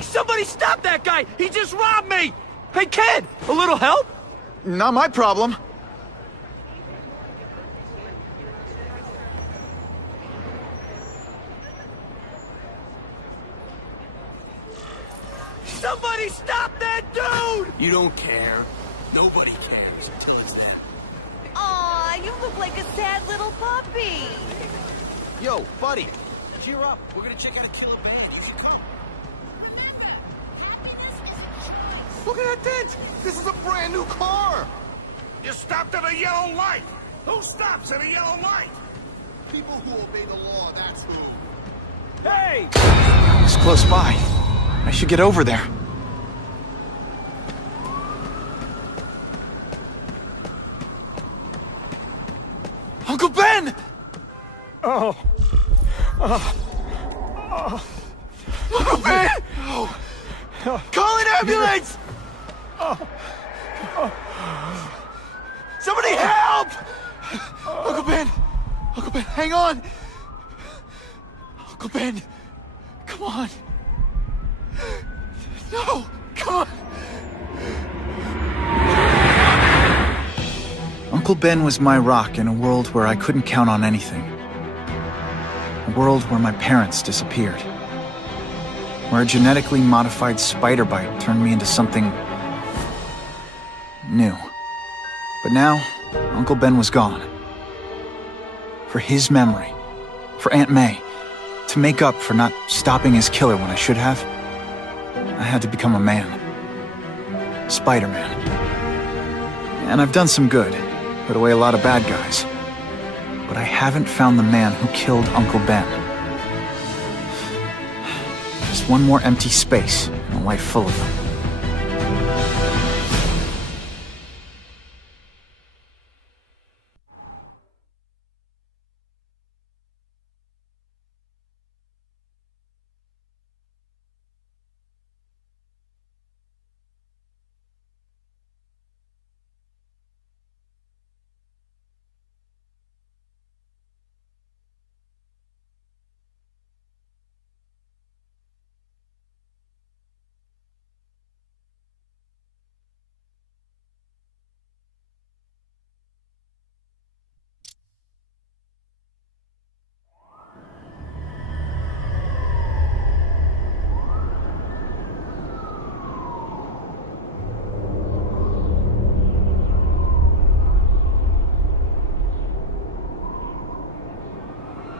Hey, somebody stop that guy! He just robbed me! Hey, kid, a little help? Not my problem. Somebody stop that dude! You don't care. Nobody cares until it's them. Aw, you look like a sad little puppy. Yo, buddy, cheer up. We're gonna check out a killer band. You should come. Look at that dent! This is a brand new car! You stopped at a yellow light! Who stops at a yellow light? People who obey the law, that's who. Hey! It's close by. I should get over there. Uncle Ben! Uncle Ben! Call an ambulance! Somebody help! Uncle Ben! Uncle Ben, hang on! Uncle Ben, come on! No! Come on! Uncle Ben was my rock in a world where I couldn't count on anything. A world where my parents disappeared. Where a genetically modified spider bite turned me into something new. But now, Uncle Ben was gone. For his memory, for Aunt May, to make up for not stopping his killer when I should have, I had to become a man. Spider-Man. And I've done some good, put away a lot of bad guys. But I haven't found the man who killed Uncle Ben. Just one more empty space in a life full of them.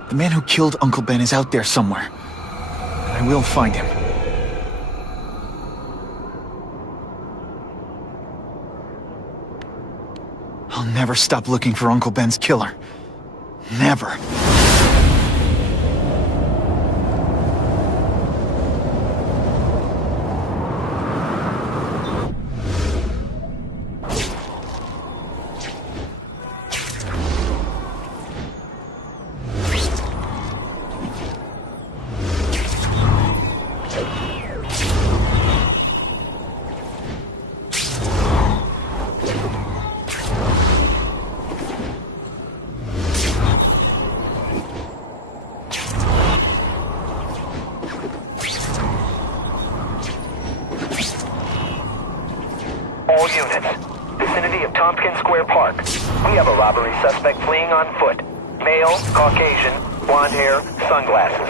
The man who killed Uncle Ben is out there somewhere. I will find him. I'll never stop looking for Uncle Ben's killer. Never. All units. Vicinity of Tompkins Square Park. We have a robbery suspect fleeing on foot. Male, Caucasian, blonde hair, sunglasses.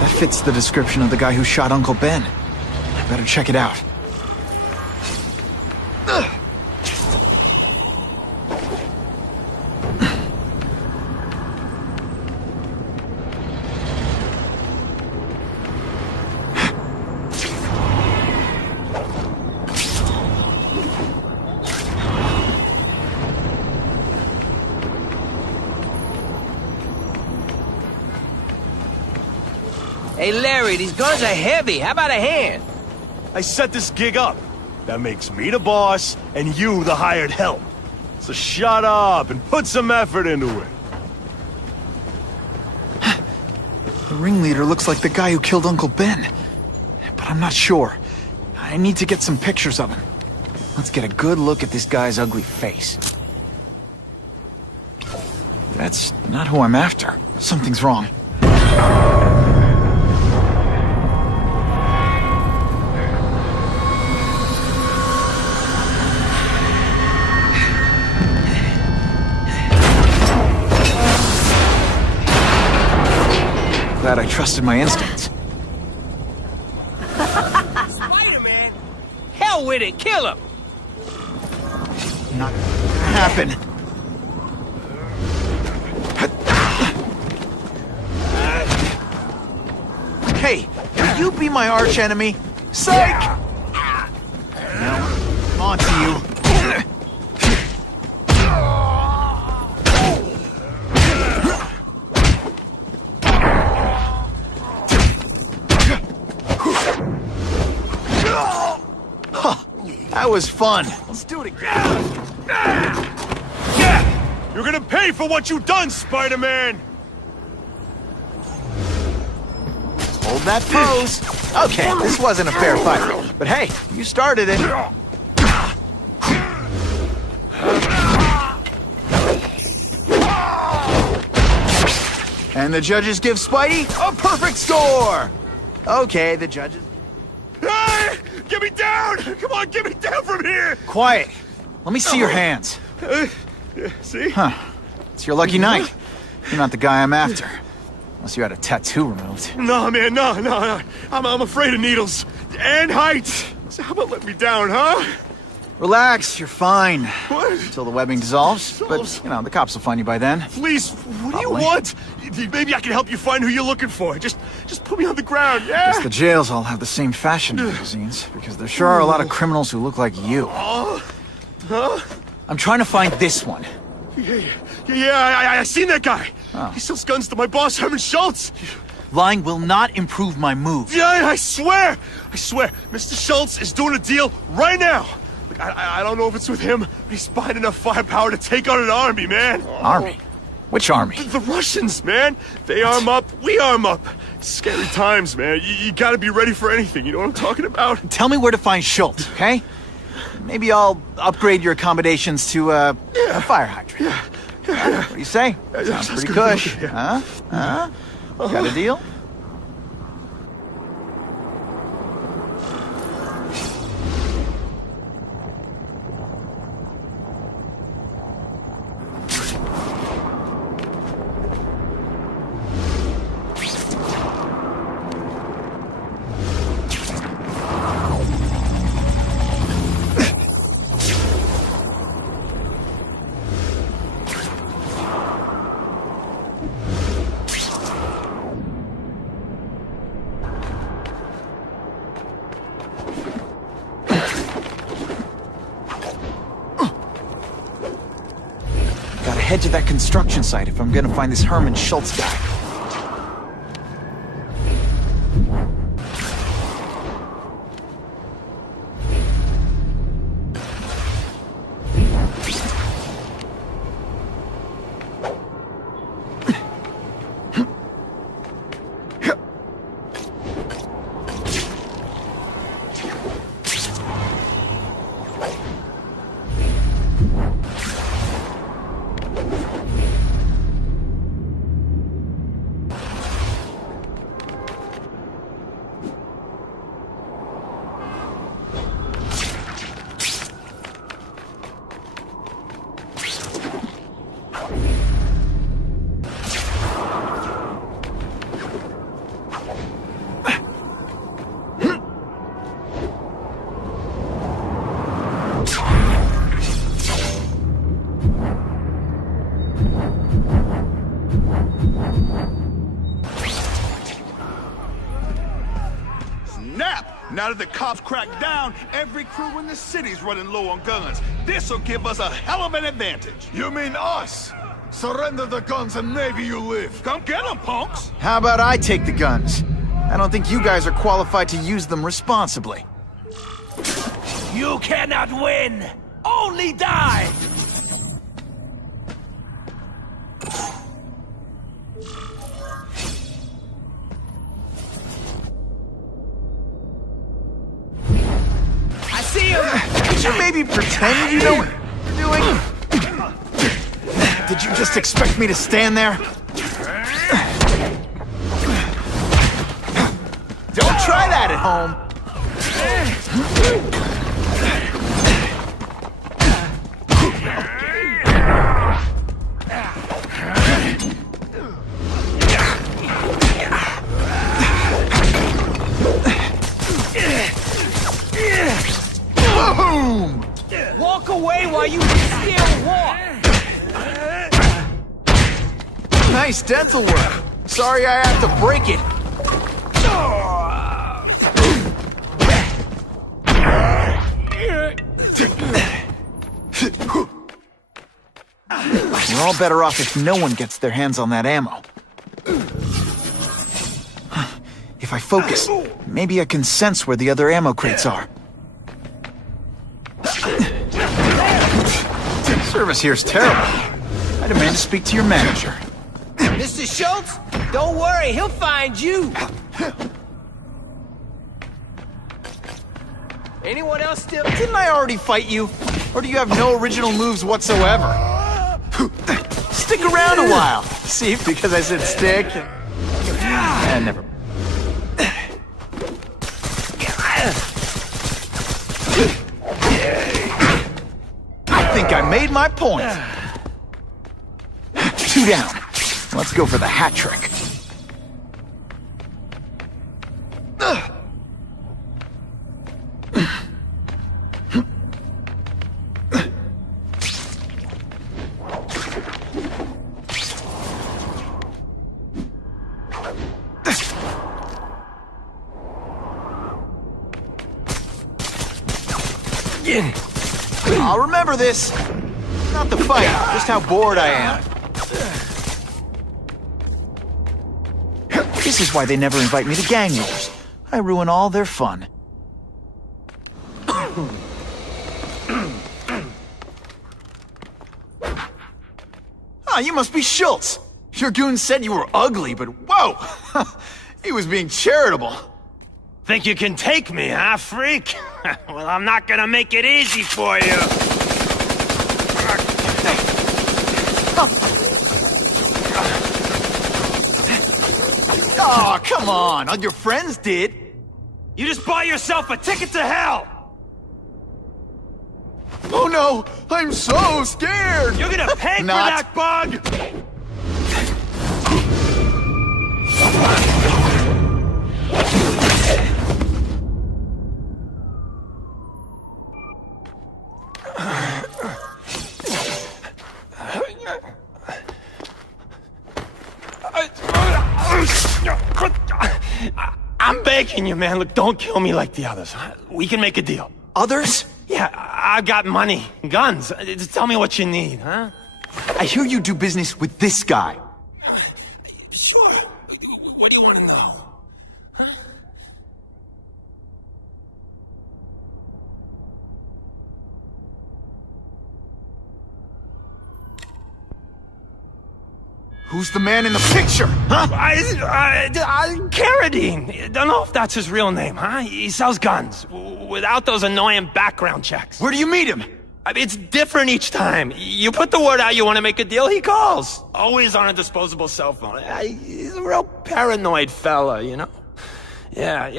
That fits the description of the guy who shot Uncle Ben. I better check it out. Hey, Larry, these guns are heavy. How about a hand? I set this gig up. That makes me the boss and you the hired help. So shut up and put some effort into it. The ringleader looks like the guy who killed Uncle Ben. But I'm not sure. I need to get some pictures of him. Let's get a good look at this guy's ugly face. That's not who I'm after. Something's wrong. Glad I trusted my instincts. Spider-Man? Hell with it, kill him! Not gonna happen. Hey, will you be my arch enemy? Psych! Now, I'm on to you. That was fun. Let's do it again. You're gonna pay for what you've done, Spider-Man! Hold that pose. Okay, this wasn't a fair fight. But hey, you started it. And the judges give Spidey a perfect score! Okay, the judges... Hey! Get me down! Come on, get me down from here! Quiet. Let me see your hands. See? Huh. It's your lucky night. You're not the guy I'm after. Unless you had a tattoo removed. No, man, no. I'm afraid of needles. And heights. So how about let me down, huh? Relax, you're fine. What? Until the webbing dissolves. But, you know, the cops will find you by then. Please, what do you Probably. want? Maybe I can help you find who you're looking for. Just put me on the ground, yeah? Guess the jails all have the same fashion magazines, because there sure are a lot of criminals who look like you. Huh? I'm trying to find this one. Yeah, I seen that guy. Oh. He sells guns to my boss, Herman Schultz. Lying will not improve my move. Yeah, I swear. Mr. Schultz is doing a deal right now. Look, I don't know if it's with him, but he's buying enough firepower to take on an army, man. Army? Which army? The Russians, man. They arm up, we arm up. Scary times, man. You gotta be ready for anything. You know what I'm talking about? Tell me where to find Schultz, okay? Maybe I'll upgrade your accommodations to a fire hydrant. What do you say? Sounds pretty cush. Yeah. Huh? Got a deal? Gotta head to that construction site if I'm gonna find this Herman Schultz guy. Now that the cops cracked down, every crew in the city's running low on guns. This'll give us a hell of an advantage. You mean us? Surrender the guns and maybe you live. Come get them, punks! How about I take the guns? I don't think you guys are qualified to use them responsibly. You cannot win! Only die! I see him! Could you maybe pretend you know what you're doing? Did you just expect me to stand there? Don't try that at home. Still walk! Nice dental work. Sorry I have to break it. We're all better off if no one gets their hands on that ammo. If I focus, maybe I can sense where the other ammo crates are. Service here's terrible. I demand to speak to your manager. Mr. Schultz, don't worry, he'll find you. Anyone else still? Didn't I already fight you? Or do you have no original moves whatsoever? Stick around a while. See, because I said stick. Never. I think I made my point. 2 down. Let's go for the hat trick. I'll remember this. Not the fight, just how bored I am. This is why they never invite me to gang wars. I ruin all their fun. Ah, you must be Schultz. Your goon said you were ugly, but whoa! He was being charitable. Think you can take me, huh, freak? Well, I'm not gonna make it easy for you. Oh, come on. All your friends did. You just bought yourself a ticket to hell! Oh no! I'm so scared! You're gonna pay for Not. that bug! I'm begging you, man. Look, don't kill me like the others. Huh? We can make a deal. Others? Yeah, I've got money, guns. Just tell me what you need, huh? I hear you do business with this guy. Sure. What do you want to know? Huh? Who's the man in the picture, huh? Carradine. Don't know if that's his real name, huh? He sells guns without those annoying background checks. Where do you meet him? I mean, it's different each time. You put the word out you want to make a deal, he calls. Always on a disposable cell phone. He's a real paranoid fella, you know? Yeah,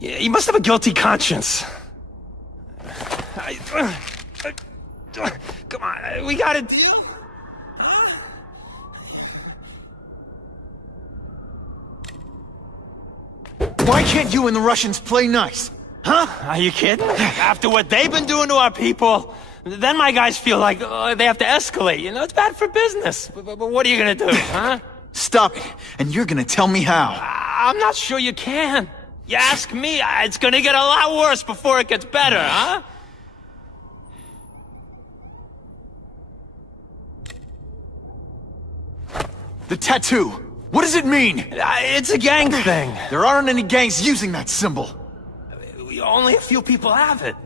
he must have a guilty conscience. Come on, we got a deal. Why can't you and the Russians play nice? Huh? Are you kidding? After what they've been doing to our people, then my guys feel like they have to escalate. You know, it's bad for business. But what are you gonna do, huh? Stop it, and you're gonna tell me how. I'm not sure you can. You ask me, it's gonna get a lot worse before it gets better, huh? The tattoo. What does it mean? It's a gang thing. There aren't any gangs using that symbol. Only a few people have it.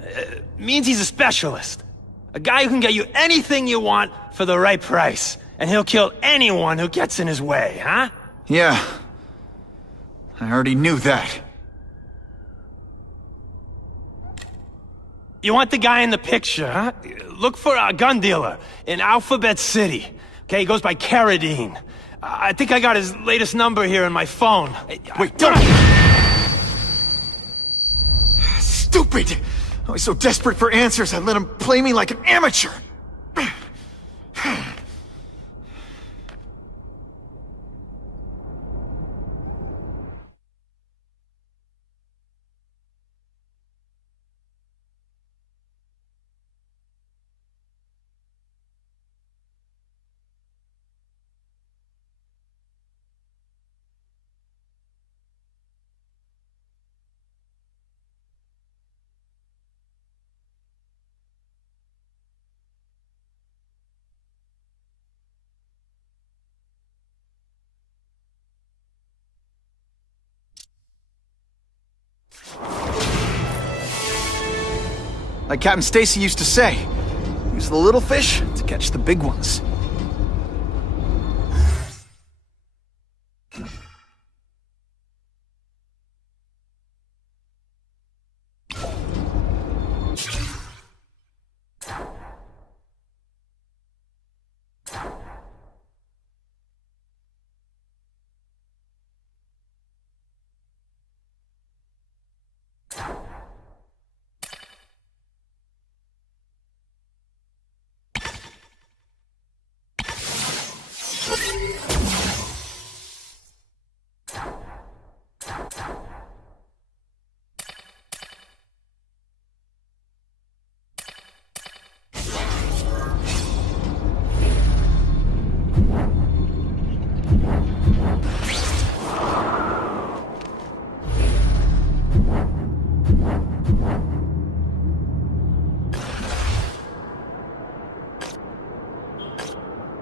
Means he's a specialist. A guy who can get you anything you want for the right price. And he'll kill anyone who gets in his way, huh? Yeah. I already knew that. You want the guy in the picture, huh? Look for a gun dealer in Alphabet City. Okay, he goes by Carradine. I think I got his latest number here in my phone. Wait, don't! Stupid! I was so desperate for answers, I let him play me like an amateur! Like Captain Stacy used to say, use the little fish to catch the big ones.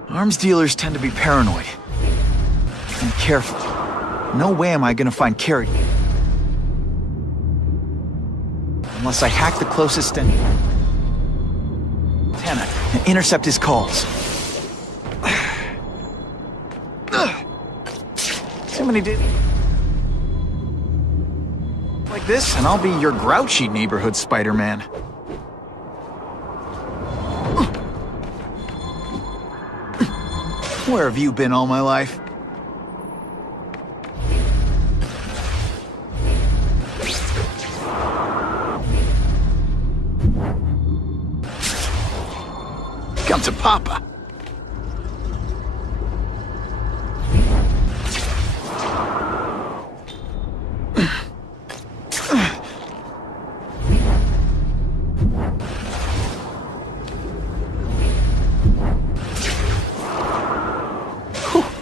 Arms dealers tend to be paranoid and careful. No way am I gonna find Carrie. Unless I hack the closest antenna and intercept his calls. Too many days like this, and I'll be your grouchy neighborhood Spider-Man. Where have you been all my life? Come to Papa.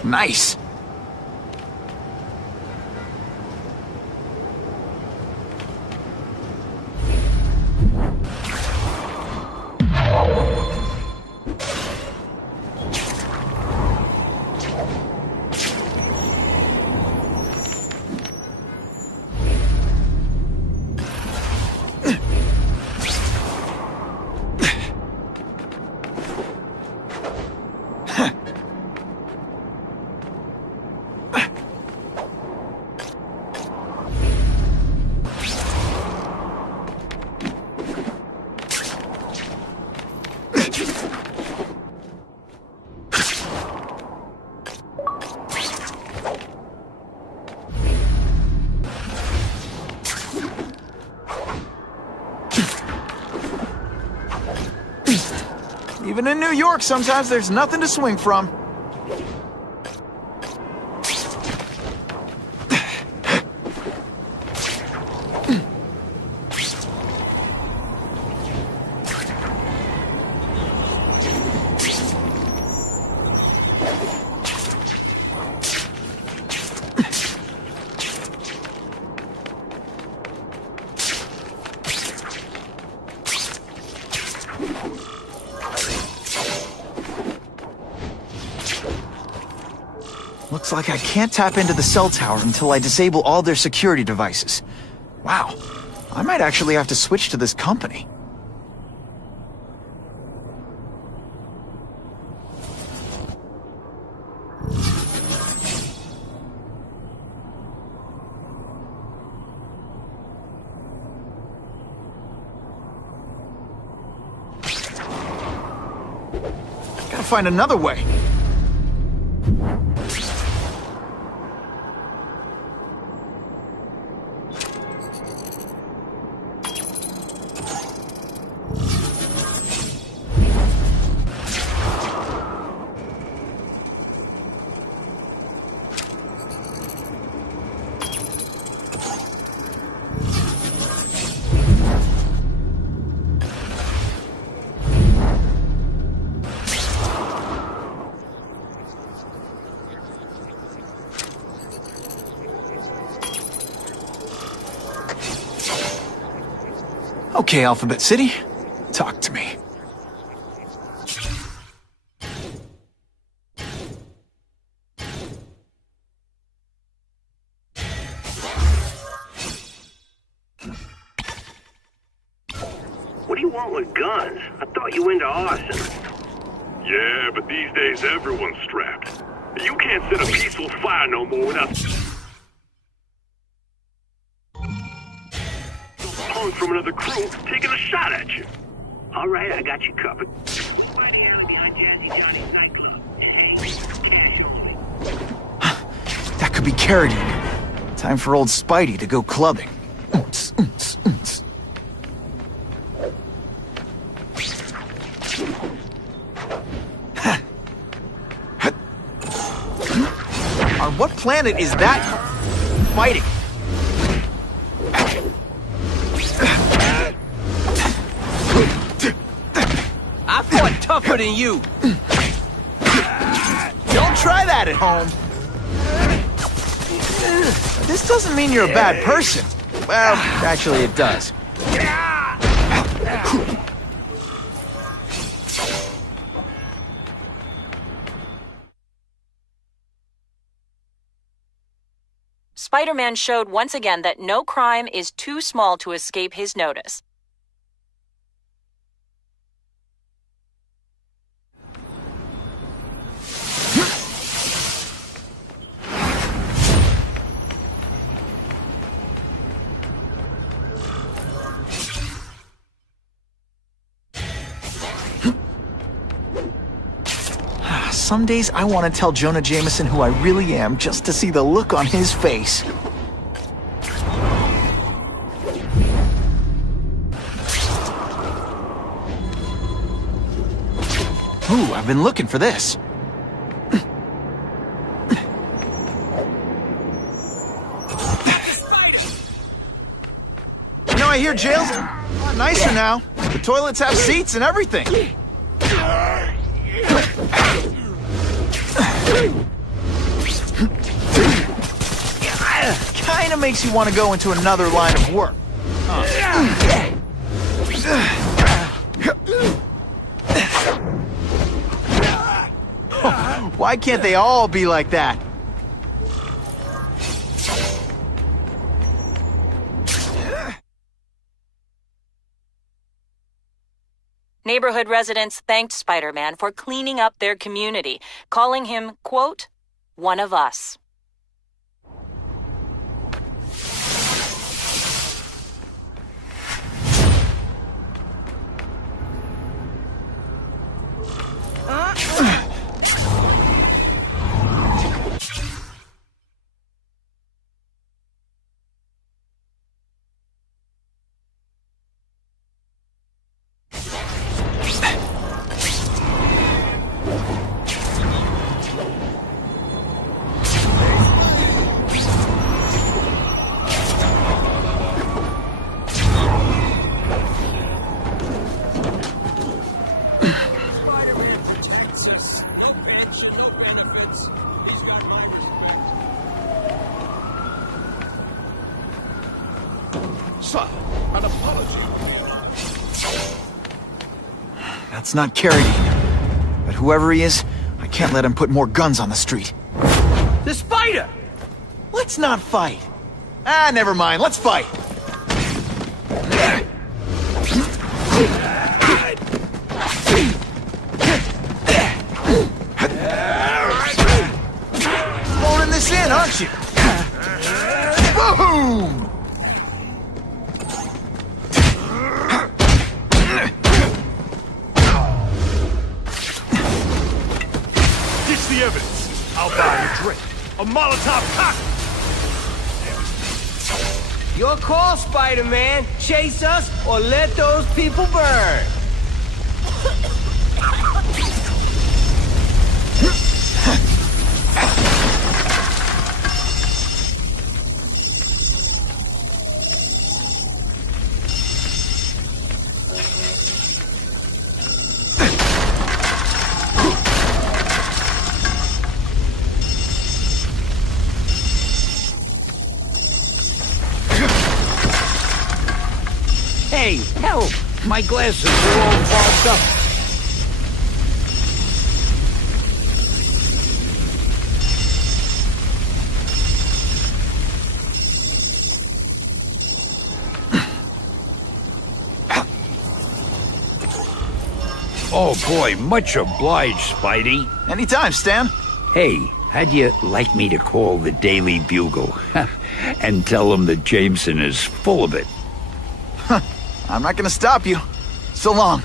Nice. Even in New York, sometimes there's nothing to swing from. Looks like I can't tap into the cell tower until I disable all their security devices. Wow, I might actually have to switch to this company. Gotta find another way. Okay, Alphabet City, talk to me. What do you want? with guns. I thought you were into arson. Yeah, but these days everyone's strapped. You can't set a peaceful fire no more without... punks from another crew taking a shot at you. All right, I got you covered. That could be Carradine. Time for old Spidey to go clubbing. On what planet is that fighting? I fought tougher than you. Don't try that at home. This doesn't mean you're a bad person. Well, actually it does. Spider-Man showed once again that no crime is too small to escape his notice. Some days I want to tell Jonah Jameson who I really am just to see the look on his face. Ooh, I've been looking for this. You know, I hear jails are a lot nicer now. The toilets have seats and everything. Kinda makes you want to go into another line of work. Why can't they all be like that? Neighborhood residents thanked Spider-Man for cleaning up their community, calling him, quote, one of us. Sir, an apology. That's not Carradine. But whoever he is, I can't let him put more guns on the street. The spider! Let's not fight. Ah, never mind. Let's fight. Phoning this in, aren't you? Boom! Ditch the evidence. I'll buy you a drink. A Molotov cocktail. Your call, Spider-Man. Chase us or let those people burn. Hey, help! My glasses are all fogged up. Oh boy, much obliged, Spidey. Anytime, Stan. Hey, how'd you like me to call the Daily Bugle and tell them that Jameson is full of it? I'm not gonna stop you. So long.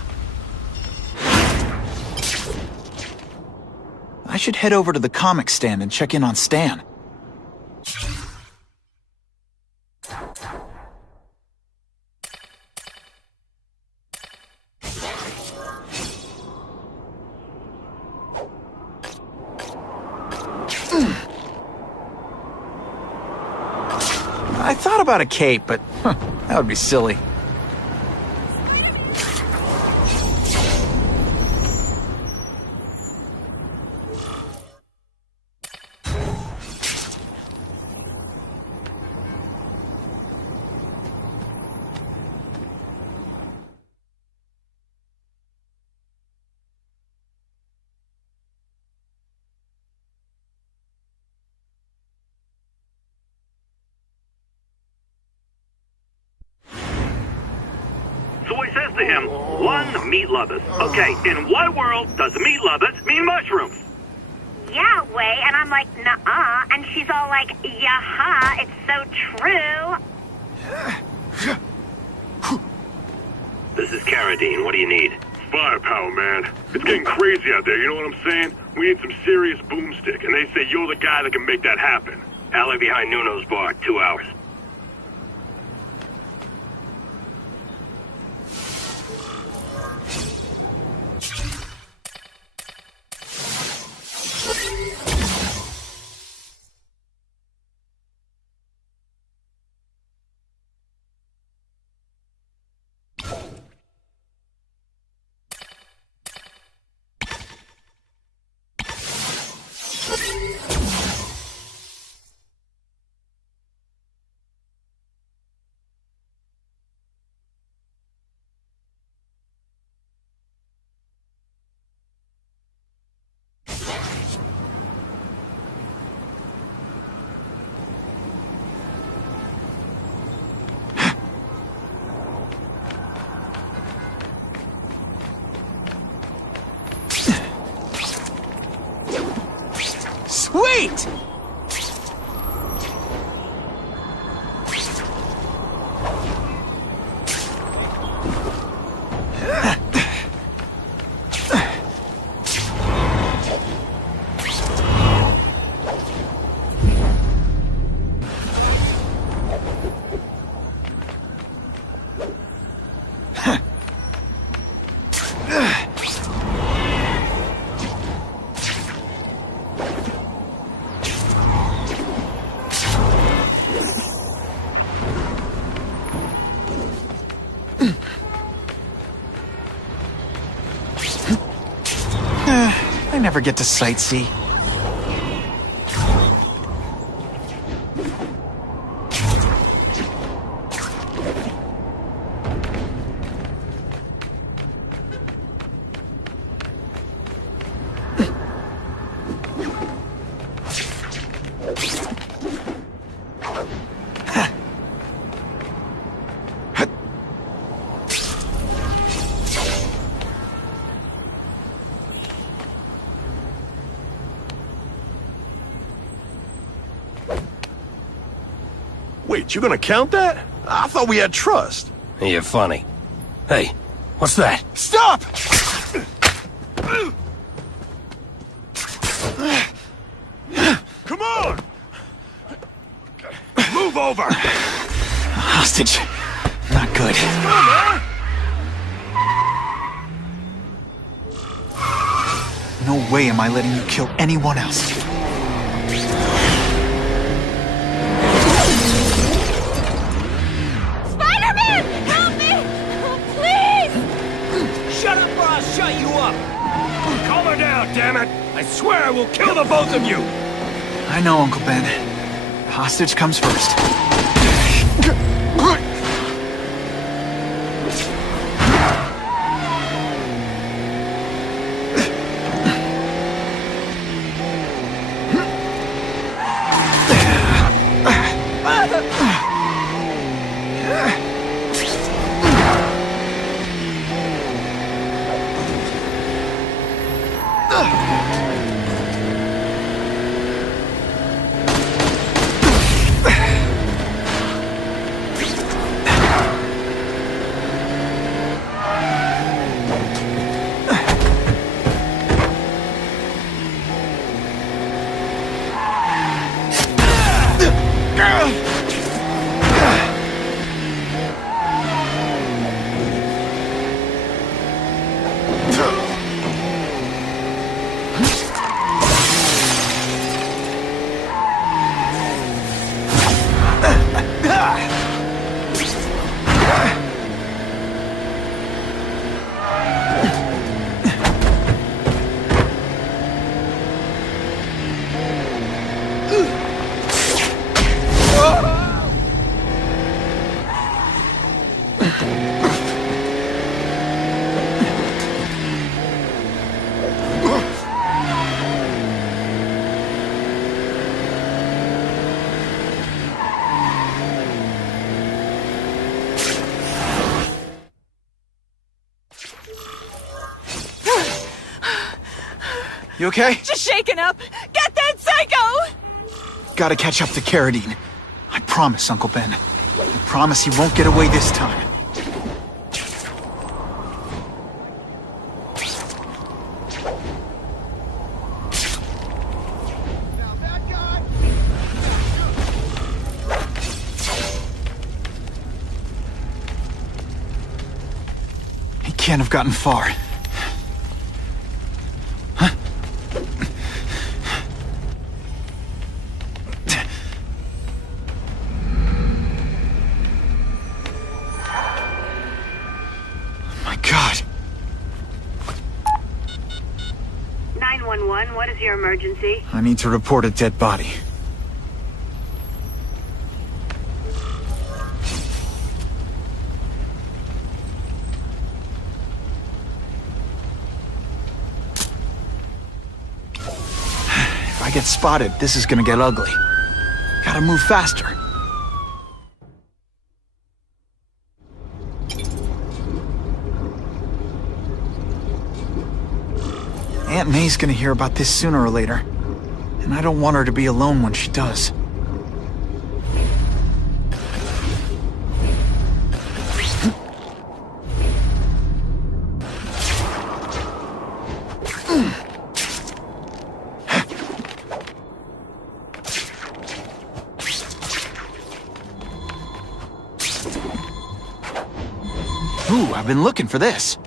I should head over to the comic stand and check in on Stan. I thought about a cape, but that would be silly. So he says to him, one, meat lovers. Okay, in what world does meat lovers mean mushrooms? Yeah, way, and I'm like, nuh-uh, and she's all like, yaha, it's so true. This is Carradine, what do you need? Firepower, man. It's getting crazy out there, you know what I'm saying? We need some serious boomstick, and they say you're the guy that can make that happen. Alley behind Nuno's bar, 2 hours. Sweet! I never get to sightsee. Wait, you gonna count that? I thought we had trust. You're funny. Hey, what's that? Stop! Come on! Move over! Hostage. Not good. No way am I letting you kill anyone else. Spider-Man! Help me! Please! Shut up or I'll shut you up! Calm her down, damn it! I swear I will kill the both of you! I know, Uncle Ben. Hostage comes first. You okay? Just shaken up. Get that psycho! Gotta catch up to Carradine. I promise, Uncle Ben. I promise he won't get away this time. He can't have gotten far. What is your emergency? I need to report a dead body. If I get spotted, this is gonna get ugly. Gotta move faster. Aunt May's gonna hear about this sooner or later, and I don't want her to be alone when she does. Ooh, I've been looking for this.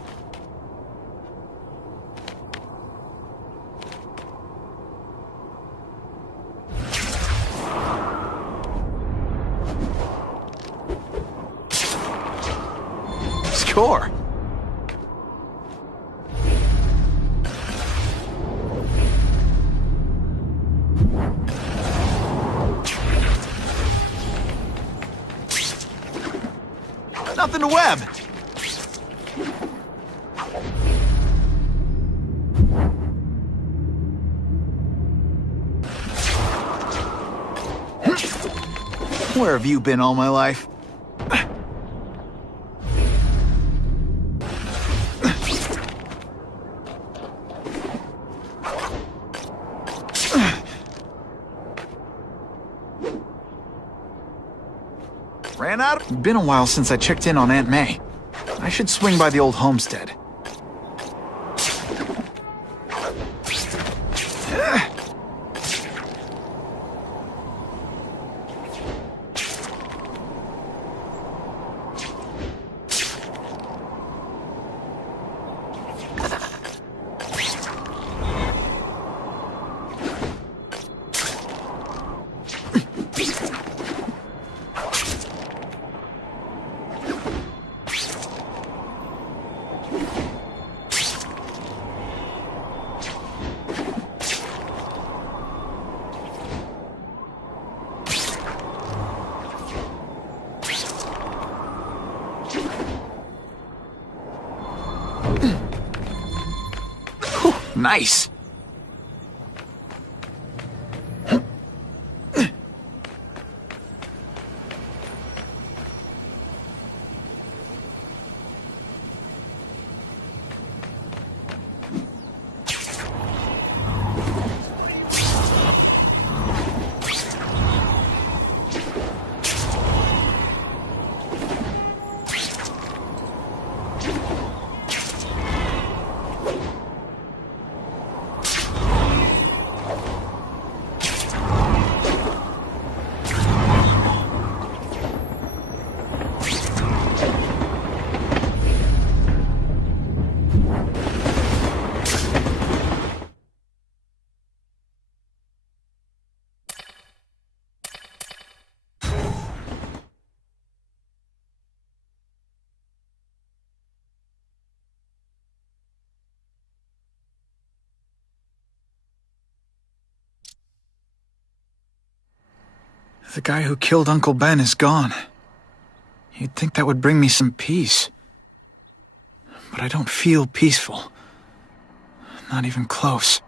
Sure. Nothing to web. Where have you been all my life? Ran out? Been a while since I checked in on Aunt May. I should swing by the old homestead. Nice. The guy who killed Uncle Ben is gone. You'd think that would bring me some peace. But I don't feel peaceful. Not even close.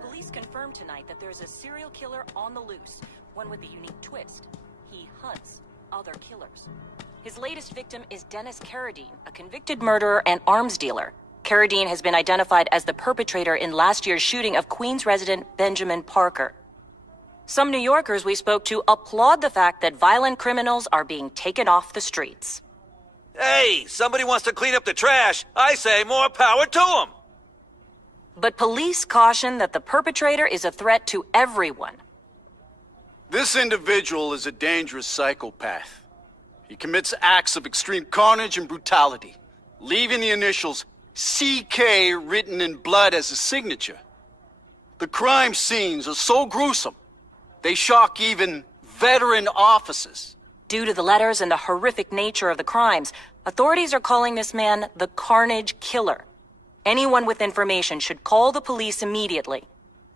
Police confirmed tonight that there's a serial killer on the loose, one with a unique twist. He hunts other killers. His latest victim is Dennis Carradine, a convicted murderer and arms dealer. Carradine has been identified as the perpetrator in last year's shooting of Queens resident Benjamin Parker. Some New Yorkers we spoke to applaud the fact that violent criminals are being taken off the streets. Hey, somebody wants to clean up the trash. I say more power to them. But police caution that the perpetrator is a threat to everyone. This individual is a dangerous psychopath. He commits acts of extreme carnage and brutality, leaving the initials CK written in blood as a signature. The crime scenes are so gruesome, they shock even veteran officers. Due to the letters and the horrific nature of the crimes, authorities are calling this man the Carnage Killer. Anyone with information should call the police immediately.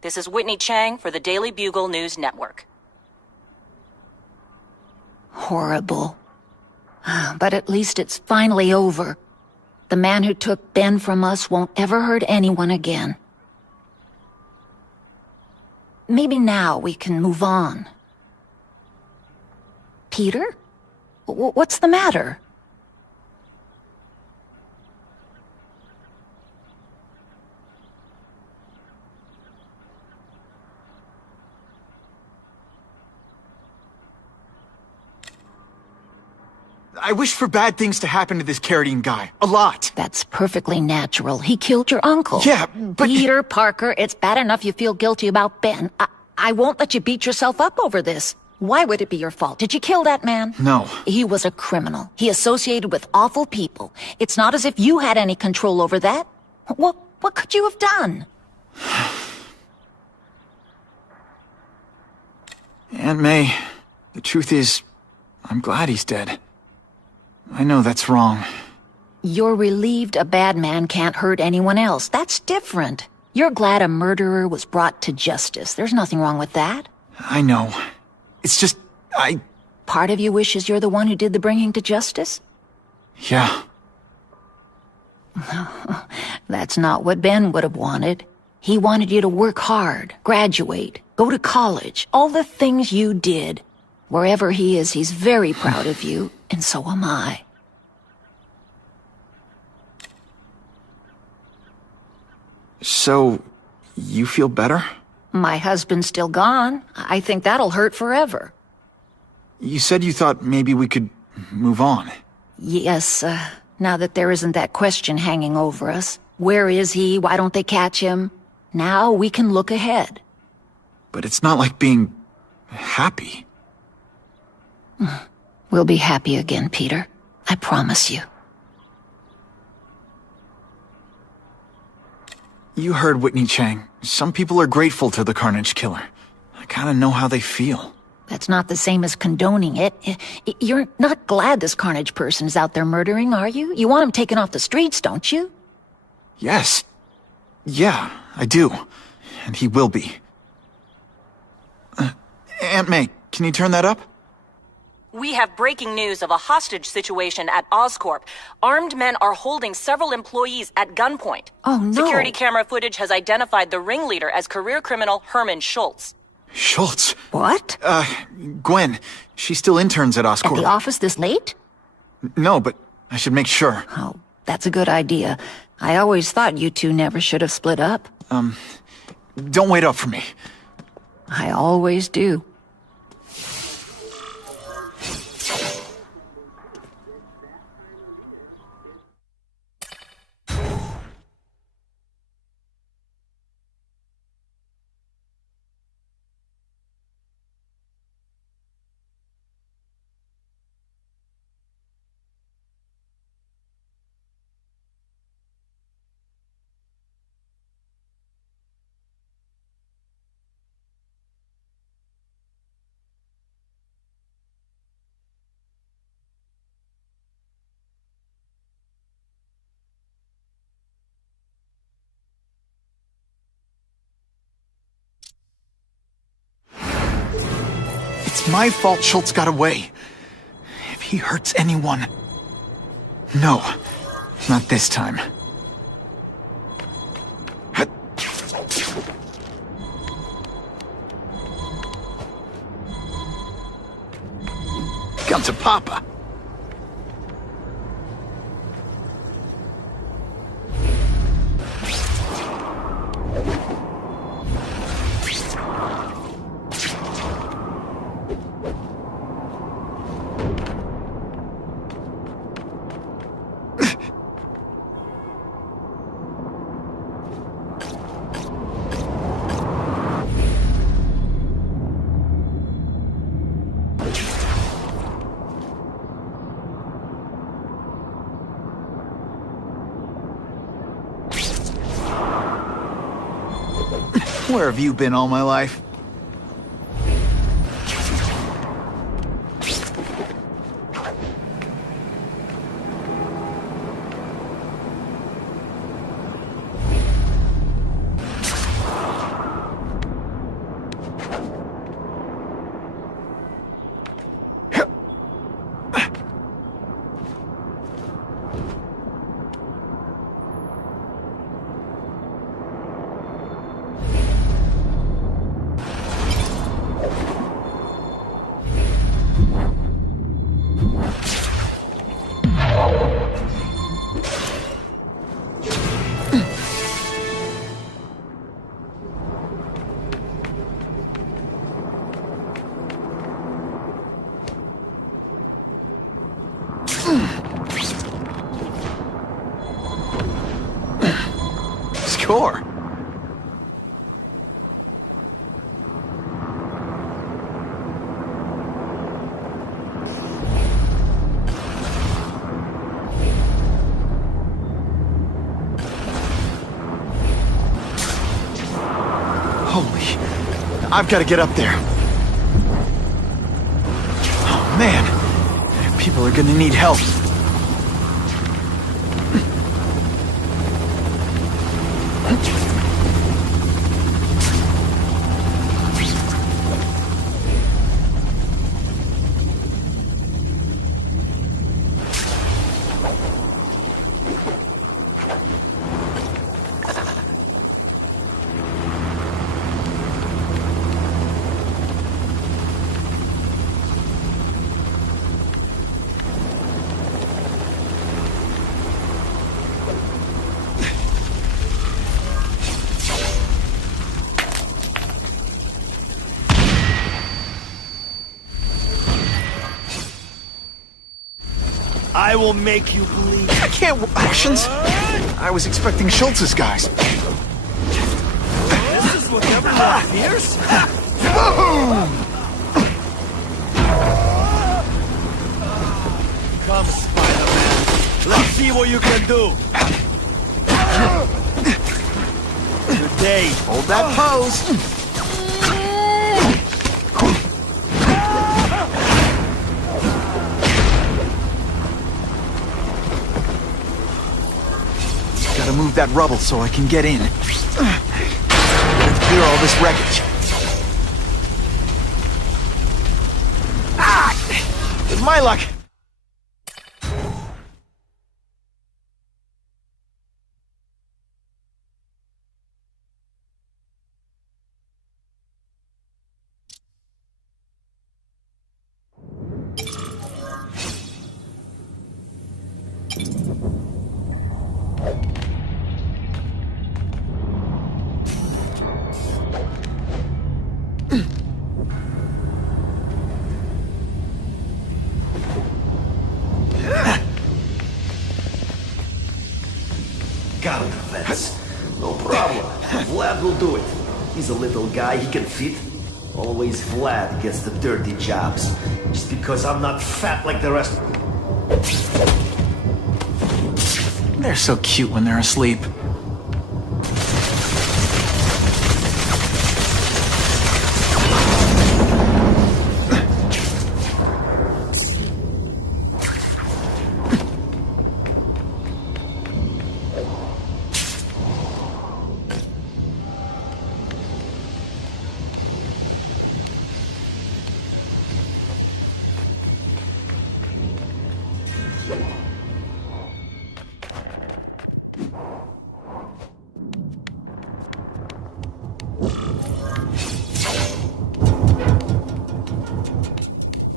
This is Whitney Chang for the Daily Bugle News Network. Horrible. But at least it's finally over. The man who took Ben from us won't ever hurt anyone again. Maybe now we can move on. Peter? What's the matter? I wish for bad things to happen to this Carradine guy. A lot. That's perfectly natural. He killed your uncle. Yeah, but... Peter Parker, it's bad enough you feel guilty about Ben. I won't let you beat yourself up over this. Why would it be your fault? Did you kill that man? No. He was a criminal. He associated with awful people. It's not as if you had any control over that. What could you have done? Aunt May, the truth is, I'm glad he's dead. I know that's wrong. You're relieved a bad man can't hurt anyone else. That's different. You're glad a murderer was brought to justice. There's nothing wrong with that. I know. It's just, Part of you wishes you're the one who did the bringing to justice? Yeah. That's not what Ben would have wanted. He wanted you to work hard, graduate, go to college, all the things you did. Wherever he is, he's very proud of you, and so am I. So, you feel better? My husband's still gone. I think that'll hurt forever. You said you thought maybe we could move on. Yes, now that there isn't that question hanging over us. Where is he? Why don't they catch him? Now we can look ahead. But it's not like being happy. We'll be happy again, Peter. I promise you. You heard Whitney Chang. Some people are grateful to the Carnage Killer. I kinda know how they feel. That's not the same as condoning it. You're not glad this Carnage person is out there murdering, are you? You want him taken off the streets, don't you? Yes. Yeah, I do. And he will be. Aunt May, can you turn that up? We have breaking news of a hostage situation at Oscorp. Armed men are holding several employees at gunpoint. Oh, no. Security camera footage has identified the ringleader as career criminal Herman Schultz. Schultz? What? Gwen. She still interns at Oscorp. At the office this late? No, but I should make sure. Oh, that's a good idea. I always thought you two never should have split up. Don't wait up for me. I always do. It's my fault Schultz got away. If he hurts anyone... No, not this time. Come to Papa. Where have you been all my life? Score. Holy... I've got to get up there. Oh, man. People are gonna need help. I will make you believe. I can't... Actions? I was expecting Schultz's guys. This is what everyone fears? Boom! Come, Spider-Man. Let's see what you can do. Good day. Hold that pose. Gotta move that rubble so I can get in. Let's clear all this wreckage. Ah! With my luck. out of the vents. No problem. Vlad will do it. He's a little guy, he can fit. Always Vlad gets the dirty jobs. Just because I'm not fat like the rest. They're so cute when they're asleep.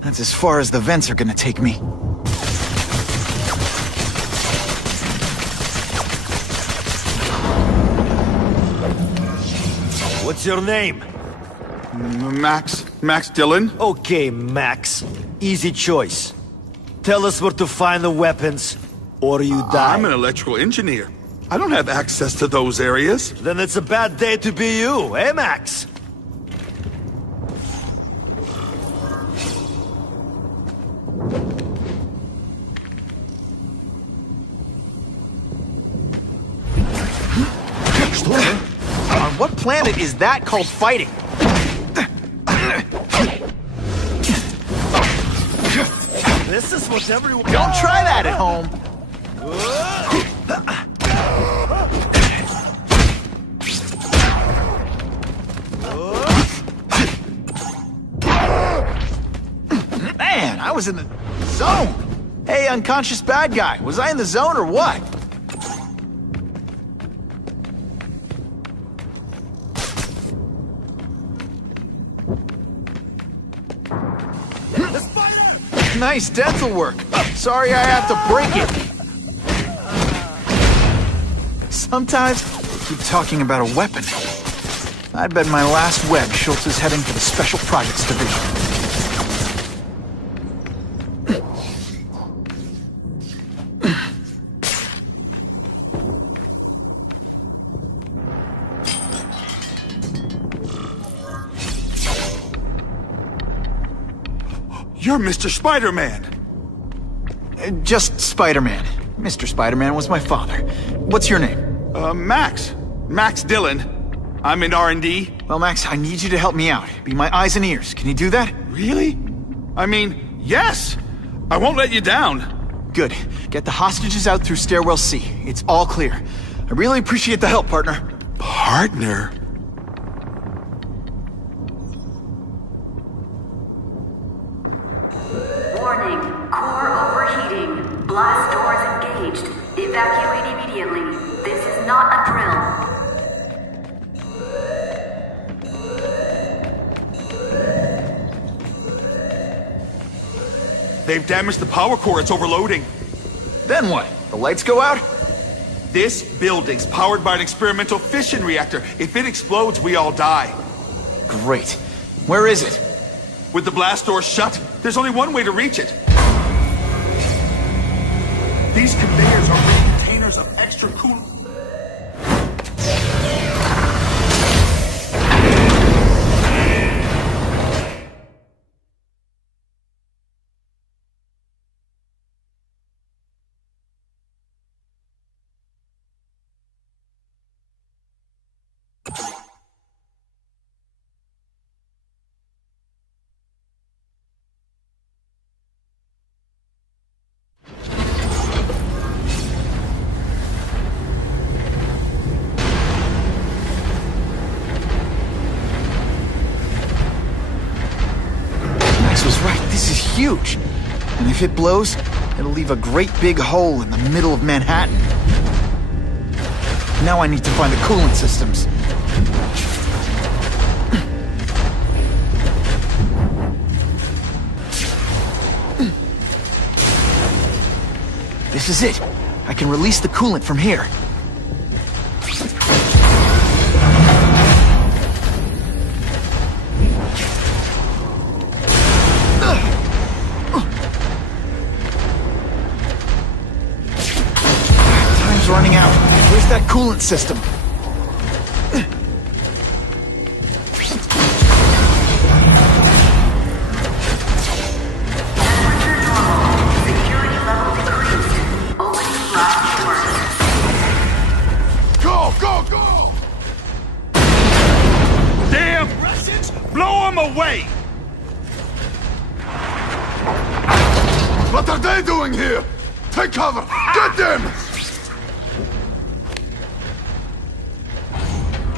That's as far as the vents are gonna take me. What's your name? Max Dillon. Okay, Max. Easy choice. Tell us where to find the weapons, or you die. I'm an electrical engineer. I don't have access to those areas. Then it's a bad day to be you, eh, Max? On what planet is that called fighting? This is what everyone... Don't try that at home! Man, I was in the zone! Hey, unconscious bad guy, was I in the zone or what? Nice dental work. Sorry I have to break it. Sometimes they keep talking about a weapon. I'd bet my last web Schultz is heading for the Special Projects Division. You're Mr. Spider-Man. Just Spider-Man. Mr. Spider-Man was my father. What's your name? Max. Max Dillon. I'm in R&D. Well, Max, I need you to help me out. Be my eyes and ears. Can you do that? Really? I mean, yes. I won't let you down. Good. Get the hostages out through stairwell C. It's all clear. I really appreciate the help, partner. Partner? Warning, core overheating. Blast doors engaged. Evacuate immediately. This is not a drill. They've damaged the power core. It's overloading. Then what? The lights go out? This building's powered by an experimental fission reactor. If it explodes, we all die. Great. Where is it? With the blast doors shut, there's only one way to reach it. These conveyors are big containers of extra coolant. Was right. This is huge. And if it blows, it'll leave a great big hole in the middle of Manhattan. Now I need to find the coolant systems. This is it. I can release the coolant from here. Running out. Where's that coolant system? Security level decreased. Opening blast doors. Go, go, go! Damn Russians! Blow them away! What are they doing here? Take cover! Get them!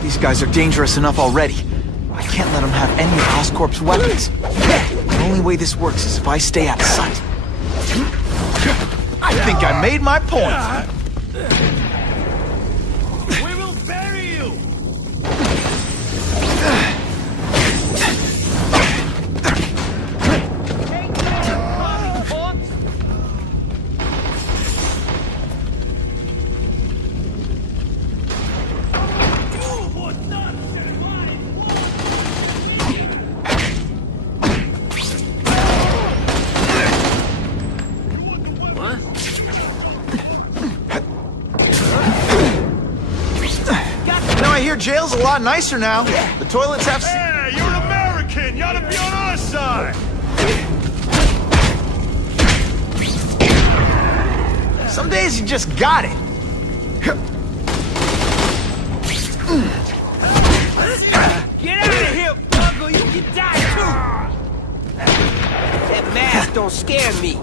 These guys are dangerous enough already. I can't let them have any of Oscorp's weapons. The only way this works is if I stay out of sight. I think I made my point. We will bury you! Jail's a lot nicer now. The toilets have... Hey, you're an American! You ought to be on our side! Some days you just got it. Get out of here, Bungle! You can die too! That mask don't scare me.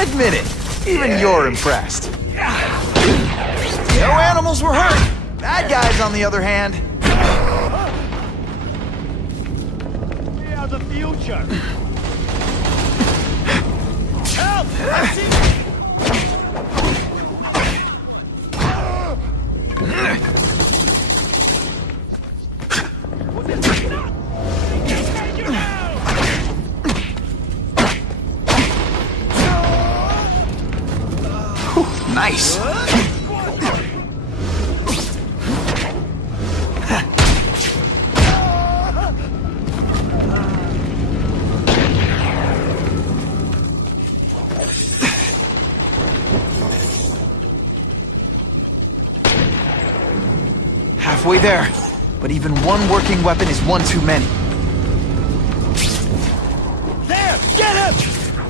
Admit it. Even you're impressed. No animals were hurt. Bad guys, on the other hand. We are the future. Help! I see Nice. Halfway there, but even one working weapon is one too many. There! Get him!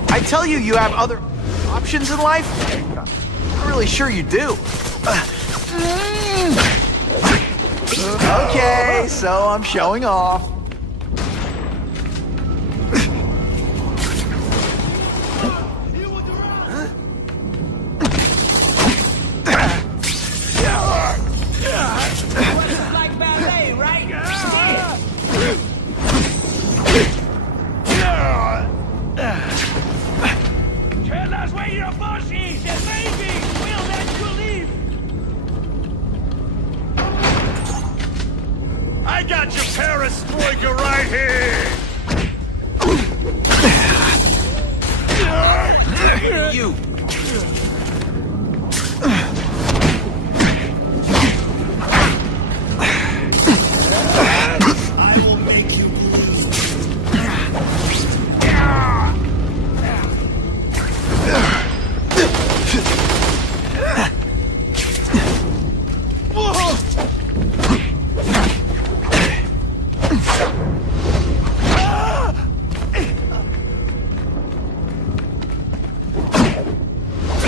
I tell you, you have other options in life? I'm really sure you do. Okay, so I'm showing off. Like ballet, right? Tell us where your boss is, and maybe we'll let you leave. I got your perestroika right here! You.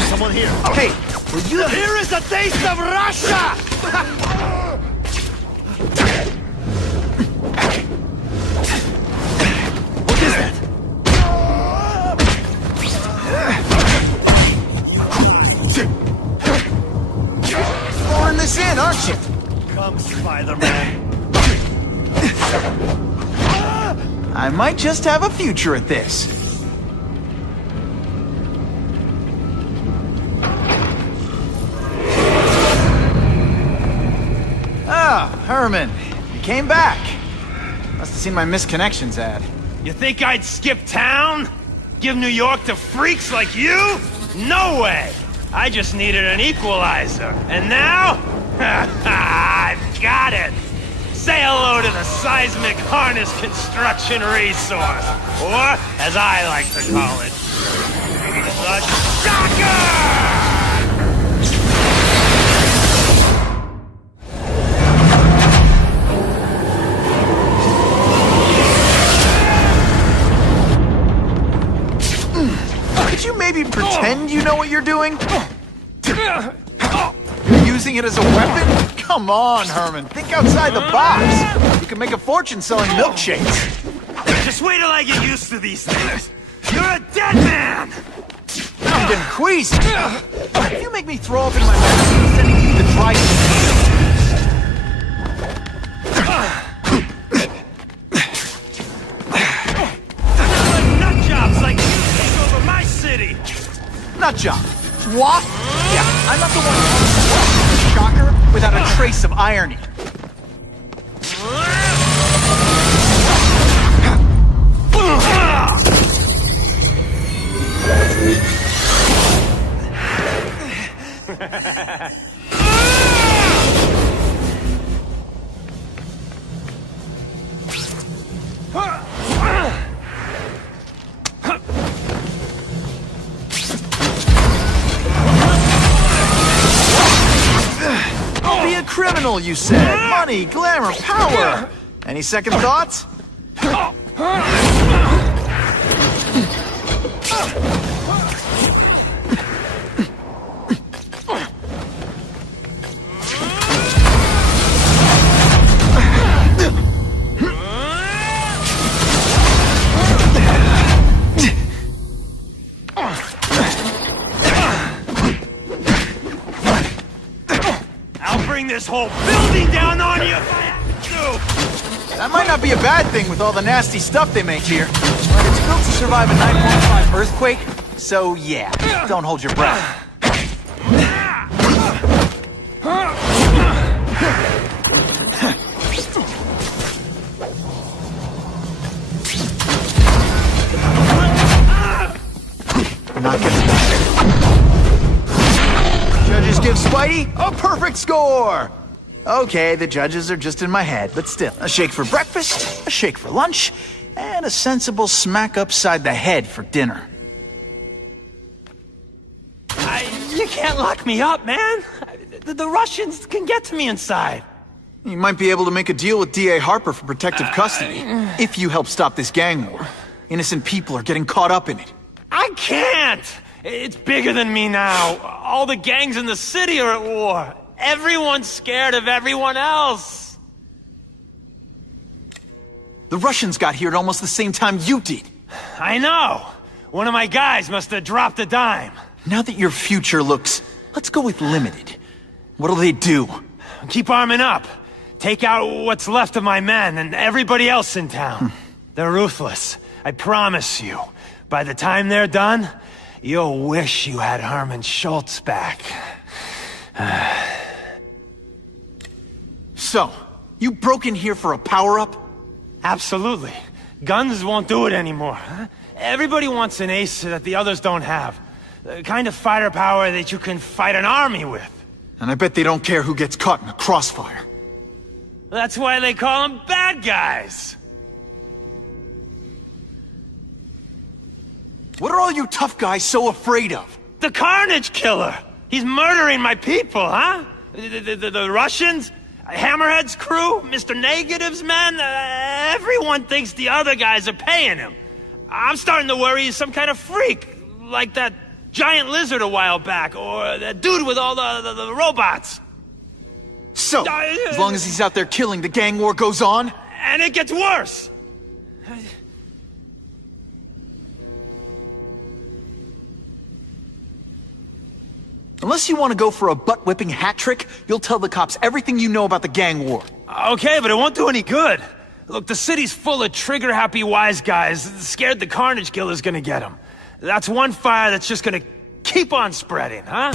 Someone here. Hey, will you... Here is a taste of Russia! What is that? Throwing this in, aren't you? Come, Spiderman. I might just have a future at this. Ah, Herman, you came back. Must have seen my missed connections ad. You think I'd skip town? Give New York to freaks like you? No way! I just needed an equalizer. And now? I've got it! Say hello to the seismic harness construction resource. Or, as I like to call it, the shocker! pretend you know what you're doing? You're using it as a weapon? Come on, Herman. Think outside the box. You can make a fortune selling milkshakes. Just wait till I get used to these things. You're a dead man! I'm getting queasy. If you make me throw up in my mouth, I'm sending you the dry. Nut jobs like you take over my city! Nut job. What? Yeah, I'm not the one who's shocker without a trace of irony. Don't be a criminal, you said. Money, glamour, power. Any second thoughts? This whole building down on you if I have to! That might not be a bad thing with all the nasty stuff they make here. But it's built to survive a 9.5 earthquake, so yeah, don't hold your breath. Not getting Judges give Spidey a perfect score! Okay, the judges are just in my head, but still. A shake for breakfast, a shake for lunch, and a sensible smack upside the head for dinner. You can't lock me up, man! The Russians can get to me inside. You might be able to make a deal with D.A. Harper for protective custody, if you help stop this gang war. Innocent people are getting caught up in it. I can't! It's bigger than me now. All the gangs in the city are at war. Everyone's scared of everyone else. The Russians got here at almost the same time you did. I know. One of my guys must have dropped a dime. Now that your future looks, let's go with limited. What'll they do? Keep arming up. Take out what's left of my men and everybody else in town. They're ruthless. I promise you. By the time they're done, you'll wish you had Herman Schultz back. So, you broke in here for a power-up? Absolutely. Guns won't do it anymore. Everybody wants an ace that the others don't have. The kind of fighter power that you can fight an army with. And I bet they don't care who gets caught in a crossfire. That's why they call them bad guys. What are all you tough guys so afraid of? The Carnage Killer! He's murdering my people, huh? The Russians? Hammerhead's crew? Mr. Negative's men? Everyone thinks the other guys are paying him. I'm starting to worry he's some kind of freak. Like that giant lizard a while back, or that dude with all the robots. So, as long as he's out there killing, the gang war goes on? And it gets worse! Unless you want to go for a butt-whipping hat trick, you'll tell the cops everything you know about the gang war. Okay, but it won't do any good. Look, the city's full of trigger-happy wise guys, scared the Carnage Killer's gonna get them. That's one fire that's just gonna keep on spreading, huh?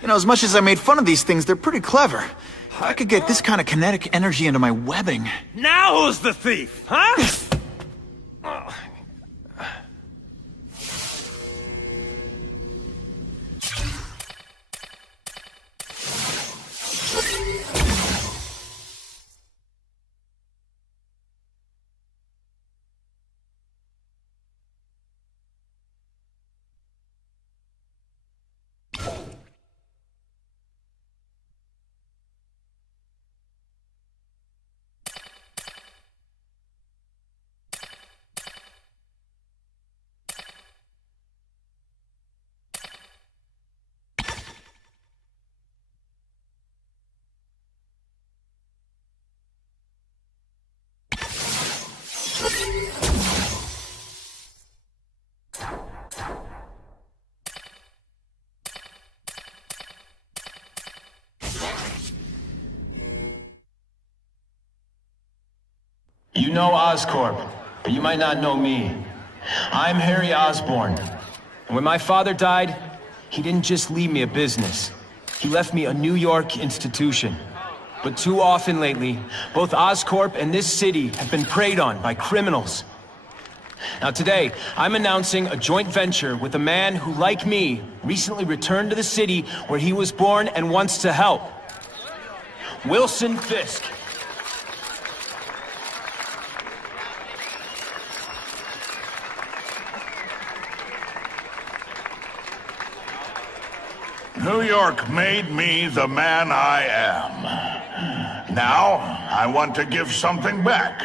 You know, as much as I made fun of these things, they're pretty clever. I could get this kind of kinetic energy into my webbing. Now who's the thief, huh? You know Oscorp, but you might not know me. I'm Harry Osborn. And when my father died, he didn't just leave me a business. He left me a New York institution. But too often lately, both Oscorp and this city have been preyed on by criminals. Now today, I'm announcing a joint venture with a man who, like me, recently returned to the city where he was born and wants to help. Wilson Fisk. New York made me the man I am. Now, I want to give something back.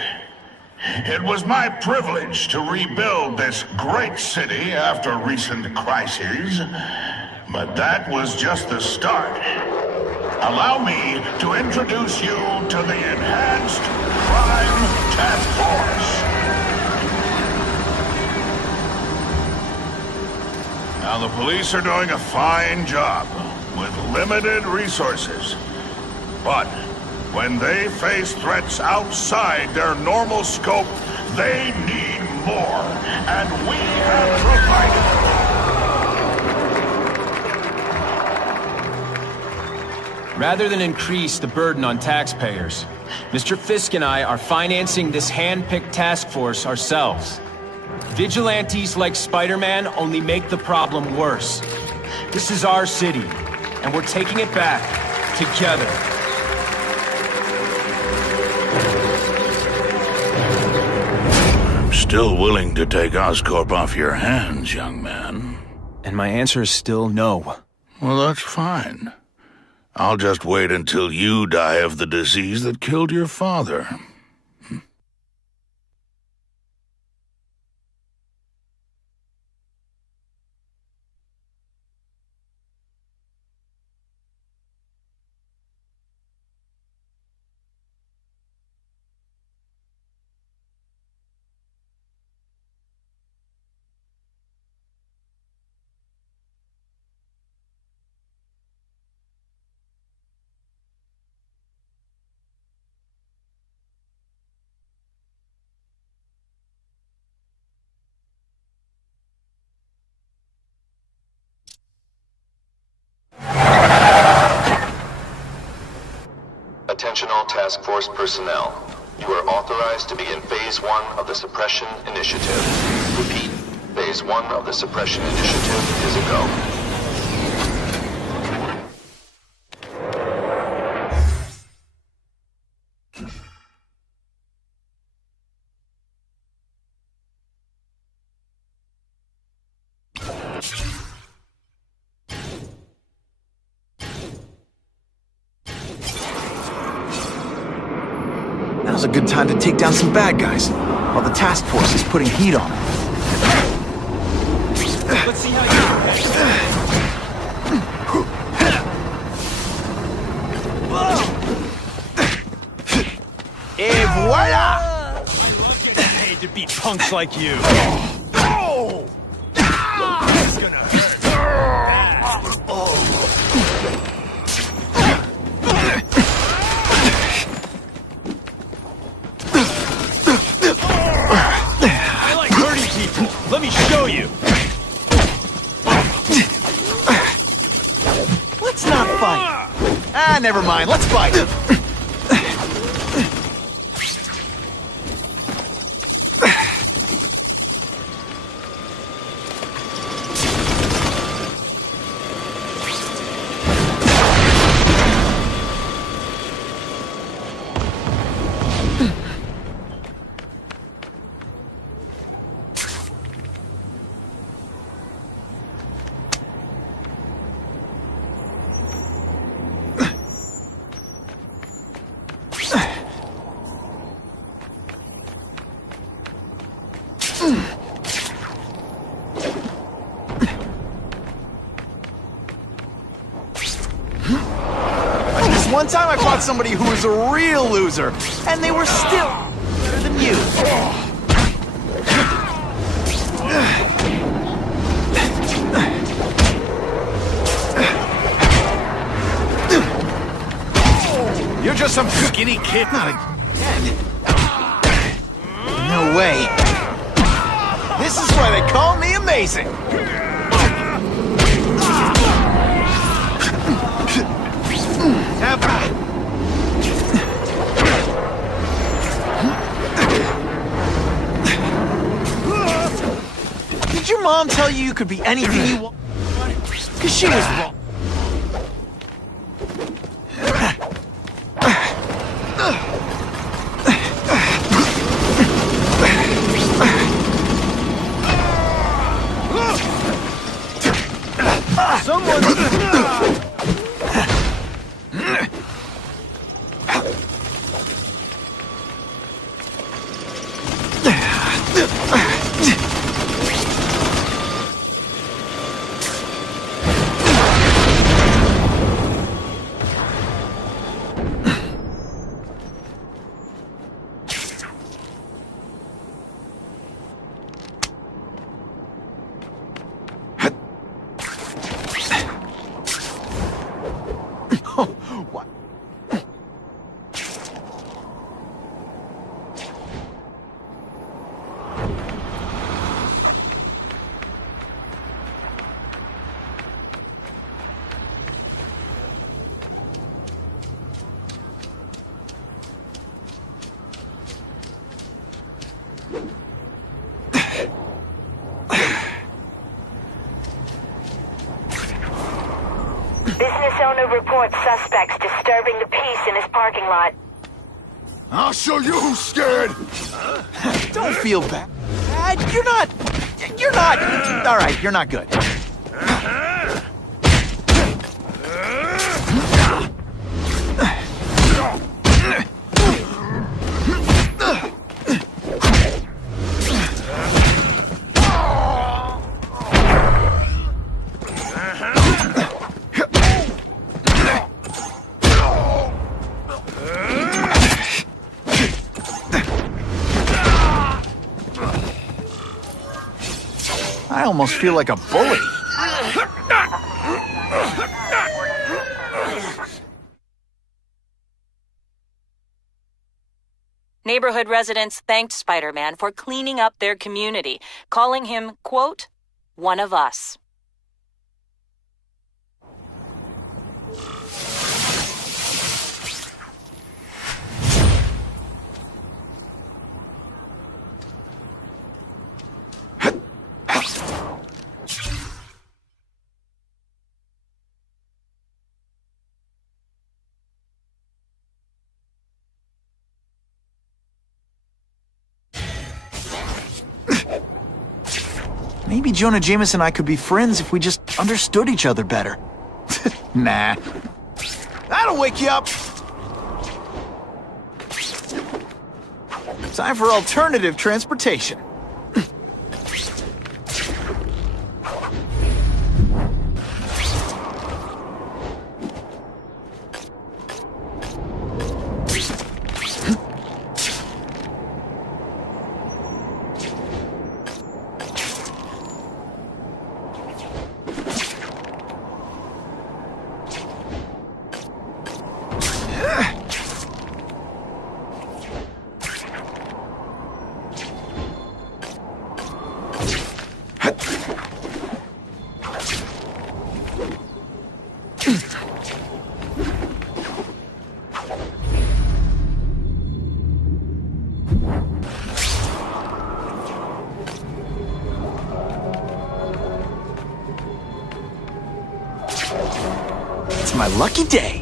It was my privilege to rebuild this great city after recent crises, but that was just the start. Allow me to introduce you to the Enhanced Crime Task Force. Now, the police are doing a fine job with limited resources. But when they face threats outside their normal scope, they need more, and we have provided. Rather than increase the burden on taxpayers, Mr. Fisk and I are financing this hand-picked task force ourselves. Vigilantes like Spiderman only make the problem worse. This is our city, and we're taking it back together. I'm still willing to take Oscorp off your hands, young man. And my answer is still no. Well, that's fine. I'll just wait until you die of the disease that killed your father. Attention all task force personnel. You are authorized to begin Phase 1 of the Suppression Initiative. Repeat, Phase 1 of the Suppression Initiative is a go. Now's a good time to take down some bad guys, while the task force is putting heat on them. Let's see how you Et voila! I hate to beat punks like you. Oh! It's gonna hurt. Let me show you! Let's not fight! Ah, never mind, let's fight! One time I fought somebody who was a real loser, and they were still better than you. You're just some skinny kid. Not again. amazing! Did your mom tell you you could be anything you want? Because she was wrong. What? Business owner reports suspects disturbing the peace in his parking lot. I'll show you who's scared! Don't feel bad. You're not... All right, you're not good. I almost feel like a bully. Neighborhood residents thanked Spider-Man for cleaning up their community, calling him, quote, one of us. Maybe Jonah Jameson and I could be friends if we just understood each other better. Nah. That'll wake you up! Time for alternative transportation. It's my lucky day.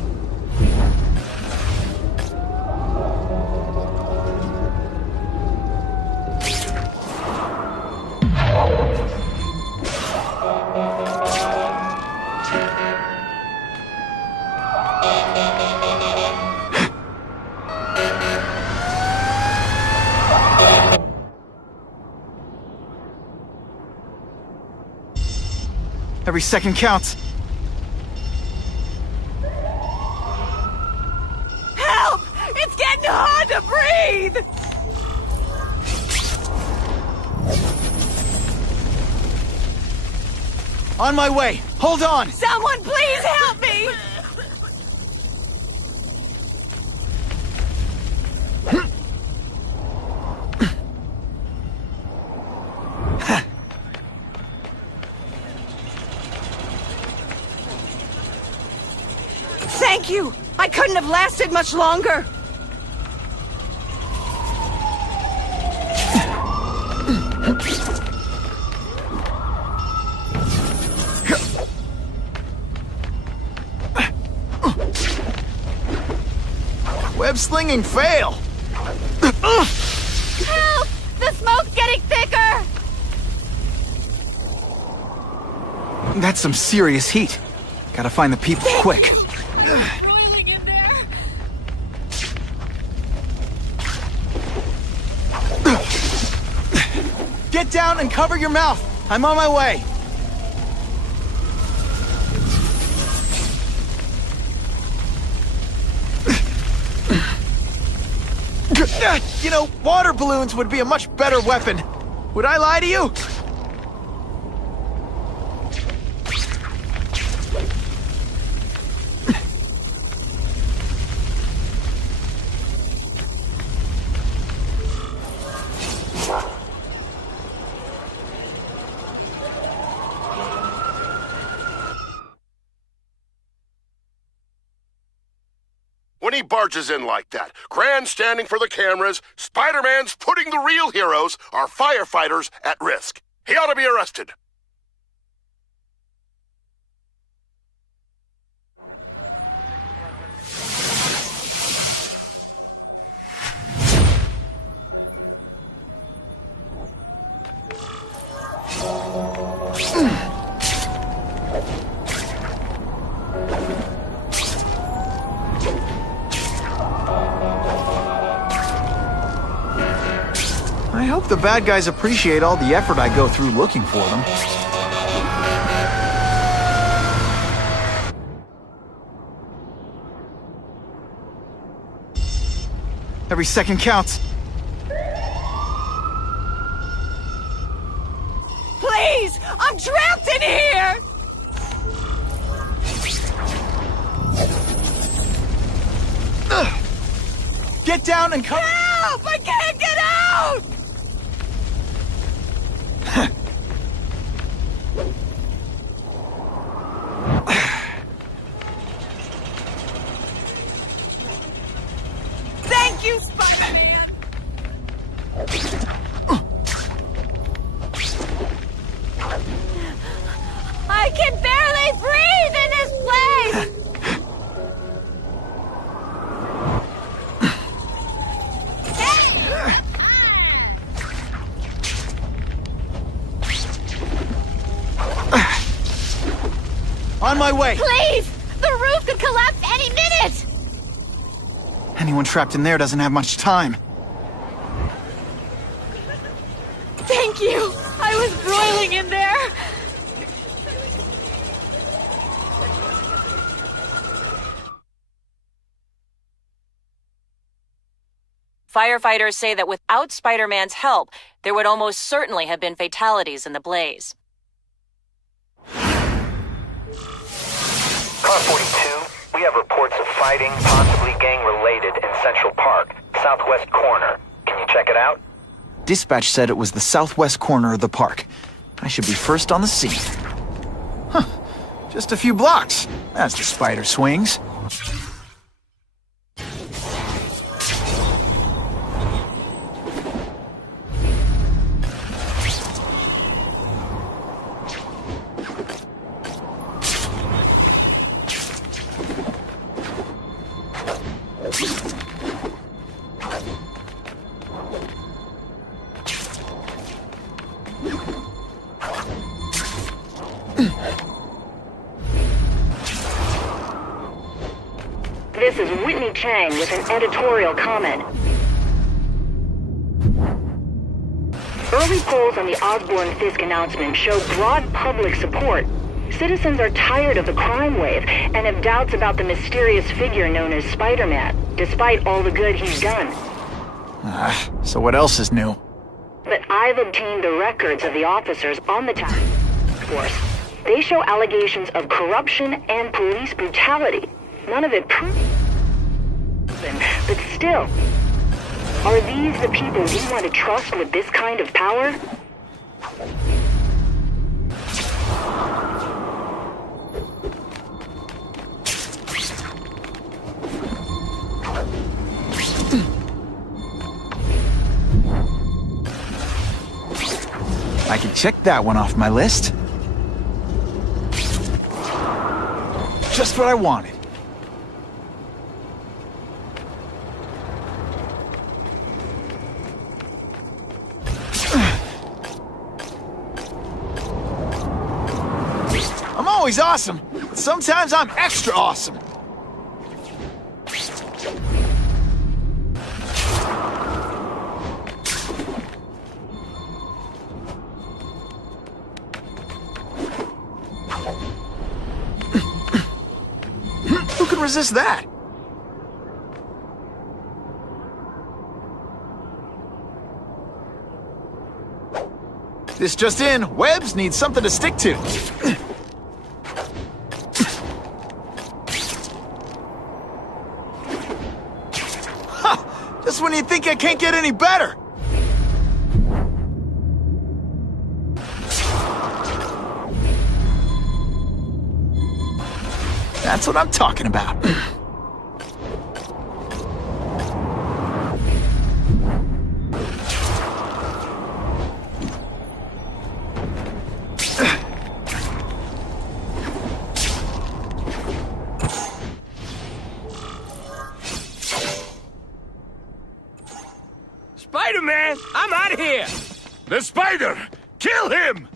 Every second counts. Help! It's getting hard to breathe! On my way. Hold on. Someone please help me! Thank you! I couldn't have lasted much longer! Web-slinging fail! Help! The smoke's getting thicker! That's some serious heat. Gotta find the people quick. Get down and cover your mouth! I'm on my way! You know, water balloons would be a much better weapon. Would I lie to you? When he barges in like that, grandstanding for the cameras, Spider-Man's putting the real heroes, our firefighters, at risk. He ought to be arrested. I hope the bad guys appreciate all the effort I go through looking for them. Every second counts. Please! I'm trapped in here! Get down and cover— Help! I can't get out! Thank you, Spider-Man! I can barely breathe in this place! On my way! Please! The roof could collapse any minute! Anyone trapped in there doesn't have much time. Thank you! I was broiling in there! Firefighters say that without Spider-Man's help, there would almost certainly have been fatalities in the blaze. Car 42, we have reports of fighting, possibly gang-related, in Central Park, southwest corner. Can you check it out? Dispatch said it was the southwest corner of the park. I should be first on the scene. Huh. Just a few blocks, as the spider swings. This is Whitney Chang with an editorial comment. Early polls on the Osborn-Fisk announcement show broad public support. Citizens are tired of the crime wave and have doubts about the mysterious figure known as Spider-Man, despite all the good he's done. So what else is new? But I've obtained the records of the officers on the task force. They show allegations of corruption and police brutality. None of it proven, but still, are these the people we want to trust with this kind of power? I can check that one off my list. Just what I wanted. I'm always awesome, but sometimes I'm extra awesome. Who could resist that? This just in, Webbs needs something to stick to. Just when you think I can't get any better. That's what I'm talking about. Spider-Man, I'm out of here! The spider! Kill him!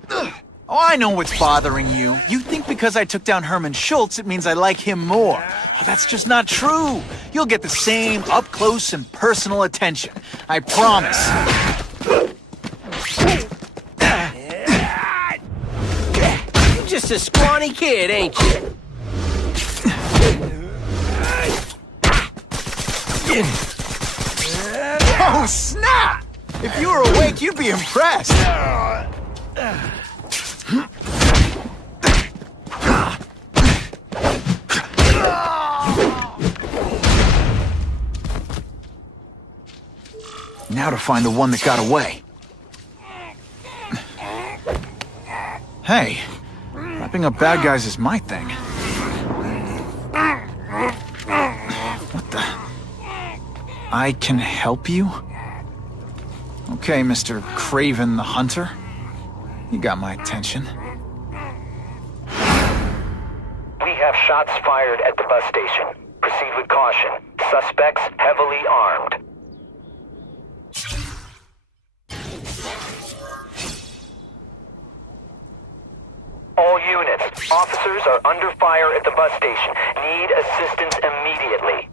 Oh, I know what's bothering you. You think because I took down Herman Schultz, it means I like him more. Oh, that's just not true. You'll get the same up-close and personal attention. I promise. You're just a scrawny kid, ain't you? Oh, snap! If you were awake, you'd be impressed. Now to find the one that got away. Hey, wrapping up bad guys is my thing. What the? I can help you? Okay, Mr. Craven the Hunter. You got my attention. We have shots fired at the bus station. Proceed with caution. Suspects heavily armed. All units, officers are under fire at the bus station. Need assistance immediately.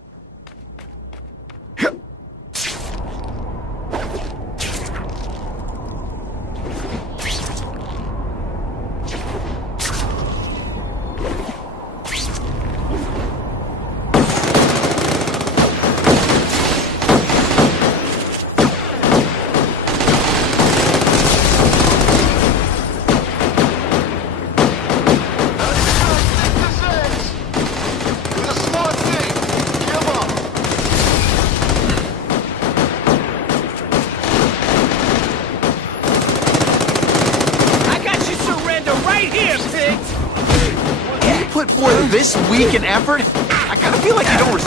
This week in effort? I kinda feel like you don't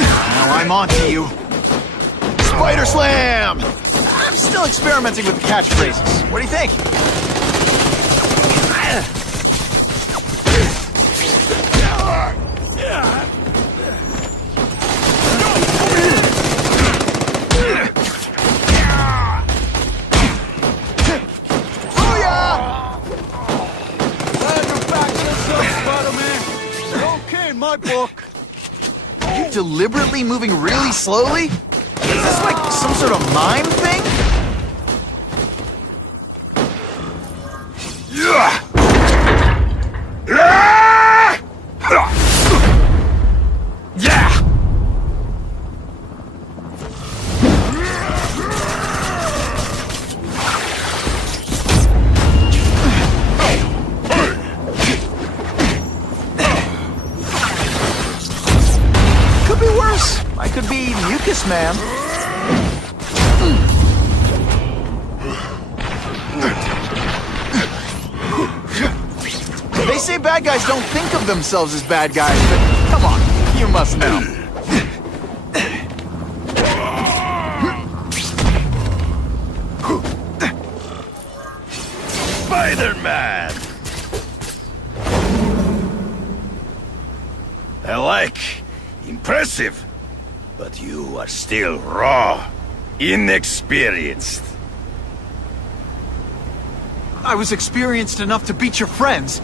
Now I'm on to you. Spider Slam! I'm still experimenting with the catchphrases. What do you think? Book. Are you deliberately moving really slowly? Is this like some sort of mime thing? Yeah. Could be mucus, man. They say bad guys don't think of themselves as bad guys, but come on, you must know. Spider-Man! I like. Impressive. But you are still raw. Inexperienced. I was experienced enough to beat your friends.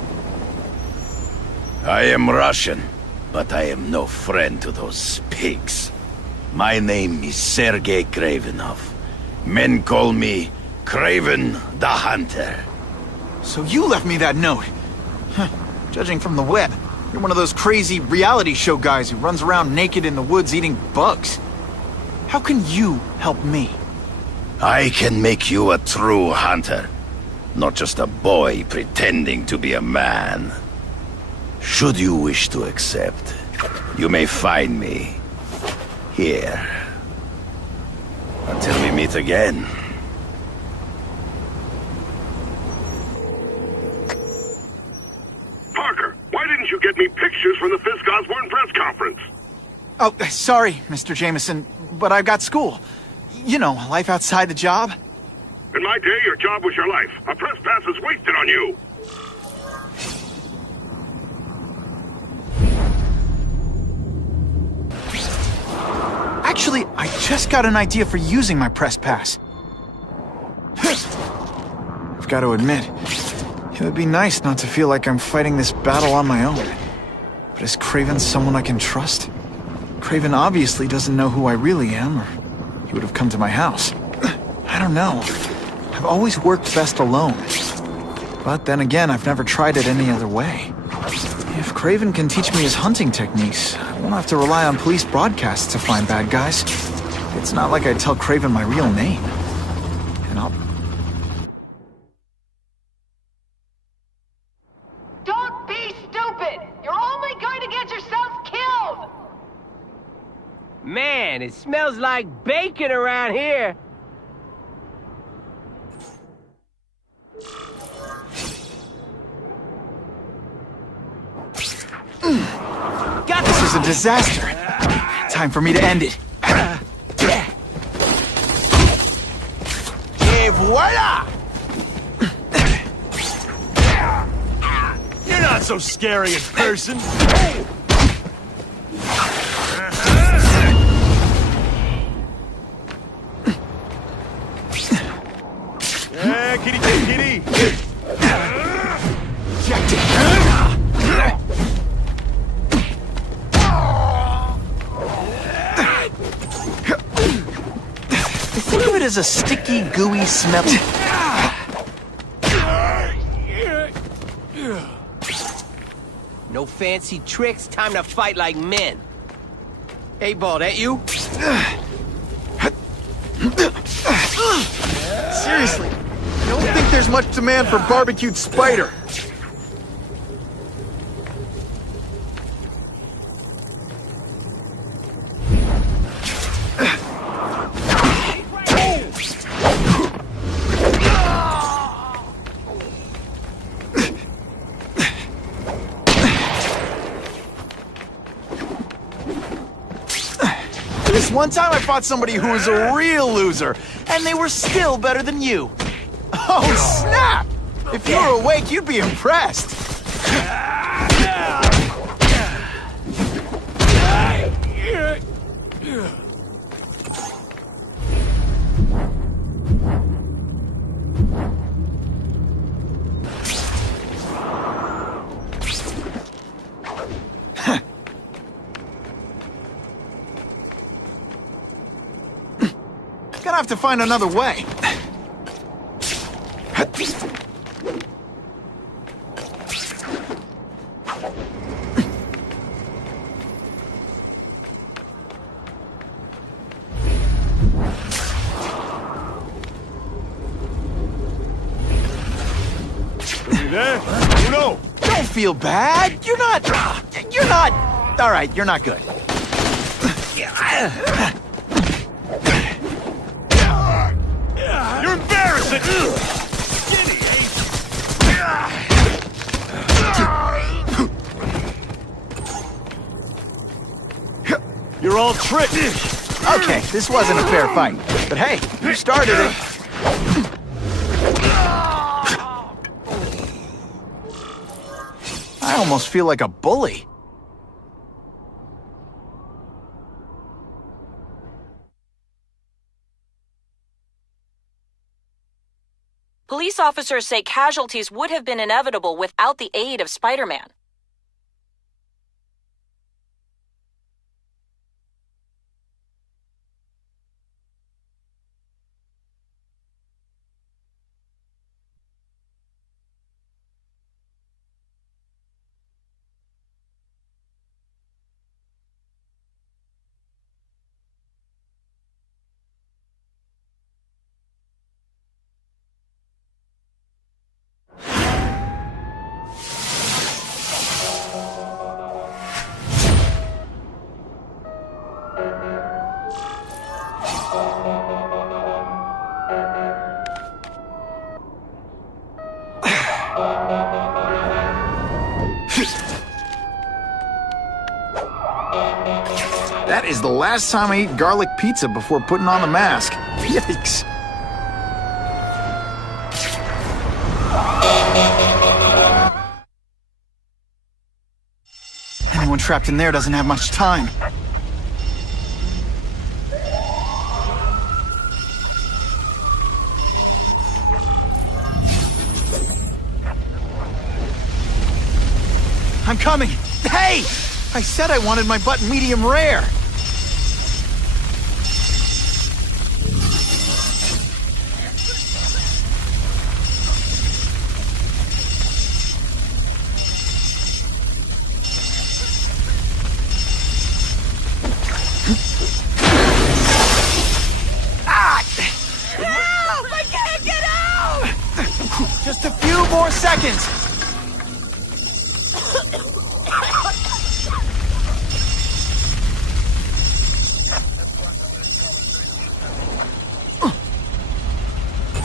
I am Russian, but I am no friend to those pigs. My name is Sergei Kravenov. Men call me Kraven the Hunter. So you left me that note. Huh. Judging from the web, you're one of those crazy reality show guys who runs around naked in the woods eating bugs. How can you help me? I can make you a true hunter. Not just a boy pretending to be a man. Should you wish to accept, you may find me here. Until we meet again. Parker, why didn't you get me pictures from the Fisk Osborne press conference? Oh, sorry, Mr. Jameson, but I've got school. You know, life outside the job. In my day, your job was your life. A press pass is wasted on you. Actually, I just got an idea for using my press pass. I've got to admit, it would be nice not to feel like I'm fighting this battle on my own. But is Kraven someone I can trust? Kraven obviously doesn't know who I really am, or he would have come to my house. I don't know. I've always worked best alone. But then again, I've never tried it any other way. If Kraven can teach me his hunting techniques, I won't have to rely on police broadcasts to find bad guys. It's not like I'd tell Kraven my real name. And I'll... Don't be stupid! You're only going to get yourself killed! Man, it smells like bacon around here. This is a disaster. Time for me to end it. Et voila! You're not so scary in person. Kitty, kitty, kitty! Checked it. Think of it as a sticky, gooey smell. No fancy tricks, time to fight like men. Hey, Ball, that you? Seriously, I don't think there's much demand for barbecued spider. This one time I fought somebody who was a real loser, and they were still better than you. Oh, snap! If you were awake, you'd be impressed. Gonna have to find another way. Don't feel bad. You're not. All right, you're not good. You're embarrassing! You're all tricked! Okay, this wasn't a fair fight. But hey, you started it. almost feel like a bully. Police officers say casualties would have been inevitable without the aid of Spider-Man. That is the last time I eat garlic pizza before putting on the mask. Yikes. Anyone trapped in there doesn't have much time. I'm coming! Hey! I said I wanted my butt medium rare! Help! I can't get out! Just a few more seconds!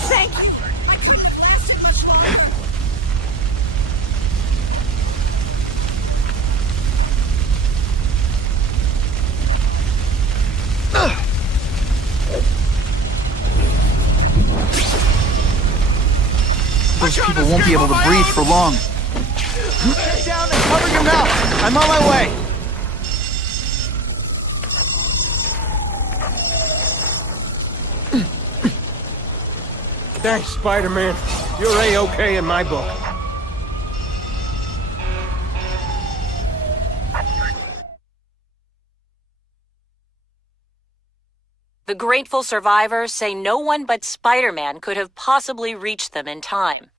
Thank you! I couldn't have lasted much longer. Those people won't be able to breathe for long. Get down and cover your mouth! I'm on my way! Thanks, Spider-Man. You're A-okay in my book. The grateful survivors say no one but Spider-Man could have possibly reached them in time.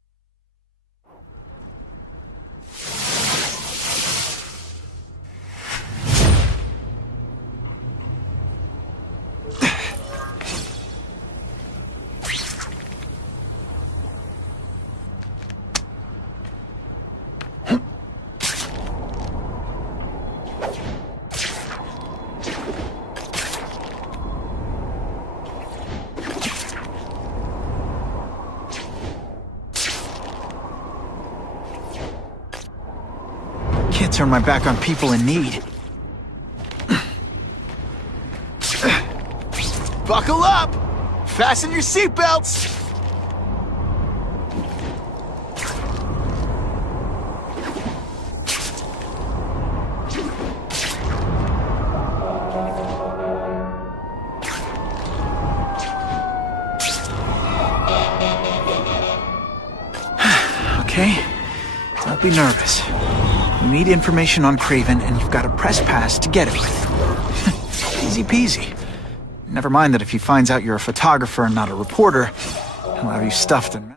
Can't turn my back on people in need. Buckle up! Fasten your seatbelts! Okay, don't be nervous. You need information on Kraven, and you've got a press pass to get it with. Easy peasy. Never mind that if he finds out you're a photographer and not a reporter, he'll have you stuffed in...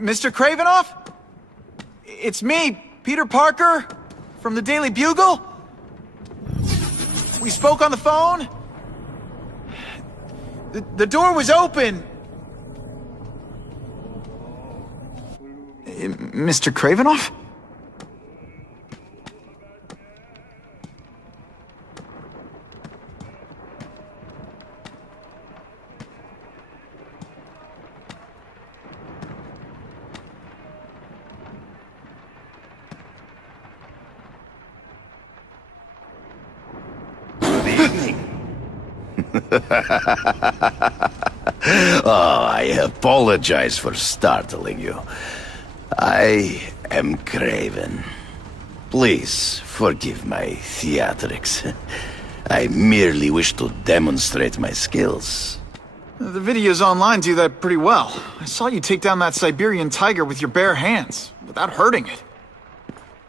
Mr. Kravinoff? It's me, Peter Parker, from the Daily Bugle. We spoke on the phone. The door was open. Mr. Kravinoff? Oh, I apologize for startling you. I am Craven. Please forgive my theatrics. I merely wish to demonstrate my skills. The videos online do that pretty well. I saw you take down that Siberian tiger with your bare hands, without hurting it.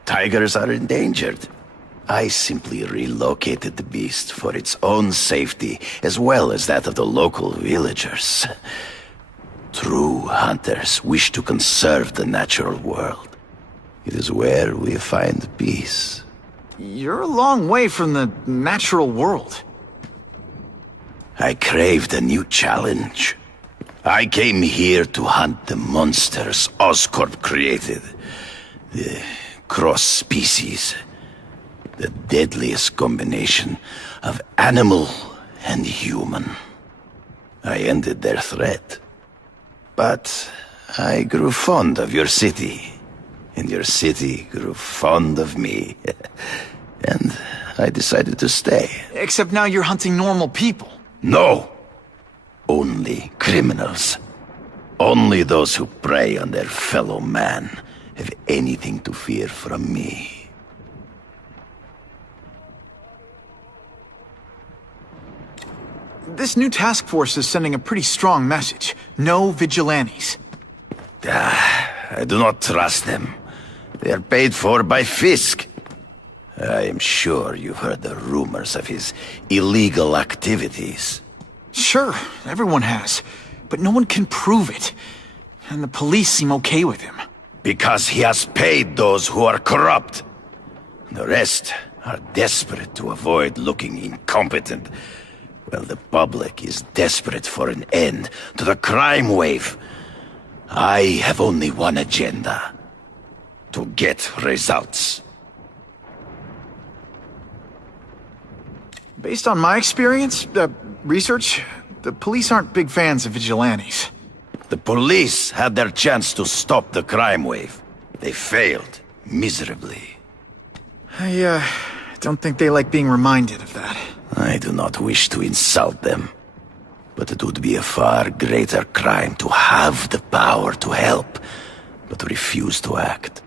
Tigers are endangered. I simply relocated the beast for its own safety, as well as that of the local villagers. True hunters wish to conserve the natural world. It is where we find peace. You're a long way from the natural world. I craved a new challenge. I came here to hunt the monsters Oscorp created. The cross-species. The deadliest combination of animal and human. I ended their threat. But I grew fond of your city. And your city grew fond of me. And I decided to stay. Except now you're hunting normal people. No! Only criminals. Only those who prey on their fellow man have anything to fear from me. This new task force is sending a pretty strong message. No vigilantes. I do not trust them. They are paid for by Fisk. I am sure you've heard the rumors of his illegal activities. Sure, everyone has. But no one can prove it. And the police seem okay with him. Because he has paid those who are corrupt. The rest are desperate to avoid looking incompetent. Well, the public is desperate for an end to the crime wave. I have only one agenda. To get results. Based on my experience, research, the police aren't big fans of vigilantes. The police had their chance to stop the crime wave. They failed miserably. I don't think they like being reminded of that. I do not wish to insult them. But it would be a far greater crime to have the power to help, but refuse to act.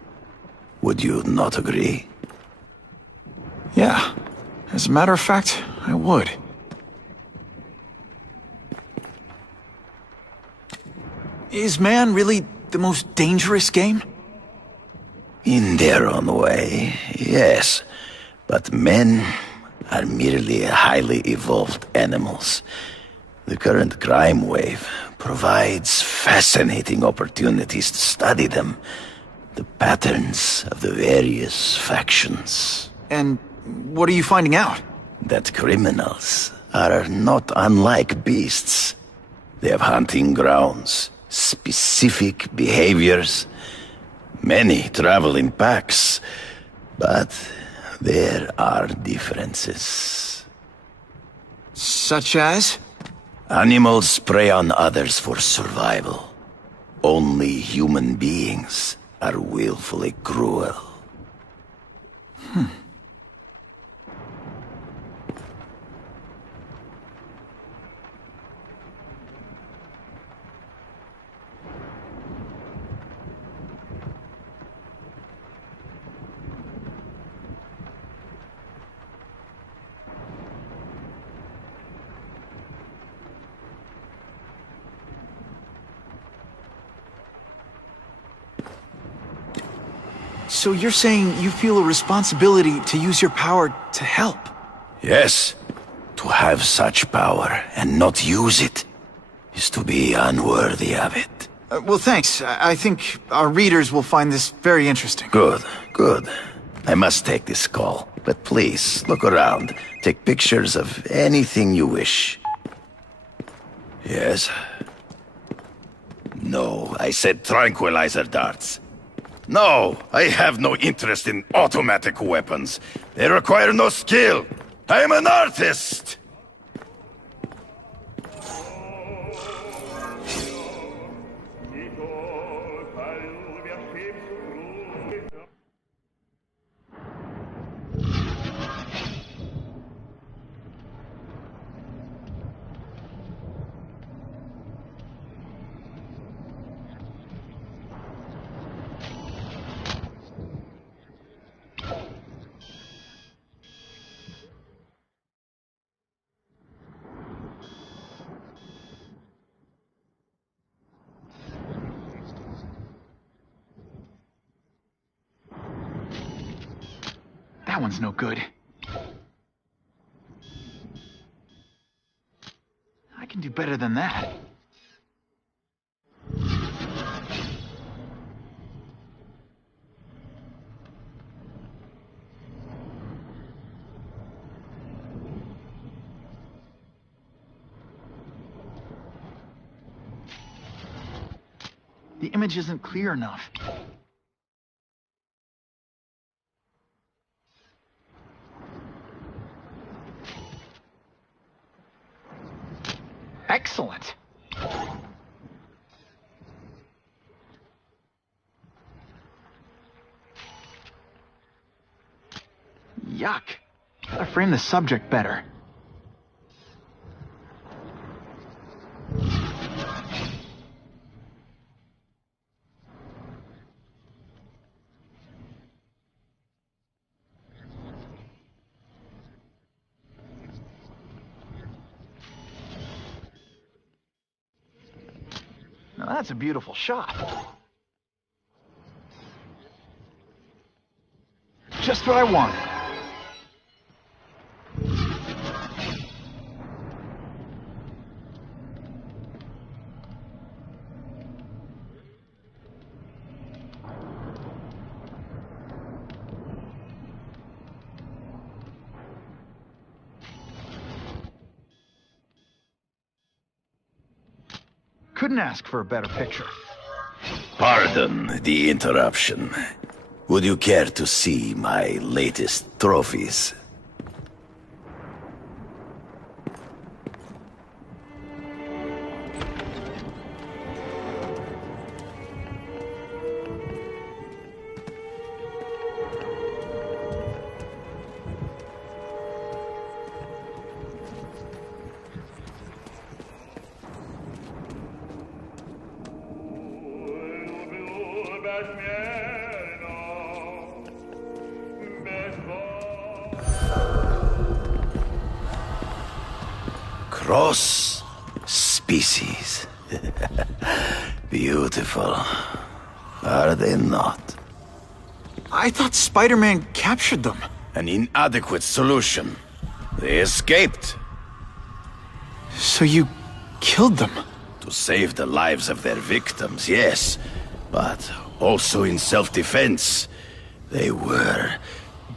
Would you not agree? Yeah. As a matter of fact, I would. Is man really the most dangerous game? In their own way, yes. But men are merely highly evolved animals. The current crime wave provides fascinating opportunities to study them. The patterns of the various factions. And what are you finding out? That criminals are not unlike beasts. They have hunting grounds, specific behaviors. Many travel in packs, but there are differences. Such as? Animals prey on others for survival. Only human beings are willfully cruel. So you're saying you feel a responsibility to use your power to help? Yes. To have such power and not use it is to be unworthy of it. Well, thanks. I think our readers will find this very interesting. Good, good. I must take this call, but please, look around. Take pictures of anything you wish. Yes? No, I said tranquilizer darts. No, I have no interest in automatic weapons. They require no skill. I am an artist! That one's no good. I can do better than that. The image isn't clear enough. Excellent. Yuck. Gotta frame the subject better. Now that's a beautiful shot. Just what I wanted. Couldn't ask for a better picture. Pardon the interruption. Would you care to see my latest trophies? Cross species. Beautiful. Are they not? I thought Spider-Man captured them. An inadequate solution. They escaped. So you killed them? To save the lives of their victims, yes. But also in self-defense. They were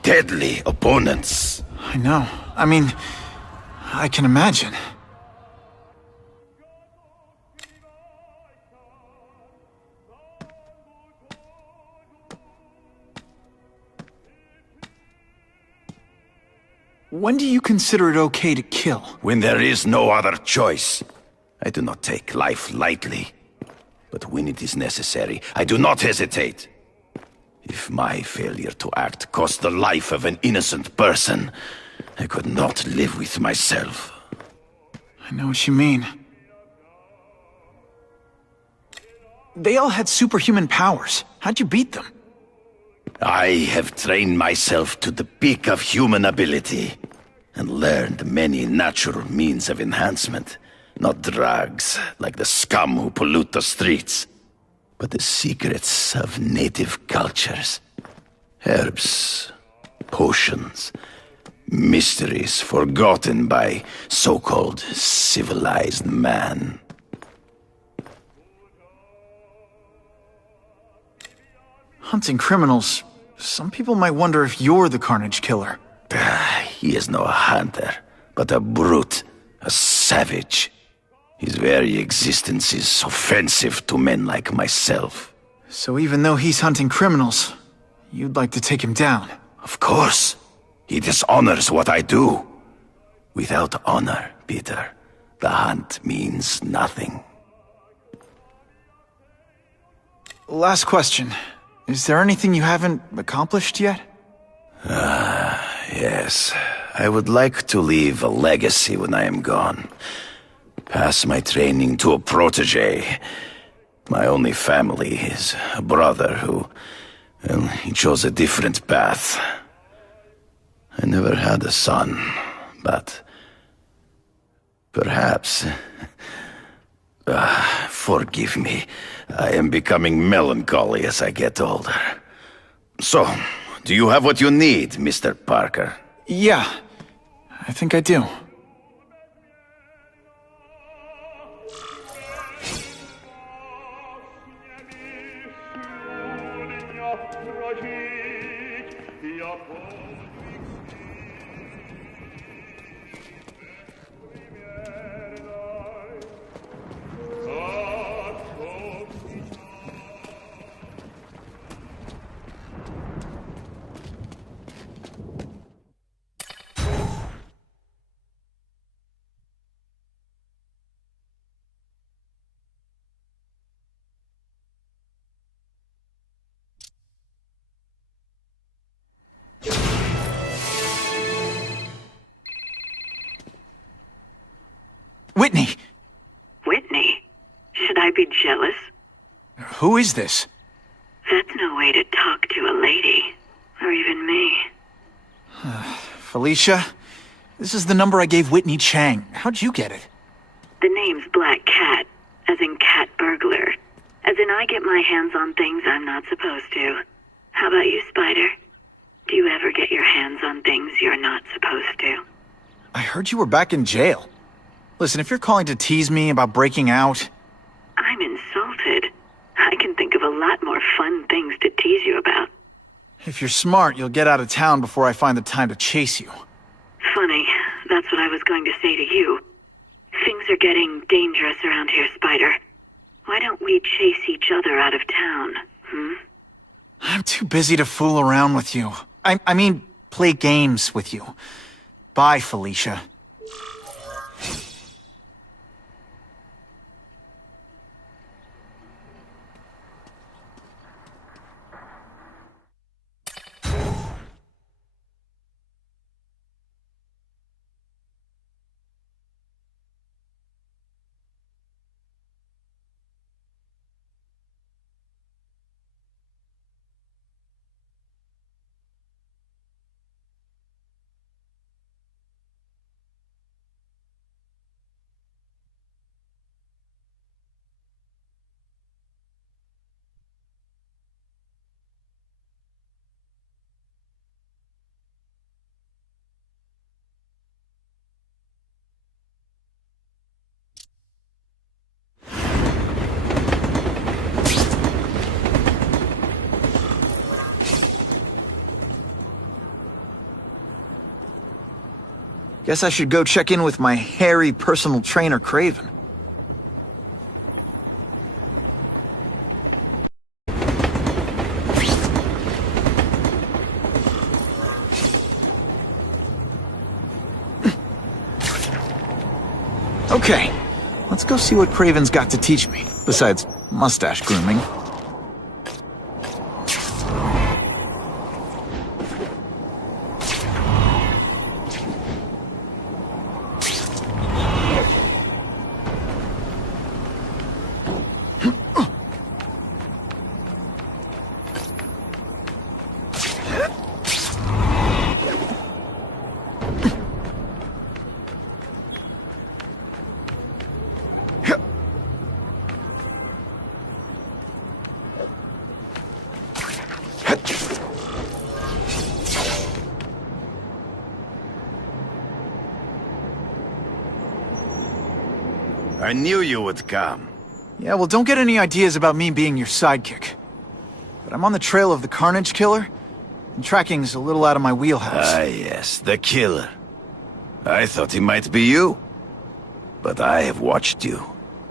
deadly opponents. I know. I mean, I can imagine. When do you consider it okay to kill? When there is no other choice. I do not take life lightly. But when it is necessary, I do not hesitate. If my failure to act cost the life of an innocent person, I could not live with myself. I know what you mean. They all had superhuman powers. How'd you beat them? I have trained myself to the peak of human ability, and learned many natural means of enhancement. Not drugs, like the scum who pollute the streets, but the secrets of native cultures. Herbs, potions, mysteries forgotten by so-called civilized man. Hunting criminals. Some people might wonder if you're the Carnage Killer. He is no hunter, but a brute, a savage. His very existence is offensive to men like myself. So even though he's hunting criminals, you'd like to take him down? Of course. He dishonors what I do. Without honor, Peter, the hunt means nothing. Last question. Is there anything you haven't accomplished yet? Yes. I would like to leave a legacy when I am gone. Pass my training to a protege. My only family is a brother who... well, he chose a different path. I never had a son, but... perhaps... forgive me. I am becoming melancholy as I get older. So, Do you have what you need, Mr. Parker? Yeah, I think I do. Whitney! Whitney? Should I be jealous? Who is this? That's no way to talk to a lady. Or even me. Felicia? This is the number I gave Whitney Chang. How'd you get it? The name's Black Cat, as in cat burglar. As in I get my hands on things I'm not supposed to. How about you, Spider? Do you ever get your hands on things you're not supposed to? I heard you were back in jail. Listen, if you're calling to tease me about breaking out... I'm insulted. I can think of a lot more fun things to tease you about. If you're smart, you'll get out of town before I find the time to chase you. Funny, that's what I was going to say to you. Things are getting dangerous around here, Spider. Why don't we chase each other out of town, I'm too busy to fool around with you. I mean, play games with you. Bye, Felicia. Guess I should go check in with my hairy personal trainer, Craven. Okay, let's go see what Craven's got to teach me, besides mustache grooming. I knew you would come. Yeah, well, don't get any ideas about me being your sidekick. But I'm on the trail of the Carnage Killer, and tracking's a little out of my wheelhouse. Ah, yes, the killer. I thought he might be you. But I have watched you,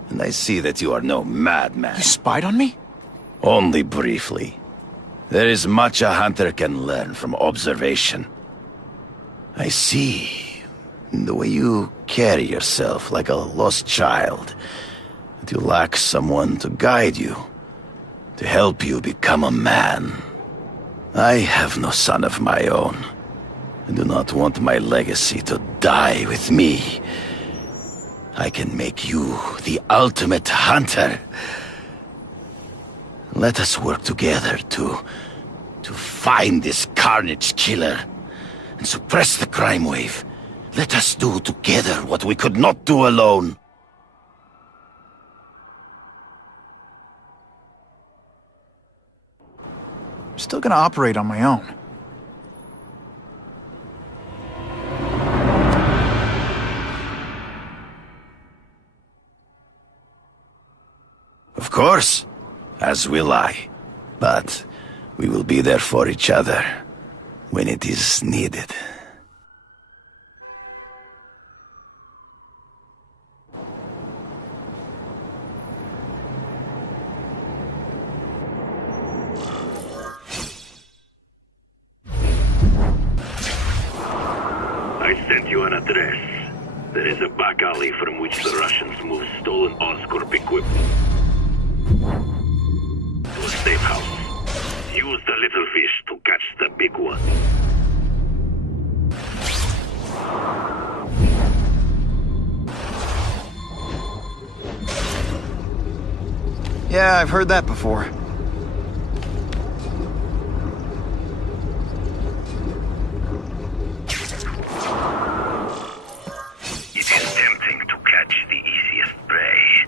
and I see that you are no madman. You spied on me? Only briefly. There is much a hunter can learn from observation. I see in the way you carry yourself like a lost child, that you lack someone to guide you, to help you become a man. I have no son of my own. I do not want my legacy to die with me. I can make you the ultimate hunter. Let us work together to find this Carnage Killer and suppress the crime wave. Let us do together what we could not do alone. I'm still gonna operate on my own. as will I. But we will be there for each other when it is needed. I sent you an address. There is a back alley from which the Russians move stolen Oscorp equipment. To a safe house. Use the little fish to catch the big one. Yeah, I've heard that before. It is tempting to catch the easiest prey,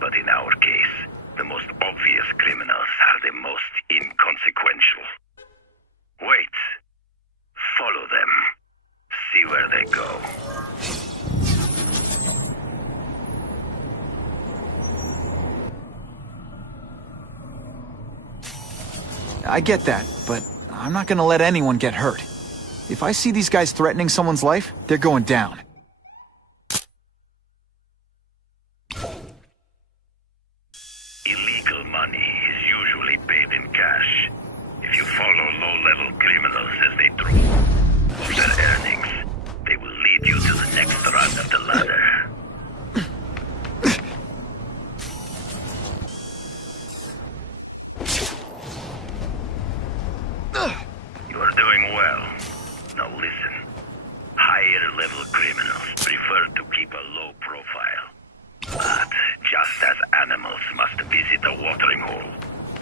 but in our case, the most obvious criminals are the most inconsequential. Wait. Follow them. See where they go. I get that, but I'm not gonna let anyone get hurt. If I see these guys threatening someone's life, they're going down. Illegal money is usually paid in cash. If you follow low-level criminals as they draw their earnings, they will lead you to the next rung of the ladder. You are doing well. Now listen. Higher-level criminals prefer to keep a low profile. But just as animals must visit a watering hole,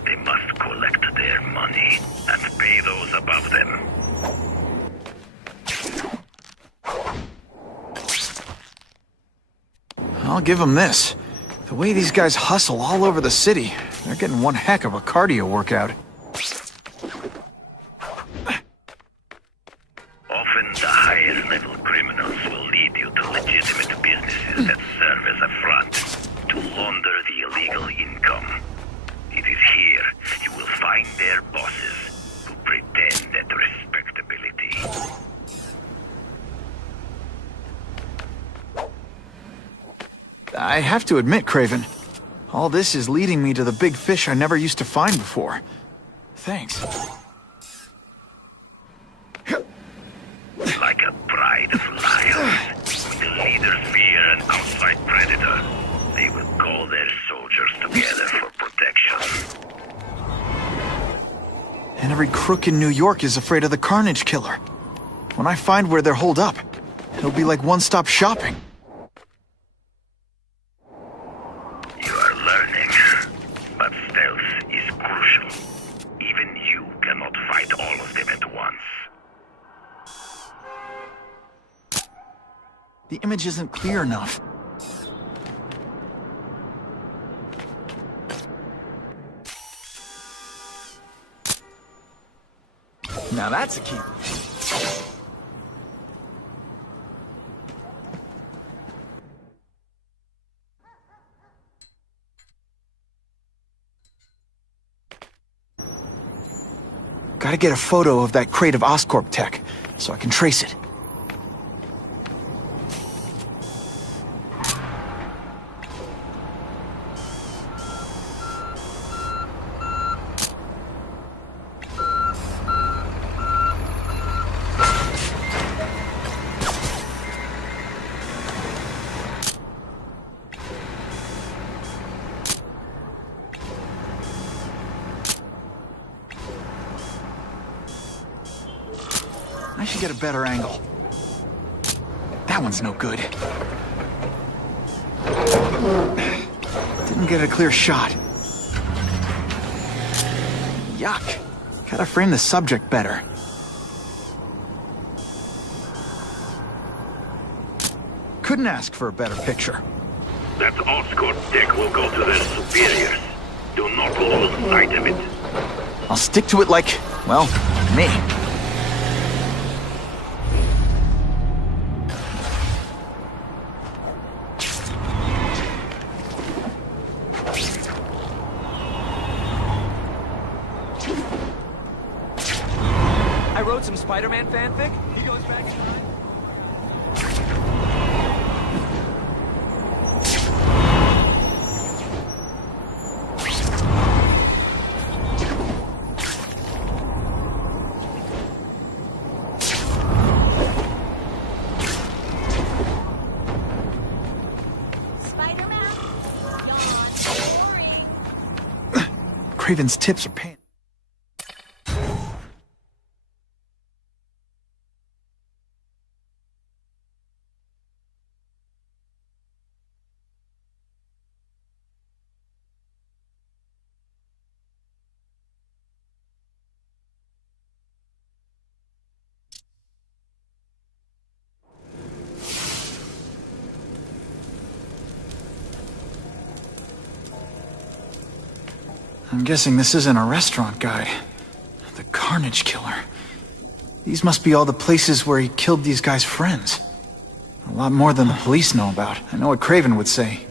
they must collect their money and pay those above them. I'll give them this. The way these guys hustle all over the city, they're getting one heck of a cardio workout. Often the higher-level criminals will lead you to legitimate businesses that serve as a front to launder the illegal income. It is here you will find their bosses who pretend at respectability. I have to admit, Craven, all this is leading me to the big fish I never used to find before. Thanks. Like a pride of lions, when the leaders fear an outside predator, they will call their soldiers together for protection. And every crook in New York is afraid of the Carnage Killer. When I find where they're holed up, it'll be like one-stop shopping. You are learning, but stealth is crucial. Even you cannot fight all of them at once. The image isn't clear enough. Now that's a key. Gotta get a photo of that crate of Oscorp tech, so I can trace it. I should get a better angle. That one's no good. Didn't get a clear shot. Yuck. Gotta frame the subject better. Couldn't ask for a better picture. That Oscorp tech will go to their superiors. Do not lose sight of it. I'll stick to it like, well, me. I wrote some Spider-Man fanfic. He goes back in time. Craven's tips are paying. I'm guessing this isn't a restaurant guide. The Carnage Killer. These must be all the places where he killed these guys' friends. A lot more than the police know about. I know what Craven would say.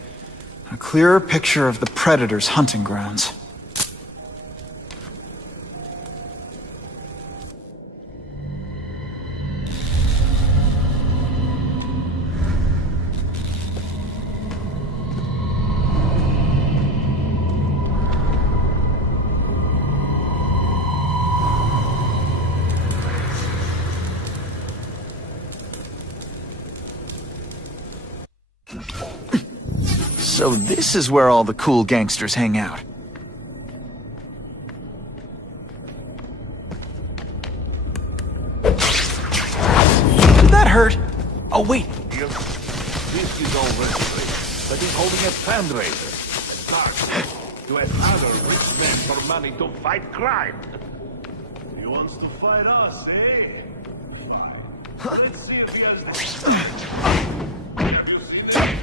A clearer picture of the Predator's hunting grounds. So this is where all the cool gangsters hang out. Did that hurt? Oh, wait. This is already, but he's holding a fundraiser. To another rich man for money to fight crime. He wants to fight us, eh? Let's see if he has... Have you seen this?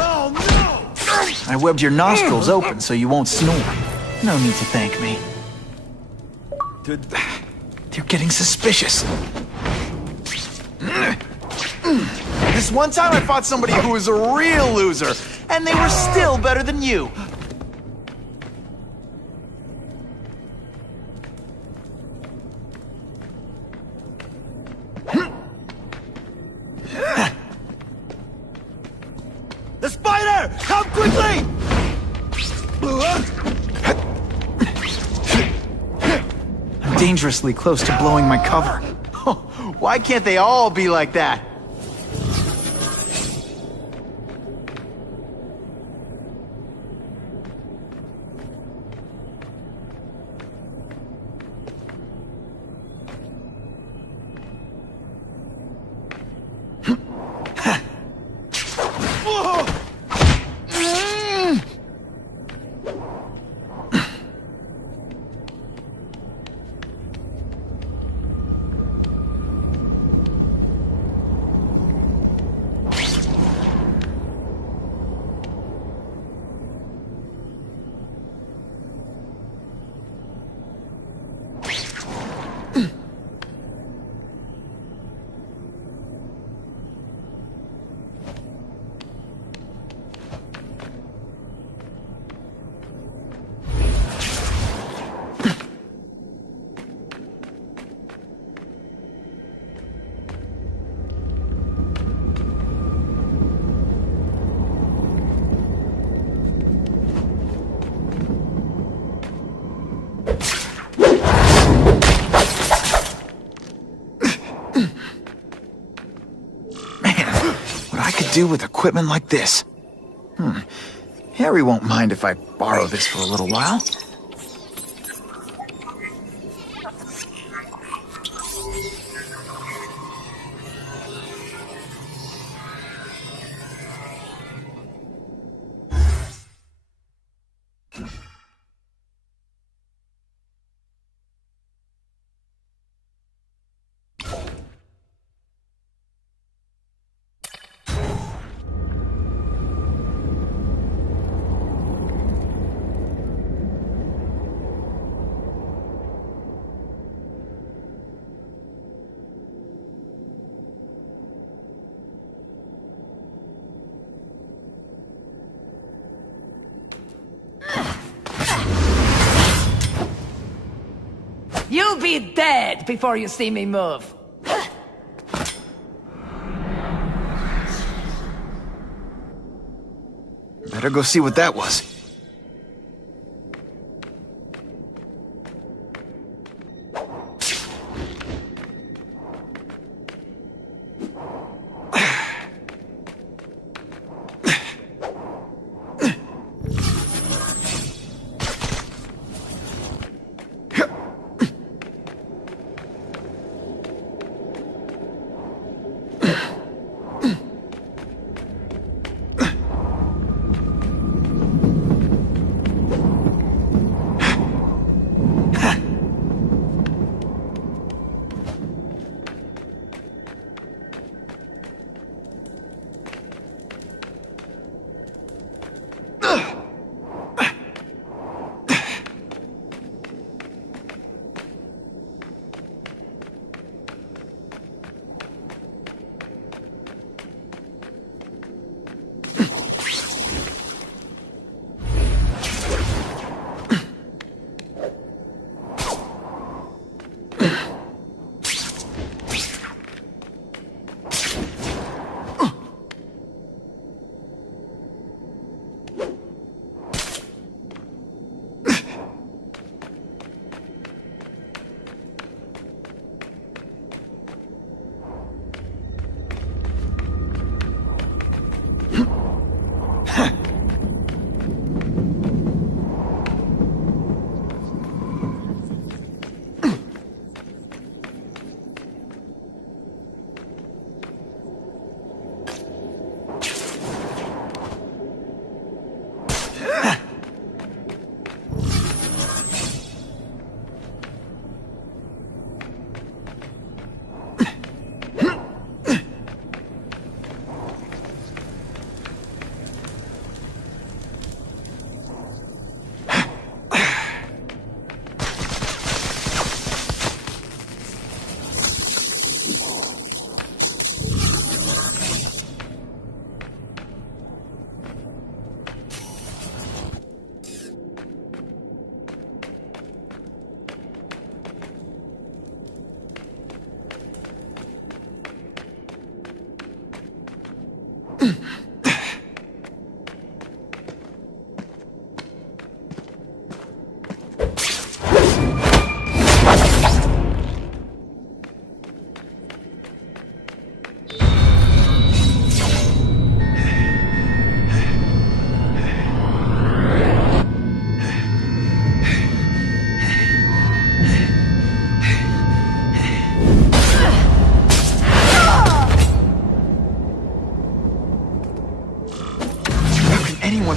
Oh, no! I webbed your nostrils open so you won't snore. No need to thank me. Dude, they're getting suspicious. This one time I fought somebody who was a real loser, and they were still better than you. The spider! Come quickly! I'm dangerously close to blowing my cover. Why can't they all be like that? Do with equipment like this. Harry won't mind if I borrow this for a little while. You'll be dead before you see me move. Better go see what that was.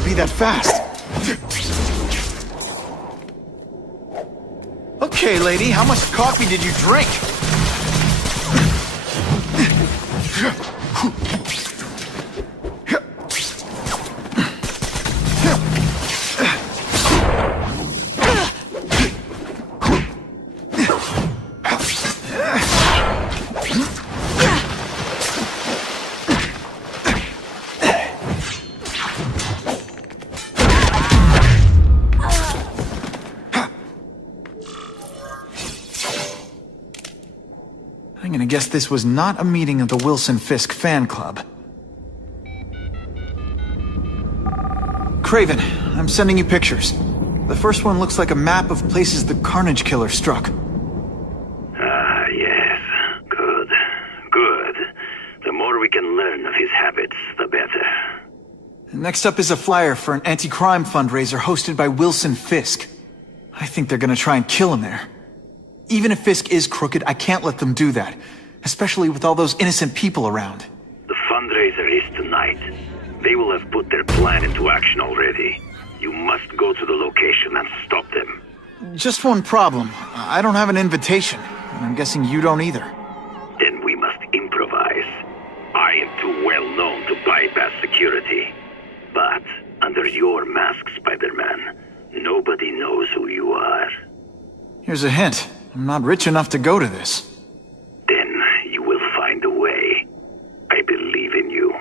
Be that fast. Okay, lady, how much coffee did you drink? I'm gonna guess this was not a meeting of the Wilson Fisk fan club. Craven, I'm sending you pictures. The first one looks like a map of places the Carnage Killer struck. Ah, yes. Good. Good. The more we can learn of his habits, the better. Next up is a flyer for an anti-crime fundraiser hosted by Wilson Fisk. I think they're gonna try and kill him there. Even if Fisk is crooked, I can't let them do that. Especially with all those innocent people around. The fundraiser is tonight. They will have put their plan into action already. You must go to the location and stop them. Just one problem. I don't have an invitation. And I'm guessing you don't either. Then we must improvise. I am too well known to bypass security. But under your mask, Spider-Man, nobody knows who you are. Here's a hint. I'm not rich enough to go to this. Then you will find a way. I believe in you.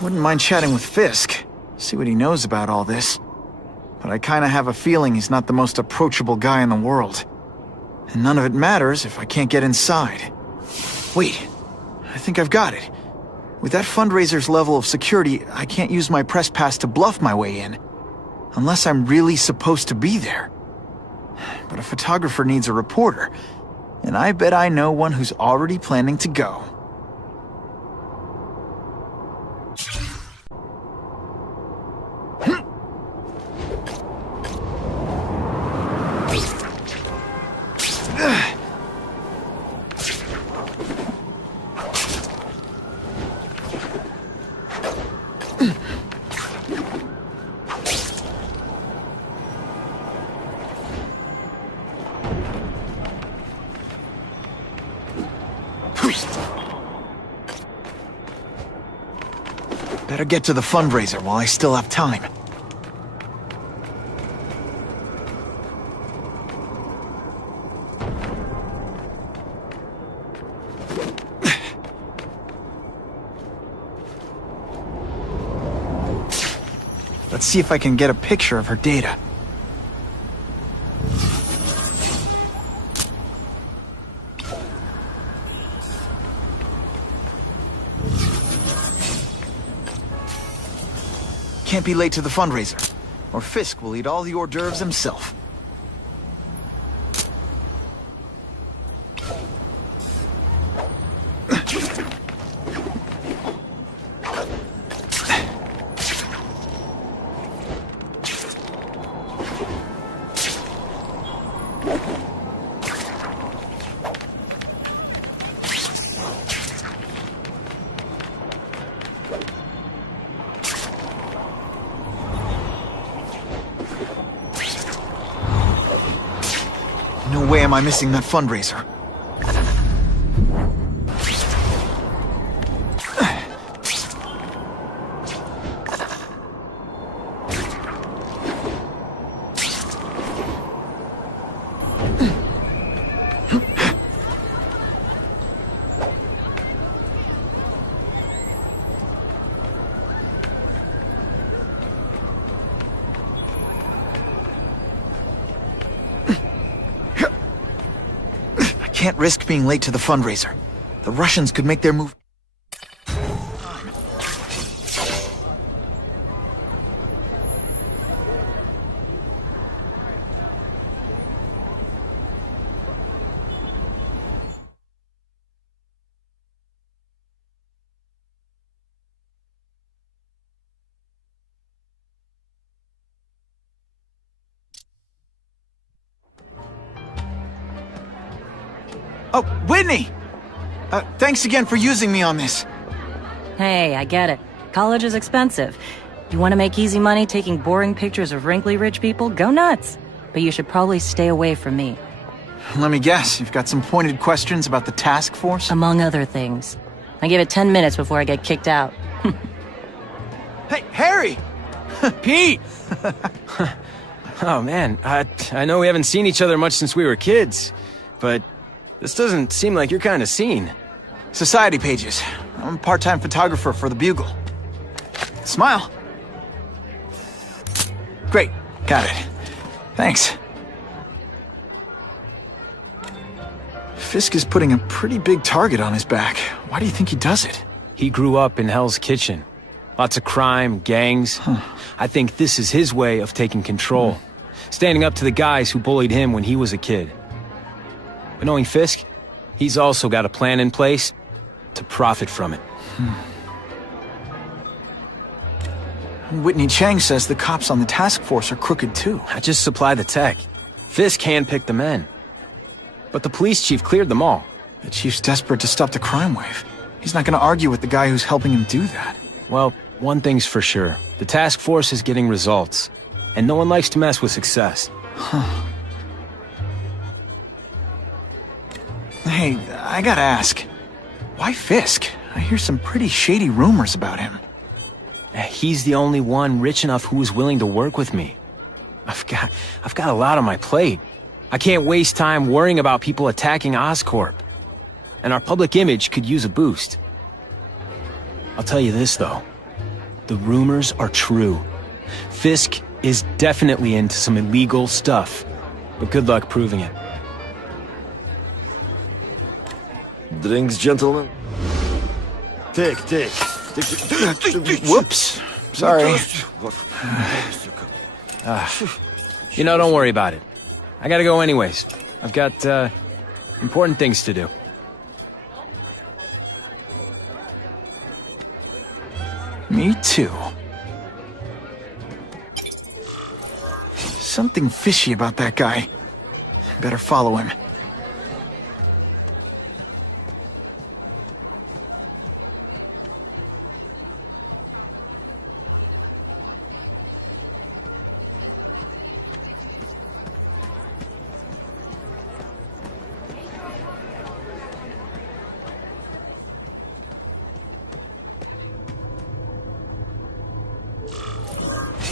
Wouldn't mind chatting with Fisk, see what he knows about all this. But I kinda have a feeling he's not the most approachable guy in the world. And none of it matters if I can't get inside. Wait, I think I've got it. With that fundraiser's level of security, I can't use my press pass to bluff my way in. Unless I'm really supposed to be there. But a photographer needs a reporter, and I bet I know one who's already planning to go. Better get to the fundraiser while I still have time. Let's see if I can get a picture of her data. Can't be late to the fundraiser, or Fisk will eat all the hors d'oeuvres himself. No way am I missing that fundraiser. Can't risk being late to the fundraiser. The Russians could make their move. Oh, Whitney! Thanks again for using me on this. Hey, I get it. College is expensive. You want to make easy money taking boring pictures of wrinkly rich people? Go nuts! But you should probably stay away from me. Let me guess, you've got some pointed questions about the task force? Among other things. I give it 10 minutes before I get kicked out. Hey, Harry! Pete! Oh man, I know we haven't seen each other much since we were kids, but this doesn't seem like your kind of scene. Society pages. I'm a part-time photographer for the Bugle. Smile. Great, got it. Thanks. Fisk is putting a pretty big target on his back. Why do you think he does it? He grew up in Hell's Kitchen. Lots of crime, gangs. I think this is his way of taking control. Standing up to the guys who bullied him when he was a kid. But knowing Fisk, he's also got a plan in place to profit from it. Whitney Chang says the cops on the task force are crooked too. I just supply the tech. Fisk handpicked the men. But the police chief cleared them all. The chief's desperate to stop the crime wave. He's not gonna argue with the guy who's helping him do that. Well, one thing's for sure. The task force is getting results. And no one likes to mess with success. Hey, I gotta ask. Why Fisk? I hear some pretty shady rumors about him. He's the only one rich enough who is willing to work with me. I've got a lot on my plate. I can't waste time worrying about people attacking Oscorp. And our public image could use a boost. I'll tell you this, though. The rumors are true. Fisk is definitely into some illegal stuff, but good luck proving it. Drinks, gentlemen? Take. Whoops. Sorry. Don't worry about it. I gotta go anyways. I've got, important things to do. Me too. Something fishy about that guy. Better follow him.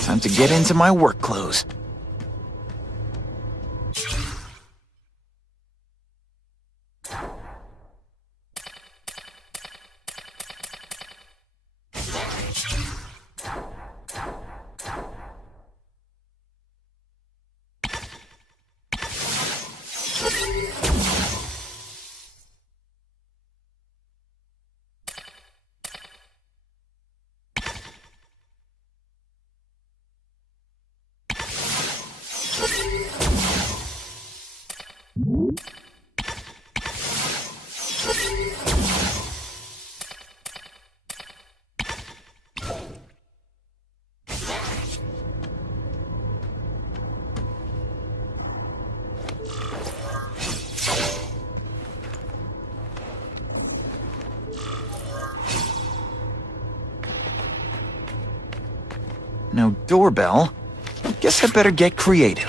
Time to get into my work clothes. No doorbell. Guess I better get creative.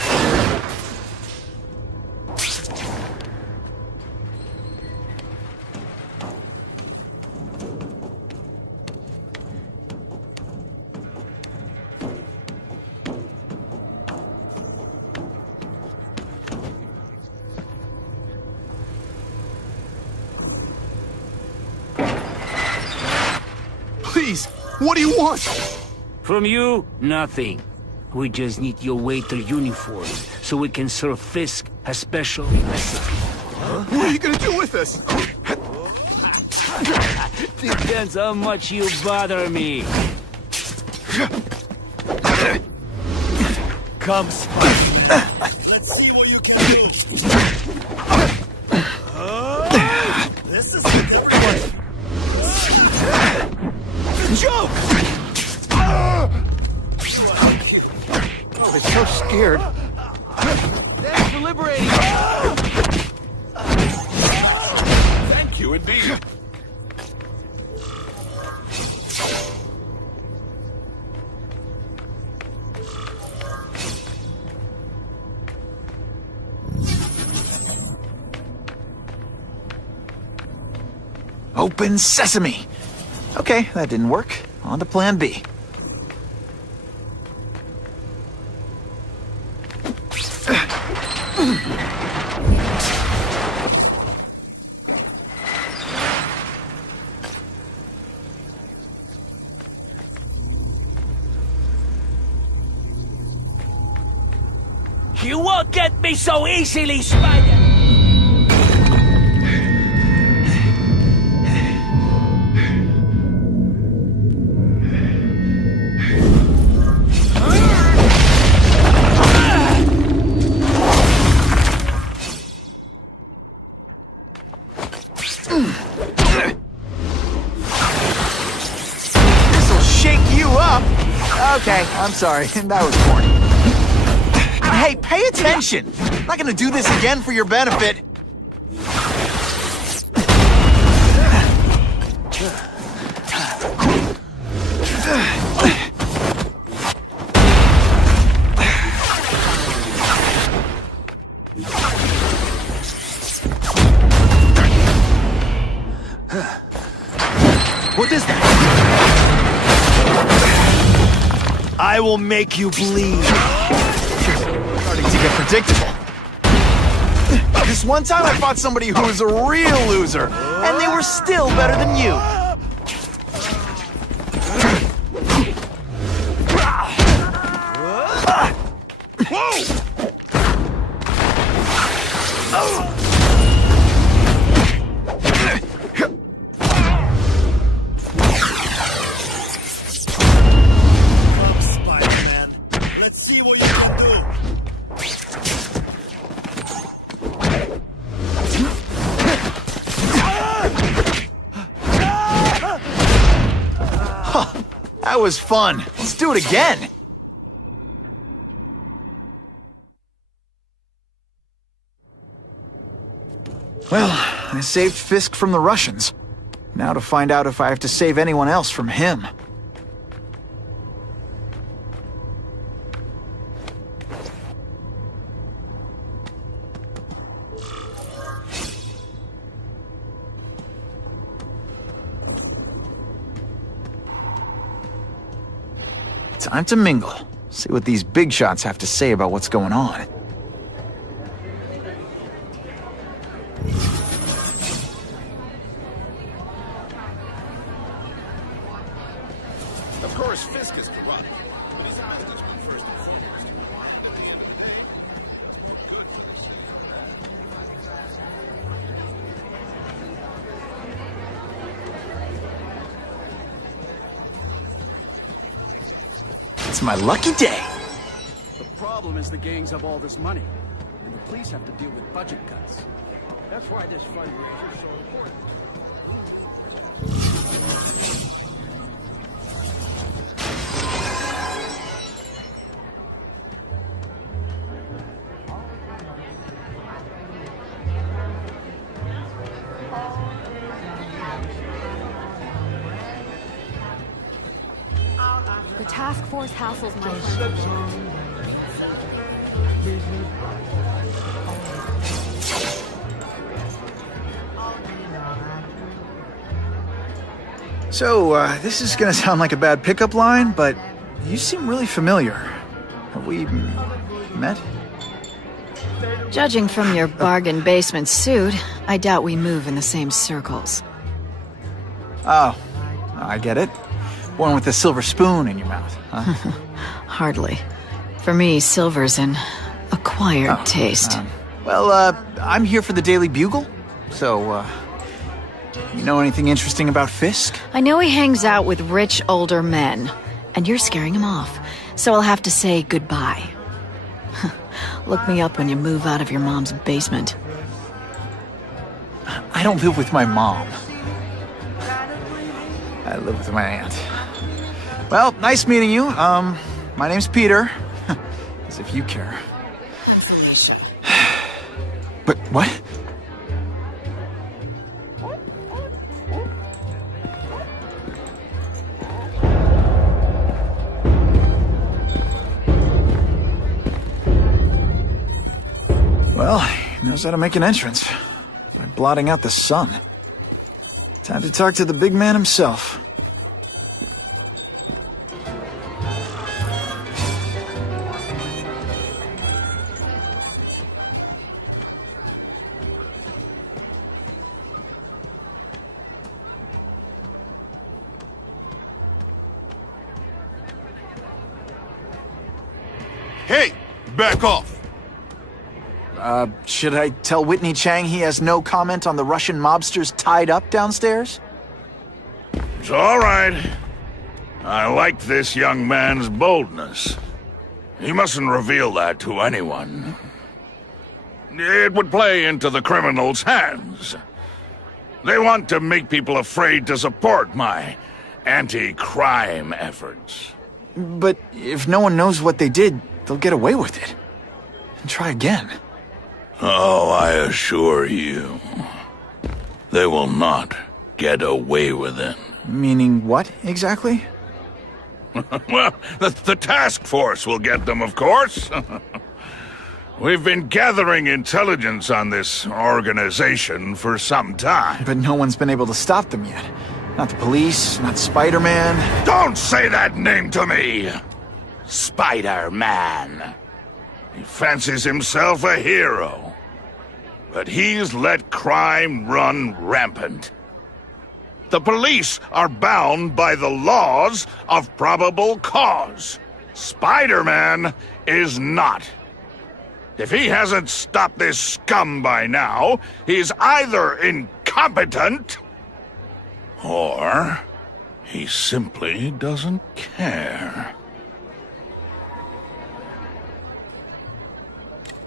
Please, what do you want? From you, nothing. We just need your waiter uniforms so we can serve Fisk a special recipe. What are you gonna do with us? Depends how much you bother me. Come, Spider. Let's see what you can do. This is Joke! Oh, they're so scared. Thanks for liberating me. Thank you, indeed. Open sesame! Okay, that didn't work. On to plan B. You won't get me so easily, Spider! This'll shake you up! Okay, I'm sorry. That was corny. Hey, pay attention! I'm not gonna do this again for your benefit. What is that? I will make you bleed. Starting to get predictable. This one time I fought somebody who was a real loser, and they were still better than you. Spider-Man. Let's see what you can do. That was fun. Let's do it again. Well, I saved Fisk from the Russians. Now to find out if I have to save anyone else from him. Time to mingle. See what these big shots have to say about what's going on. Of course, Fisk is corrupt, but he's a businessman first and foremost. At the end of the day, It's my lucky day. The problem is the gangs have all this money, and the police have to deal with budget cuts. That's why this fundraiser is so important. The task force hassles my friends. So, this is gonna sound like a bad pickup line, but you seem really familiar. Have we met? Judging from your bargain basement suit, I doubt we move in the same circles. Oh, I get it. One with a silver spoon in your mouth, huh? Hardly. For me, silver's an acquired taste. Well, I'm here for the Daily Bugle, so, you know anything interesting about Fisk? I know he hangs out with rich older men, and you're scaring him off, so I'll have to say goodbye. Look me up when you move out of your mom's basement. I don't live with my mom. I live with my aunt. Well, nice meeting you. My name's Peter. As if you care. But what? Well, he knows how to make an entrance by blotting out the sun. Time to talk to the big man himself. Hey, back off. Should I tell Whitney Chang he has no comment on the Russian mobsters tied up downstairs? It's all right. I like this young man's boldness. He mustn't reveal that to anyone. It would play into the criminals' hands. They want to make people afraid to support my anti-crime efforts. But if no one knows what they did, they'll get away with it. And try again. Oh, I assure you, they will not get away with it. Meaning what, exactly? Well, the task force will get them, of course. We've been gathering intelligence on this organization for some time. But no one's been able to stop them yet. Not the police, not Spider-Man. Don't say that name to me! Spider-Man. He fancies himself a hero. But he's let crime run rampant. The police are bound by the laws of probable cause. Spider-Man is not. If he hasn't stopped this scum by now, he's either incompetent, or he simply doesn't care.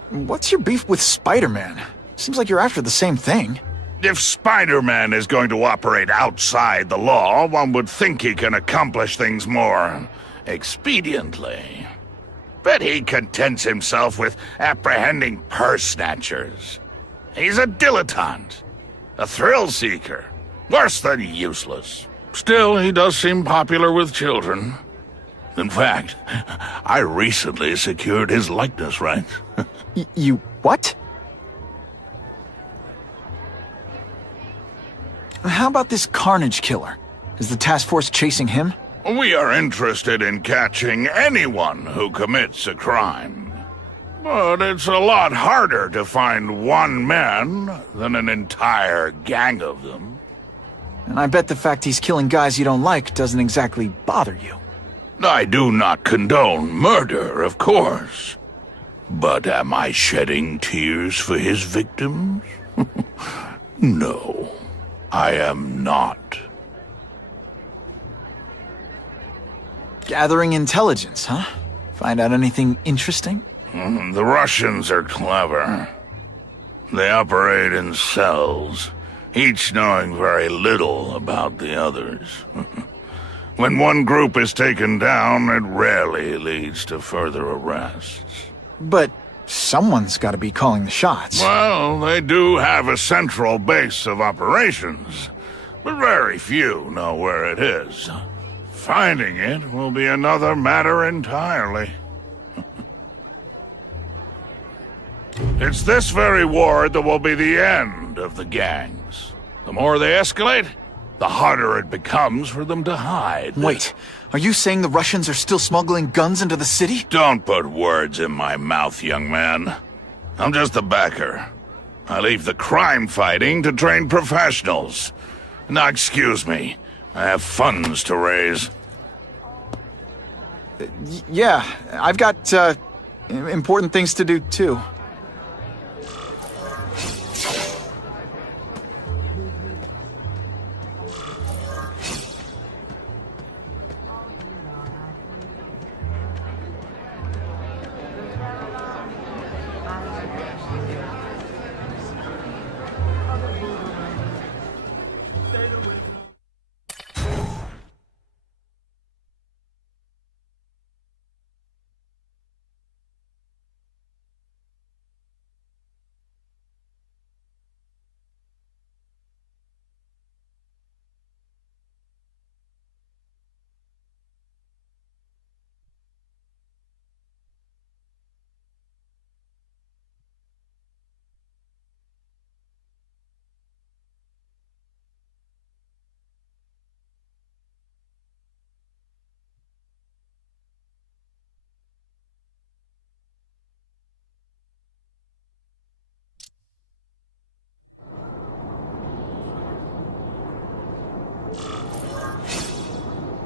What's your beef with Spider-Man? Seems like you're after the same thing. If Spider-Man is going to operate outside the law, one would think he can accomplish things more expediently. But he contents himself with apprehending purse snatchers. He's a dilettante, a thrill-seeker, worse than useless. Still, he does seem popular with children. In fact, I recently secured his likeness rights. You what? How about this Carnage killer? Is the task force chasing him? We are interested in catching anyone who commits a crime. But it's a lot harder to find one man than an entire gang of them. And I bet the fact he's killing guys you don't like doesn't exactly bother you. I do not condone murder, of course. But am I shedding tears for his victims? No, I am not. Gathering intelligence, huh? Find out anything interesting? The Russians are clever. They operate in cells, each knowing very little about the others. When one group is taken down, it rarely leads to further arrests. But someone's got to be calling the shots. Well, they do have a central base of operations, but very few know where it is. Finding it will be another matter entirely. It's this very ward that will be the end of the gangs. The more they escalate, the harder it becomes for them to hide. Wait, are you saying the Russians are still smuggling guns into the city? Don't put words in my mouth, young man. I'm just a backer. I leave the crime fighting to trained professionals. Now, excuse me. I have funds to raise. Yeah, I've got, important things to do, too.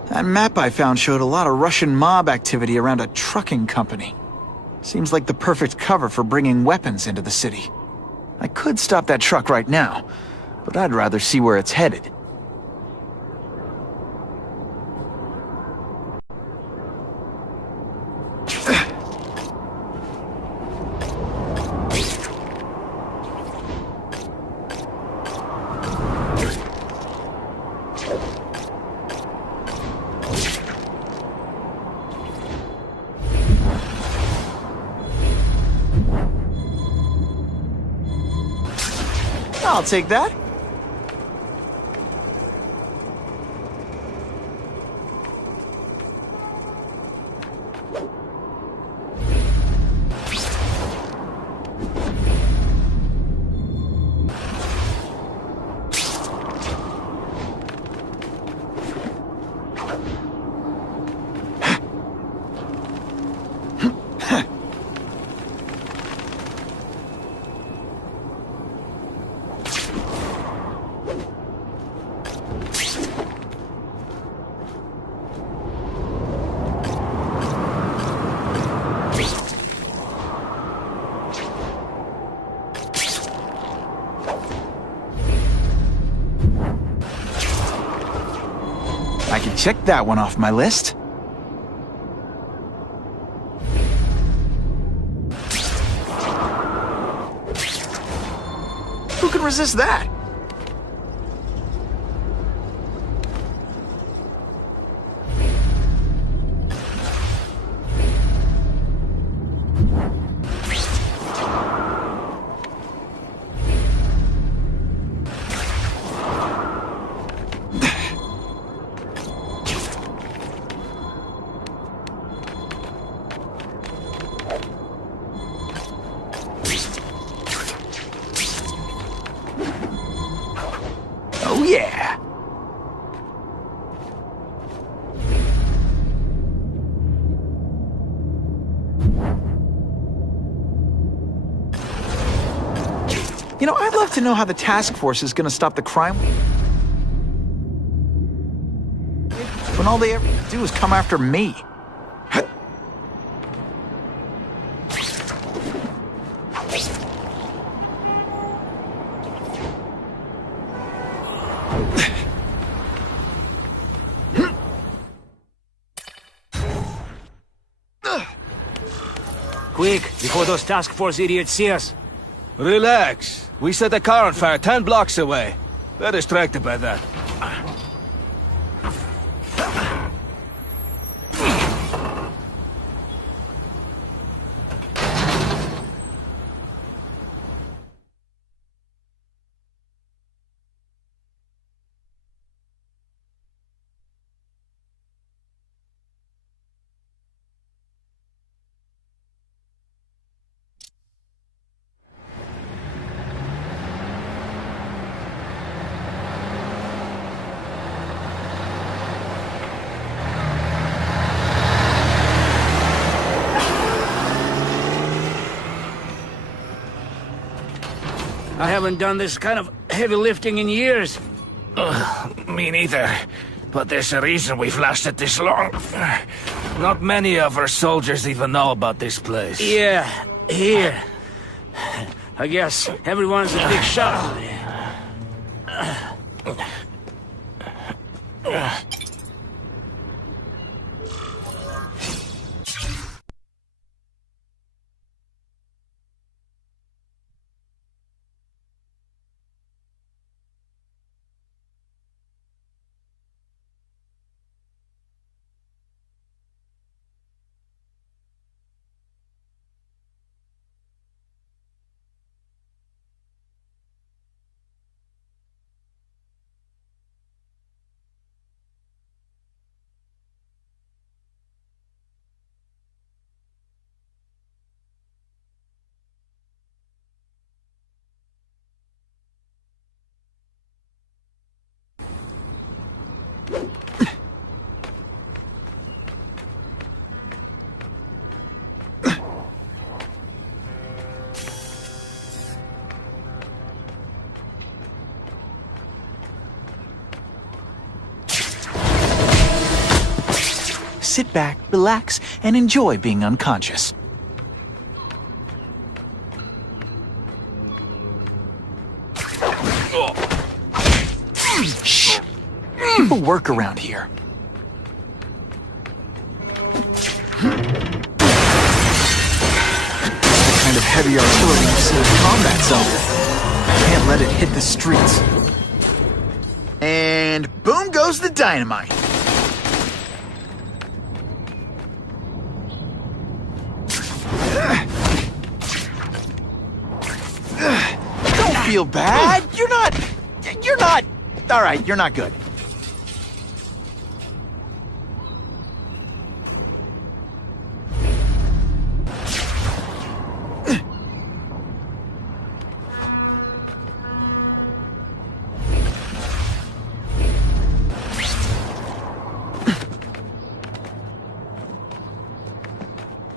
That map I found showed a lot of Russian mob activity around a trucking company. Seems like the perfect cover for bringing weapons into the city. I could stop that truck right now, but I'd rather see where it's headed. I'll take that. can check that one off my list. Who can resist that? Oh, yeah. You know, I'd love to know how the task force is gonna stop the crime when all they ever do is come after me. Quick, before those task force idiots see us. Relax. We set a car on fire 10 blocks away. They're distracted by that. I haven't done this kind of heavy lifting in years. Me neither. But there's a reason we've lasted this long. Not many of our soldiers even know about this place. Yeah, here. I guess everyone's a big shot. Sit back, relax, and enjoy being unconscious. Shh! People work around here. The kind of heavy artillery you see in a combat zone. Can't let it hit the streets. And boom goes the dynamite. Don't feel bad. You're not. All right, you're not good.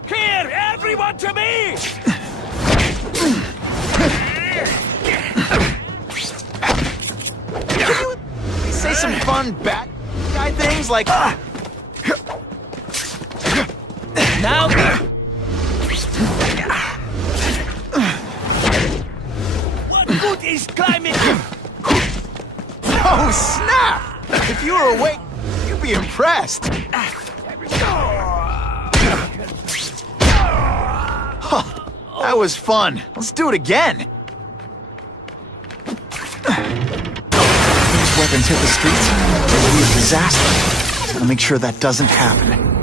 Here, everyone to me! Say some fun bad guy things like now. What good is climbing? oh snap! If you were awake, you'd be be impressed. Huh, that was fun. Let's do it again. These weapons hit the streets, it will be a disaster. Gotta make sure that doesn't happen.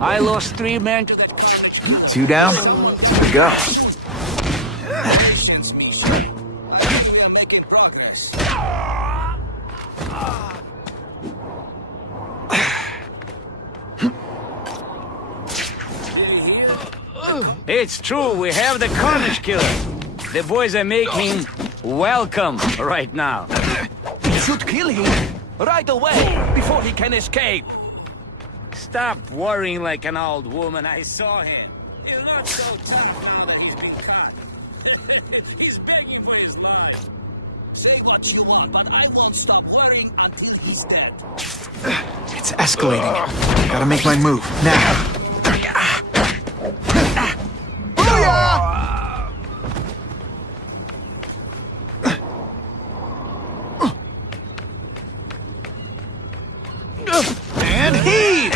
I lost 3 men to the... 2 down, 2 to go. It's true, we have the Carnage Killer. The boys are making welcome right now. We should kill him right away before he can escape. Stop worrying like an old woman. I saw him. He's not so tough now that he's been caught. He's begging for his life. Say what you want, but I won't stop worrying until he's dead. It's escalating. Gotta make my move, now. And heave!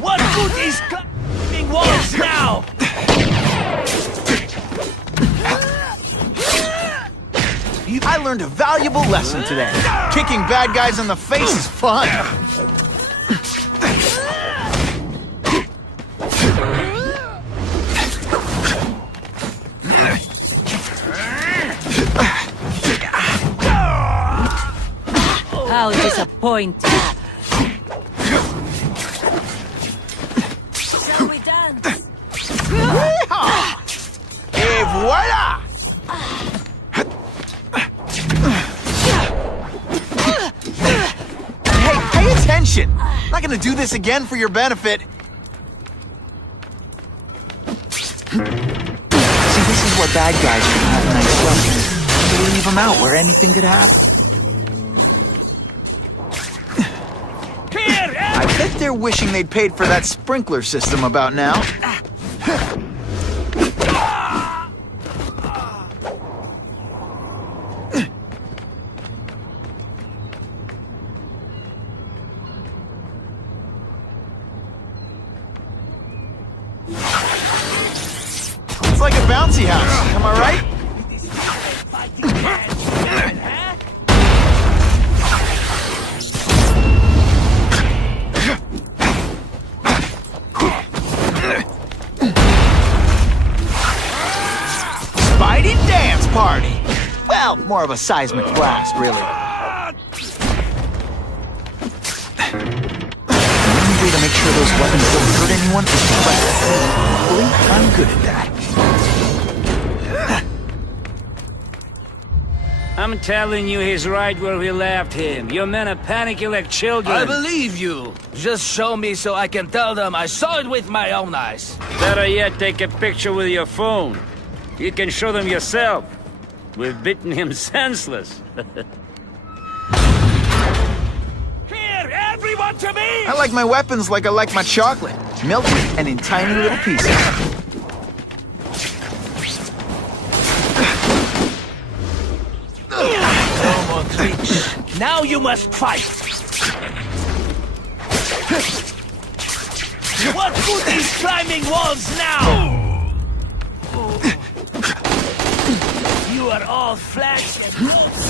What good is climbing walls now? I learned a valuable lesson today. Kicking bad guys in the face is fun. How disappointing. Shall we dance? Et voila! Hey, pay attention! I'm not gonna do this again for your benefit. See, this is where bad guys should have a nice weapon. They leave them out where anything could happen. I bet they're wishing they'd paid for that sprinkler system about now. It's like a bouncy house, am I right? Party. Well, more of a seismic blast, really. The only way to make sure those weapons don't hurt anyone is to press them. Luckily, I'm good at that. I'm telling you, he's right where we left him. Your men are panicking like children. I believe you. Just show me so I can tell them I saw it with my own eyes. Better yet, take a picture with your phone. You can show them yourself. We've beaten him senseless. Here, everyone to me! I like my weapons like I like my chocolate. Melted and in tiny little pieces. No more tricks. Now you must fight! What good is climbing walls now? You are all flesh and bones.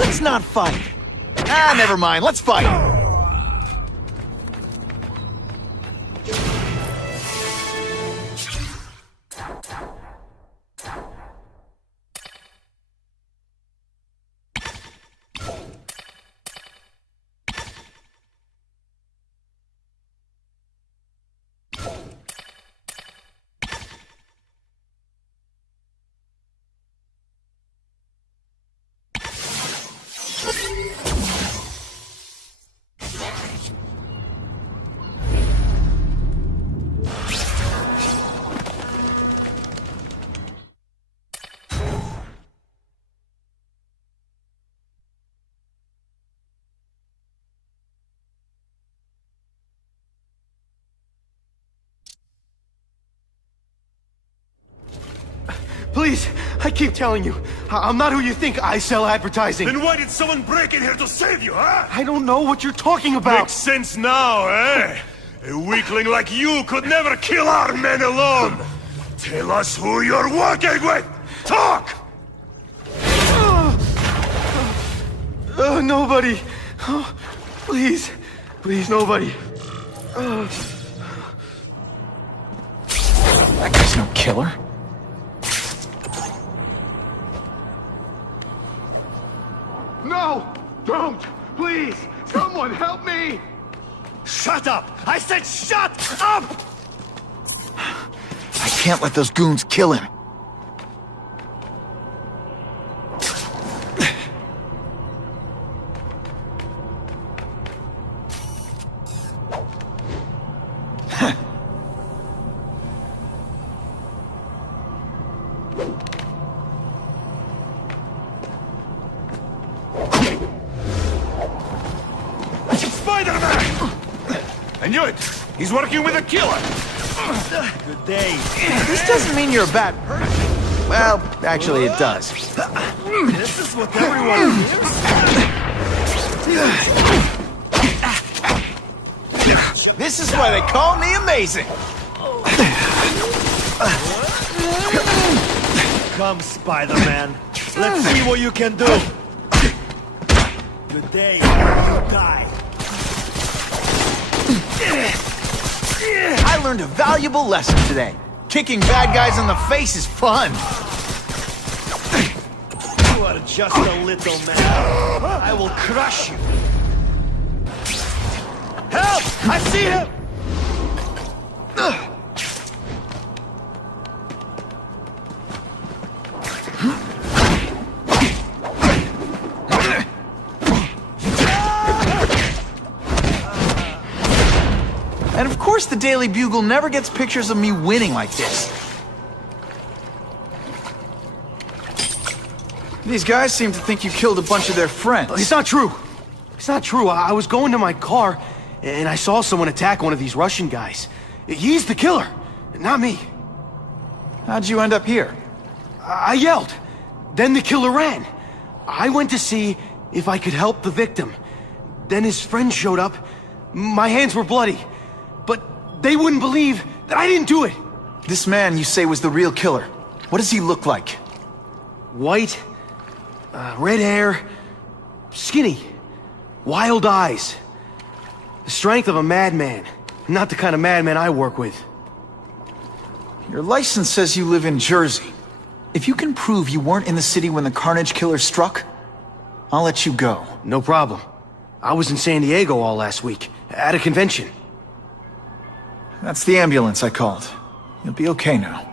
Let's not fight. Ah, never mind. Let's fight. Please, I keep telling you, I'm not who you think. I sell advertising. Then why did someone break in here to save you, huh? I don't know what you're talking about. Makes sense now, eh? A weakling like you could never kill our men alone. Tell us who you're working with. Talk! Nobody. Oh, please. Please, nobody. That guy's no killer. No! Don't! Please! Someone help me! Shut up! I said shut up! I can't let those goons kill him. Spiderman! I knew it! He's working with a killer! Good day. This doesn't mean you're a bad person. Well, actually it does. This is what everyone hears? This is why they call me amazing. Come, Spider-Man. Let's see what you can do. Good day. You die. I learned a valuable lesson today. Kicking bad guys in the face is fun. You are just a little man. I will crush you. Help! I see him! And of course the Daily Bugle never gets pictures of me winning like this. These guys seem to think you killed a bunch of their friends. It's not true. It's not true. I was going to my car, and I saw someone attack one of these Russian guys. He's the killer, not me. How'd you end up here? I yelled. Then the killer ran. I went to see if I could help the victim. Then his friend showed up. My hands were bloody. But they wouldn't believe that I didn't do it. This man you say was the real killer. What does he look like? White, red hair, skinny, wild eyes. The strength of a madman. Not the kind of madman I work with. Your license says you live in Jersey. If you can prove you weren't in the city when the Carnage Killer struck, I'll let you go. No problem. I was in San Diego all last week, at a convention. That's the ambulance I called. You'll be okay now.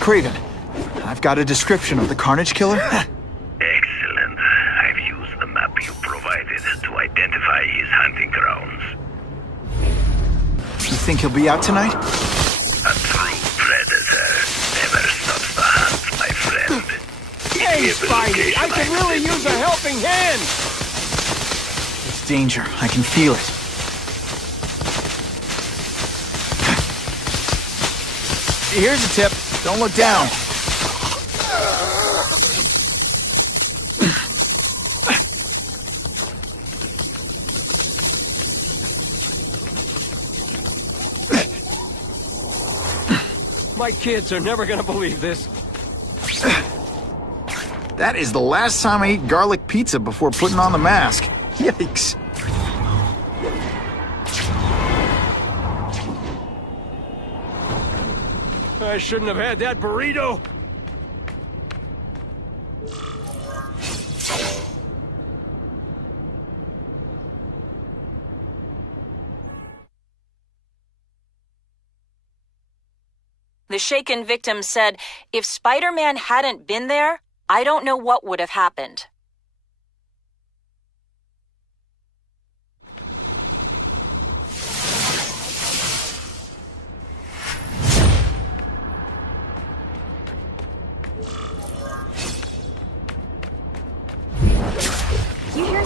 Craven, I've got a description of the Carnage Killer. Excellent. I've used the map you provided to identify his hunting grounds. You think he'll be out tonight? A true predator never stops the hunt, my friend. Hey, Spidey! I could really use a helping hand! It's danger. I can feel it. Here's a tip. Don't look down. My kids are never gonna believe this. That is the last time I ate garlic pizza before putting on the mask. Yikes. I shouldn't have had that burrito. The shaken victim said, if Spider-Man hadn't been there, I don't know what would have happened. You hear?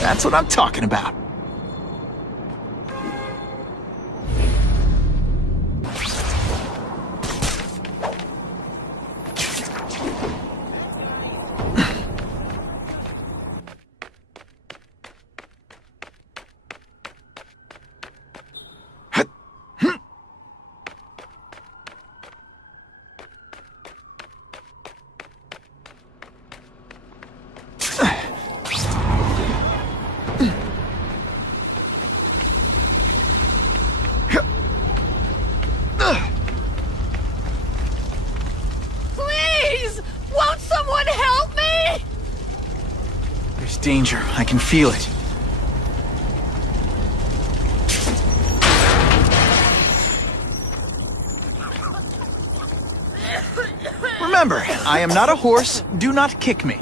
That's what I'm talking about. Please! Won't someone help me? There's danger. I can feel it. Remember, I am not a horse. Do not kick me.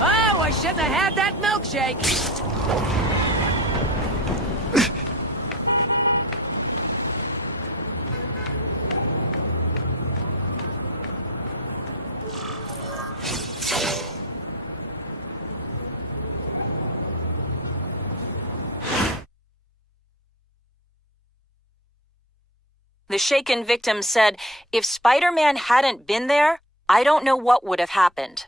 Oh, I shouldn't have had that milkshake. The shaken victim said, if Spider-Man hadn't been there, I don't know what would have happened.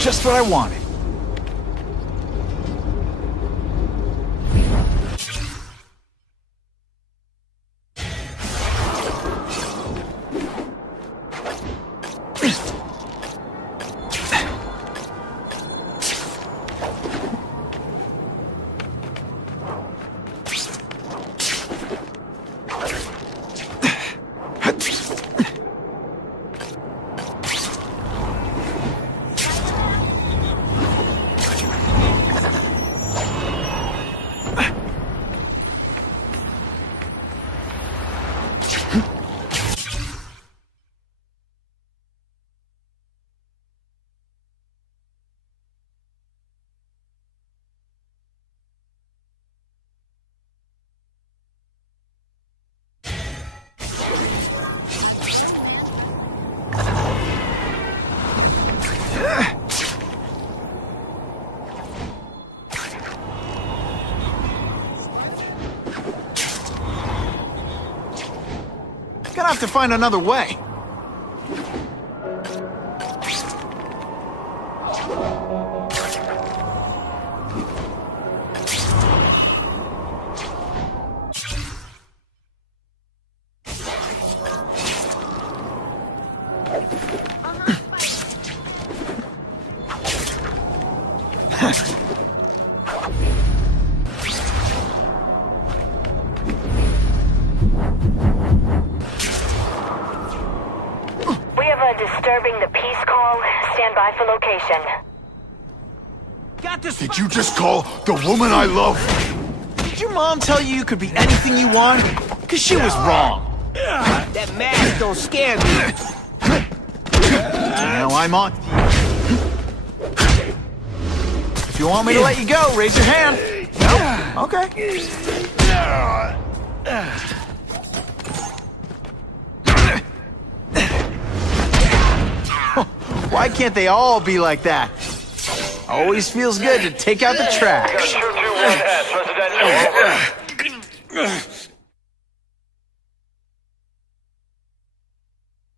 Just what I wanted. Gonna have to find another way. a disturbing the peace call. Stand by for location. Did you just call the woman I love? Did your mom tell you you could be anything you want? Because she was wrong. That mask don't scare me. Now I'm on. If you want me to let you go, raise your hand. No? Okay. Why can't they all be like that? Always feels good to take out the trash.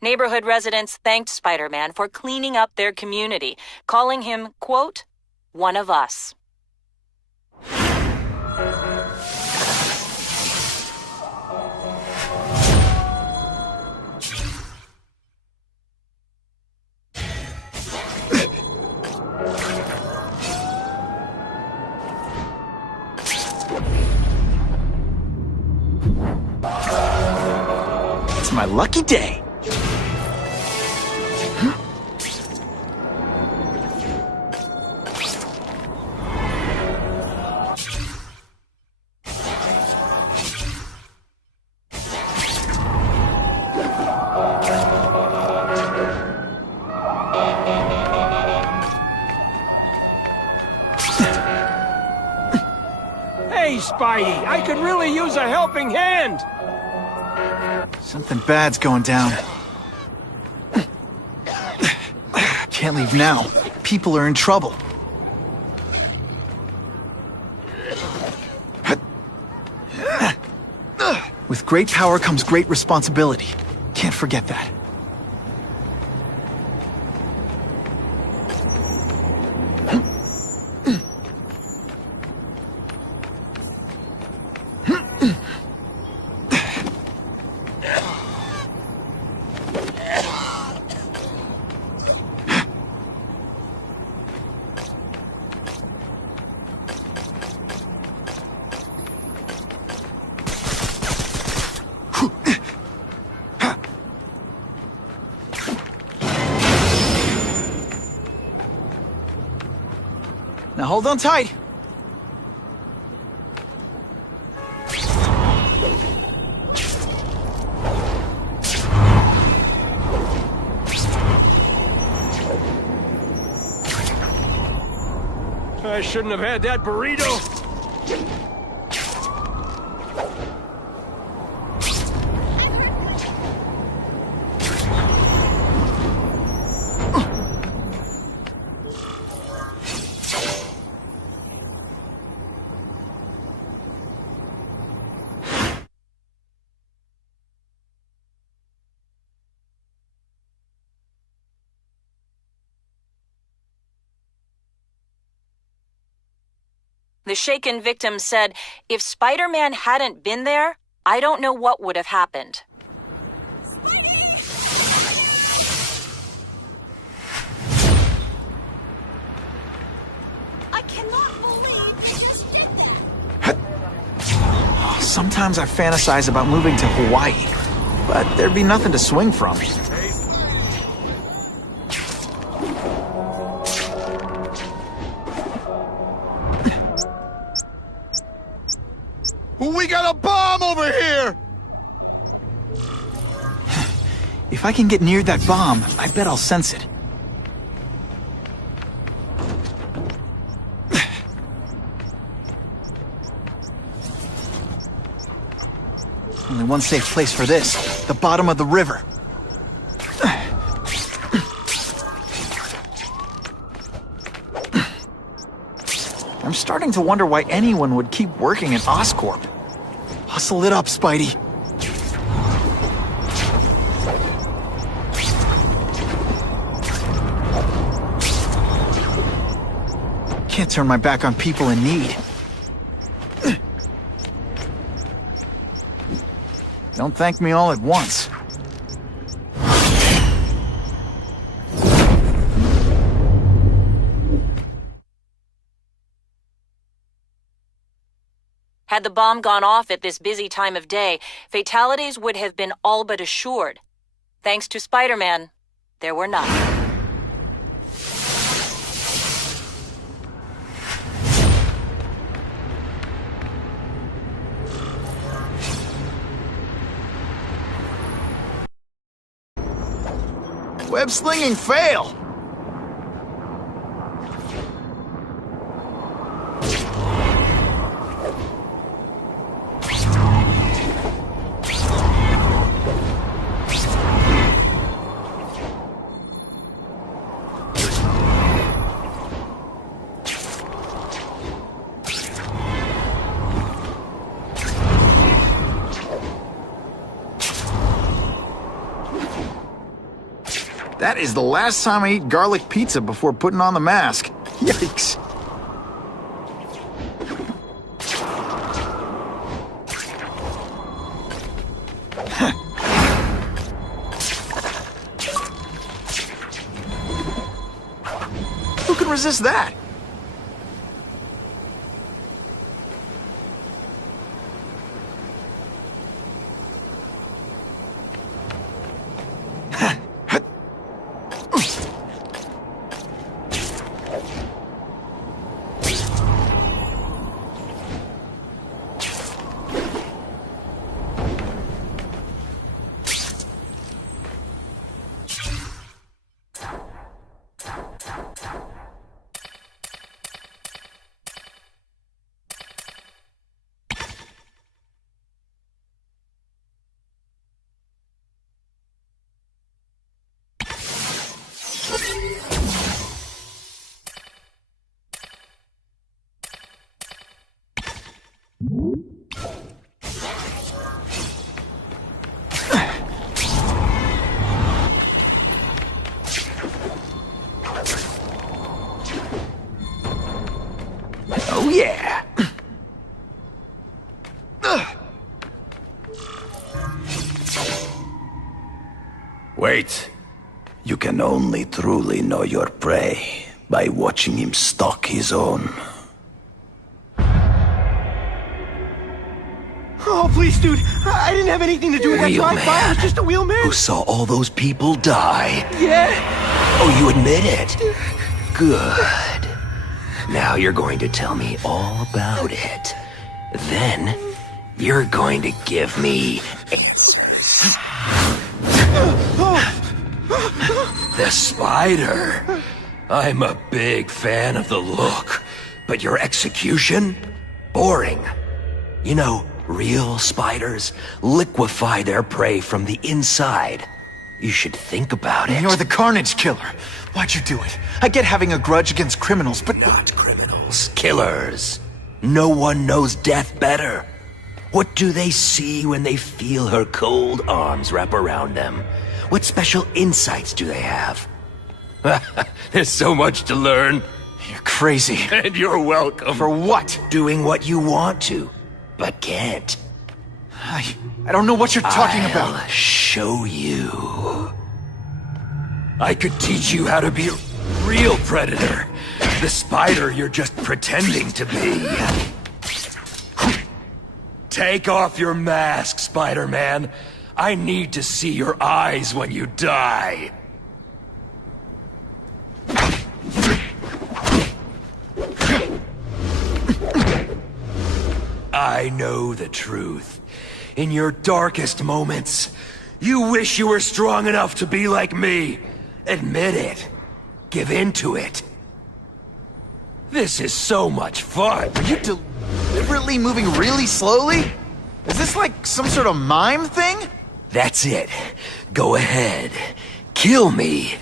Neighborhood residents thanked Spider-Man for cleaning up their community, calling him, quote, one of us. It's my lucky day. Hey, Spidey, I could really use a helping hand. Something bad's going down. Can't leave now. People are in trouble. With great power comes great responsibility. Can't forget that. Now hold on tight. I shouldn't have had that burrito. The shaken victim said, if Spider-Man hadn't been there, I don't know what would have happened. I cannot believe you just did that. Oh, sometimes I fantasize about moving to Hawaii, but there'd be nothing to swing from. We got a bomb over here! If I can get near that bomb, I bet I'll sense it. Only one safe place for this, the bottom of the river. I'm starting to wonder why anyone would keep working at Oscorp. Hustle it up, Spidey. Can't turn my back on people in need. Don't thank me all at once. Had the bomb gone off at this busy time of day, fatalities would have been all but assured. Thanks to Spider-Man, There were none. Web slinging fail! That is the last time I eat garlic pizza before putting on the mask. Yikes. Who can resist that? Oh yeah! Wait. You can only truly know your prey by watching him stalk his own. Oh, please, dude. I didn't have anything to do with that drive-by. I was just a wheelman. Who saw all those people die? Yeah. Oh, you admit it? Good. Now you're going to tell me all about it. Then, you're going to give me answers. The spider. I'm a big fan of the look, but your execution? Boring. You know, real spiders liquefy their prey from the inside. You should think about it. You're the Carnage Killer. Why'd you do it? I get having a grudge against criminals, but... Not criminals. Killers. No one knows death better. What do they see when they feel her cold arms wrap around them? What special insights do they have? There's so much to learn. You're crazy. And you're welcome. For what? Doing what you want to, but can't. I don't know what you're talking about. I'll show you. I could teach you how to be a real predator. The spider you're just pretending to be. Take off your mask, Spider-Man. I need to see your eyes when you die. I know the truth. In your darkest moments, you wish you were strong enough to be like me. Admit it. Give in to it. This is so much fun. Are you deliberately moving really slowly? Is this like some sort of mime thing? That's it. Go ahead. Kill me.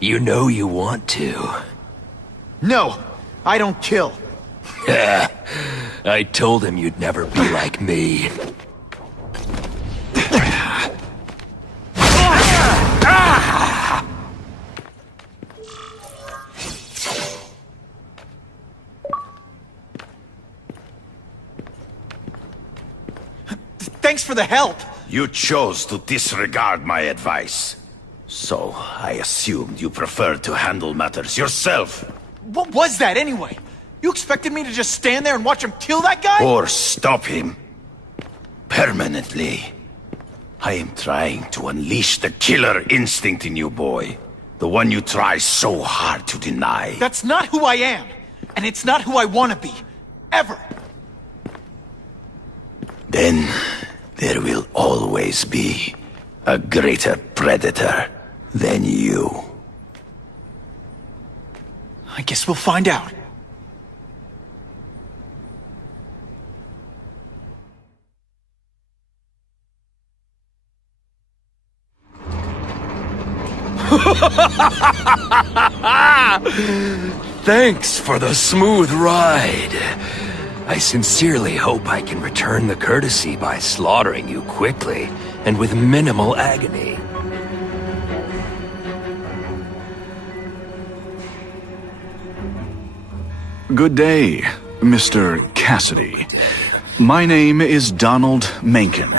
You know you want to. No, I don't kill. I told him you'd never be like me. Thanks for the help. You chose to disregard my advice. So, I assumed you preferred to handle matters yourself. What was that anyway? You expected me to just stand there and watch him kill that guy? Or stop him. Permanently. I am trying to unleash the killer instinct in you, boy. The one you try so hard to deny. That's not who I am. And it's not who I want to be. Ever. Then there will always be a greater predator than you. I guess we'll find out. Thanks for the smooth ride. I sincerely hope I can return the courtesy by slaughtering you quickly and with minimal agony. Good day, Mr. Cassidy. My name is Donald Mencken.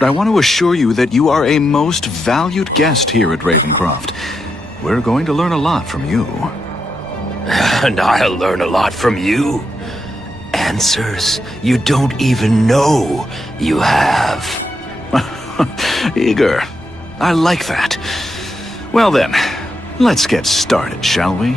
I want to assure you that you are a most valued guest here at Ravencroft. We're going to learn a lot from you. And I'll learn a lot from you. Answers you don't even know you have. Eager. I like that. Well then, let's get started, shall we?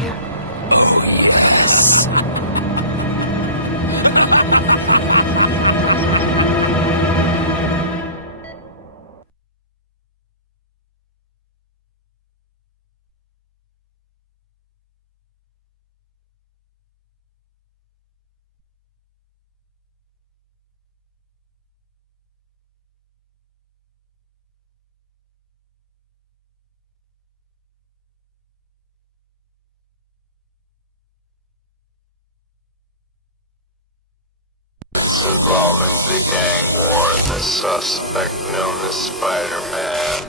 Involving the gang war and the suspect known as Spiderman.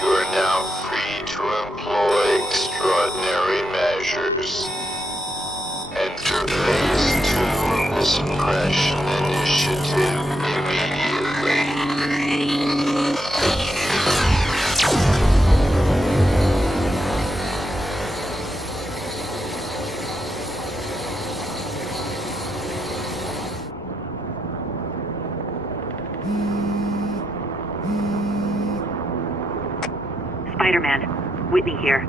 You are now free to employ extraordinary measures. Enter phase 2 of the suppression initiative immediately. Spider-Man, Whitney here.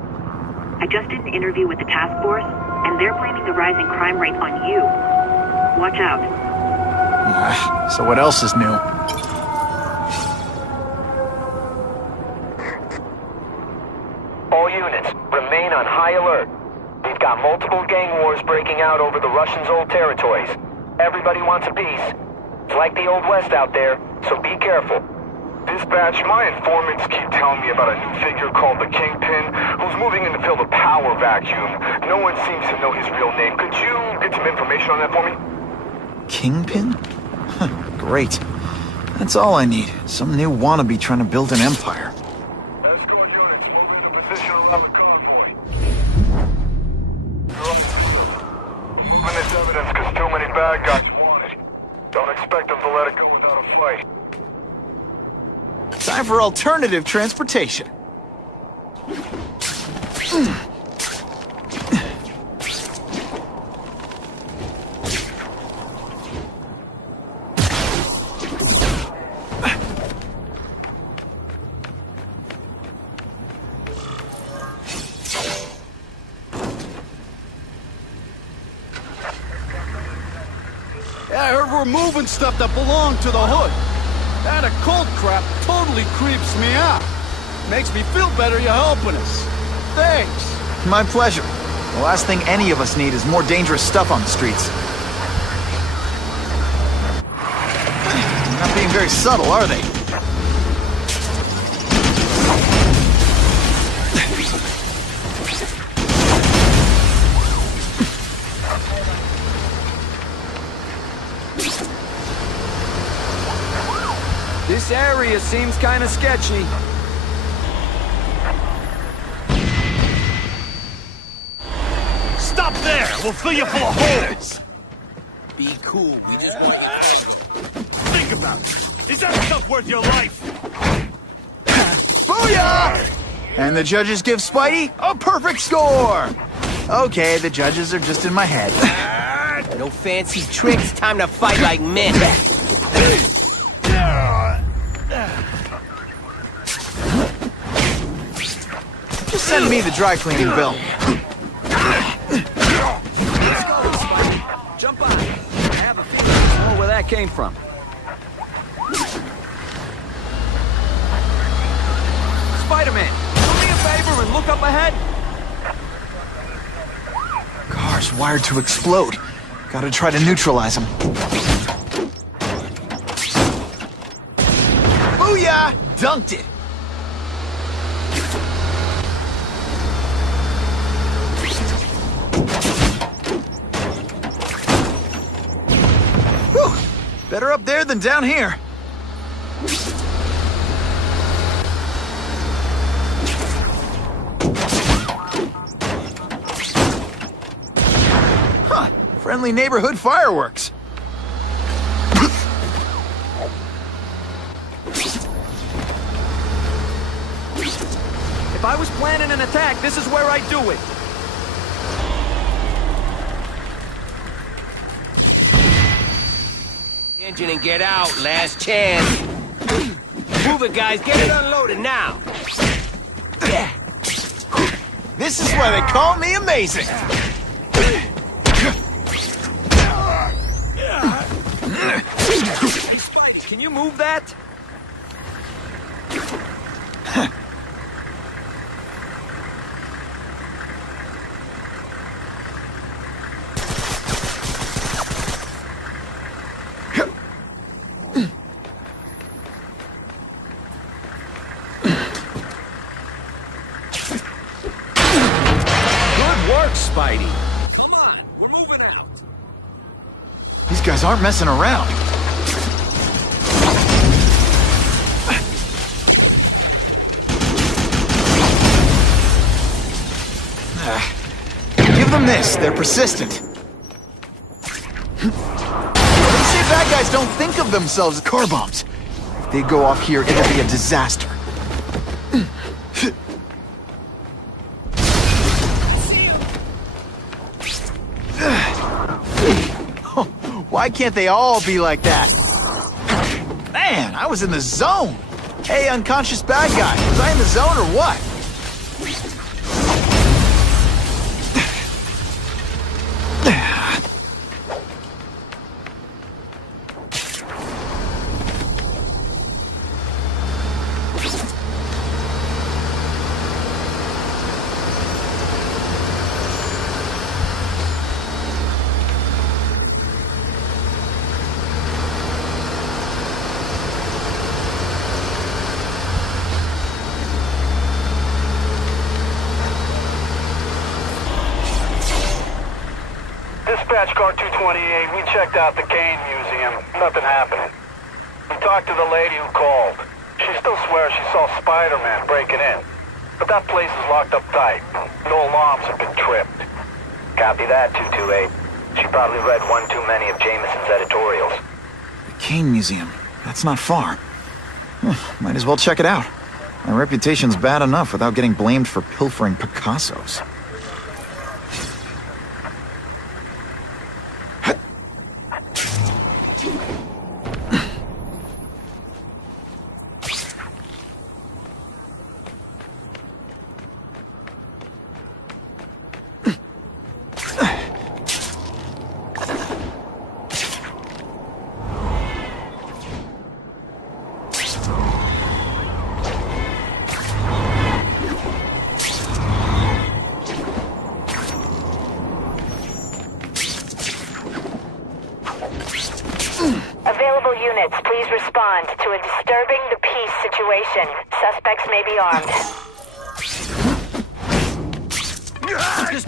I just did an interview with the task force, and they're blaming the rising crime rate on you. Watch out. So what else is new? All units, remain on high alert. We've got multiple gang wars breaking out over the Russians' old territories. Everybody wants a piece. It's like the Old West out there, so be careful. Dispatch, my informants keep telling me about a new figure called the Kingpin, who's moving in to fill the power vacuum. No one seems to know his real name. Could you get some information on that for me? Kingpin? Great. That's all I need. Some new wannabe trying to build an empire. When there's evidence, because too many bad guys want it. Don't expect them to let it go without a fight. Time for alternative transportation. Yeah, I heard we're moving stuff that belonged to the Hood. That occult crap totally creeps me out. Makes me feel better you're helping us. Thanks. My pleasure. The last thing any of us need is more dangerous stuff on the streets. They're not being very subtle, are they? This area seems kind of sketchy. Stop there! We'll fill you full of holes! Be cool. Think about it. Is that stuff worth your life? Booyah! And the judges give Spidey a perfect score! Okay, the judges are just in my head. No fancy tricks, time to fight like men. Just send me the dry cleaning bill. Let's go, Spider. Jump on. I have a feeling there's more where that came from. Spider-Man, do me a favor and look up ahead. Car's wired to explode. Gotta try to neutralize them. Booyah! Dunked it! Whew! Better up there than down here. Huh. Friendly neighborhood fireworks. If I was planning an attack, this is where I'd do it. Engine and get out, last chance. Move it, guys, get it unloaded now. This is why they call me amazing. Can you move that? Spidey. Come on, we're moving out. These guys aren't messing around. Give them this. They're persistent. They say bad guys don't think of themselves as car bombs. If they go off here, it'll be a disaster. Why can't they all be like that? Man, I was in the zone. Hey, unconscious bad guy, was I in the zone or what? Dispatch car 228, we checked out the Kane Museum. Nothing happening. We talked to the lady who called. She still swears she saw Spider-Man breaking in. But that place is locked up tight. No alarms have been tripped. Copy that, 228. She probably read one too many of Jameson's editorials. The Kane Museum. That's not far. Might as well check it out. My reputation's bad enough without getting blamed for pilfering Picassos. Available units, please respond to a disturbing the peace situation. Suspects may be armed.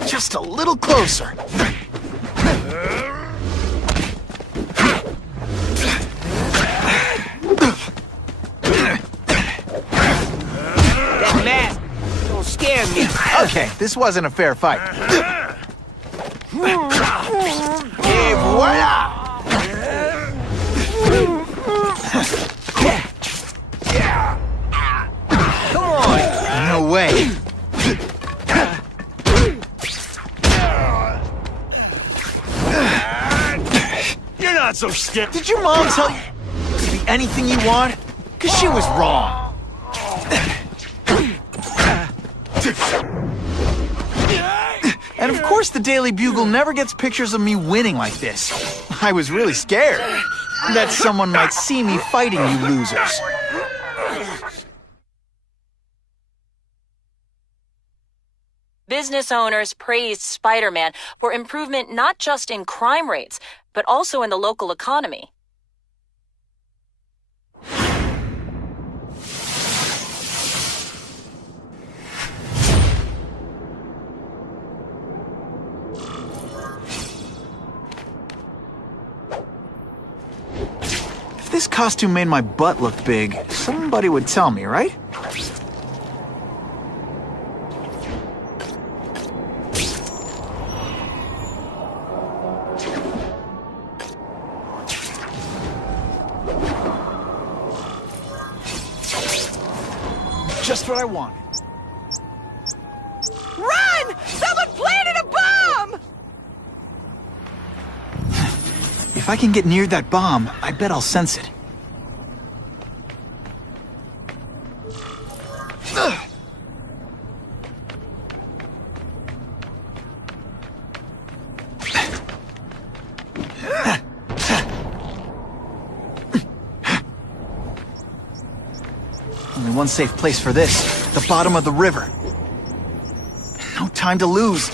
Just a little closer. That mask don't scare me. Okay, this wasn't a fair fight. Et voila! Come on! No way. You're not so scared. Did your mom tell you to be anything you want? 'Cause she was wrong. course the Daily Bugle never gets pictures of me winning like this. I was really scared that someone might see me fighting you losers. Business owners praised Spider-Man for improvement not just in crime rates, but also in the local economy. If this costume made my butt look big, somebody would tell me, right? Just what I wanted. Run! Someone planted a bomb! If I can get near that bomb, I bet I'll sense it. Only one safe place for this, the bottom of the river. No time to lose.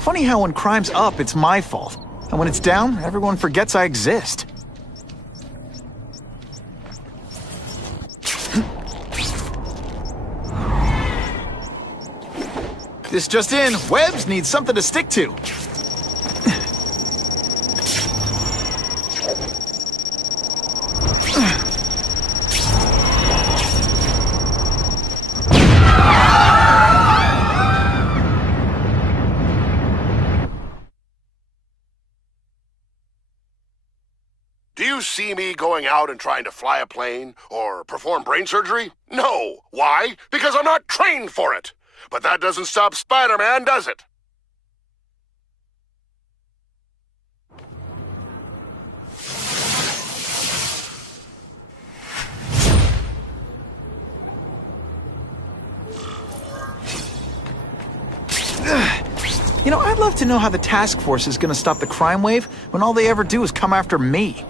Funny how when crime's up, it's my fault. And when it's down, everyone forgets I exist. This just in, Webbs needs something to stick to. Do you see me going out and trying to fly a plane or perform brain surgery? No. Why? Because I'm not trained for it. But that doesn't stop Spider-Man, does it? You know, I'd love to know how the task force is gonna stop the crime wave when all they ever do is come after me.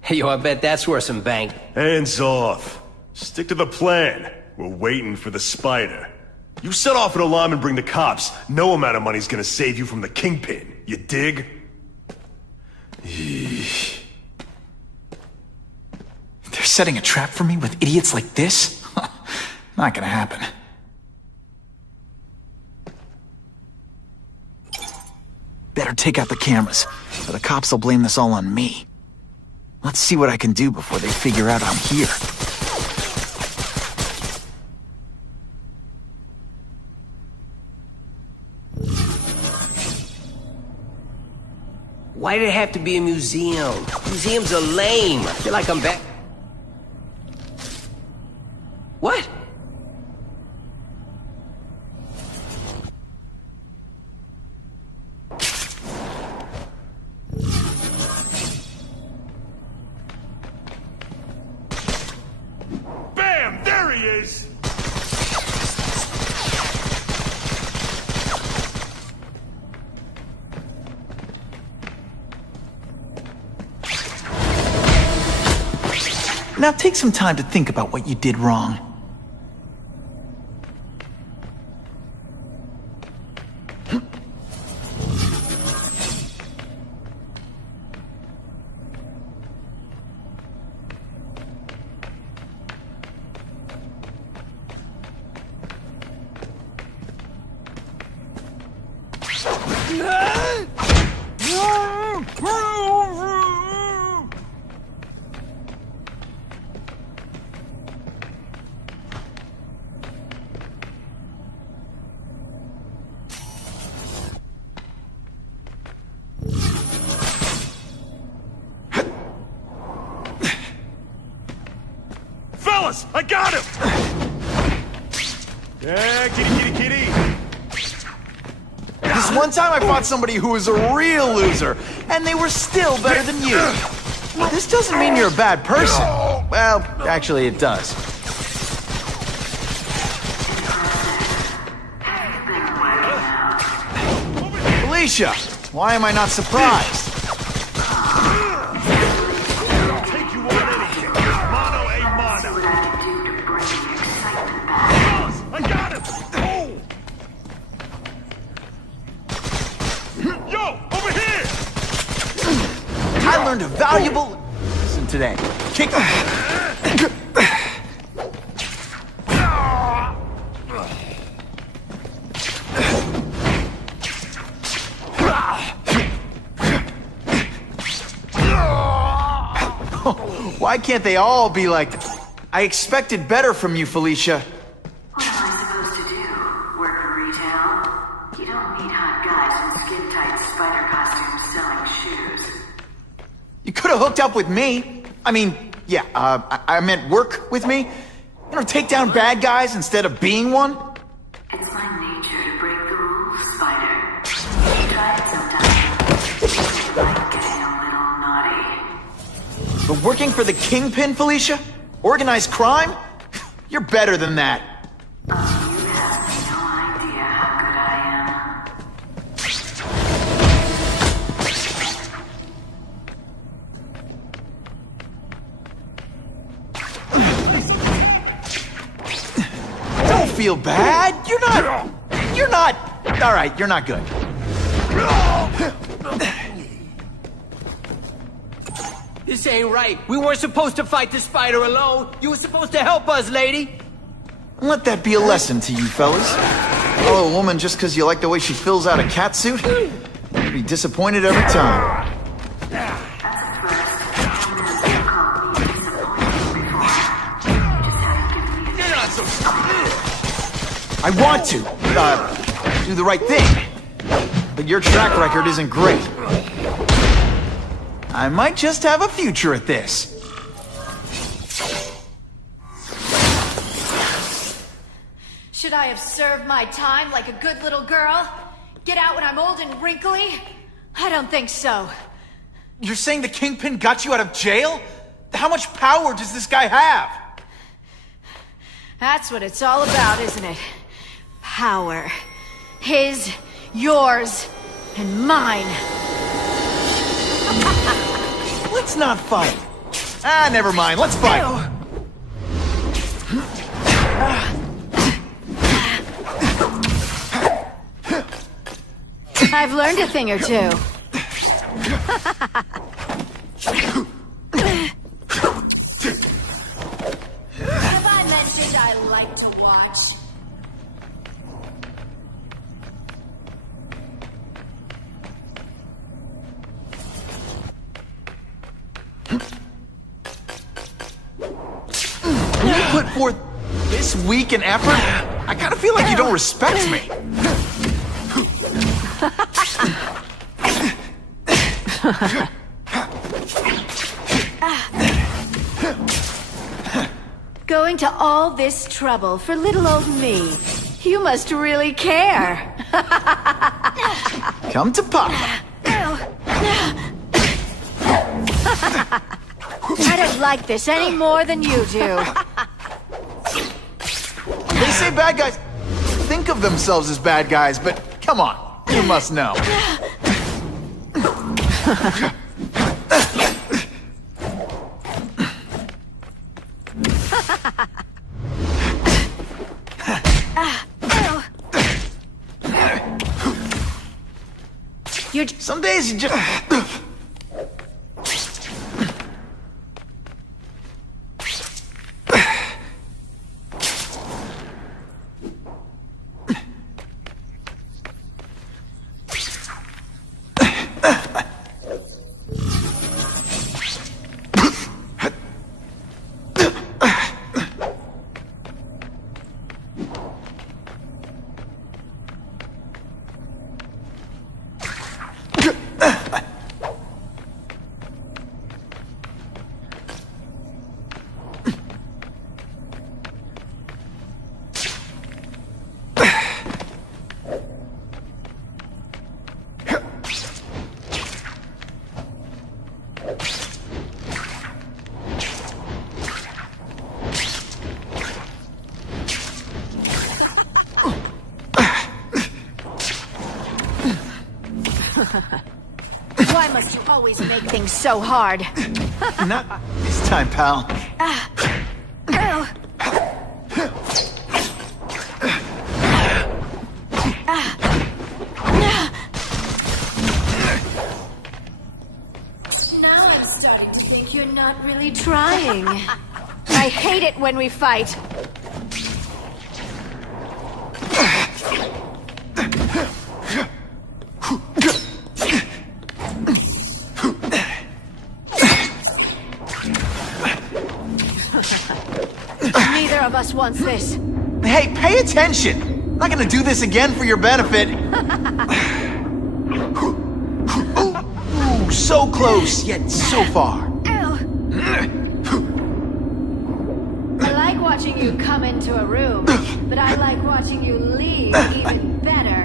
Hey, yo, I bet that's worth some bank. Hands off. Stick to the plan. We're waiting for the spider. You set off an alarm and bring the cops. No amount of money's gonna save you from the kingpin. You dig? They're setting a trap for me with idiots like this? Not gonna happen. Better take out the cameras, or the cops will blame this all on me. Let's see what I can do before they figure out I'm here. Why did it have to be a museum? Museums are lame. I feel like I'm back. What? Bam! There he is! Now take some time to think about what you did wrong. Fellas, I got him! Yeah, kitty. This one time I fought somebody who was a real loser, and they were still better than you. This doesn't mean you're a bad person. Well, actually it does. Felicia, why am I not surprised? I learned a valuable lesson today. Kick. Why can't they all be like that? I expected better from you, Felicia. What am I supposed to do? Work for retail? You don't need hot guys in skin-tight spider costumes selling shoes. You could have hooked up with me. I mean, yeah, I meant work with me. You know, take down bad guys instead of being one. It's my nature to break the rules, Spider. You try it sometimes. You like getting a little naughty. But working for the Kingpin, Felicia? Organized crime? You're better than that. You have no idea how good I am. Don't feel bad. You're not. All right, you're not good. This ain't right. We weren't supposed to fight the spider alone. You were supposed to help us, lady. Let that be a lesson to you, fellas. Follow a woman just because you like the way she fills out a catsuit? You'll be disappointed every time. I want to, do the right thing. But your track record isn't great. I might just have a future at this. Should I have served my time like a good little girl? Get out when I'm old and wrinkly? I don't think so. You're saying the Kingpin got you out of jail? How much power does this guy have? That's what it's all about, isn't it? Power. His, yours, and mine. Let's not fight. Never mind. Let's fight. I've learned a thing or two. Have I mentioned I like to watch? You put forth this week and effort? I kind of feel like you don't respect me. Going to all this trouble for little old me. You must really care. Come to Papa. I don't like this any more than you do. They say bad guys think of themselves as bad guys, but come on, you must know. Some days you just... Why must you always make things so hard? Not this time, pal. Now I'm starting to think you're not really trying. I hate it when we fight. Neither of us wants this. Hey, pay attention! I'm not gonna do this again for your benefit. Ooh, so close, yet so far. I like watching you come into a room, but I like watching you leave even better.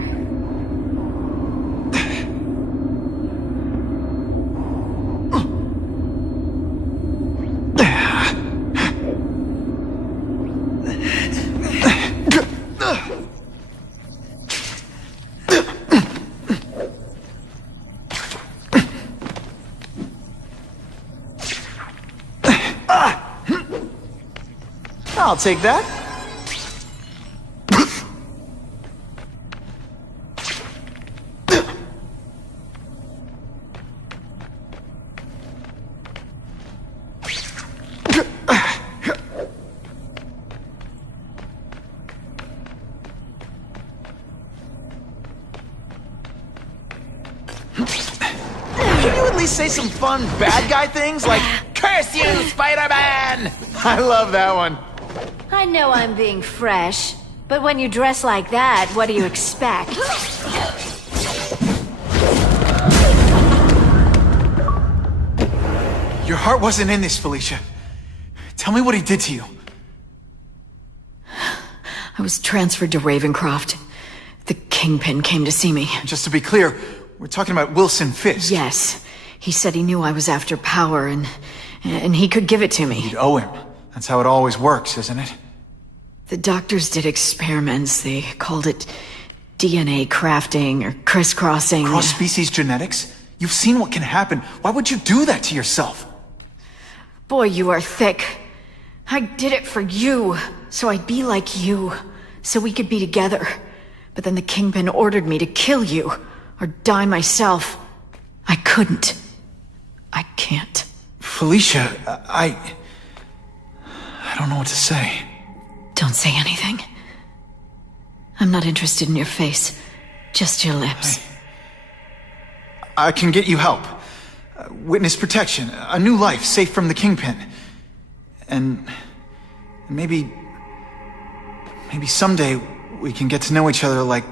I'll take that. Can you at least say some fun bad guy things like, "Curse you, Spider-Man"? I love that one. I know I'm being fresh, but when you dress like that, what do you expect? Your heart wasn't in this, Felicia. Tell me what he did to you. I was transferred to Ravencroft. The Kingpin came to see me. Just to be clear, we're talking about Wilson Fisk. Yes. He said he knew I was after power and he could give it to me. You'd owe him. That's how it always works, isn't it? The doctors did experiments. They called it DNA crafting or crisscrossing. Cross-species genetics? You've seen what can happen. Why would you do that to yourself? Boy, you are thick. I did it for you, so I'd be like you, so we could be together. But then the Kingpin ordered me to kill you, or die myself. I couldn't. I can't. Felicia, I don't know what to say. Don't say anything. I'm not interested in your face. Just your lips. I can get you help. Witness protection. A new life, safe from the Kingpin. And maybe someday we can get to know each other like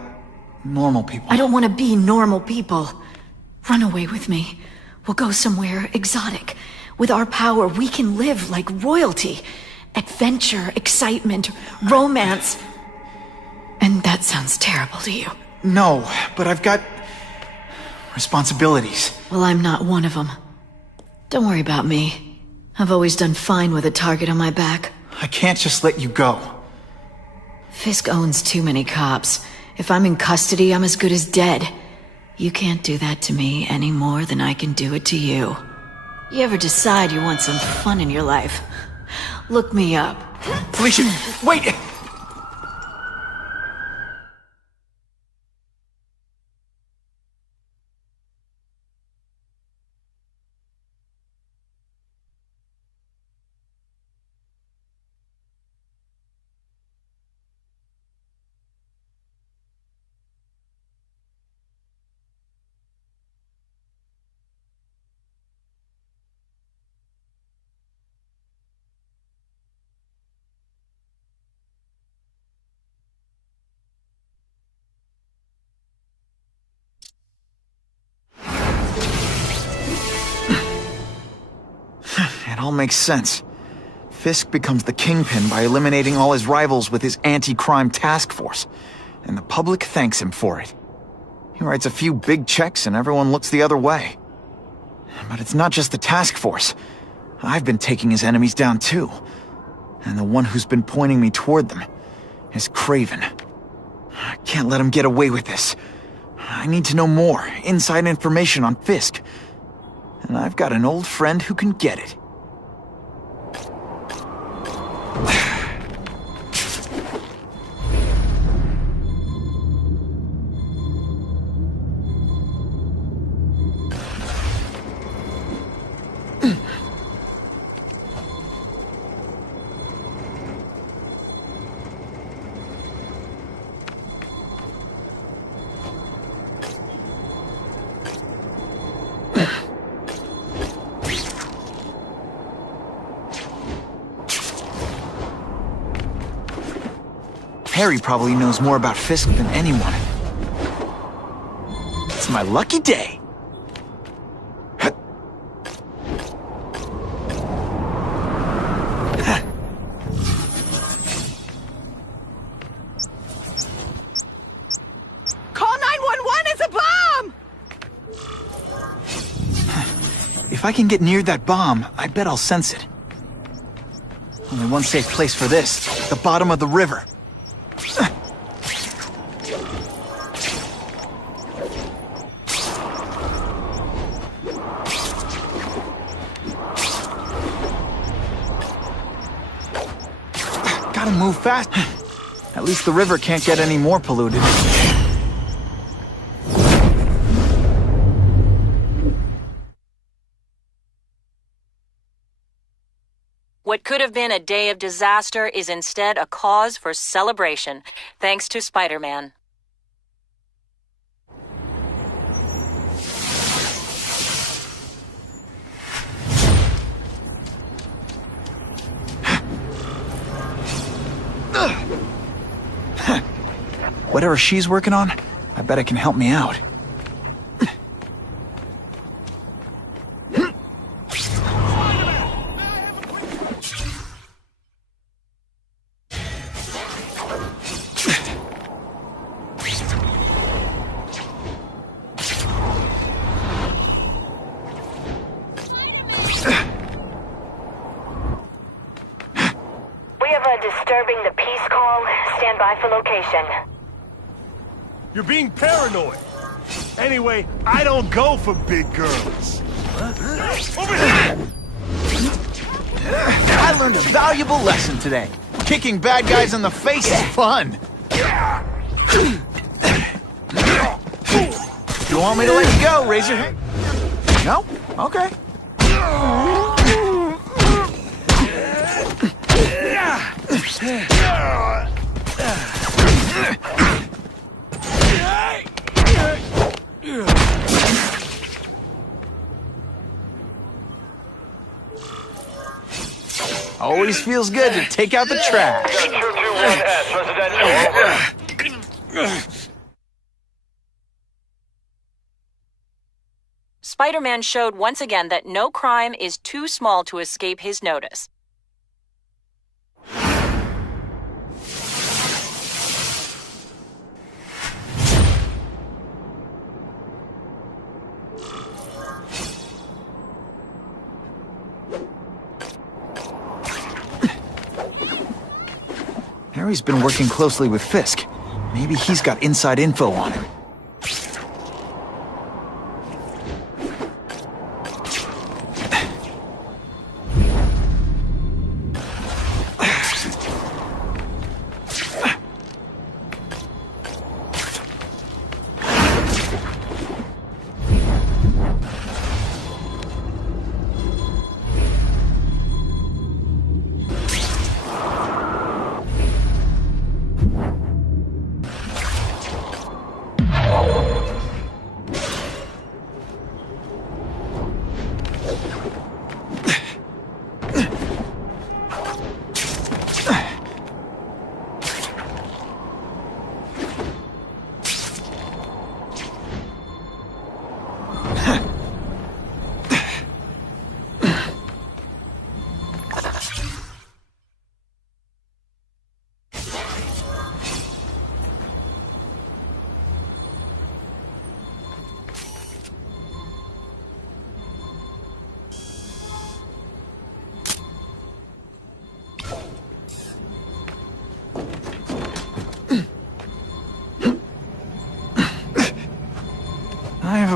normal people. I don't want to be normal people. Run away with me. We'll go somewhere exotic. With our power, we can live like royalty. Adventure, excitement, romance. And that sounds terrible to you. No, but I've got responsibilities. Well, I'm not one of them. Don't worry about me. I've always done fine with a target on my back. I can't just let you go. Fisk owns too many cops. If I'm in custody, I'm as good as dead. You can't do that to me any more than I can do it to you. You ever decide you want some fun in your life? Look me up. Felicia, wait! It all makes sense. Fisk becomes the Kingpin by eliminating all his rivals with his anti-crime task force, and the public thanks him for it. He writes a few big checks and everyone looks the other way. But it's not just the task force. I've been taking his enemies down too. And the one who's been pointing me toward them is Kraven. I can't let him get away with this. I need to know more, inside information on Fisk. And I've got an old friend who can get it. Harry probably knows more about Fisk than anyone. It's my lucky day. Call 911, it's a bomb! If I can get near that bomb, I bet I'll sense it. Only one safe place for this, the bottom of the river. Gotta move fast. At least the river can't get any more polluted. What could have been a day of disaster is instead a cause for celebration, thanks to Spider-Man. Whatever she's working on, I bet it can help me out. Disturbing the peace call. Stand by for location. You're being paranoid. Anyway, I don't go for big girls. Over here! I learned a valuable lesson today. Kicking bad guys in the face is fun. You want me to let you go? Raise your hand. No? Okay. Always feels good to take out the trash. 221S, residential. Spider-Man showed once again that no crime is too small to escape his notice. Harry's been working closely with Fisk. Maybe he's got inside info on him.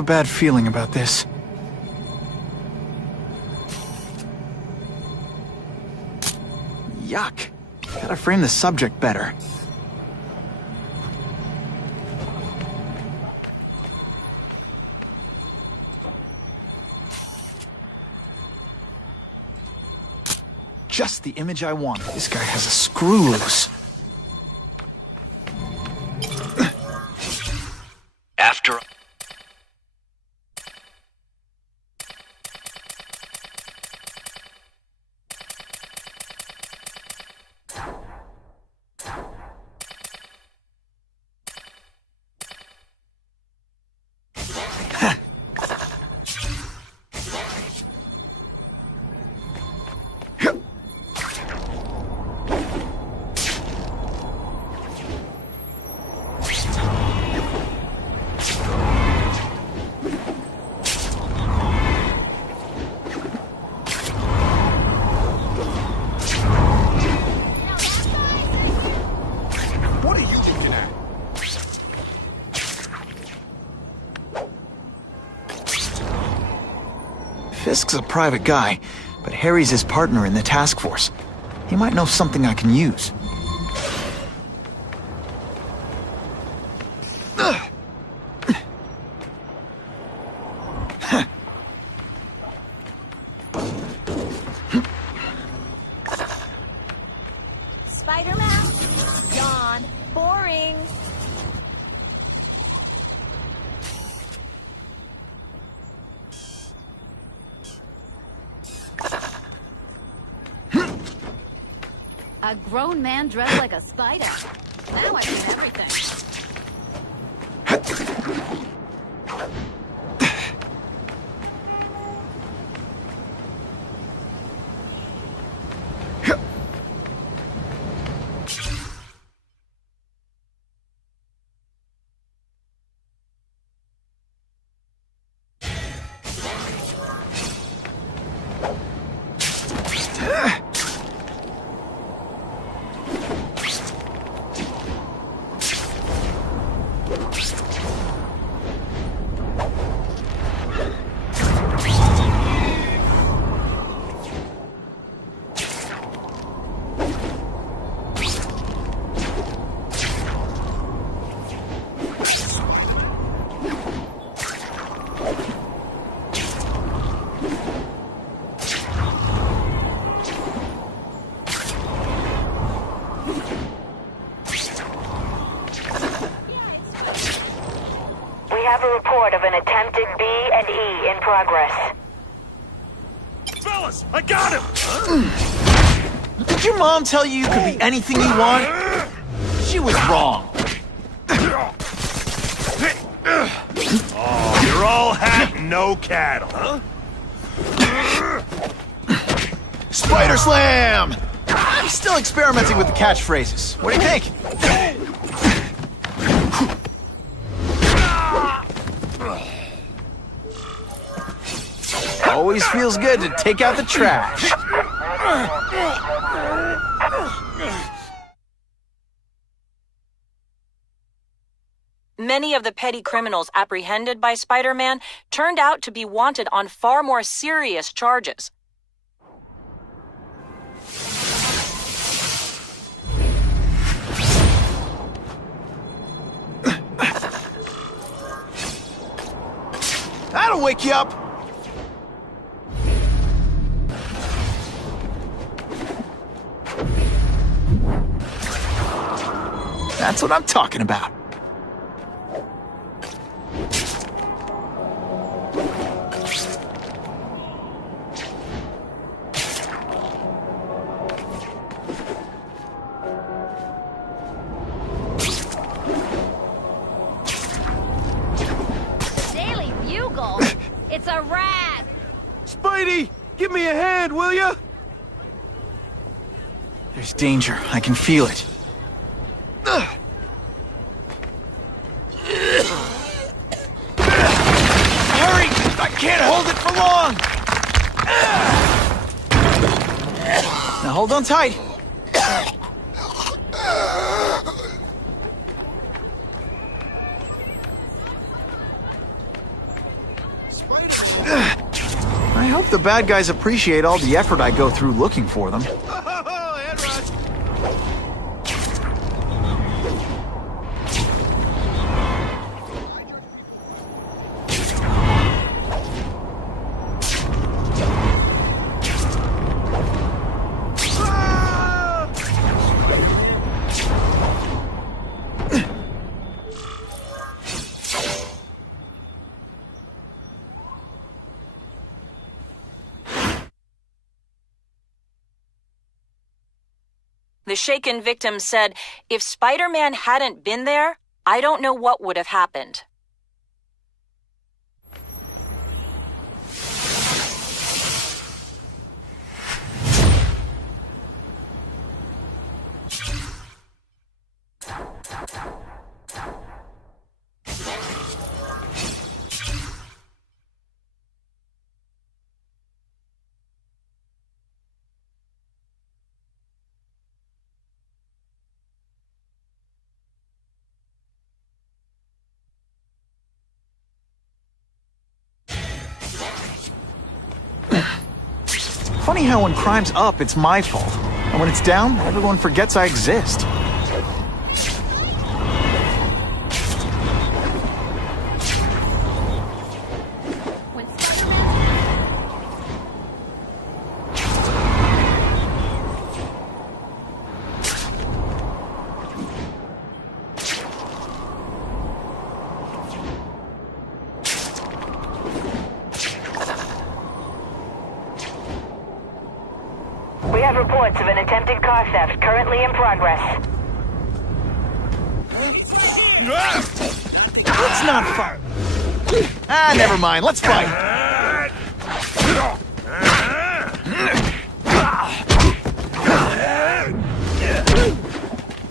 a bad feeling about this. Yuck. Gotta frame the subject better. Just the image I want. This guy has a screw loose. After... Fisk's a private guy, but Harry's his partner in the task force. He might know something I can use. Spider-Man? Yawn. Boring. A grown man dressed like a spider. Now I mean everything. We have a report of an attempted B&E in progress. Fellas, I got him! Did your mom tell you you could be anything you want? She was wrong. Oh, you're all hat and no cattle, huh? Spider Slam! I'm still experimenting with the catchphrases. What do you think? Always feels good to take out the trash. Many of the petty criminals apprehended by Spider-Man turned out to be wanted on far more serious charges. That'll wake you up. That's what I'm talking about. Daily Bugle? It's a rat! Spidey, give me a hand, will ya? There's danger. I can feel it. Hurry! I can't hold it for long! Now hold on tight. I hope the bad guys appreciate all the effort I go through looking for them. The shaken victim said, if Spider-Man hadn't been there, I don't know what would have happened. Funny how when crime's up, it's my fault. And when it's down, everyone forgets I exist. We have reports of an attempted car theft currently in progress. Let's not fight. Ah, never mind. Let's fight.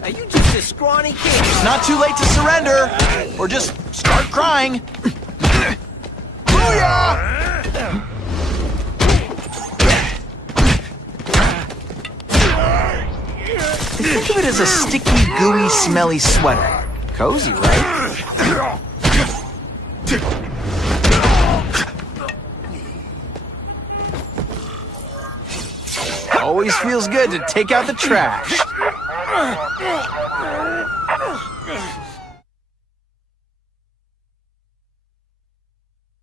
Are you just a scrawny kid? It's not too late to surrender. Or just start crying. Booyah! Think of it as a sticky, gooey, smelly sweater. Cozy, right? Always feels good to take out the trash.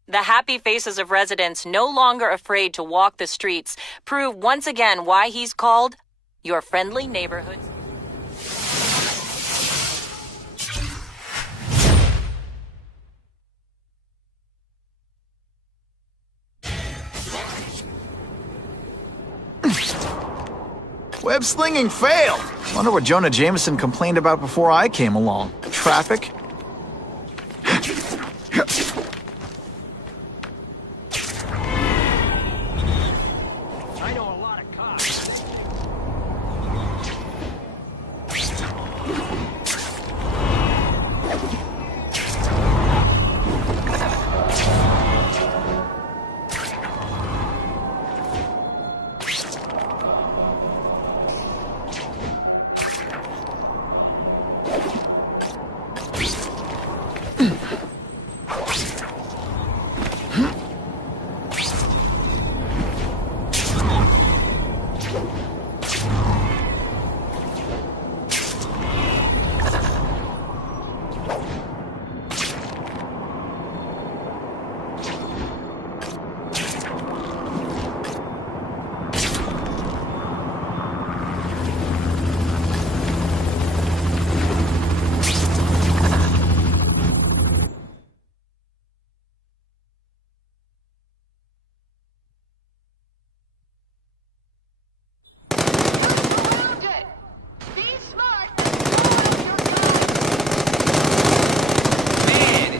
The happy faces of residents no longer afraid to walk the streets prove once again why he's called your friendly neighborhood. Web slinging failed. Wonder what Jonah Jameson complained about before I came along. Traffic? I know a lot of cops.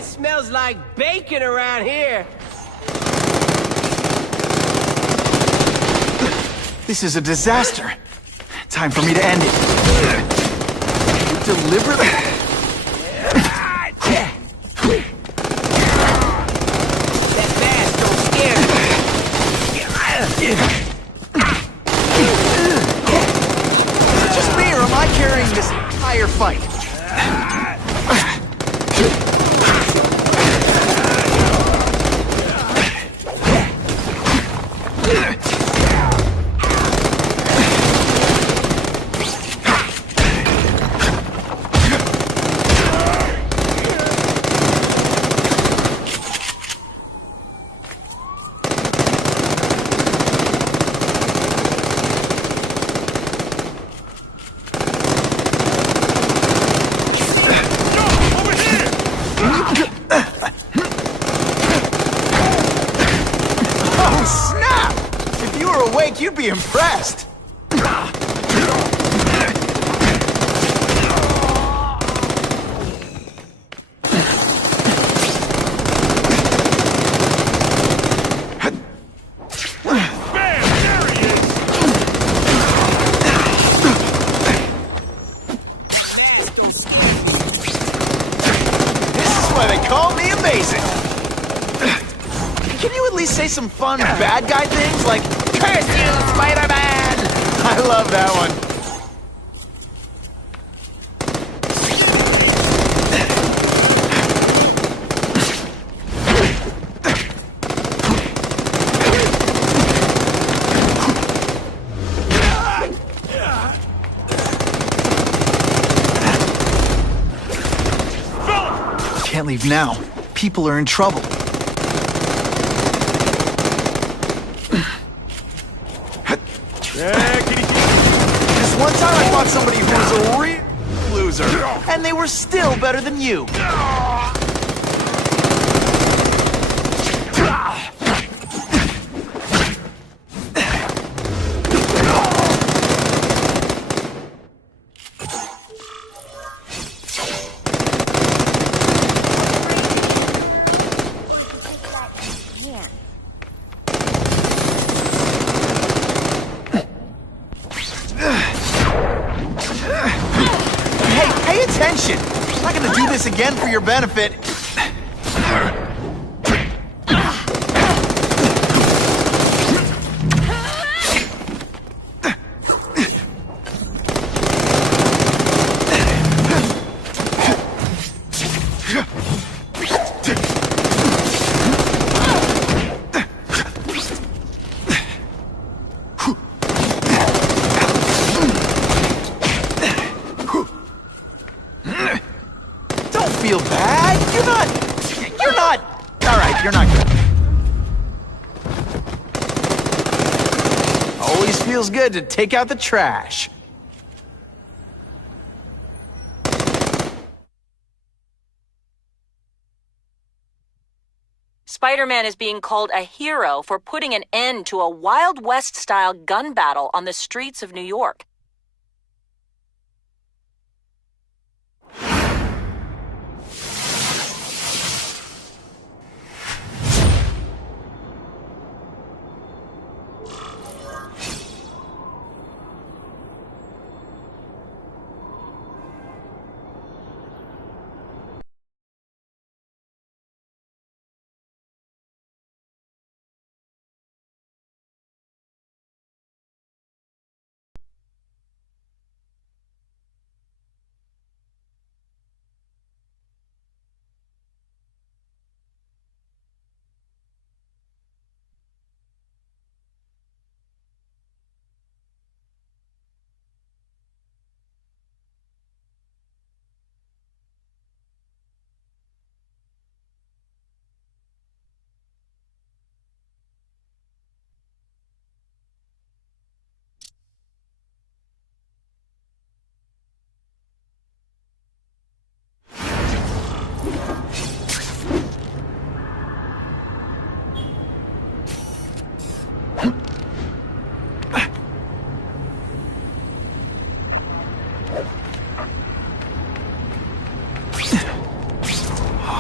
Smells like bacon around here. This is a disaster. Time for me to end it. Deliberately. That bass don't scare me. Is it just me, or am I carrying this entire fight? think you'd be impressed. Say some fun bad guy things like, "Curse you, Spider-Man!" I love that one. Can't leave now. People are in trouble. This one time I fought somebody who was a real loser, and they were still better than you. Again for your benefit. Feel bad? You're not. All right, you're not good. Always feels good to take out the trash. Spider-Man is being called a hero for putting an end to a Wild West-style gun battle on the streets of New York.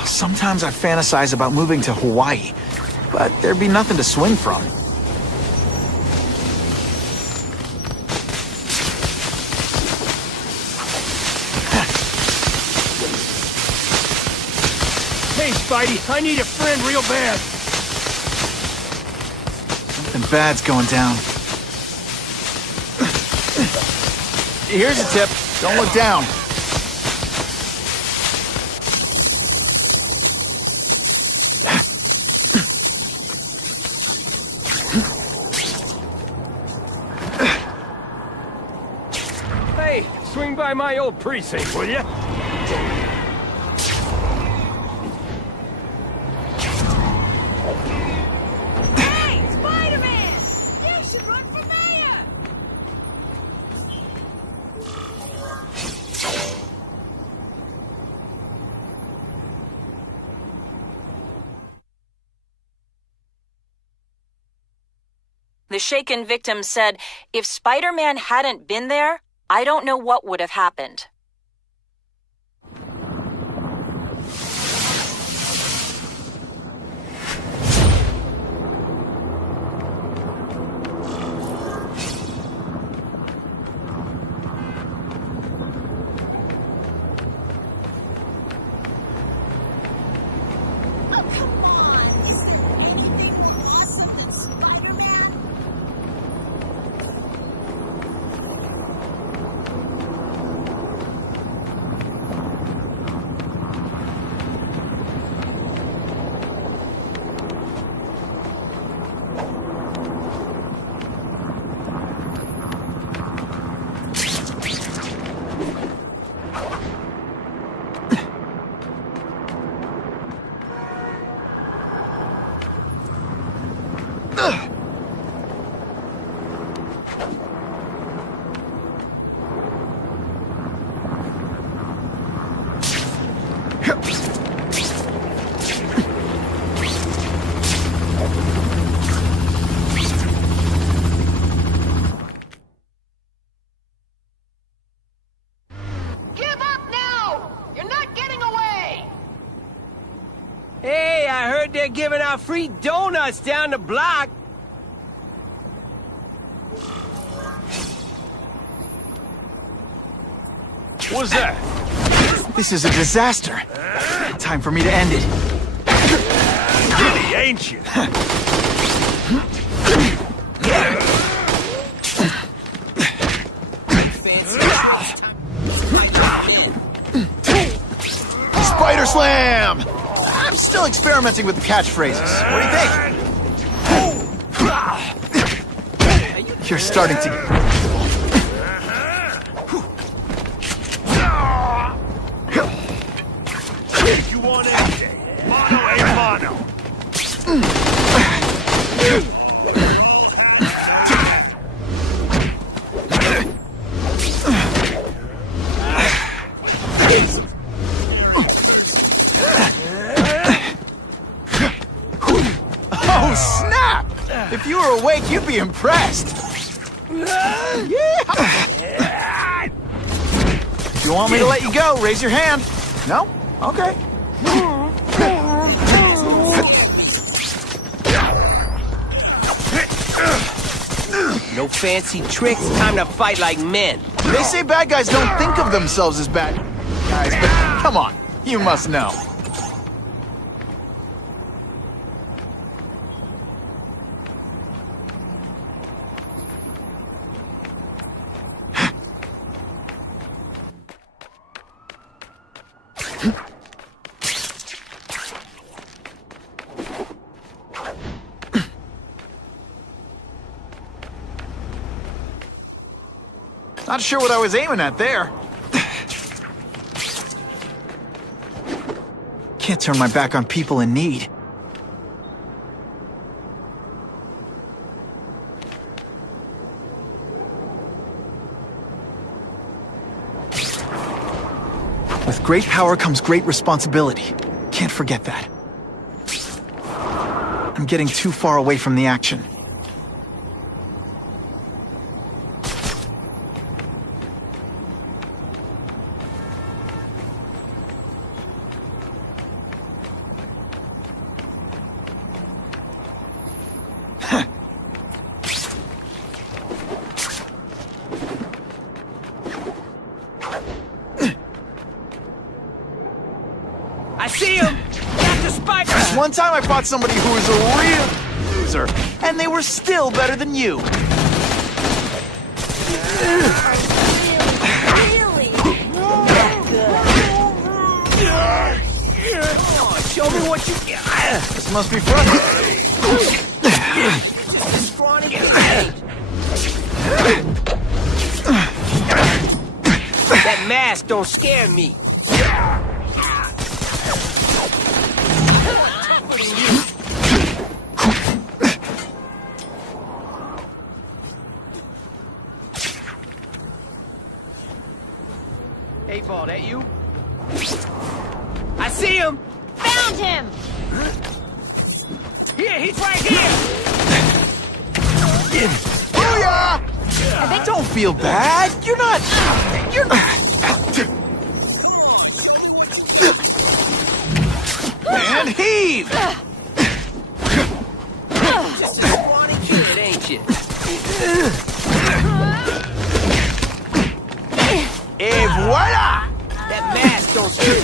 Sometimes I fantasize about moving to Hawaii, but there'd be nothing to swing from. Hey, Spidey, I need a friend real bad. Something bad's going down. Here's a tip. Don't look down. Hey, swing by my old precinct, will ya? Hey, Spider-Man! You should run for mayor! The shaken victim said, if Spider-Man hadn't been there, I don't know what would have happened. They're giving out free donuts down the block. What's that? This is a disaster. Time for me to end it. Giddy, ain't you? Spider Slam! I'm still experimenting with the catchphrases. What do you think? You're starting to get... You want anything? Mono a mono. Oh, snap! If you were awake, you'd be impressed. Yeah. If you want me to let you go, raise your hand. No? Okay. No fancy tricks, time to fight like men. They say bad guys don't think of themselves as bad guys, but come on, you must know. Not sure what I was aiming at there. Can't turn my back on people in need. With great power comes great responsibility. Can't forget that. I'm getting too far away from the action. One time I fought somebody who was a real loser, and they were still better than you. Really? Oh, show me what you got. This must be frustrating. That mask don't scare me. Hey, ball, that you? I see him! Found him! Here, he's right here! Booyah! Don't feel bad. You're not... And heave! Just a funny kid, ain't you? Et voila! That mask don't screw.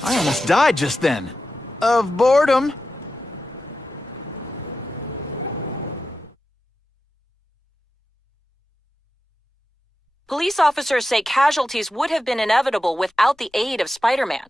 I almost died just then. Of boredom. Police officers say casualties would have been inevitable without the aid of Spider-Man.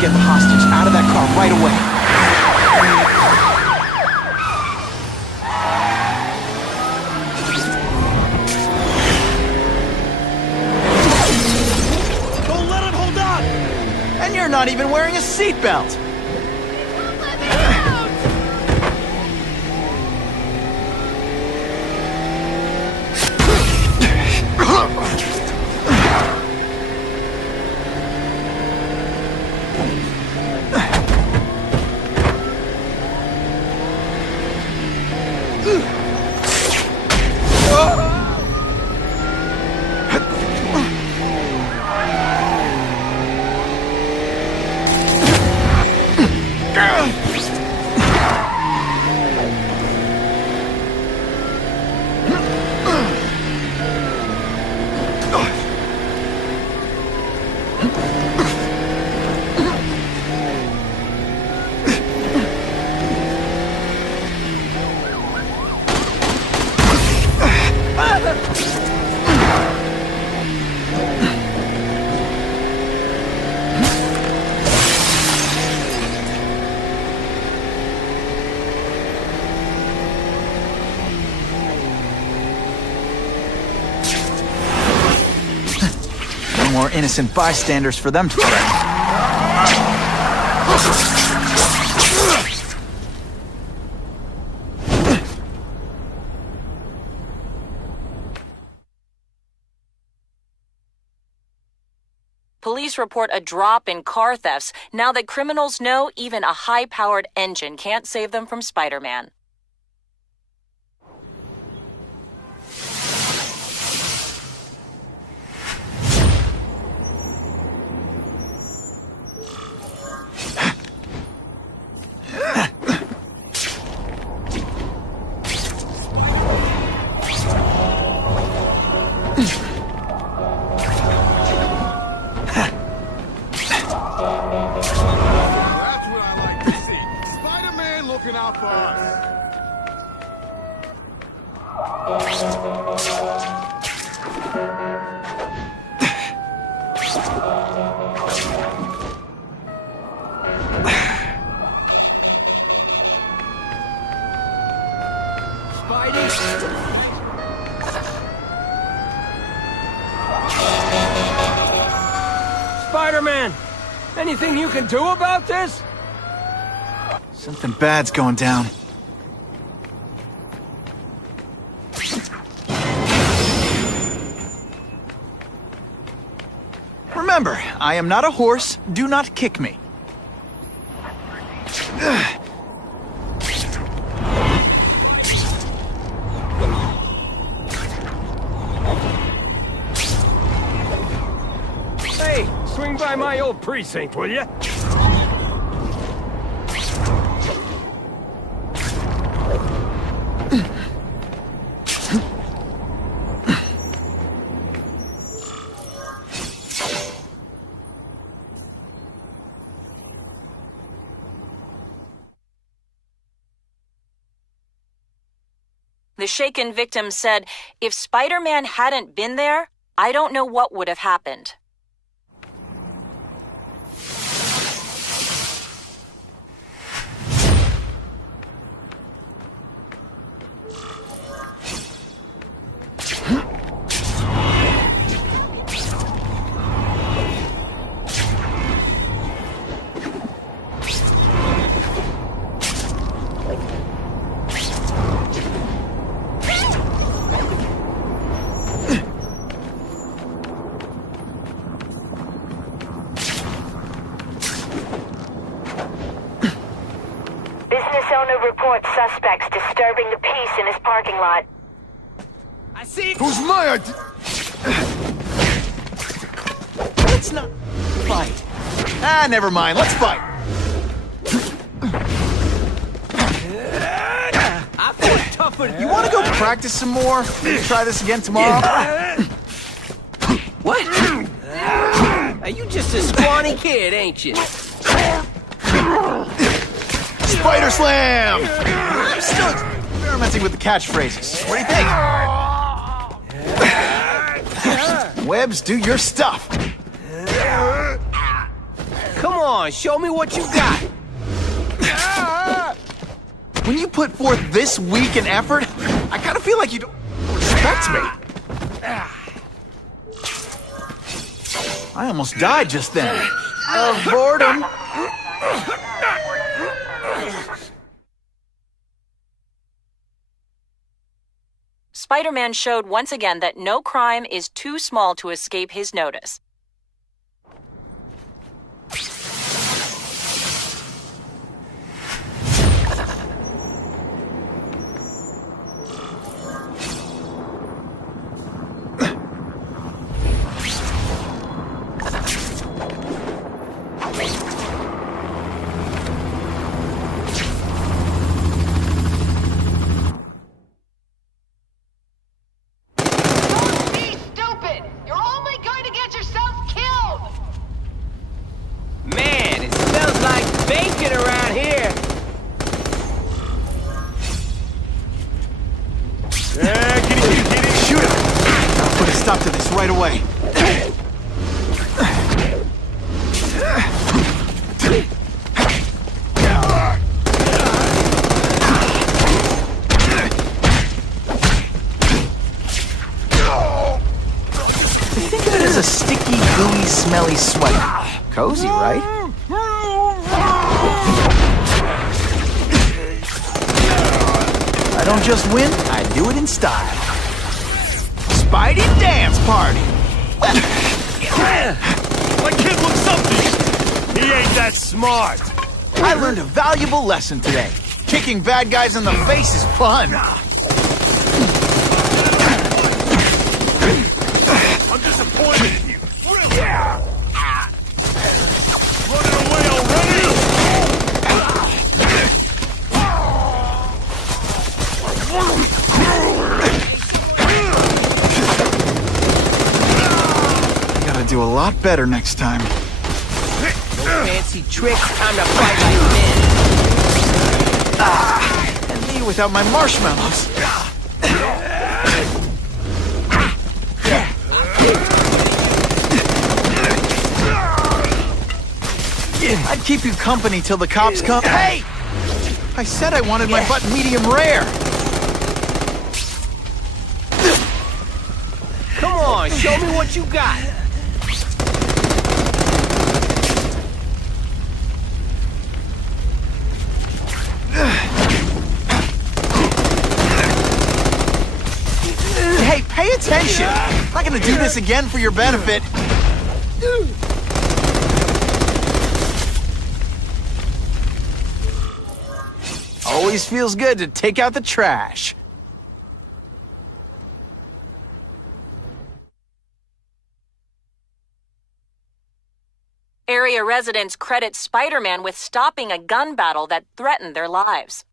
Get the hostage out of that car right away. Don't let him hold on! And you're not even wearing a seatbelt. Let me out! More innocent bystanders for them to threaten. Police report a drop in car thefts now that criminals know even a high-powered engine can't save them from Spider-Man. Out for us. Spider-Man! Anything you can do about this? Something bad's going down. Remember, I am not a horse. Do not kick me. Hey, swing by my old precinct, will ya? The shaken victim said, if Spider-Man hadn't been there, I don't know what would have happened. Suspects disturbing the peace in his parking lot. I see. Who's mad? Let's not fight. Ah, never mind. Let's fight. I feel tougher. You want to go practice some more? Maybe try this again tomorrow? What? Are you just a scrawny kid, ain't you? Spider Slam! I'm still experimenting with the catchphrases. What do you think? Webbs, do your stuff. Come on, show me what you got. When you put forth this weak an effort, I kind of feel like you don't respect me. I almost died just then. Of boredom. Spider-Man showed once again that no crime is too small to escape his notice. Stop to this right away. Think of it as a sticky, gooey, smelly sweater. Cozy, right? I don't just win, I do it in style. Spidey dance party! My kid looks something! He ain't that smart! I learned a valuable lesson today. Kicking bad guys in the face is fun. I'm disappointed in you. Running away already? Do a lot better next time. No fancy tricks, time to fight like men. And me without my marshmallows. I'd keep you company till the cops come. Hey! I said I wanted my butt medium rare. Come on, show me what you got. Hey, pay attention! I'm not gonna do this again for your benefit. always feels good to take out the trash. Area residents credit Spider-Man with stopping a gun battle that threatened their lives.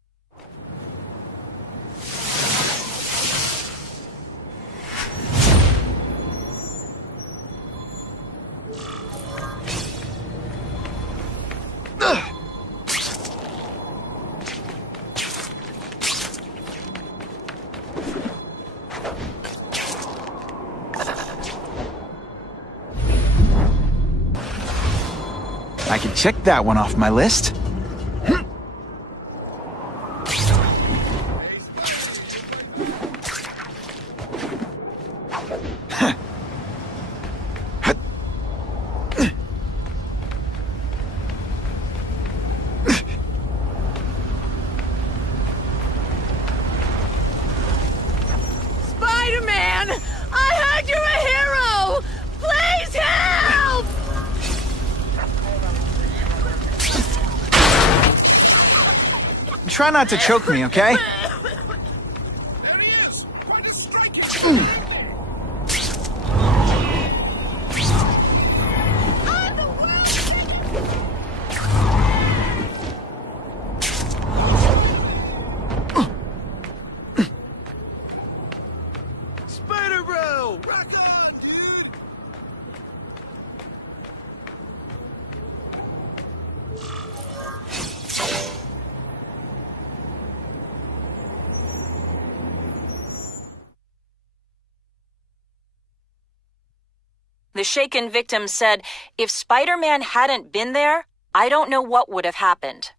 I can check that one off my list. Spider-Man! I heard you're a hero! Please help! Try not to choke me, okay? Spider-Bro! Rock on, dude! The shaken victim said, "If Spider-Man hadn't been there, I don't know what would have happened."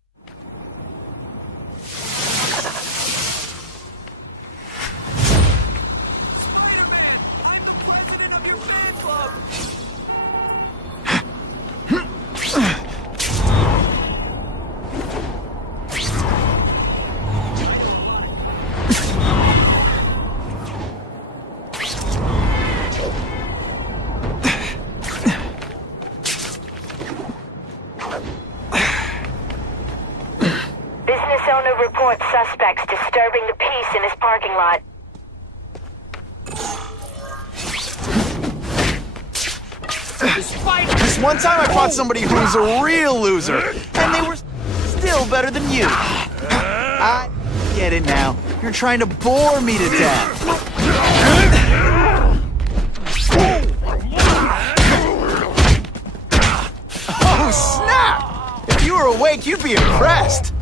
Business owner reports suspects disturbing the peace in his parking lot. This one time I fought somebody who was a real loser, and they were still better than you. I get it now. You're trying to bore me to death. Oh, snap! If you were awake, you'd be impressed.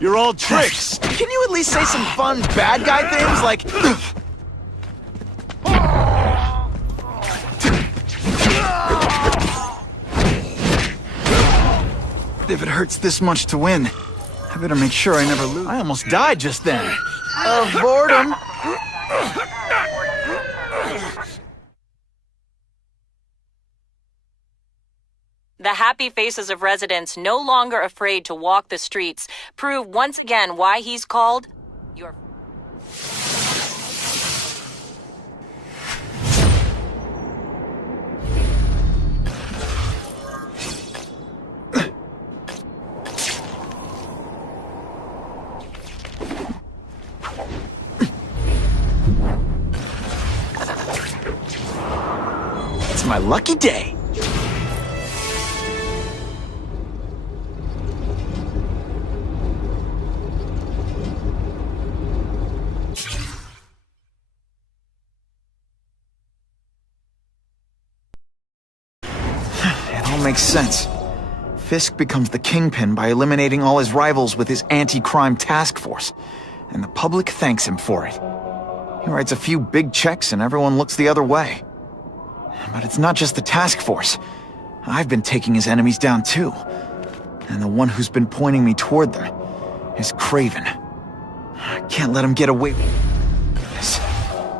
You're all tricks. Can you at least say some fun bad guy things like... If it hurts this much to win, I better make sure I never lose. I almost died just then. Of boredom. The happy faces of residents, no longer afraid to walk the streets, prove once again why he's called your... It's my lucky day. Makes sense. Fisk becomes the kingpin by eliminating all his rivals with his anti-crime task force, and the public thanks him for it. He writes a few big checks and everyone looks the other way. But it's not just the task force. I've been taking his enemies down too, and the one who's been pointing me toward them is Kraven. I can't let him get away with this.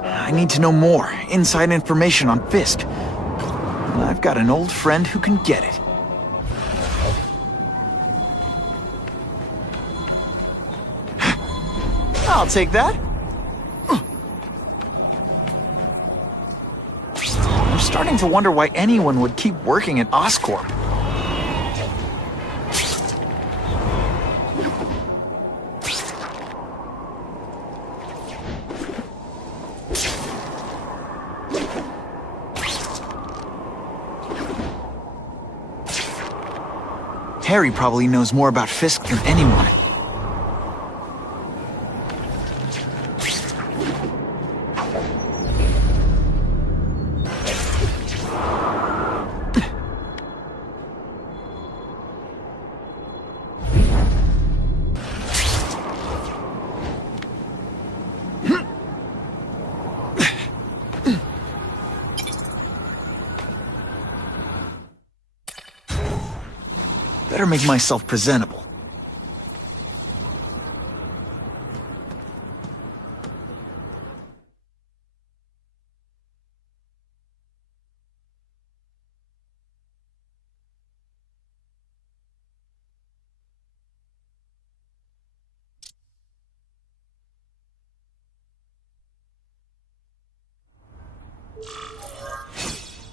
I need to know more inside information on Fisk. I've got an old friend who can get it. I'll take that. to wonder why anyone would keep working at Oscorp. Harry probably knows more about Fisk than anyone. Better make myself presentable.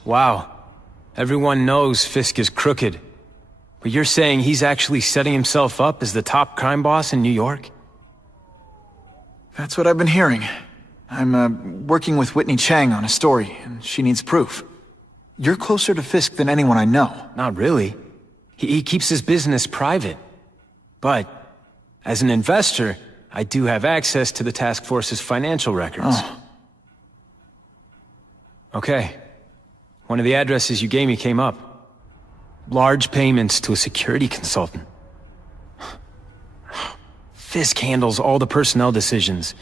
Wow. Everyone knows Fisk is crooked. But you're saying he's actually setting himself up as the top crime boss in New York? That's what I've been hearing. I'm working with Whitney Chang on a story, and she needs proof. You're closer to Fisk than anyone I know. Not really. He keeps his business private. But, as an investor, I do have access to the task force's financial records. Oh. Okay. One of the addresses you gave me came up. Large payments to a security consultant. Fisk handles all the personnel decisions.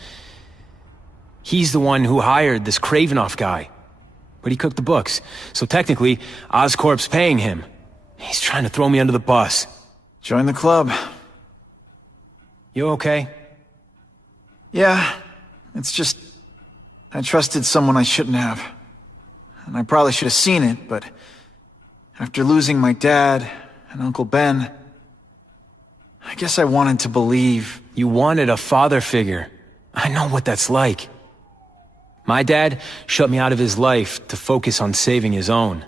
He's the one who hired this Kravinoff guy. But he cooked the books, so technically, Oscorp's paying him. He's trying to throw me under the bus. Join the club. You okay? Yeah, it's just... I trusted someone I shouldn't have. And I probably should have seen it, but... after losing my dad and Uncle Ben, I guess I wanted to believe. You wanted a father figure. I know what that's like. My dad shut me out of his life to focus on saving his own.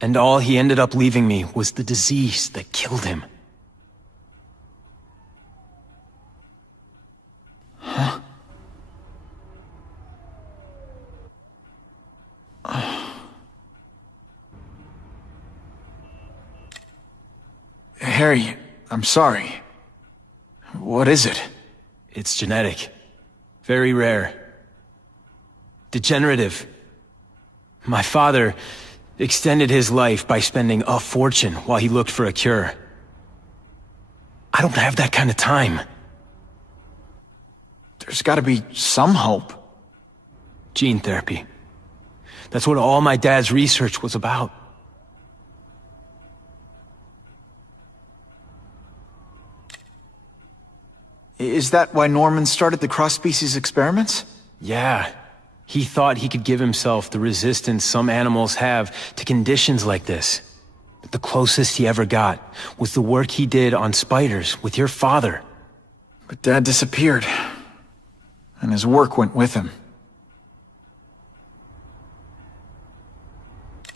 And all he ended up leaving me was the disease that killed him. Huh? Harry, I'm sorry. What is it? It's genetic. Very rare. Degenerative. My father extended his life by spending a fortune while he looked for a cure. I don't have that kind of time. There's gotta be some hope. Gene therapy. That's what all my dad's research was about. Is that why Norman started the cross-species experiments? Yeah. He thought he could give himself the resistance some animals have to conditions like this. But the closest he ever got was the work he did on spiders with your father. But Dad disappeared. And his work went with him.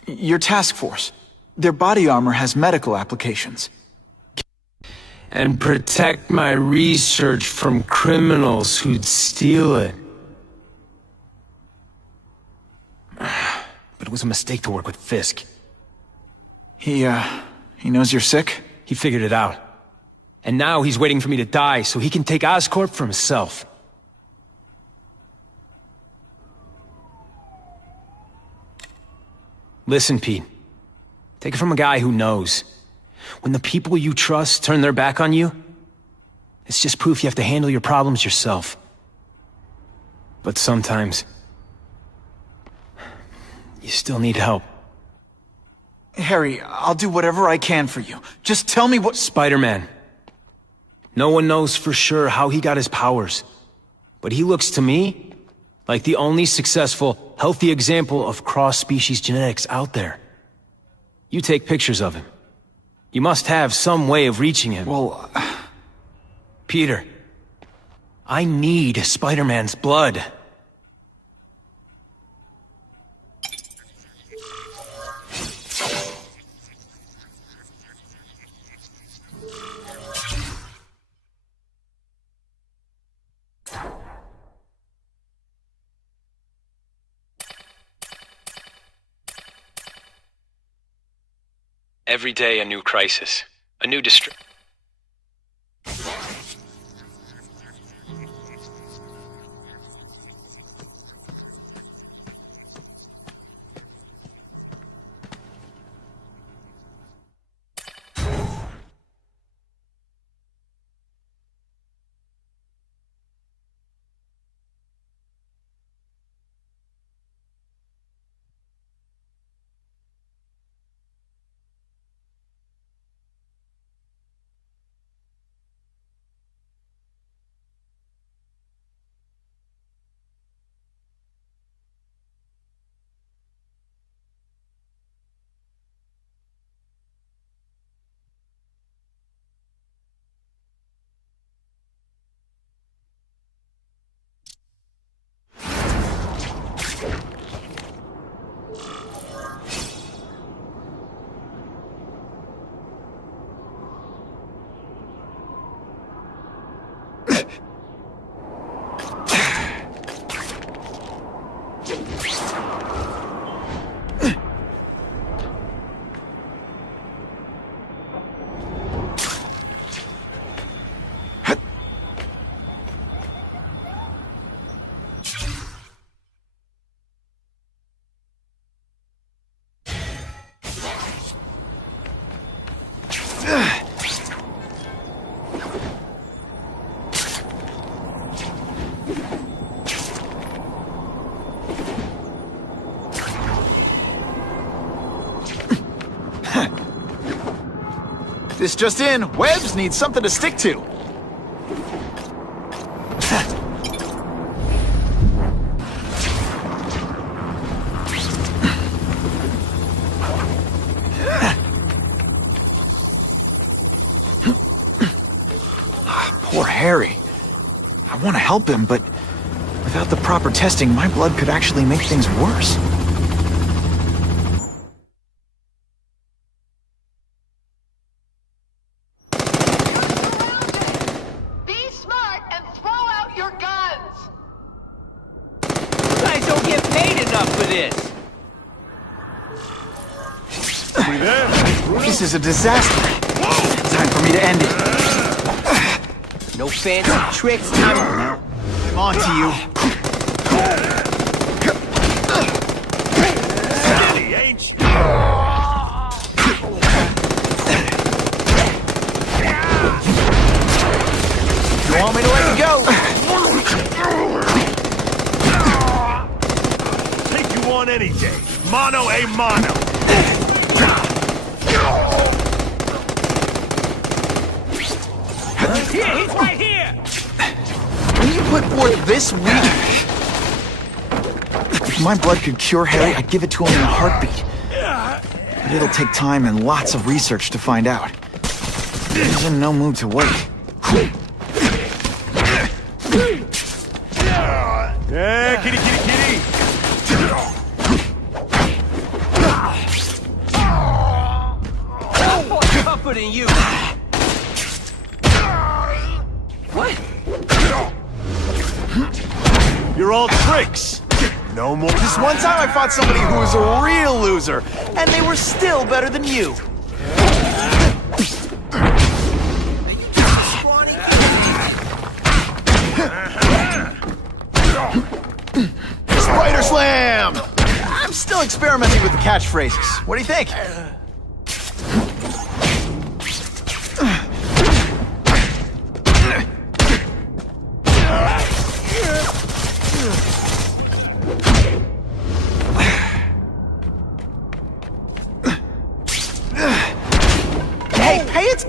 Your task force. Their body armor has medical applications. And protect my research from criminals who'd steal it. But it was a mistake to work with Fisk. He knows you're sick? He figured it out. And now he's waiting for me to die so he can take Oscorp for himself. Listen, Pete. Take it from a guy who knows. When the people you trust turn their back on you, it's just proof you have to handle your problems yourself. But sometimes, you still need help. Harry, I'll do whatever I can for you. Just tell me what— Spider-Man. No one knows for sure how he got his powers. But he looks to me like the only successful, healthy example of cross-species genetics out there. You take pictures of him. You must have some way of reaching him. Well, Peter, I need Spider-Man's blood. Every day a new crisis. A new distraction. This just in, webs need something to stick to. Poor Harry. I want to help him, but without the proper testing, my blood could actually make things worse. This is a disaster. Time for me to end it. No fancy tricks, time. I'm on to you. Steady, ain't you? You want me to let you go? Take you on any day. Mono a mono. Here, he's right here! When you put forth this weak... If my blood could cure Harry, I'd give it to him in a heartbeat. But it'll take time and lots of research to find out. He's in no mood to wait. Yeah, kitty, kitty, kitty! I'm more tougher than you! What? You're all tricks! No more. This one time I fought somebody who was a real loser, and they were still better than you. Spider Slam! I'm still experimenting with the catchphrases. What do you think?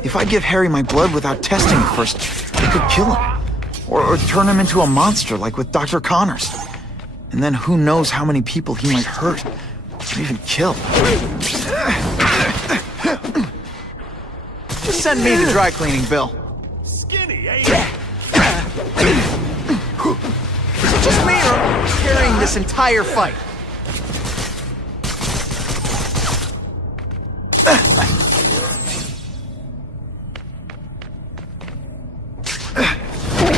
If I give Harry my blood without testing it first, it could kill him. Or turn him into a monster, like with Dr. Connors. And then who knows how many people he might hurt, or even kill. Just send me the dry cleaning bill. Skinny, ain't you? Is it just me, or am I carrying this entire fight?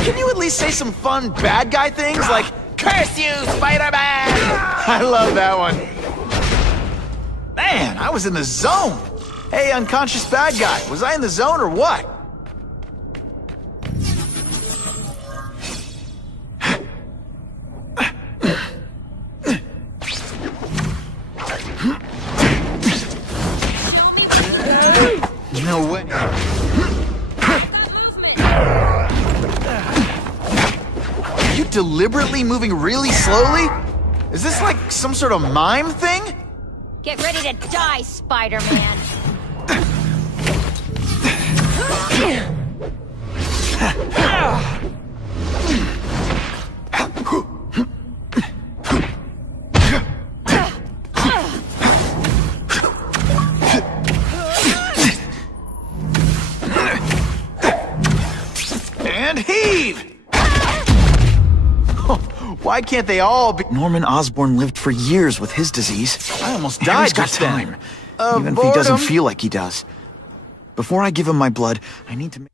Can you at least say some fun bad guy things like, "Curse you, Spider-Man"? I love that one. Man, I was in the zone. Hey, unconscious bad guy, was I in the zone or what? No way. Are you deliberately moving really slowly? Is this like some sort of mime thing? Get ready to die, Spider-Man. And heave! Why can't they all be— Norman Osborn lived for years with his disease. I almost died. Harry's got just then. time. Even if he doesn't feel like he does. Before I give him my blood, I need to—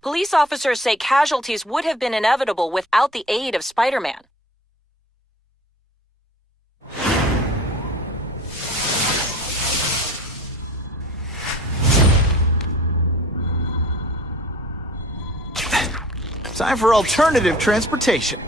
Police officers say casualties would have been inevitable without the aid of Spider-Man. Time for alternative transportation.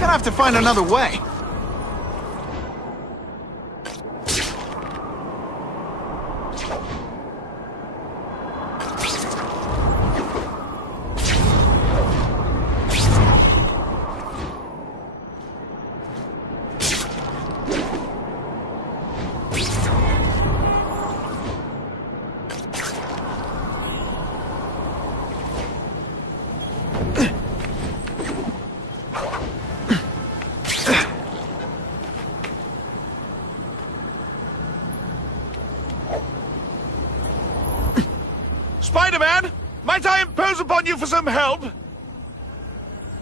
Gonna have to find another way. Spider-Man, might I impose upon you for some help?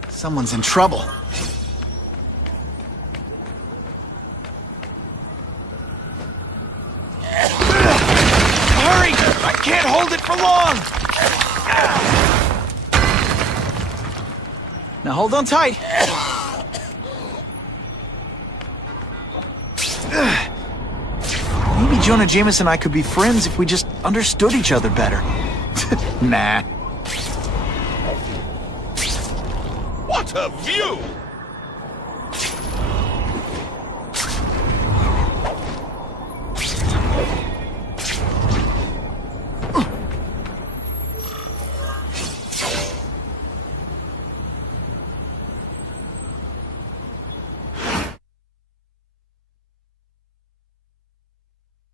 Someone's in trouble. Hurry! I can't hold it for long! Now hold on tight. Maybe Jonah Jameson and I could be friends if we just understood each other better. Nah. What a view!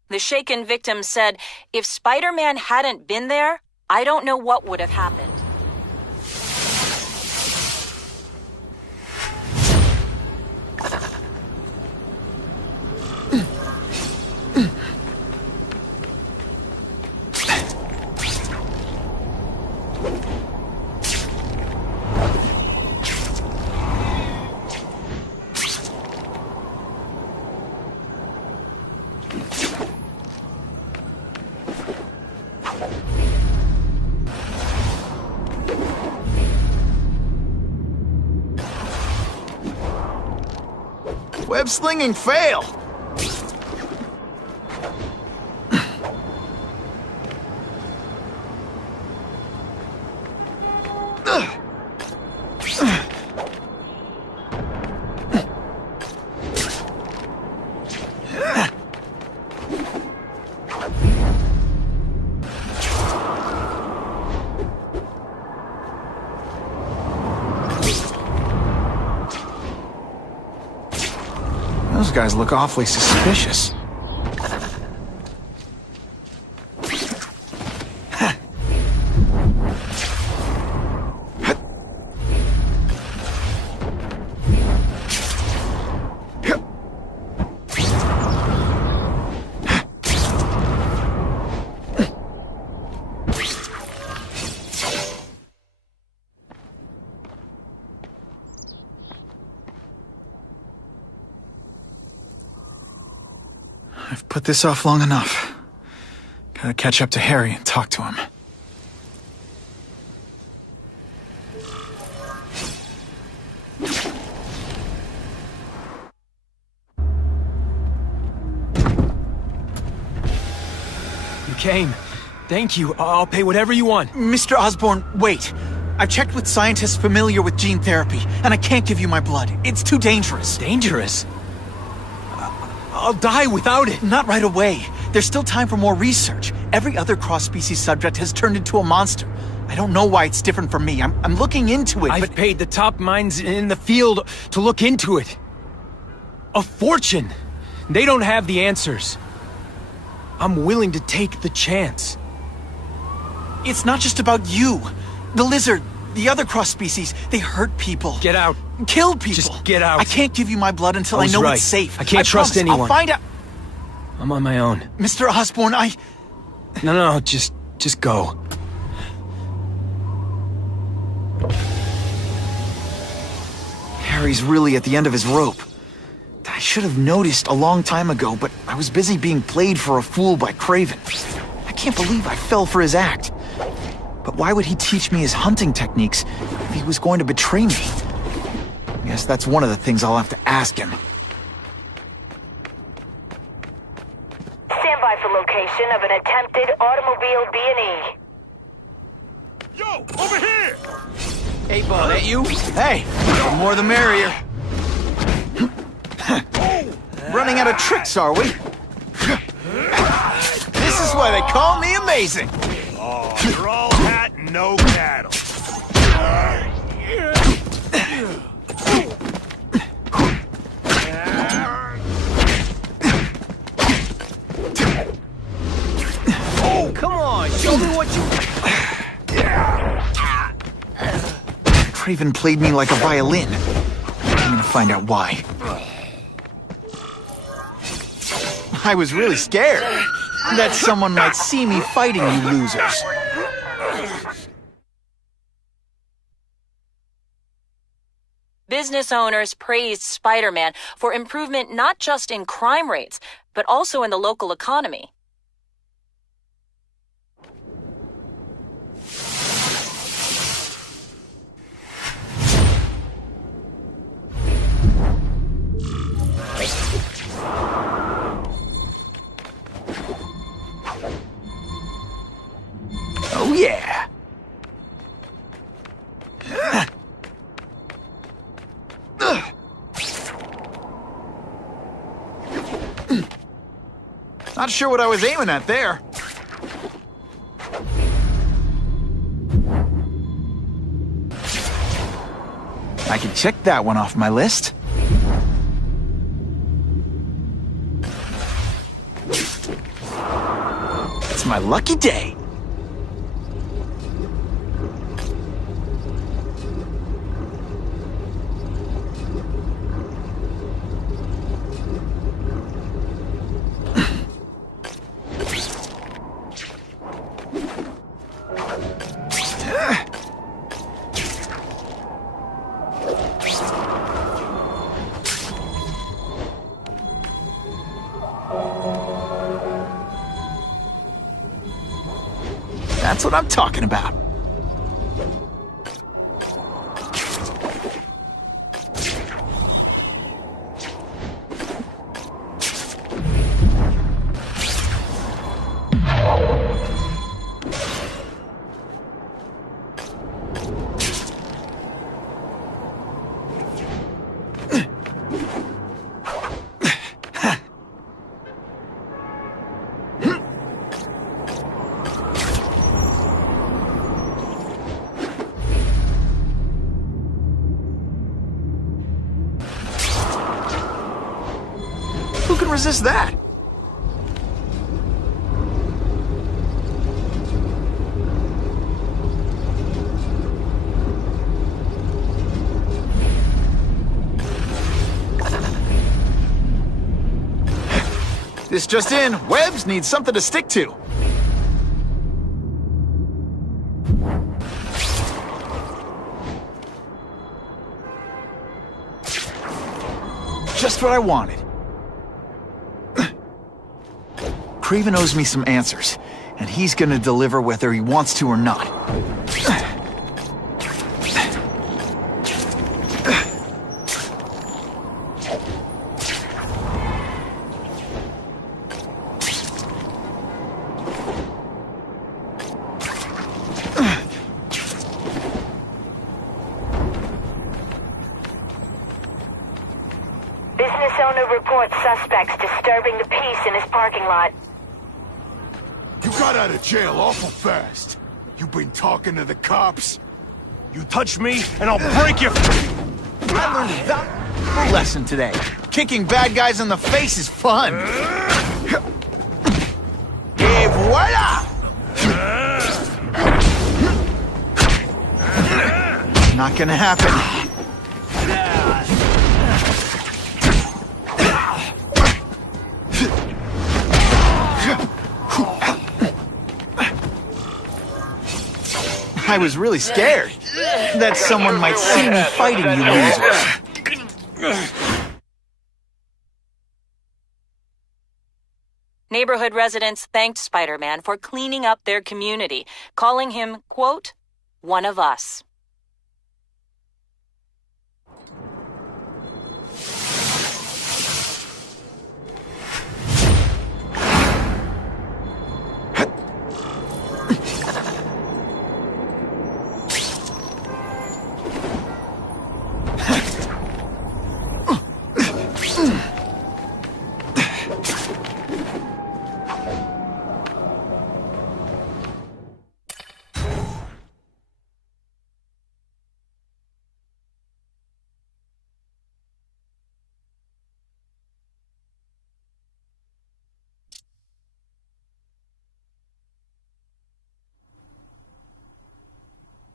The shaken victim said, if Spider-Man hadn't been there, I don't know what would have happened. Web slinging fail! guys look awfully suspicious. I've put this off long enough. Gotta catch up to Harry and talk to him. You came. Thank you. I'll pay whatever you want. Mr. Osborn, wait. I've checked with scientists familiar with gene therapy, and I can't give you my blood. It's too dangerous. Dangerous? I'll die without it. Not right away. There's still time for more research. Every other cross-species subject has turned into a monster. I don't know why it's different from me. I'm looking into it, I've paid the top minds in the field to look into it. A fortune. They don't have the answers. I'm willing to take the chance. It's not just about you. The lizard, the other cross-species, they hurt people. Get out. Kill people. Just get out. I can't give you my blood until I know it's safe. I can't trust anyone. I'll find out. I'm on my own. Mr. Osborn, No, just go. Harry's really at the end of his rope. I should have noticed a long time ago, but I was busy being played for a fool by Craven. I can't believe I fell for his act. But why would he teach me his hunting techniques if he was going to betray me? I guess that's one of the things I'll have to ask him. Stand by for location of an attempted automobile B&E. Yo, over here! Hey, bud, that you? Hey, the more the merrier. Running out of tricks, are we? This is why they call me amazing. Oh, you're all hat and no cattle. Come on, show me what you... Craven played me like a violin. I'm gonna find out why. I was really scared that someone might see me fighting you losers. Business owners praised Spider-Man for improvement not just in crime rates, but also in the local economy. Oh yeah! Not sure what I was aiming at there. I can check that one off my list. It's my lucky day. That's what I'm talking about. resist that? This just in, Webbs needs something to stick to. Just what I wanted. Craven owes me some answers, and he's gonna deliver whether he wants to or not. Business owner reports suspects disturbing the peace in his parking lot. You got out of jail awful fast. You been talking to the cops? You touch me, and I'll break your... I learned a valuable lesson today. Kicking bad guys in the face is fun. Et voila! Not gonna happen. I was really scared that someone might see me fighting you losers. Neighborhood residents thanked Spider-Man for cleaning up their community, calling him, quote, one of us.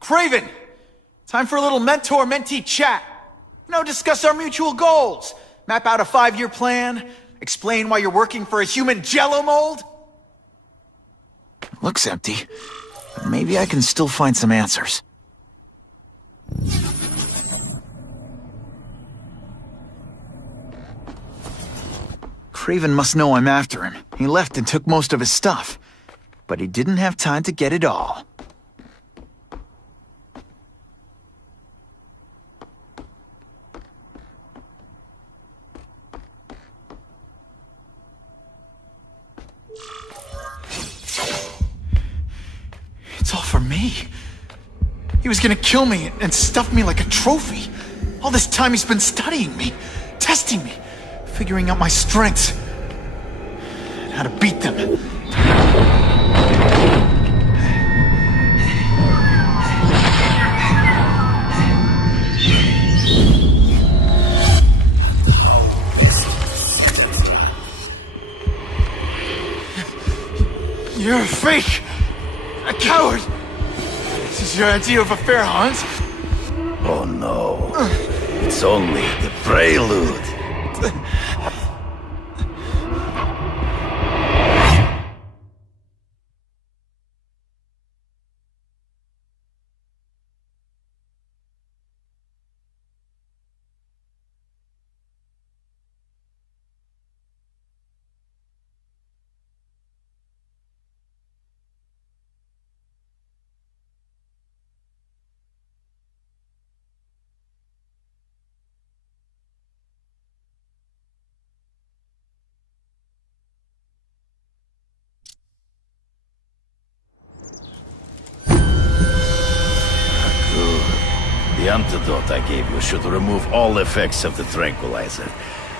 Craven! Time for a little mentor-mentee chat. Discuss our mutual goals. Map out a 5-year plan. Explain why you're working for a human jello mold. Looks empty. But maybe I can still find some answers. Craven must know I'm after him. He left and took most of his stuff. But he didn't have time to get it all. It's all for me. He was gonna kill me and stuff me like a trophy. All this time he's been studying me, testing me, figuring out my strengths, and how to beat them. You're a fake! A coward! This is your idea of a fair hunt? Oh no. It's only the prelude. The antidote I gave you should remove all effects of the tranquilizer.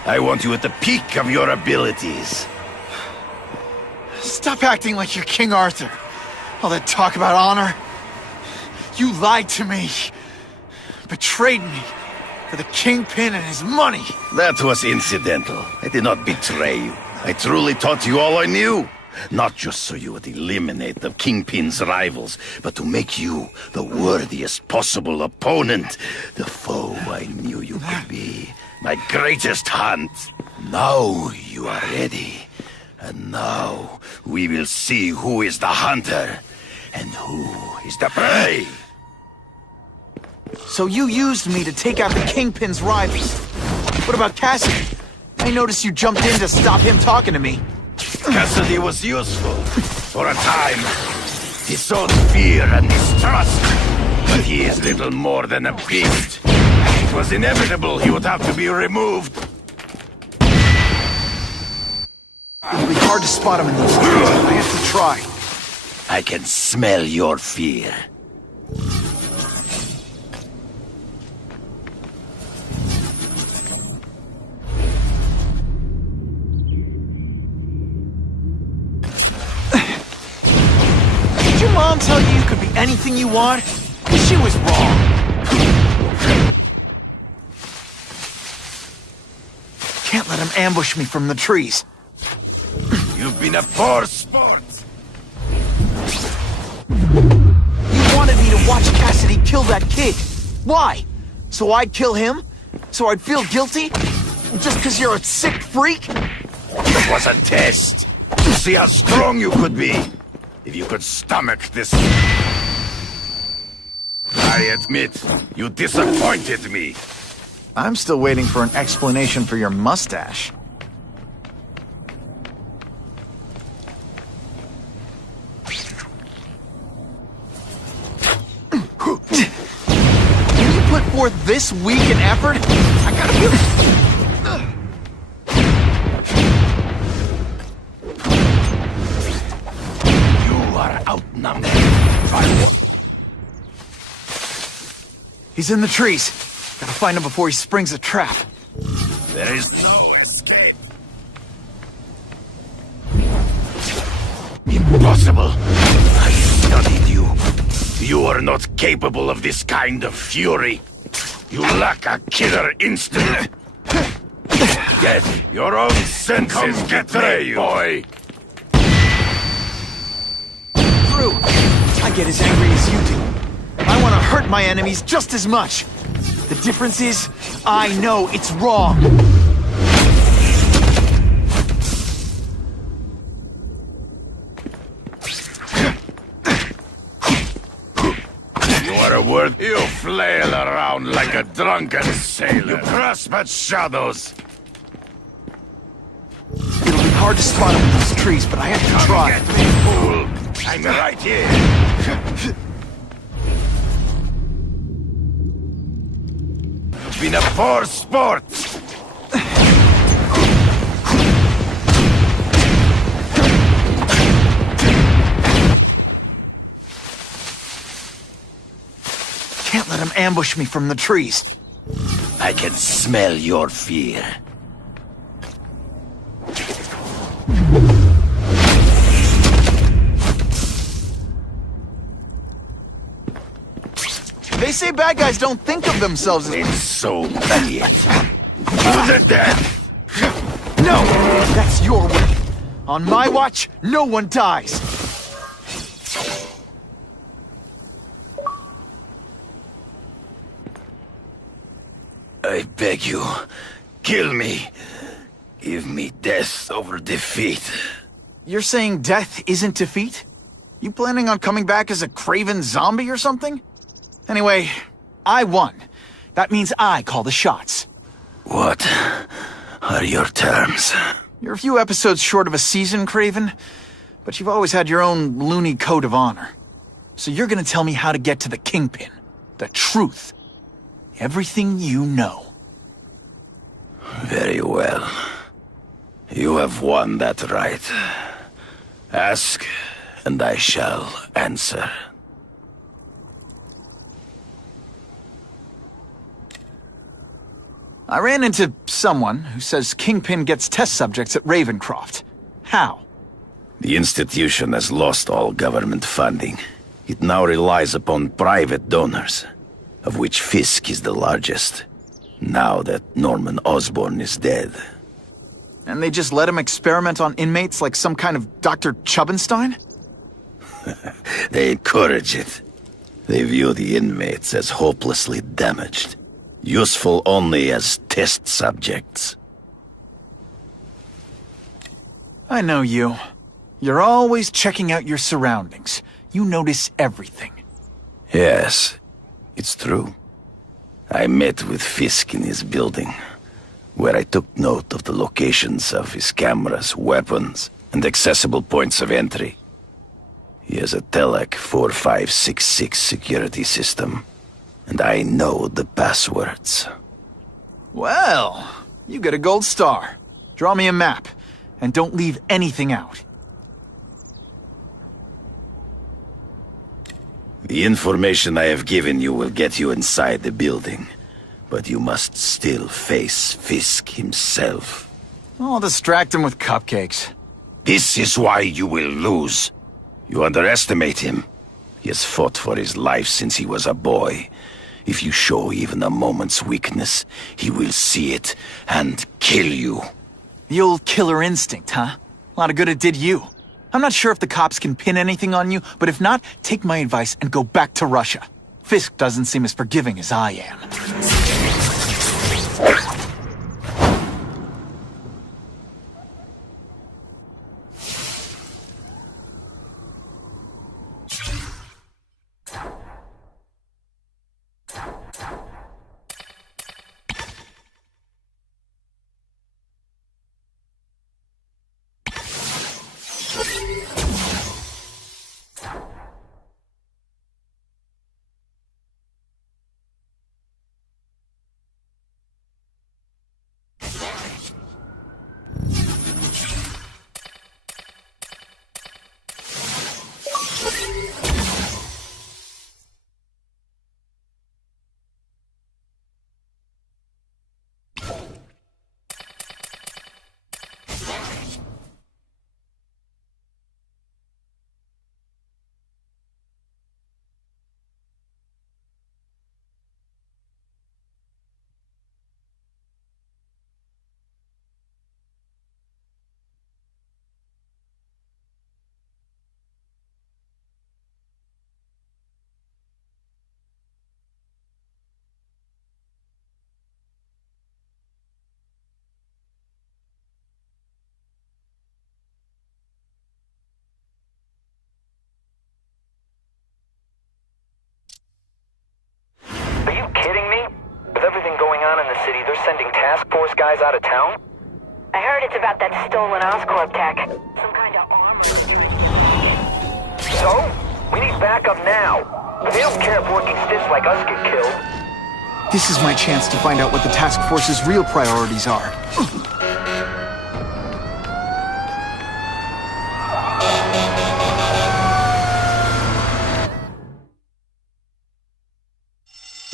I want you at the peak of your abilities. Stop acting like you're King Arthur. All that talk about honor. You lied to me. Betrayed me. For the Kingpin and his money! That was incidental. I did not betray you. I truly taught you all I knew. Not just so you would eliminate the Kingpin's rivals, but to make you the worthiest possible opponent. The foe I knew you could be. My greatest hunt. Now you are ready. And now we will see who is the hunter and who is the prey. So you used me to take out the Kingpin's rivals. What about Cassidy? I noticed you jumped in to stop him talking to me. Cassidy was useful. For a time. He sowed fear and distrust. But he is little more than a beast. It was inevitable he would have to be removed. It'll be hard to spot him in those trees, but I have to try. I can smell your fear. Did your mom tell you you could be anything you want? She was wrong. Can't let him ambush me from the trees. You've been a poor sport. You wanted me to watch Cassidy kill that kid. Why? So I'd kill him? So I'd feel guilty? Just because you're a sick freak? It was a test. To see how strong you could be. If you could stomach this. I admit, you disappointed me. I'm still waiting for an explanation for your mustache. Can you put forth this week in effort? I gotta feel... Outnumbered. He's in the trees. Gotta find him before he springs a trap. There is no escape. Impossible. I studied you. You are not capable of this kind of fury. You lack a killer instinct. Get your own senses betray you, boy. I get as angry as you do. I want to hurt my enemies just as much. The difference is, I know it's wrong. You are a word. You flail around like a drunken sailor. You grasp at shadows. It'll be hard to spot him in those trees, but I have to try. Get me, fool. I'm right here. You've been a poor sport. Can't let him ambush me from the trees. I can smell your fear. They say bad guys don't think of themselves as... It's so be it. To the death! No! That's your way. On my watch, no one dies. I beg you, kill me. Give me death over defeat. You're saying death isn't defeat? You planning on coming back as a craven zombie or something? Anyway, I won. That means I call the shots. What are your terms? You're a few episodes short of a season, Craven, but you've always had your own loony code of honor. So you're gonna tell me how to get to the Kingpin. The truth. Everything you know. Very well. You have won that right. Ask, and I shall answer. I ran into someone who says Kingpin gets test subjects at Ravencroft. How? The institution has lost all government funding. It now relies upon private donors, of which Fisk is the largest. now that Norman Osborn is dead. And they just let him experiment on inmates like some kind of Dr. Chubbenstein? They encourage it. They view the inmates as hopelessly damaged, useful only as test subjects. I know you. You're always checking out your surroundings. You notice everything. Yes, it's true. I met with Fisk in his building, where I took note of the locations of his cameras, weapons, and accessible points of entry. He has a Telec 4566 security system, and I know the passwords. Well, you get a gold star. Draw me a map, and don't leave anything out. The information I have given you will get you inside the building, but you must still face Fisk himself. I'll distract him with cupcakes. This is why you will lose. You underestimate him. He has fought for his life since he was a boy. If you show even a moment's weakness, he will see it and kill you. The old killer instinct, huh? A lot of good it did you. I'm not sure if the cops can pin anything on you, but if not, take my advice and go back to Russia. Fisk doesn't seem as forgiving as I am. City, they're sending task force guys out of town? I heard it's about that stolen Oscorp tech. Some kind of armor. So? We need backup now. They don't care if working stiffs like us get killed. This is my chance to find out what the task force's real priorities are.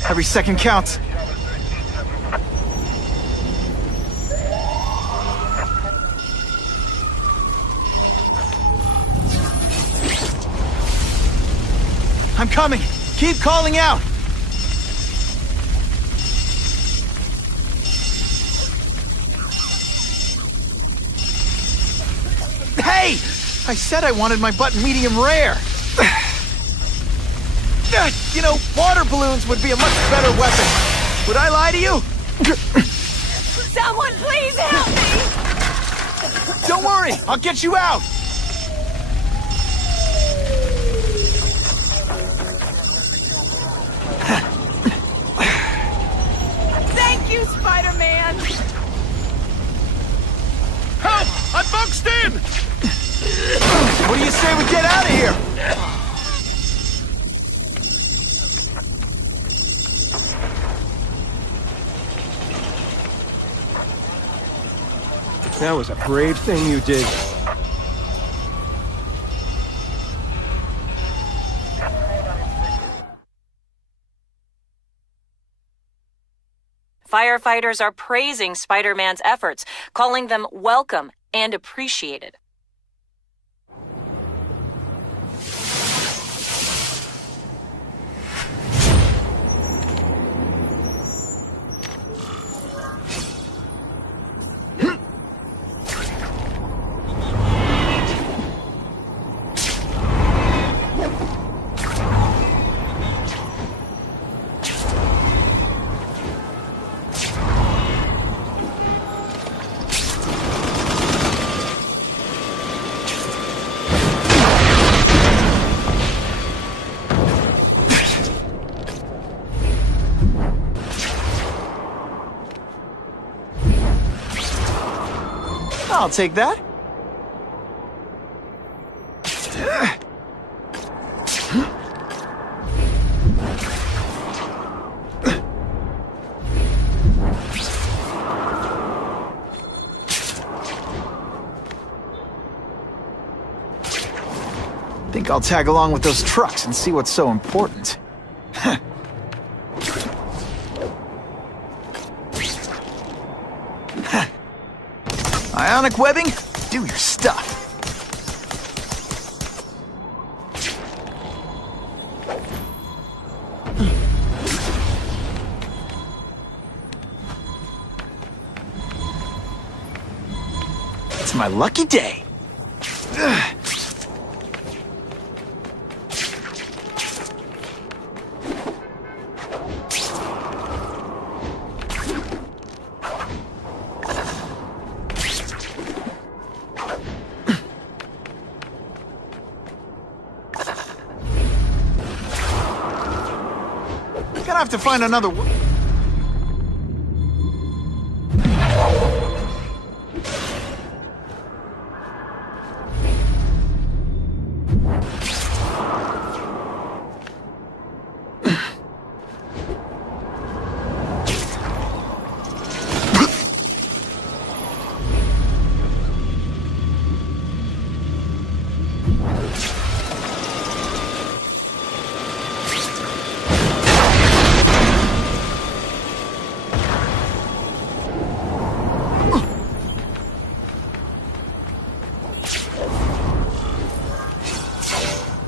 Every second counts. I'm coming! Keep calling out! Hey! I said I wanted my butt medium rare! You know, water balloons would be a much better weapon. Would I lie to you? Someone please help me! Don't worry, I'll get you out! Thank you, Spider-Man! Help! I'm boxed in! What do you say we get out of here? That was a brave thing you did. Firefighters are praising Spider-Man's efforts, calling them welcome and appreciated. I'll take that. Think I'll tag along with those trucks and see what's so important. Ionic webbing? Do your stuff. It's my lucky day. Gonna have to find another one.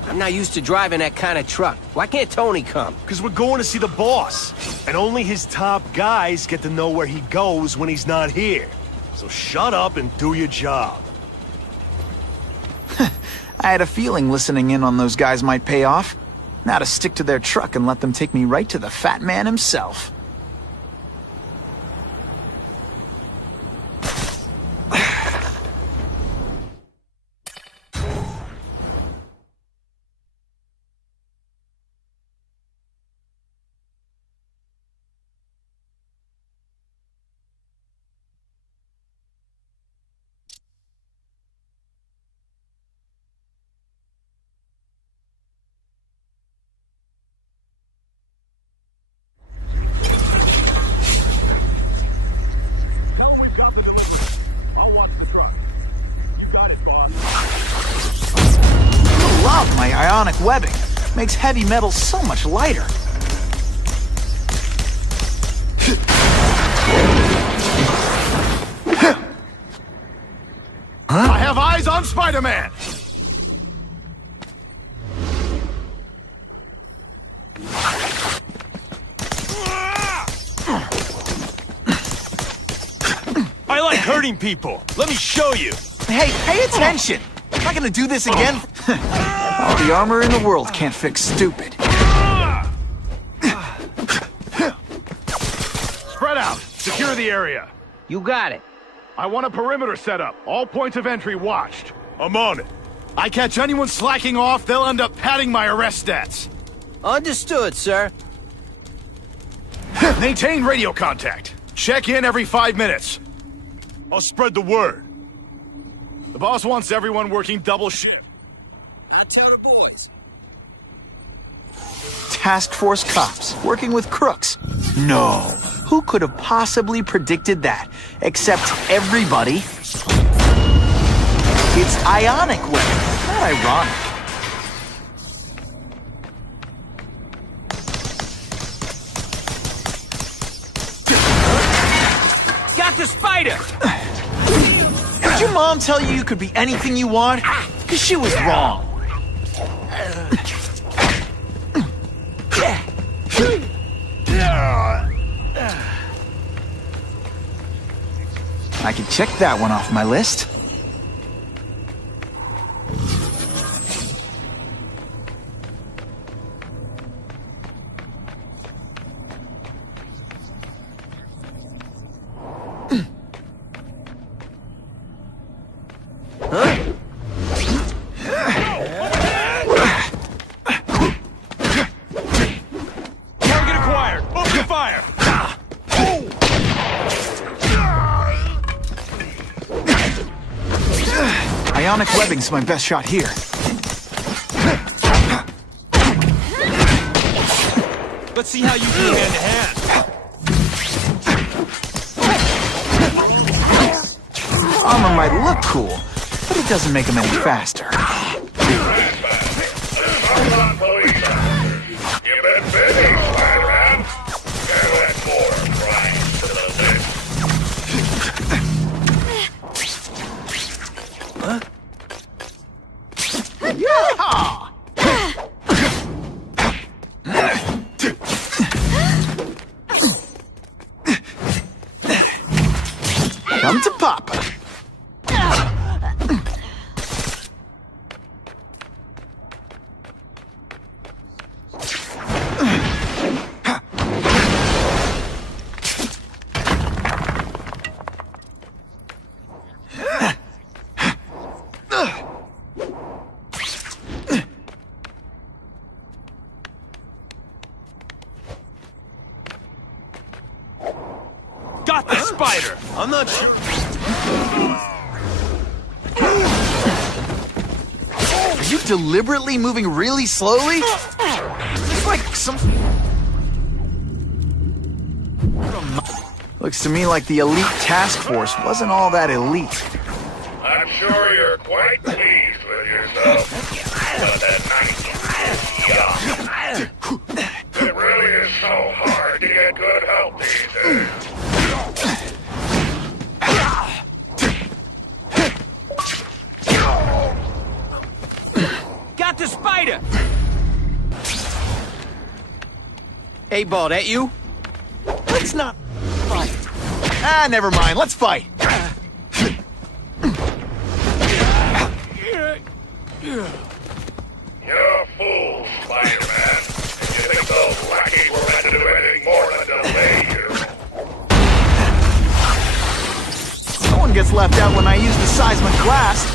I'm not used to driving that kind of truck. Why can't Tony come? Because we're going to see the boss. And only his top guys get to know where he goes when he's not here. So shut up and do your job. I had a feeling listening in on those guys might pay off. Now to stick to their truck and let them take me right to the fat man himself. My ionic webbing makes heavy metal so much lighter. I have eyes on Spider-Man! I like hurting people. Let me show you. Hey, pay attention! I'm not gonna do this again. All the armor in the world can't fix stupid. Spread out. Secure the area. You got it. I want a perimeter set up. All points of entry watched. I'm on it. I catch anyone slacking off, they'll end up padding my arrest stats. Understood, sir. Maintain radio contact. Check in every 5 minutes. I'll spread the word. The boss wants everyone working double shift. I'll tell the boys. Task Force cops working with crooks. No. Who could have possibly predicted that? Except everybody. It's ionic weapon, not ironic. Got the spider! Did your mom tell you you could be anything you want? Because she was wrong. I can check that one off my list. Target acquired. Open fire. webbing's my best shot here. Let's see how you do hand-to-hand. Armor might look cool, but it doesn't make him any faster. You've been busy, Spider-Man. You're at more crimes to the list. Huh? Yeehaw! Come to Papa. Got the spider! I'm not sure. Are you deliberately moving really slowly? It's like some... Looks to me like the elite task force wasn't all that elite. I'm sure you're quite pleased with yourself. But that night, it really is so hard to get good help these days. Got the spider! Hey, ball, that you? Let's not fight. Ah, never mind. Let's fight. You're a fool, Spider-Man. You think those lackeys were meant to do anything more than delay you? No one gets left out when I use the seismic blast.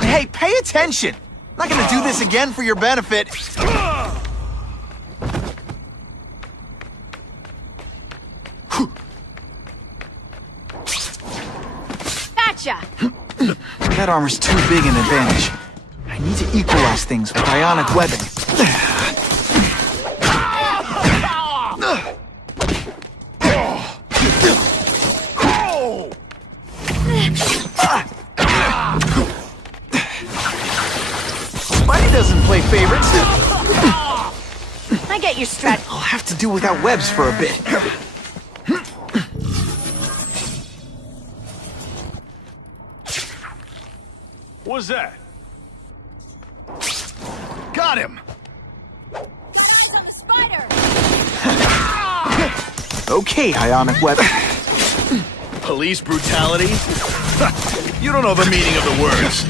Hey, pay attention! I'm not gonna do this again for your benefit. Gotcha! That armor's too big an advantage. I need to equalize things with ionic webbing. Spidey doesn't play favorites. I get your strat. I'll have to do without webs for a bit. What's that? Got him! Spider! Okay, ionic webbing. Police brutality? You don't know the meaning of the words.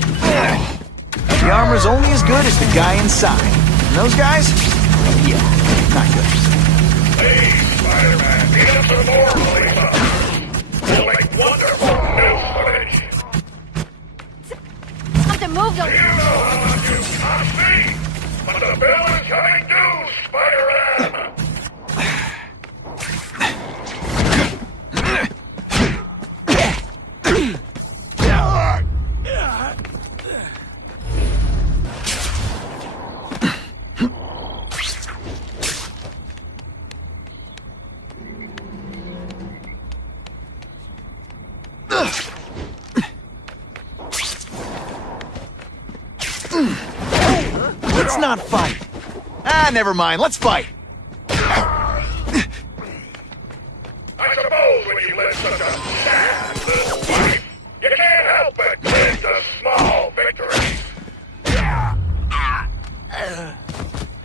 The armor's only as good as the guy inside. And those guys? Yeah, not good. Hey, Spider-Man, get up to the more police officers. We'll make wonderful news footage. Something moved over. You know how much you cost me, but the bill is coming due, Spider-Man. Let's not fight. Ah, never mind. Let's fight. I suppose when you live such a sad little life, you can't help but cling to small victories.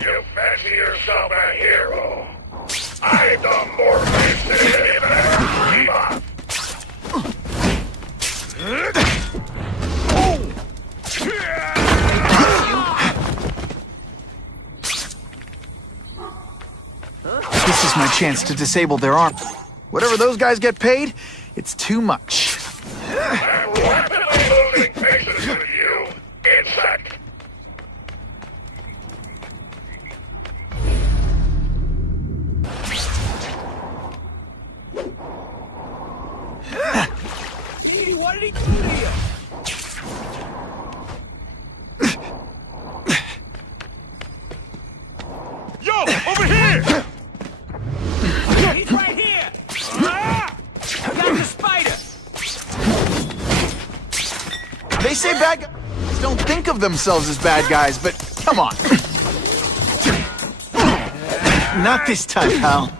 You fancy yourself a hero. I've done more things than you can ever dream of. This is my chance to disable their arm. Whatever those guys get paid, it's too much. I'm rapidly losing patience with you, insect. don't think of themselves as bad guys, but come on. Not this time, pal.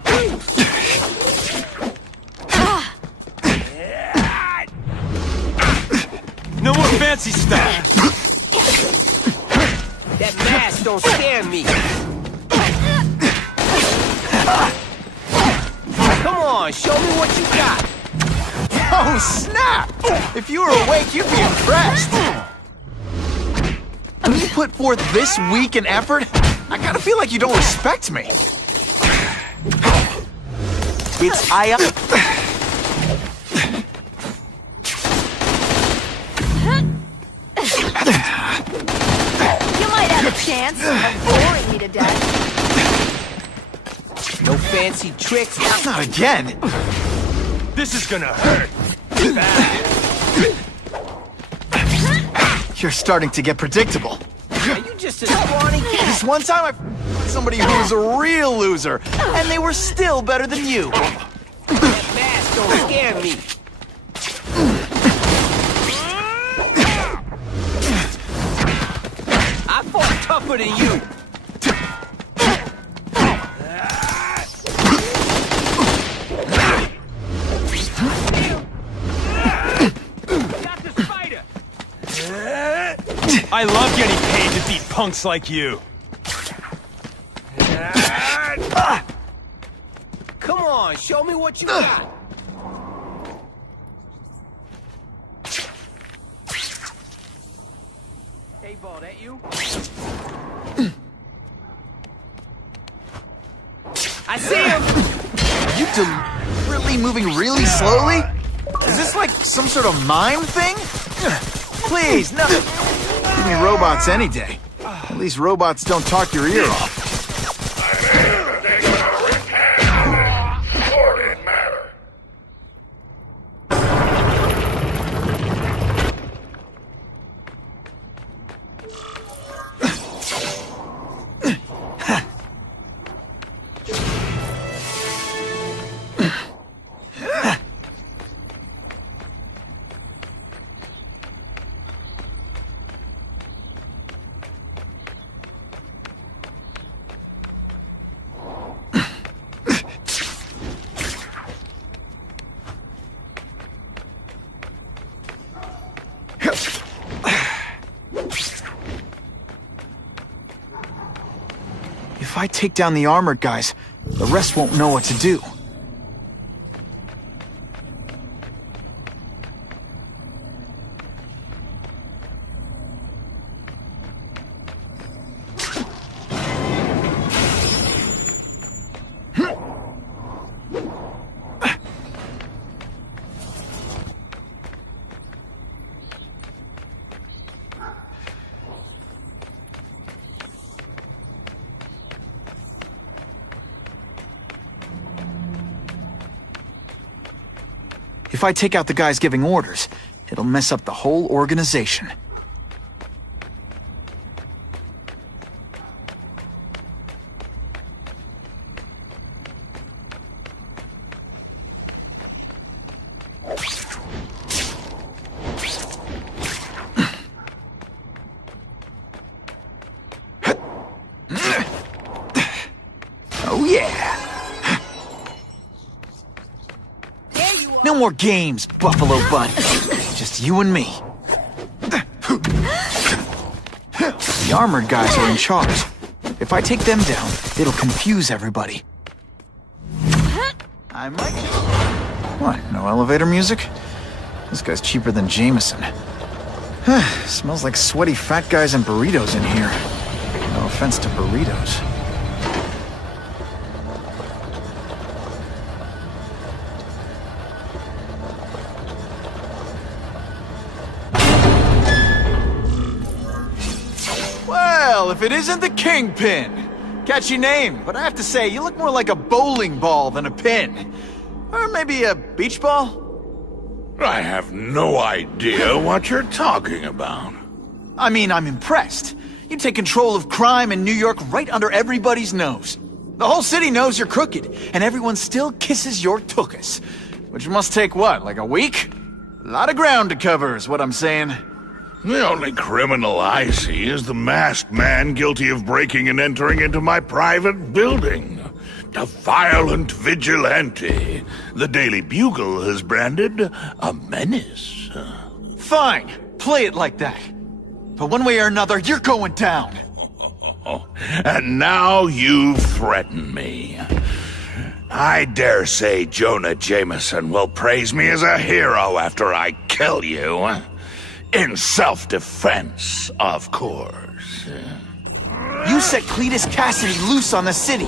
No more fancy stuff. That mask don't scare me. Come on, show me what you got. Oh, snap! If you were awake, you'd be impressed. When you put forth this week in effort, I gotta feel like you don't respect me. It's I. You might have a chance of boring me to death. No fancy tricks. Not again. This is gonna hurt. You're starting to get predictable. Are you just a scrawny cat? This one time I fought somebody who was a real loser, and they were still better than you. That mask don't scare me. I fought tougher than you. I love getting paid to beat punks like you. Come on, show me what you got. Hey, ball, that you? I see him! Are you deliberately moving really slowly? Is this like some sort of mime thing? Please, no. Give me robots any day. At least robots don't talk your ear off. If I take down the armored guys, the rest won't know what to do. If I take out the guys giving orders, it'll mess up the whole organization. Oh yeah! No more games, Buffalo Bunny. Just you and me. The armored guys are in charge. If I take them down, it'll confuse everybody. I might... What, no elevator music? This guy's cheaper than Jameson. Smells like sweaty fat guys and burritos in here. No offense to burritos. Well, if it isn't the Kingpin. Catchy name, but I have to say, you look more like a bowling ball than a pin. Or maybe a beach ball? I have no idea what you're talking about. I mean, I'm impressed. You take control of crime in New York right under everybody's nose. The whole city knows you're crooked, and everyone still kisses your tuchus. Which must take what, like a week? A lot of ground to cover is what I'm saying. The only criminal I see is the masked man guilty of breaking and entering into my private building. A violent vigilante. The Daily Bugle has branded a menace. Fine, play it like that. But one way or another, you're going down. And now you threaten me. I dare say Jonah Jameson will praise me as a hero after I kill you. In self-defense, of course. You set Cletus Cassidy loose on the city.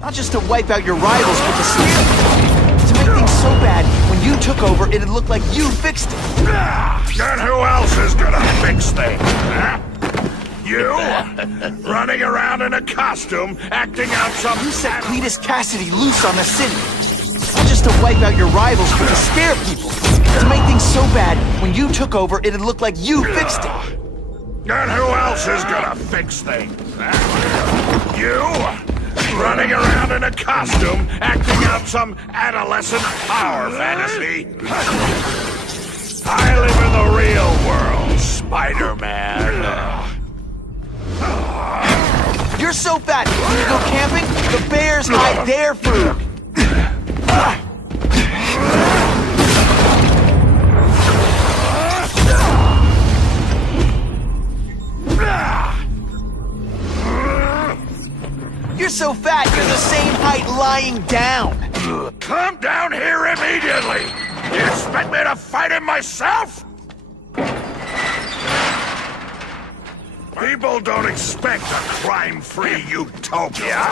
Not just to wipe out your rivals, but to scare them. To make things so bad, when you took over, it'd look like you fixed it. And who else is gonna fix things, huh? You? Running around in a costume, acting out some... You set Cletus Cassidy loose on the city. Not just to wipe out your rivals, but to scare people. To make things so bad, when you took over, it'd look like you fixed it. And who else is gonna fix things, huh? You? Running around in a costume, acting out some adolescent power fantasy. I live in the real world, Spider-Man. You're so fat, when you go camping, the bears hide their food. You're so fat, you're the same height lying down. Come down here immediately! You expect me to fight him myself? People don't expect a crime-free utopia.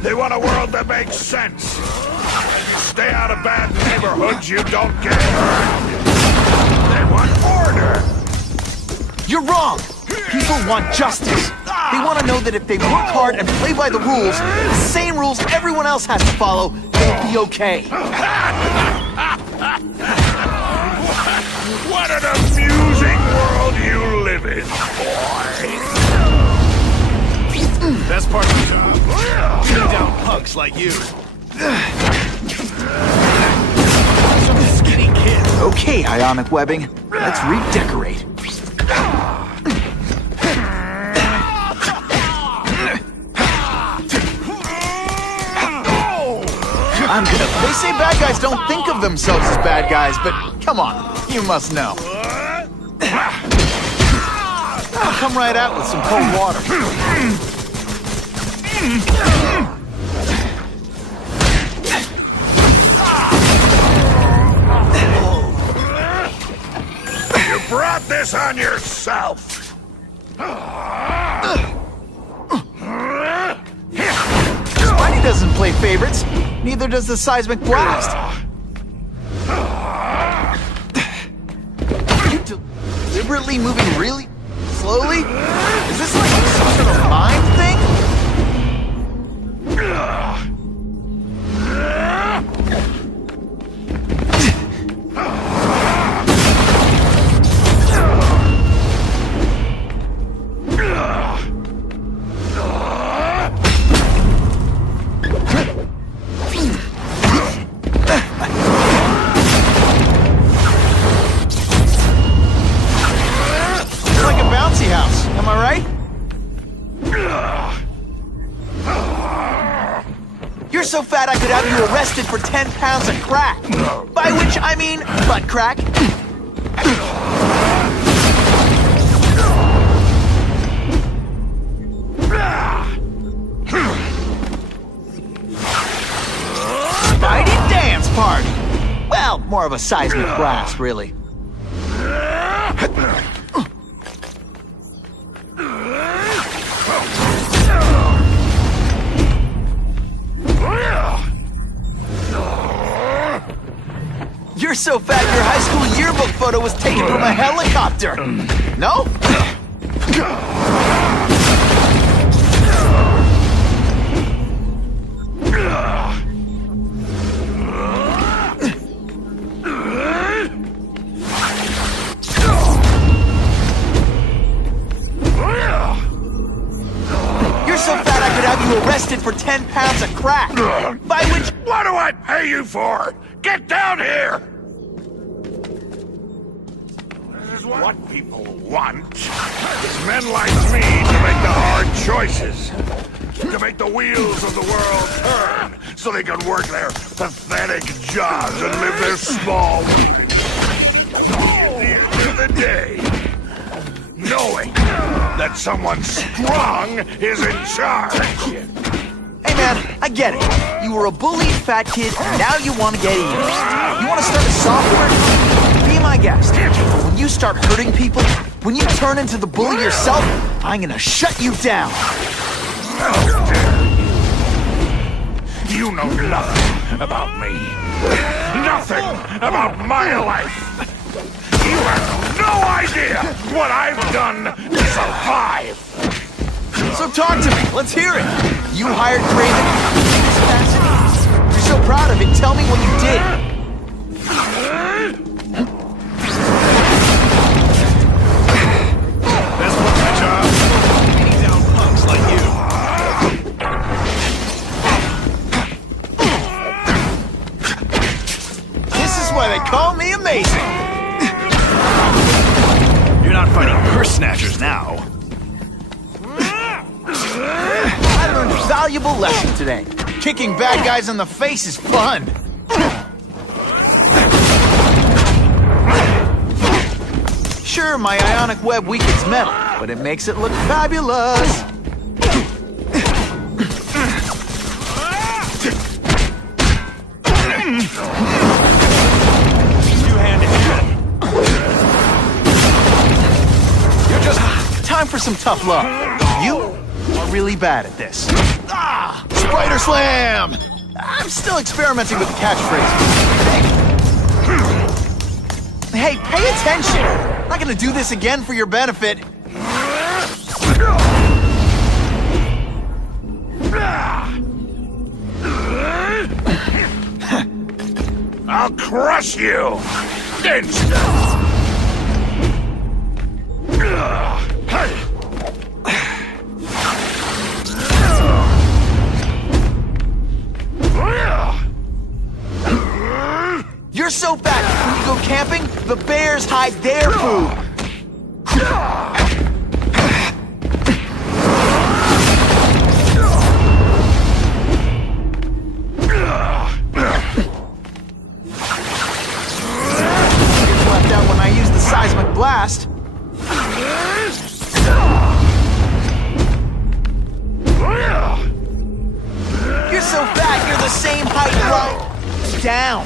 They want a world that makes sense. Stay out of bad neighborhoods, you don't get hurt. They want order. You're wrong. People want justice. They want to know that if they work hard and play by the rules, the same rules everyone else has to follow, they'll be okay. What an amusing world you live in, boy. Best part of the job. Take down punks like you. Some skinny kid. Okay, ionic webbing. Let's redecorate. I'm good. They say bad guys don't think of themselves as bad guys, but come on, you must know. I'll come right out with some cold water. You brought this on yourself. Spidey doesn't play favorites. Neither does the seismic blast. Are you deliberately moving really slowly? Is this like some sort of mind thing? Am I right? You're so fat I could have you arrested for 10 pounds of crack. By which I mean butt crack. Spidey dance party. Well, more of a seismic blast, really. You're so fat your high school yearbook photo was taken from a helicopter. No? You're so fat I could have you arrested for 10 pounds of crack. By which... What do I pay you for? Get down here! What people want is men like me to make the hard choices. To make the wheels of the world turn so they can work their pathetic jobs and live their small lives. At the end of the day, knowing that someone strong is in charge. Hey man, I get it. You were a bullied fat kid, and now you want to get even. You want to start a software company? Be my guest. When you start hurting people, when you turn into the bully yourself, I'm gonna shut you down. How dare you! You know nothing about me. Nothing about my life. You have no idea what I've done to survive. So talk to me. Let's hear it. You hired Craven. You're so proud of it. Tell me what you did. Best part of my job, beating down punks like you. This is why they call me amazing. You're not fighting purse snatchers now. I learned a valuable lesson today. Kicking bad guys in the face is fun. Sure, my ionic web weakens metal, but it makes it look fabulous. You're just... Time for some tough love. You are really bad at this. Ah! Spider Slam! I'm still experimenting with the catchphrase. Hey, pay attention! I'm not gonna do this again for your benefit. I'll crush you! Instantly! You're so fat, when you go camping, the bears hide their food. Gets left out when I use the seismic blast. You're so fat, you're the same height, right? Down.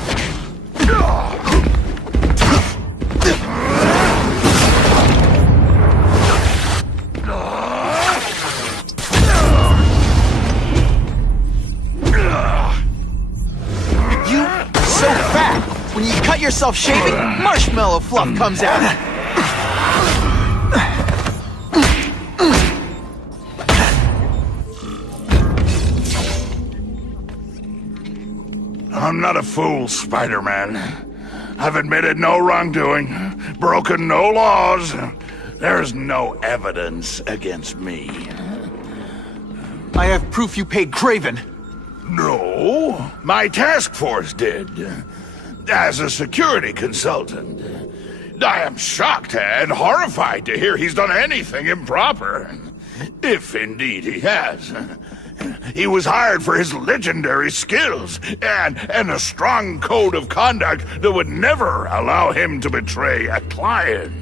So fat, when you cut yourself shaving, marshmallow fluff comes out. I'm not a fool, Spider-Man. I've admitted no wrongdoing, broken no laws. There's no evidence against me. I have proof you paid Craven. No, my task force did. As a security consultant. I am shocked and horrified to hear he's done anything improper. If indeed he has. He was hired for his legendary skills and a strong code of conduct that would never allow him to betray a client.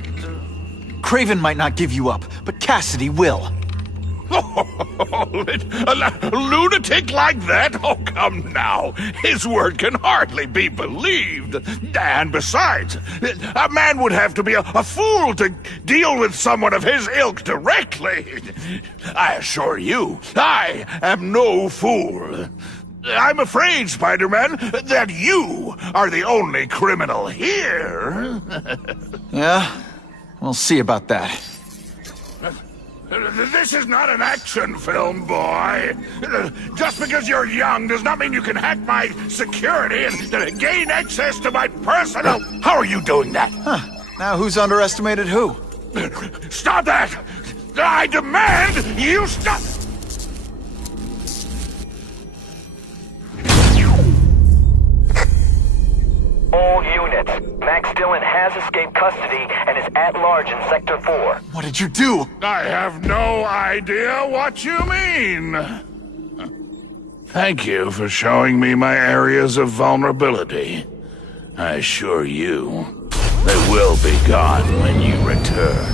Craven might not give you up, but Cassidy will. A lunatic like that? Oh, come now. His word can hardly be believed. And besides, a man would have to be a fool to deal with someone of his ilk directly. I assure you, I am no fool. I'm afraid, Spider-Man, that you are the only criminal here. Yeah? We'll see about that. This is not an action film, boy. Just because you're young does not mean you can hack my security and gain access to my personal... How are you doing that? Huh. Now who's underestimated who? Stop that! I demand you stop... All units, Max Dillon has escaped custody and is at large in Sector 4. What did you do? I have no idea what you mean. Thank you for showing me my areas of vulnerability. I assure you, they will be gone when you return.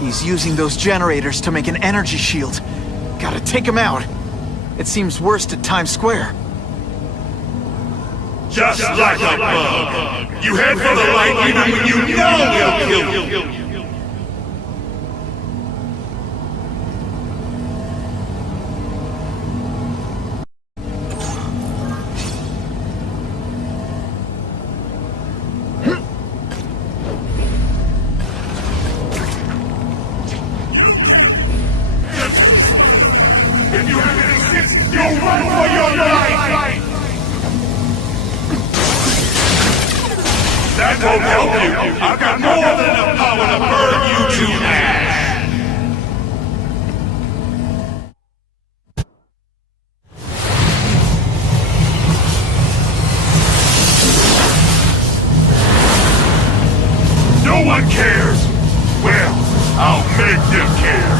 He's using those generators to make an energy shield. Gotta take him out. It seems worst at Times Square. Just like a bug. You head for the light even when you know he'll kill you. That won't help you. I've got more than enough power to burn you to ash. No one cares. Well, I'll make them care.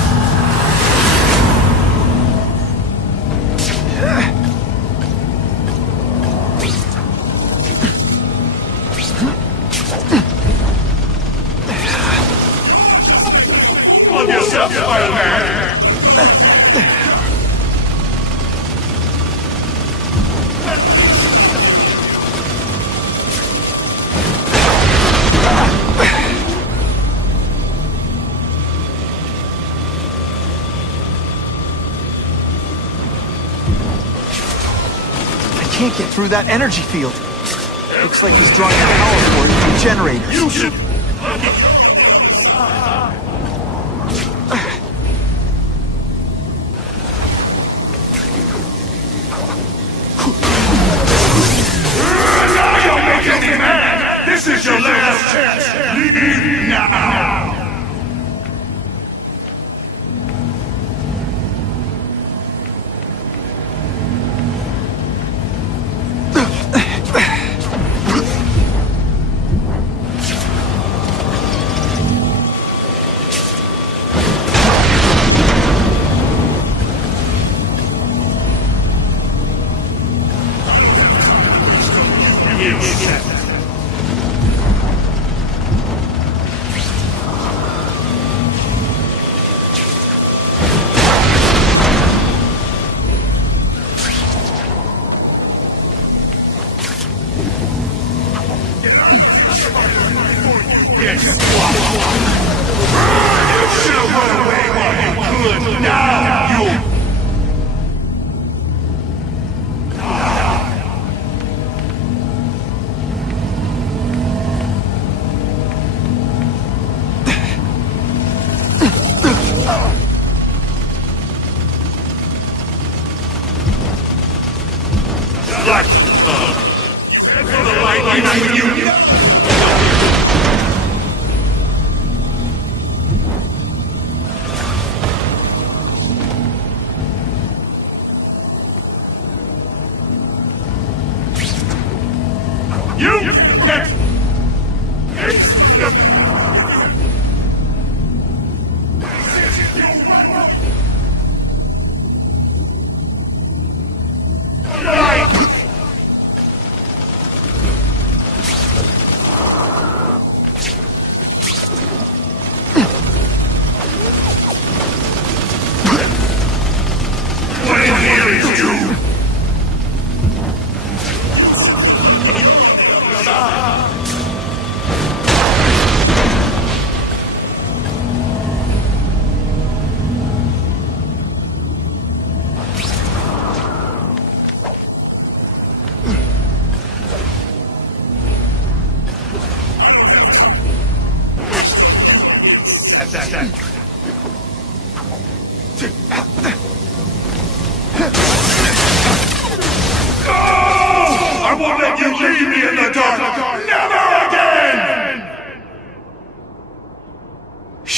Can't get through that energy field. Looks like he's drawing power for it from generators. You should... Now you're making me mad! This is your last chance! Leave now!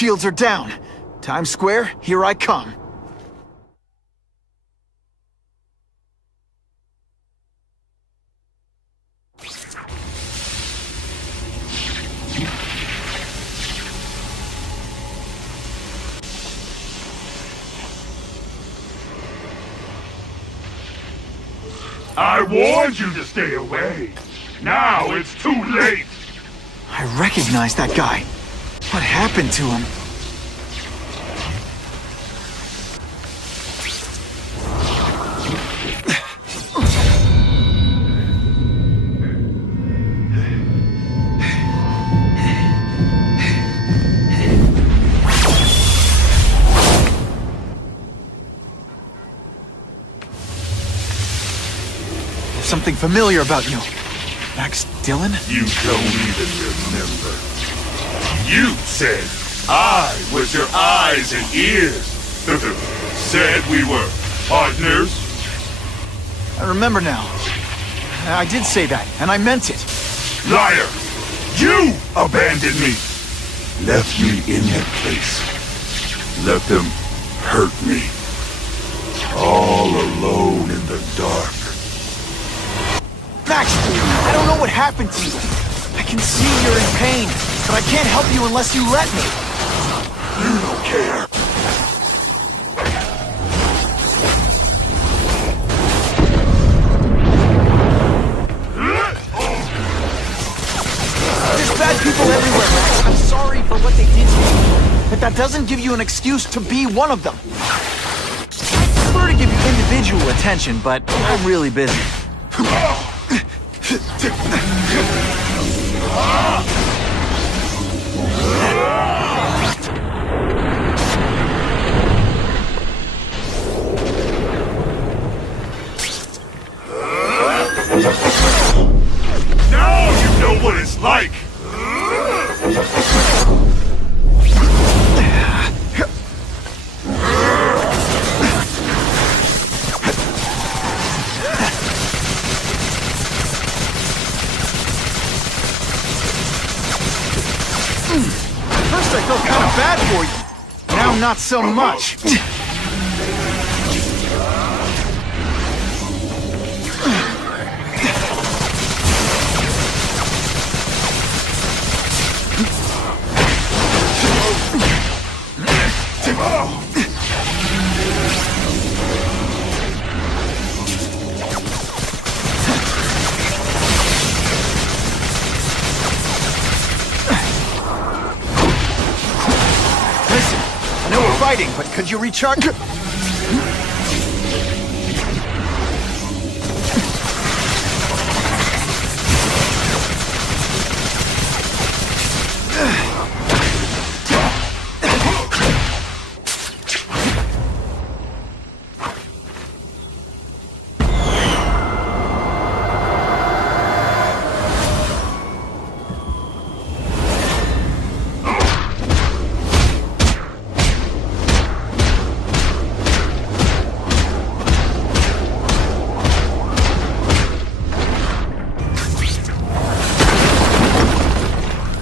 shields are down. Times Square, here I come. I warned you to stay away. Now it's too late. I recognize that guy. What happened to him? There's something familiar about you. Max Dillon? You don't even remember. You said I was your eyes and ears. Said we were partners. I remember now. I did say that, and I meant it. Liar! You abandoned me! Left me in that place. Let them hurt me. All alone in the dark. Max, I don't know what happened to you. I can see you're in pain, but I can't help you unless you let me. You don't care. There's bad people everywhere, Max. I'm sorry for what they did to you, but that doesn't give you an excuse to be one of them. I prefer to give you individual attention, but I'm really busy. Now you know what it's like! First I felt kind of bad for you. Now not so much. Fighting, but could you recharge?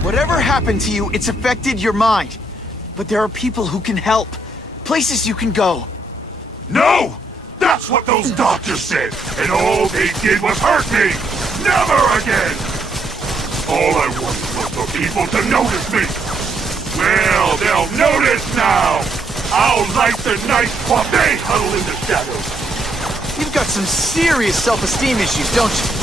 Whatever happened to you, it's affected your mind. But there are people who can help. Places you can go. No! That's what those doctors said! And all they did was hurt me! Never again! All I wanted was for people to notice me! Well, they'll notice now! I'll light the night while they huddle in the shadows! You've got some serious self-esteem issues, don't you?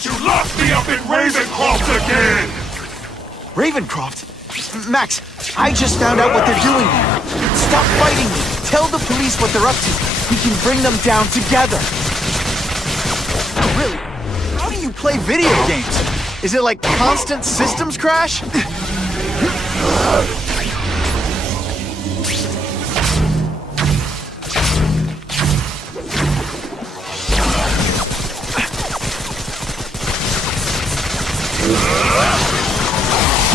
that you locked me up in Ravencroft again! Ravencroft? Max, I just found out what they're doing here. Stop fighting me. Tell the police what they're up to. We can bring them down together. Really? How do you play video games? Is it like constant systems crash?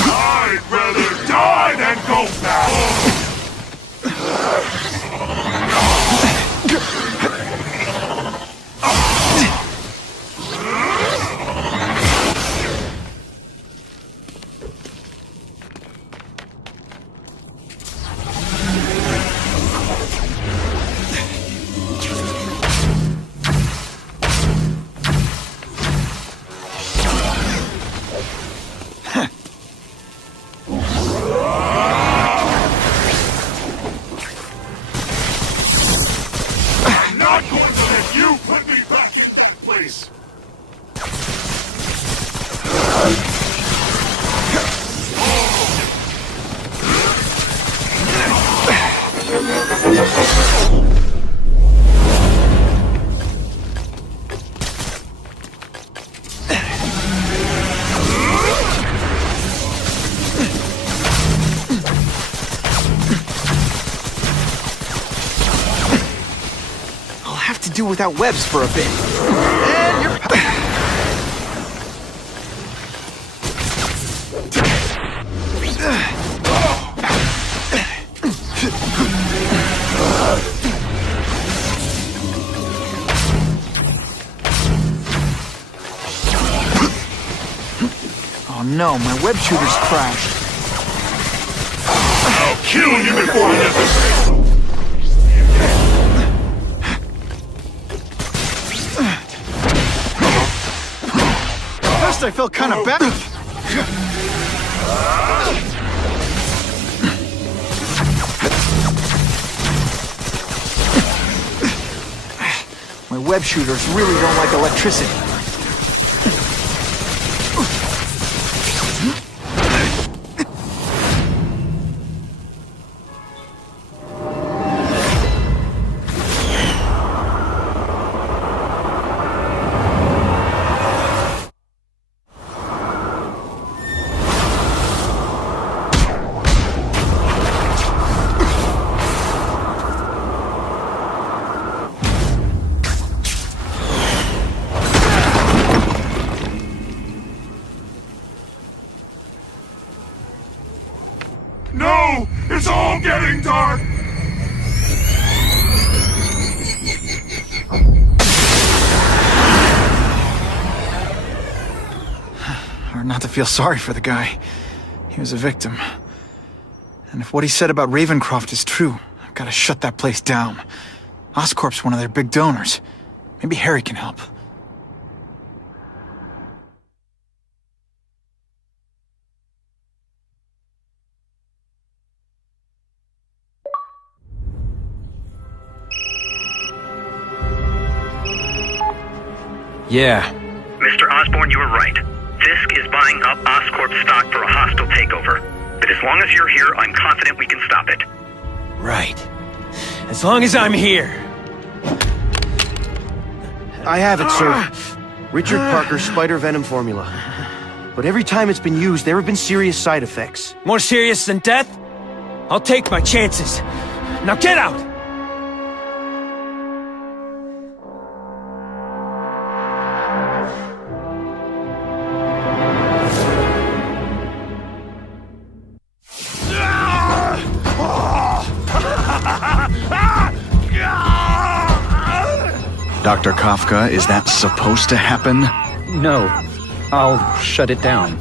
I'd rather die than go back! Do without webs for a bit. And you're... Oh no, my web shooter's crashed. I'll kill you before I get this. I felt kind of bad. My web shooters really don't like electricity. No! It's all getting dark! Hard not to feel sorry for the guy. He was a victim. And if what he said about Ravencroft is true, I've got to shut that place down. Oscorp's one of their big donors. Maybe Harry can help. Yeah. Mr. Osborn, you were right. Fisk is buying up Oscorp stock for a hostile takeover. But as long as you're here, I'm confident we can stop it. Right. As long as I'm here. I have it, sir. Richard Parker's spider venom formula. But every time it's been used, there have been serious side effects. More serious than death? I'll take my chances. Now get out! Dr. Kafka, is that supposed to happen? No. I'll shut it down.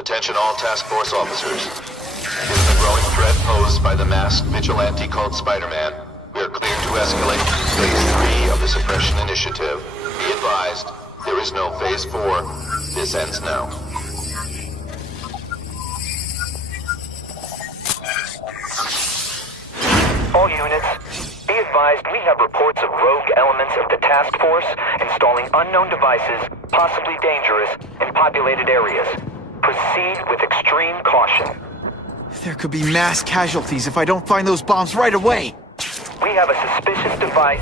Attention all task force officers. Given the growing threat posed by the masked vigilante called Spider-Man, we are cleared to escalate Phase 3 of the Suppression Initiative. Be advised, there is no Phase 4. This ends now. All units, be advised we have reports of rogue elements of the task force installing unknown devices, possibly dangerous, in populated areas. Proceed with extreme caution. There could be mass casualties if I don't find those bombs right away. We have a suspicious device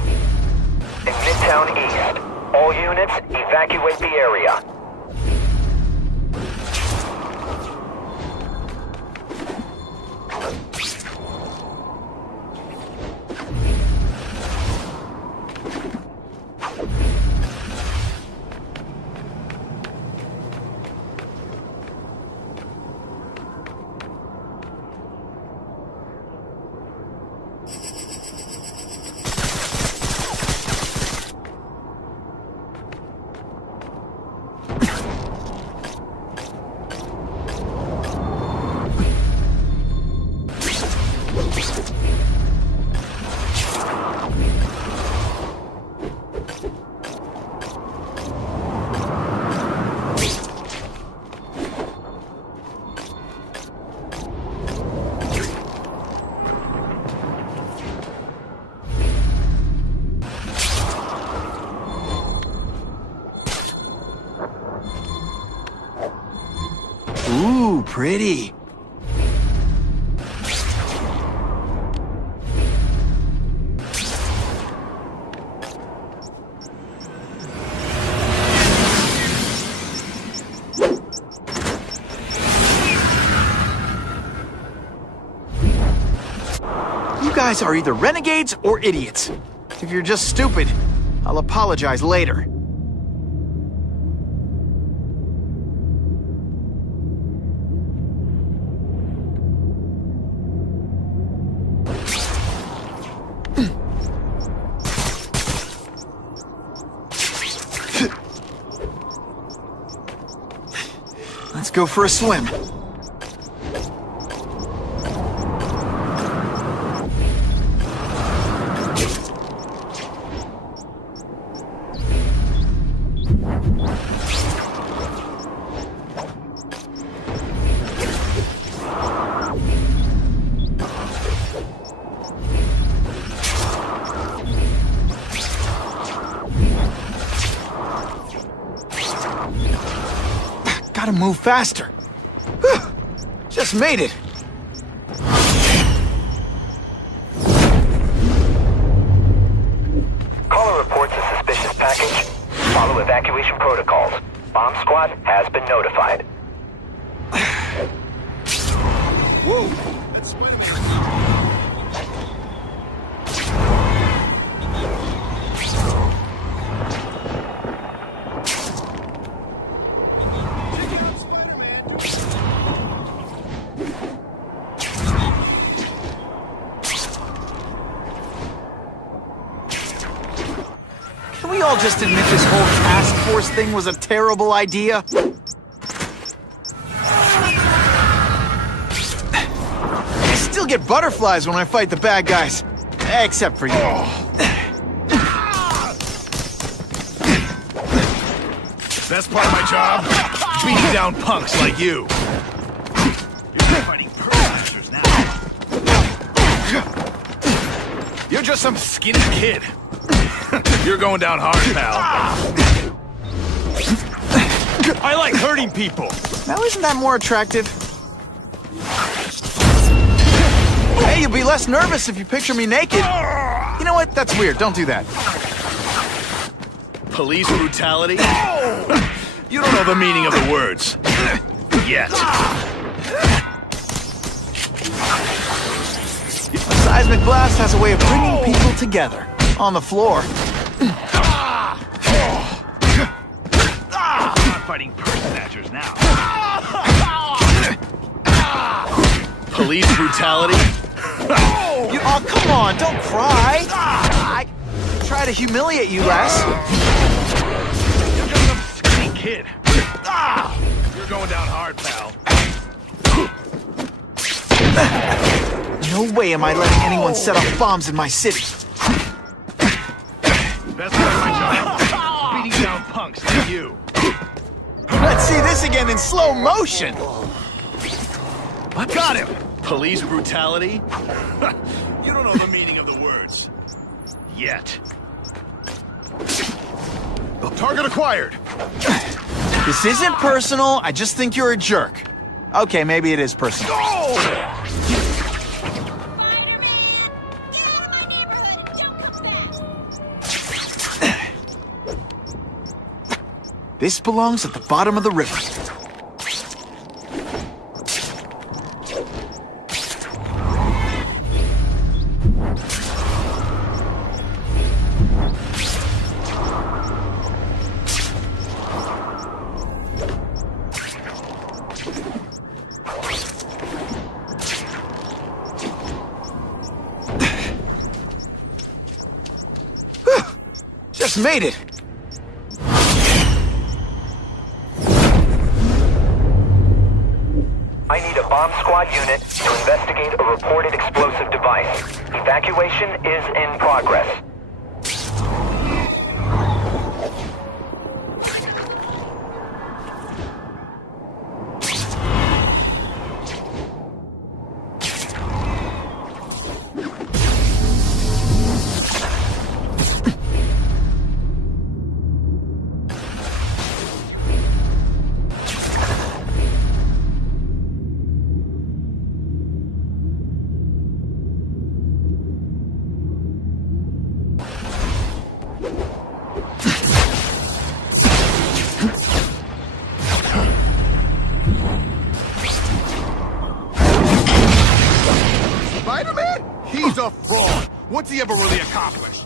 in Midtown East. All units, evacuate the area. Ooh, pretty. You guys are either renegades or idiots. If you're just stupid, I'll apologize later. Let's go for a swim. Gotta move faster. Whew. Just made it. Caller reports a suspicious package. Follow evacuation protocols. Bomb squad has been notified. Whoa! Can we all just admit this whole task force thing was a terrible idea? I still get butterflies when I fight the bad guys. Except for you. Best part of my job? Beating down punks like you. You're fighting pearl now. You're just some skinny kid. You're going down hard, pal. I like hurting people. Now isn't that more attractive? Hey, you'll be less nervous if you picture me naked. You know what? That's weird. Don't do that. Police brutality? You don't know the meaning of the words. Yet. A seismic blast has a way of bringing people together. On the floor. I'm not fighting purse snatchers now. Police brutality? Oh, come on, don't cry. I try to humiliate you less. You're just some skinny kid. You're going down hard, pal. No way am I letting anyone set off bombs in my city. That's not my job. Beating down punks like you. Let's see this again in slow motion. I got him. Police brutality? You don't know the meaning of the words. Yet. Target acquired. This isn't personal, I just think you're a jerk. Okay, maybe it is personal. This belongs at the bottom of the river. Just made it. I need a bomb squad unit to investigate a reported explosive device. Evacuation is in progress. Spider-Man? He's a fraud. What's he ever really accomplished?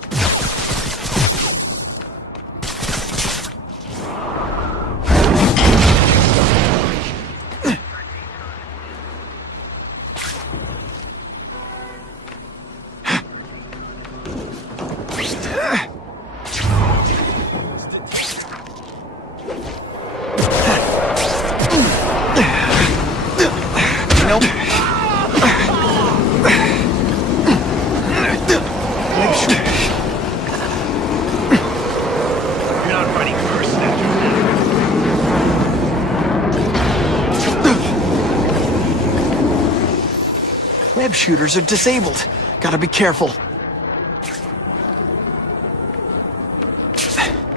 Web shooters are disabled. Gotta be careful.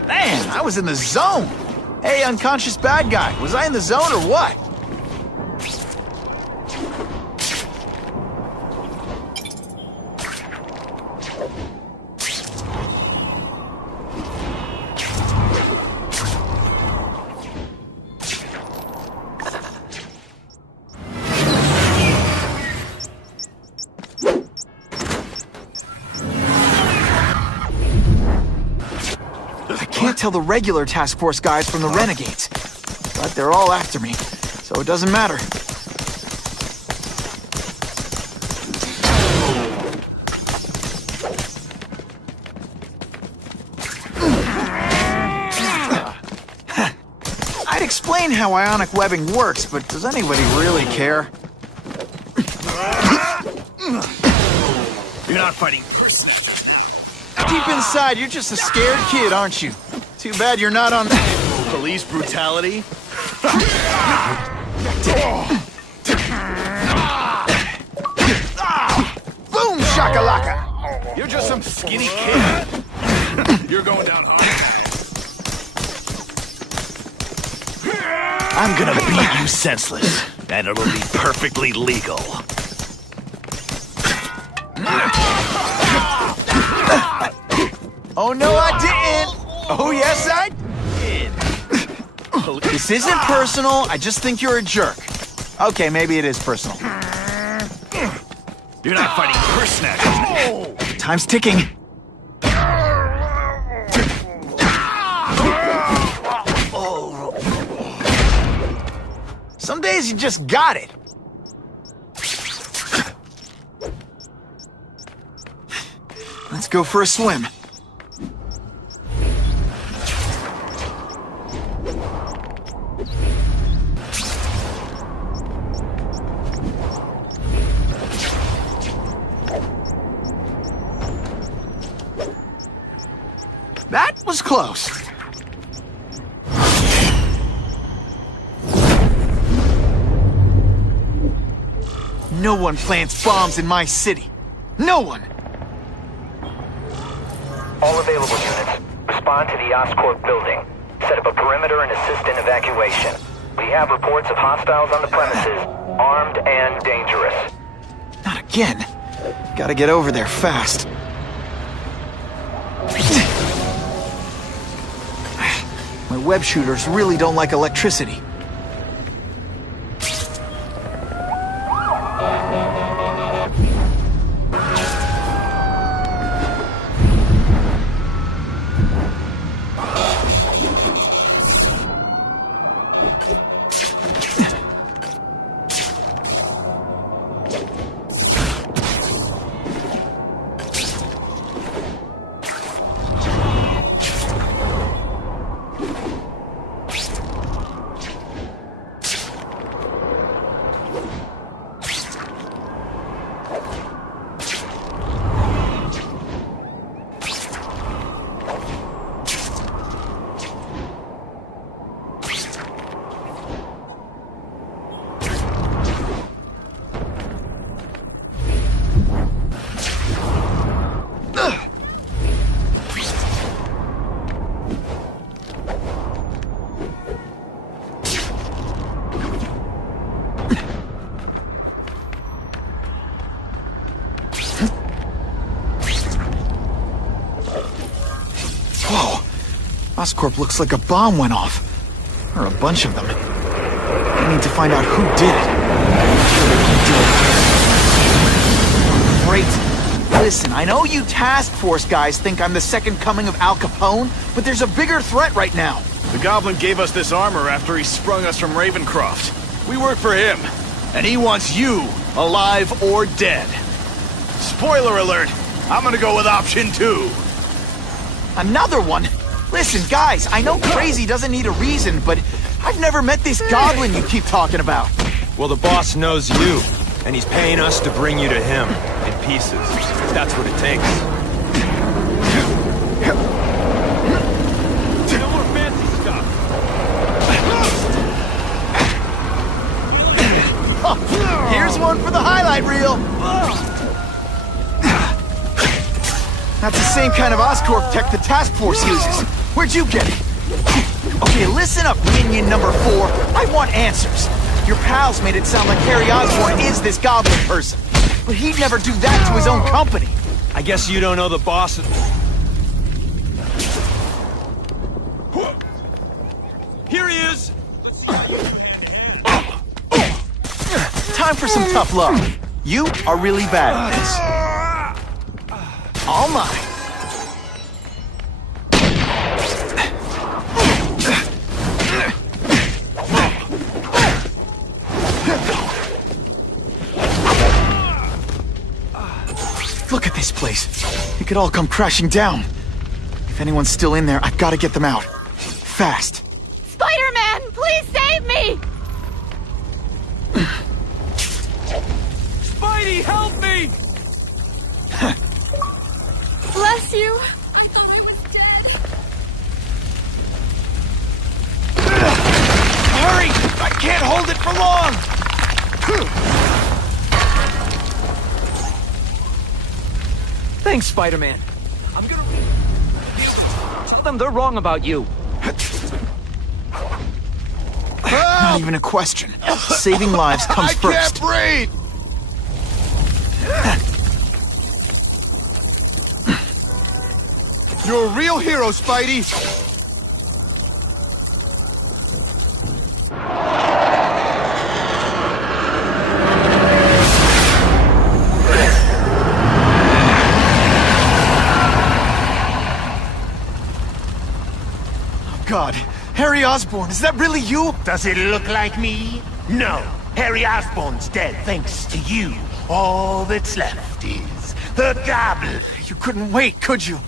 Man, I was in the zone. Hey, unconscious bad guy, was I in the zone or what? Can't tell the regular task force guys from the renegades, but they're all after me, so it doesn't matter. I'd explain how ionic webbing works, but does anybody really care? You're not fighting first. Deep inside, you're just a scared kid, aren't you? Too bad you're not on Police brutality? Boom, shakalaka! You're just some skinny kid. You're going down hard. I'm gonna beat you senseless, and it'll be perfectly legal. Oh no, I didn't! Oh yes, I did! This isn't personal, I just think you're a jerk. Okay, maybe it is personal. You're not fighting purse snatchers. Time's ticking. Some days you just got it. Let's go for a swim. That was close. No one plants bombs in my city. No one! All available units, respond to the Oscorp building. Set up a perimeter and assist in evacuation. We have reports of hostiles on the premises, armed and dangerous. Not again. Gotta get over there fast. My web shooters really don't like electricity. Oscorp looks like a bomb went off. Or a bunch of them. I need to find out who did it. Great. Listen, I know you task force guys think I'm the second coming of Al Capone, but there's a bigger threat right now. The Goblin gave us this armor after he sprung us from Ravencroft. We work for him, and he wants you alive or dead. Spoiler alert, I'm gonna go with option 2. Another one? Listen, guys, I know crazy doesn't need a reason, but I've never met this goblin you keep talking about. Well, the boss knows you, and he's paying us to bring you to him in pieces. That's what it takes. No more fancy stuff. Here's one for the highlight reel. That's the same kind of Oscorp tech the task force uses. Where'd you get it? Okay, listen up, minion number 4. I want answers. Your pals made it sound like Harry Osborn is this goblin person. But he'd never do that to his own company. I guess you don't know the boss. Here he is! Time for some tough love. You are really bad at this. All mine. Look at this place. It could all come crashing down. If anyone's still in there, I've got to get them out. Fast. Spider-Man, please save me! Spidey, help me! Bless you. Hurry! I can't hold it for long! Thanks, Spider-Man. I'm gonna... Tell them they're wrong about you. Not even a question. Saving lives comes first. I can't breathe! You're a real hero, Spidey! God, Harry Osborn, is that really you? Does it look like me? No. Harry Osborn's dead thanks to you. All that's left is the Goblin. You couldn't wait, could you?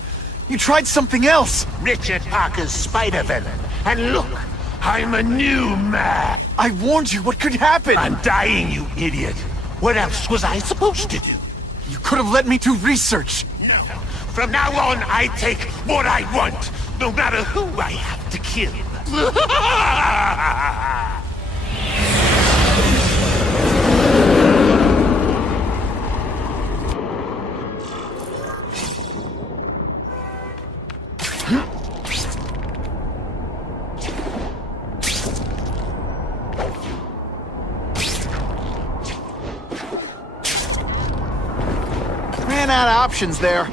You tried something else. Richard Parker's Spider-Villain. And look, I'm a new man. I warned you, what could happen? I'm dying, you idiot. What else was I supposed to do? You could have let me do research. No. From now on, I take what I want, no matter who I have to kill. Ran out of options there.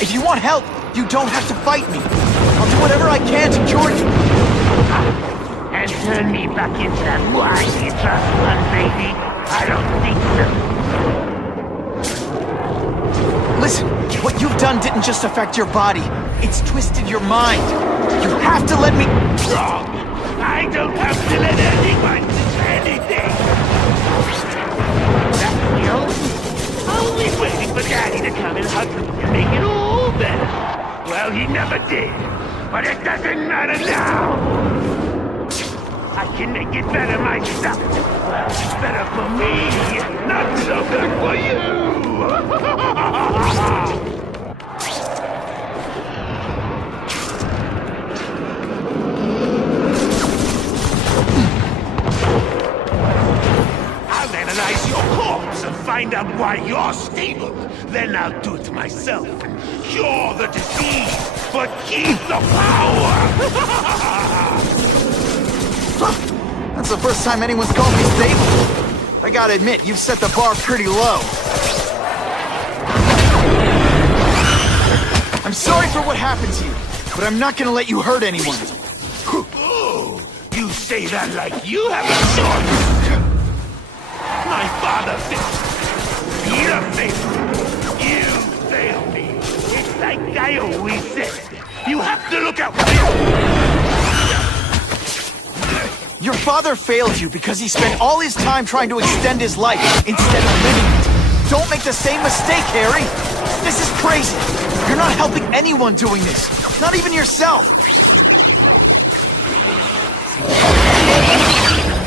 If you want help, you don't have to fight me. I'll do whatever I can to cure you. And turn me back into that wine you just won, baby? I don't think so. Listen, what you've done didn't just affect your body. It's twisted your mind. You have to let me... Wrong! I don't have to let anyone do anything! That's the only waiting for Daddy to come and hug me and make it all better. Well, he never did. But it doesn't matter now! I can make it better myself. Well, it's better for me, not so good for you! I'll analyze your corpse and find out why you're stable. Then I'll do it myself and cure the disease, but keep the power! That's the first time anyone's called me stable. I gotta admit, you've set the bar pretty low. I'm sorry for what happened to you, but I'm not gonna let you hurt anyone. Oh, you say that like you have a choice. My father failed. Peter failed. You failed me. It's like I always said. You have to look out for Your father failed you because he spent all his time trying to extend his life instead of living it. Don't make the same mistake, Harry! This is crazy! You're not helping anyone doing this! Not even yourself!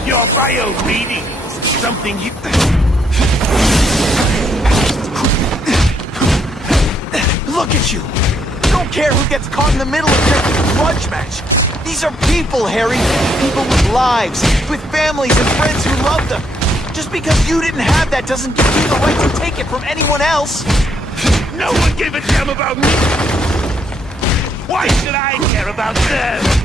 your bio reading. Something you... Look at you! Don't care who gets caught in the middle of your grudge match! These are people, Harry! People with lives, with families and friends who love them! Just because you didn't have that doesn't give you the right to take it from anyone else! No one gave a damn about me! Why should I care about them?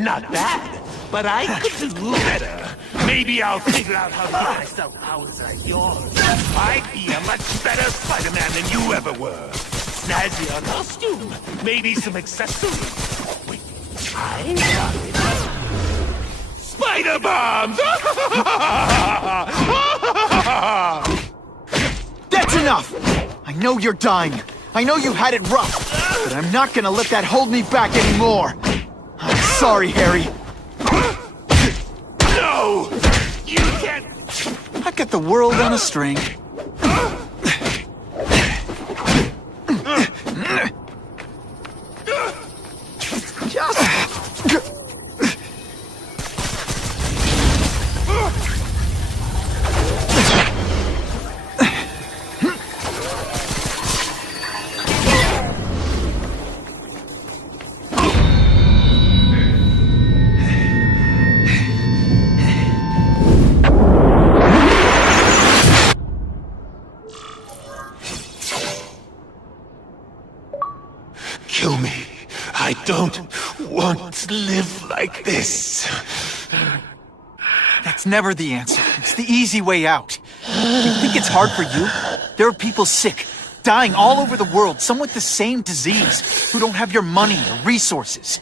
Not bad, but I could do better. Maybe I'll figure out how to get myself powers like yours. I'd be a much better Spider-Man than you ever were. Snazzier costume, maybe some accessories. Wait, I got it. Spider bombs! That's enough! I know you're dying. I know you had it rough, but I'm not gonna let that hold me back anymore. I'm sorry, Harry. No! You can't... I got the world on a string. kill me. I don't want to live like this. That's never the answer. It's the easy way out. You think it's hard for you? There are people sick, dying all over the world, some with the same disease, who don't have your money or resources.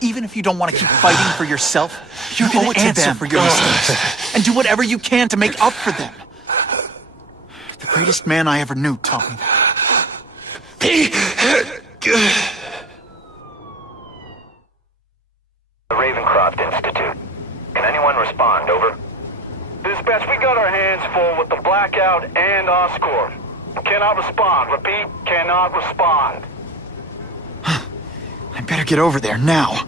Even if you don't want to keep fighting for yourself, you're going to answer for your mistakes and do whatever you can to make up for them. The greatest man I ever knew taught me that. The Ravencroft Institute. Can anyone respond? Over. Dispatch, we got our hands full with the blackout and Oscorp. Cannot respond. Repeat, cannot respond. I better get over there now.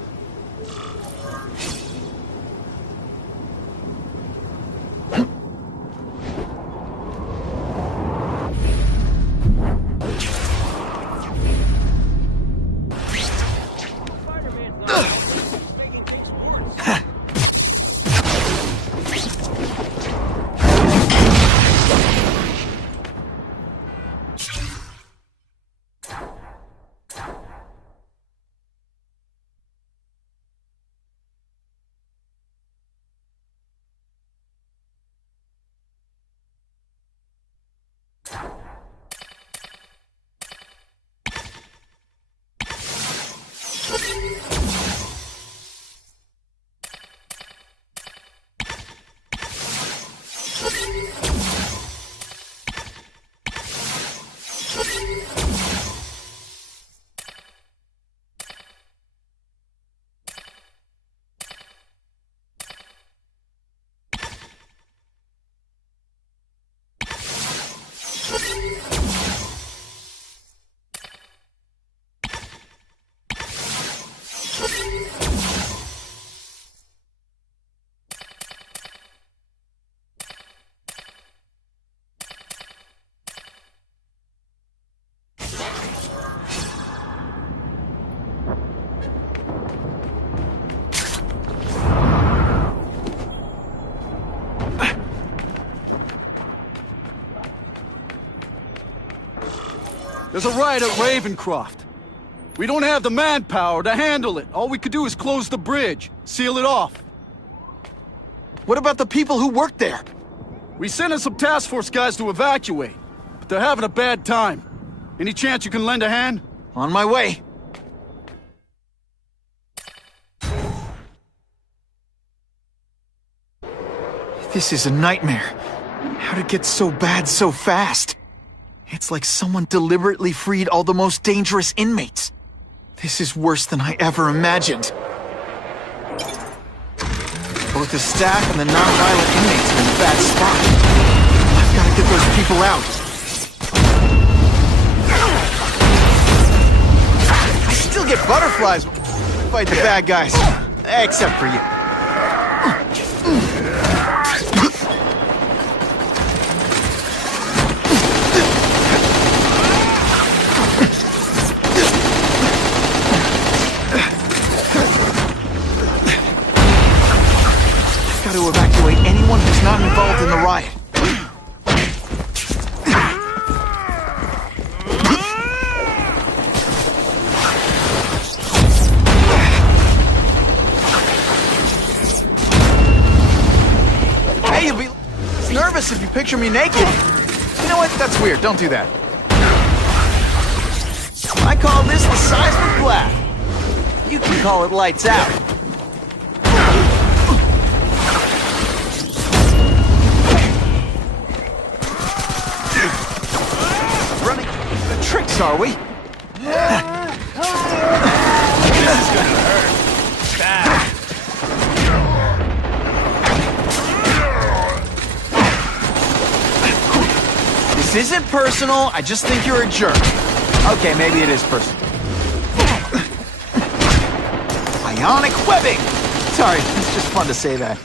There's a riot at Ravencroft. We don't have the manpower to handle it. All we could do is close the bridge, seal it off. What about the people who work there? We sent in some task force guys to evacuate, but they're having a bad time. Any chance you can lend a hand? On my way. This is a nightmare. How'd it get so bad so fast? It's like someone deliberately freed all the most dangerous inmates. This is worse than I ever imagined. Both the staff and the non-violent inmates are in a bad spot. I've got to get those people out. I still get butterflies when I fight the bad guys. Except for you. To evacuate anyone who's not involved in the riot. Hey, you'll be nervous if you picture me naked. You know what? That's weird. Don't do that. I call this the seismic blast. You can call it lights out. Tricks, are we? This is gonna hurt. Bad. This isn't personal, I just think you're a jerk. Okay, maybe it is personal. Ionic webbing! Sorry, it's just fun to say that.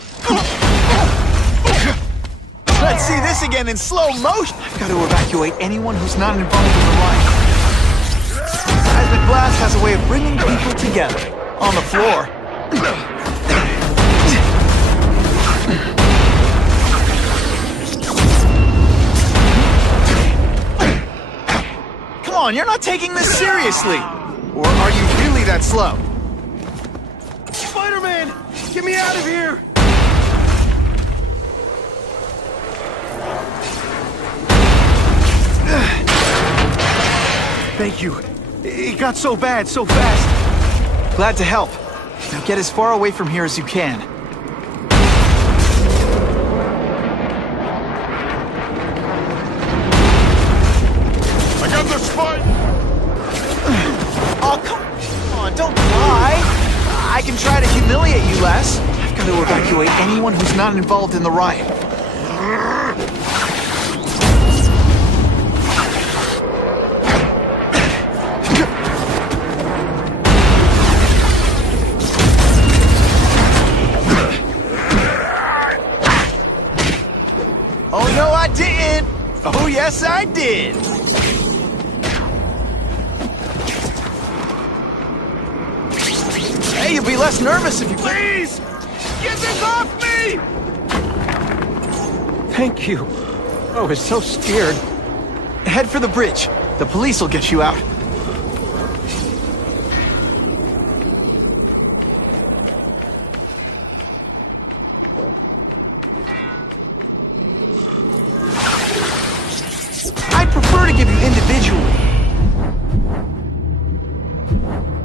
Let's see this again in slow motion. I've got to evacuate anyone who's not involved in the riot. Seismic blast has a way of bringing people together. On the floor. Come on, you're not taking this seriously. Or are you really that slow? Spider-Man! Get me out of here! Thank you. It got so bad, so fast. Glad to help. Now get as far away from here as you can. I got the spot! Oh, come on, don't cry. I can try to humiliate you less. I've got to evacuate anyone who's not involved in the riot. Oh, no, I didn't! Oh, yes, I did! Hey, you'll be less nervous if you... Please! Get this off me! Thank you. I was so scared. Head for the bridge. The police will get you out. I'd prefer to give you individual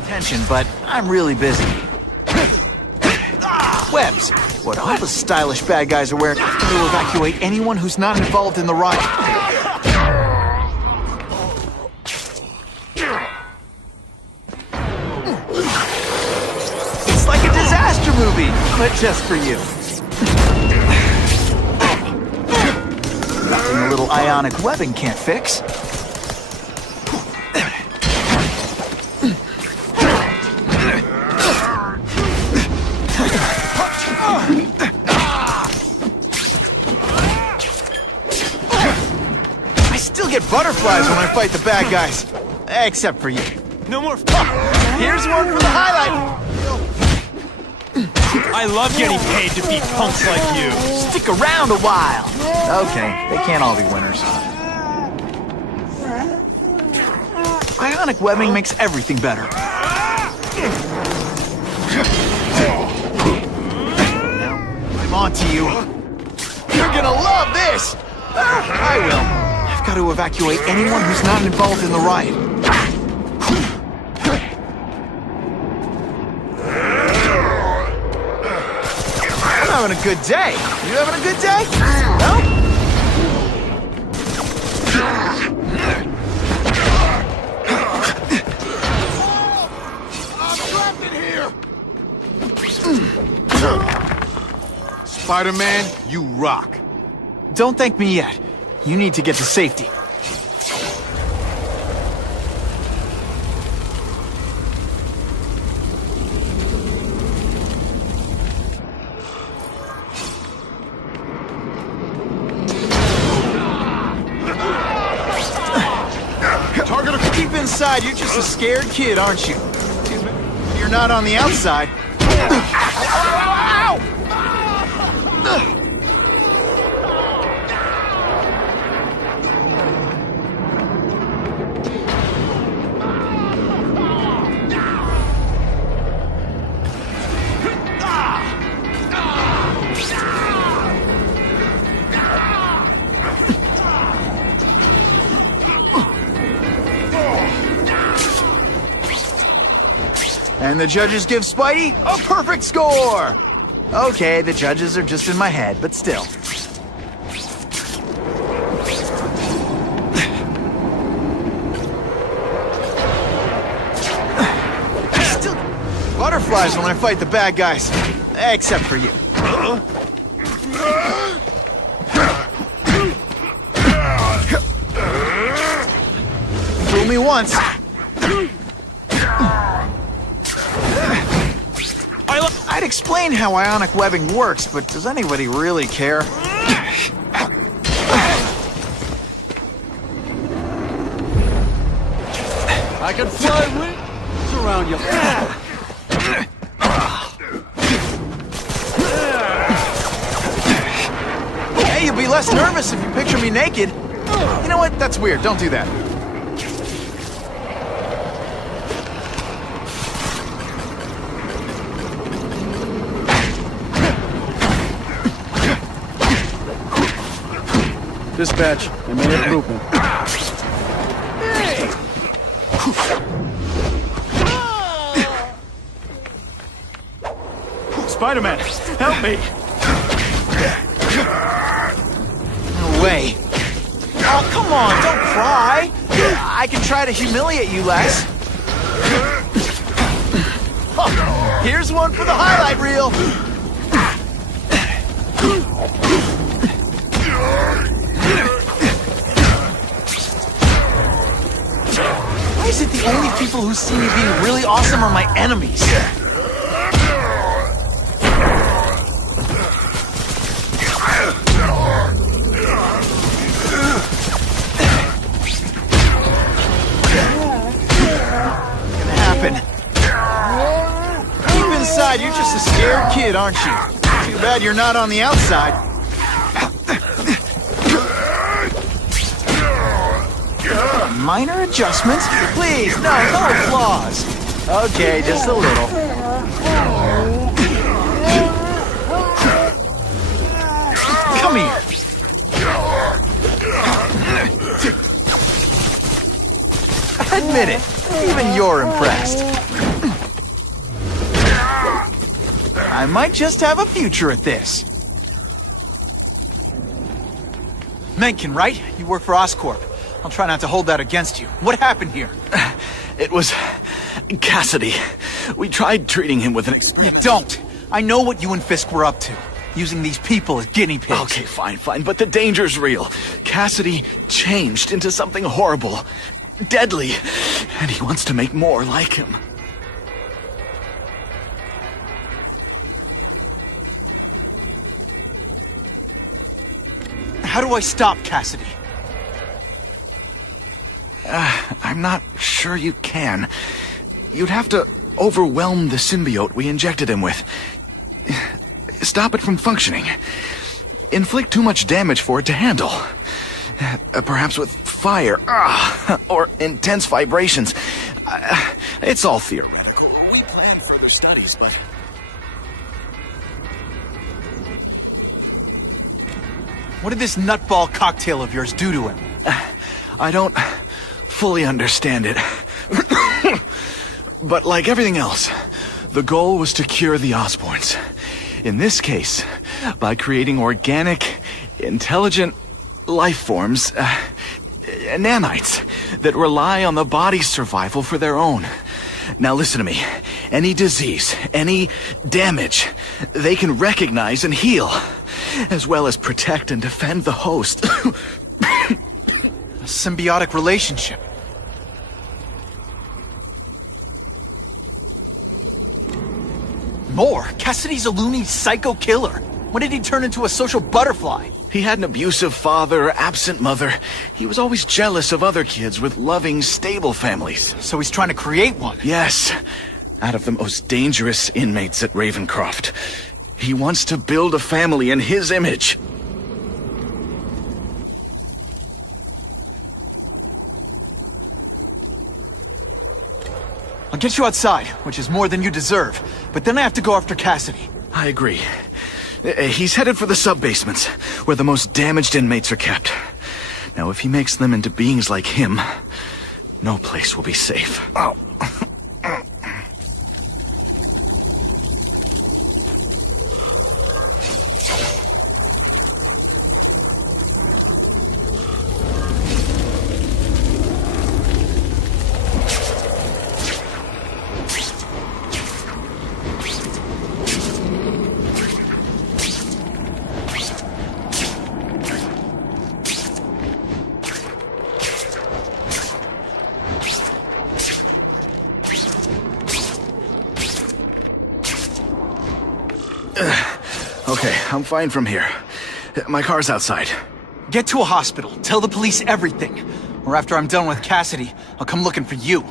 attention, but I'm really busy. Webs. What all the stylish bad guys are wearing to evacuate anyone who's not involved in the riot. It's like a disaster movie, but just for you. Nothing a little ionic webbing can't fix. I still get butterflies when I fight the bad guys. Except for you. No more. Here's one for the highlight. I love getting paid to beat punks like you. Stick around a while. Okay, they can't all be winners. Ionic webbing makes everything better. Now, I'm on to you. You're gonna love this! I will. I've got to evacuate anyone who's not involved in the riot. I'm having a good day. You having a good day? No? Spider-Man, you rock. Don't thank me yet. You need to get to safety. Keep inside. You're just a scared kid, aren't you? You're not on the outside. Ow! And the judges give Spidey a perfect score! Okay, the judges are just in my head, but still. Still butterflies when I fight the bad guys. Except for you. Fool me once. I'd explain how ionic webbing works, but does anybody really care? I can fly rings around you. Hey, you'll be less nervous if you picture me naked. You know what? That's weird. Don't do that. Dispatch, I made a movement. Spider-Man, help me! No way. Oh, come on, don't cry! I can try to humiliate you less. Here's one for the highlight reel! Why is it the only people who see me being really awesome are my enemies? Deep inside, you're just a scared kid, aren't you? Too bad you're not on the outside. Minor adjustments? Please, no applause. Okay, just a little. Come here. Admit it. Even you're impressed. I might just have a future at this. Mencken, right? You work for Oscorp. I'll try not to hold that against you. What happened here? It was Cassidy. We tried treating him with an You don't. I know what you and Fisk were up to. Using these people as guinea pigs. Okay, fine, but the danger's real. Cassidy changed into something horrible, deadly, and he wants to make more like him. How do I stop Cassidy? I'm not sure you can. You'd have to overwhelm the symbiote we injected him with. Stop it from functioning. Inflict too much damage for it to handle. Perhaps with fire, or intense vibrations. It's all theoretical. We plan further studies, but... What did this nutball cocktail of yours do to him? I don't fully understand it. But like everything else, the goal was to cure the Osborns. In this case, by creating organic, intelligent life forms, nanites, that rely on the body's survival for their own. Now listen to me. Any disease, any damage, they can recognize and heal, as well as protect and defend the host. A symbiotic relationship. More? Cassidy's a loony psycho killer. When did he turn into a social butterfly? He had an abusive father, absent mother. He was always jealous of other kids with loving, stable families. So he's trying to create one? Yes. Out of the most dangerous inmates at Ravencroft. He wants to build a family in his image. I'll get you outside, which is more than you deserve. But then I have to go after Cassidy. I agree. He's headed for the sub-basements, where the most damaged inmates are kept. Now, if he makes them into beings like him, no place will be safe. Oh. Okay, I'm fine from here. My car's outside. Get to a hospital. Tell the police everything. Or after I'm done with Cassidy, I'll come looking for you.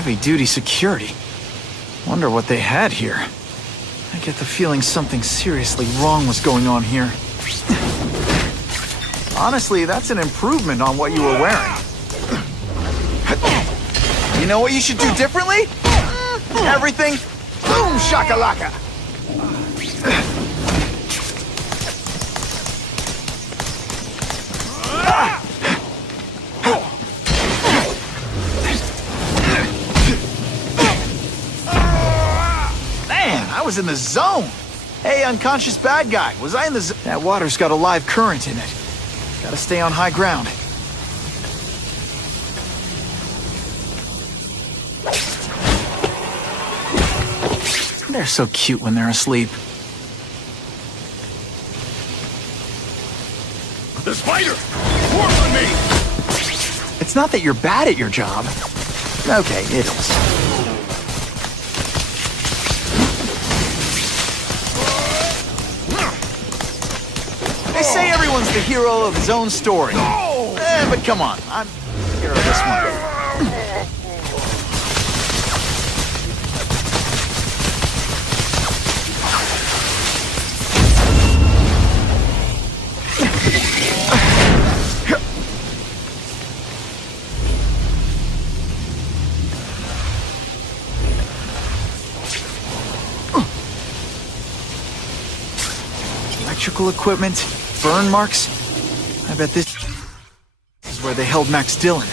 Heavy-duty security. Wonder what they had here. I get the feeling something seriously wrong was going on here. Honestly, that's an improvement on what you were wearing. You know what you should do differently? Everything, boom shakalaka! Man, I was in the zone. Hey, unconscious bad guy, was I in the zone? That water's got a live current in it. Gotta stay on high ground. They're so cute when they're asleep. The spider! Work on me! It's not that you're bad at your job. Okay, it is. They say everyone's the hero of his own story. But come on, I'm the hero of this one. Electrical equipment, burn marks. I bet this is where they held Max Dillon.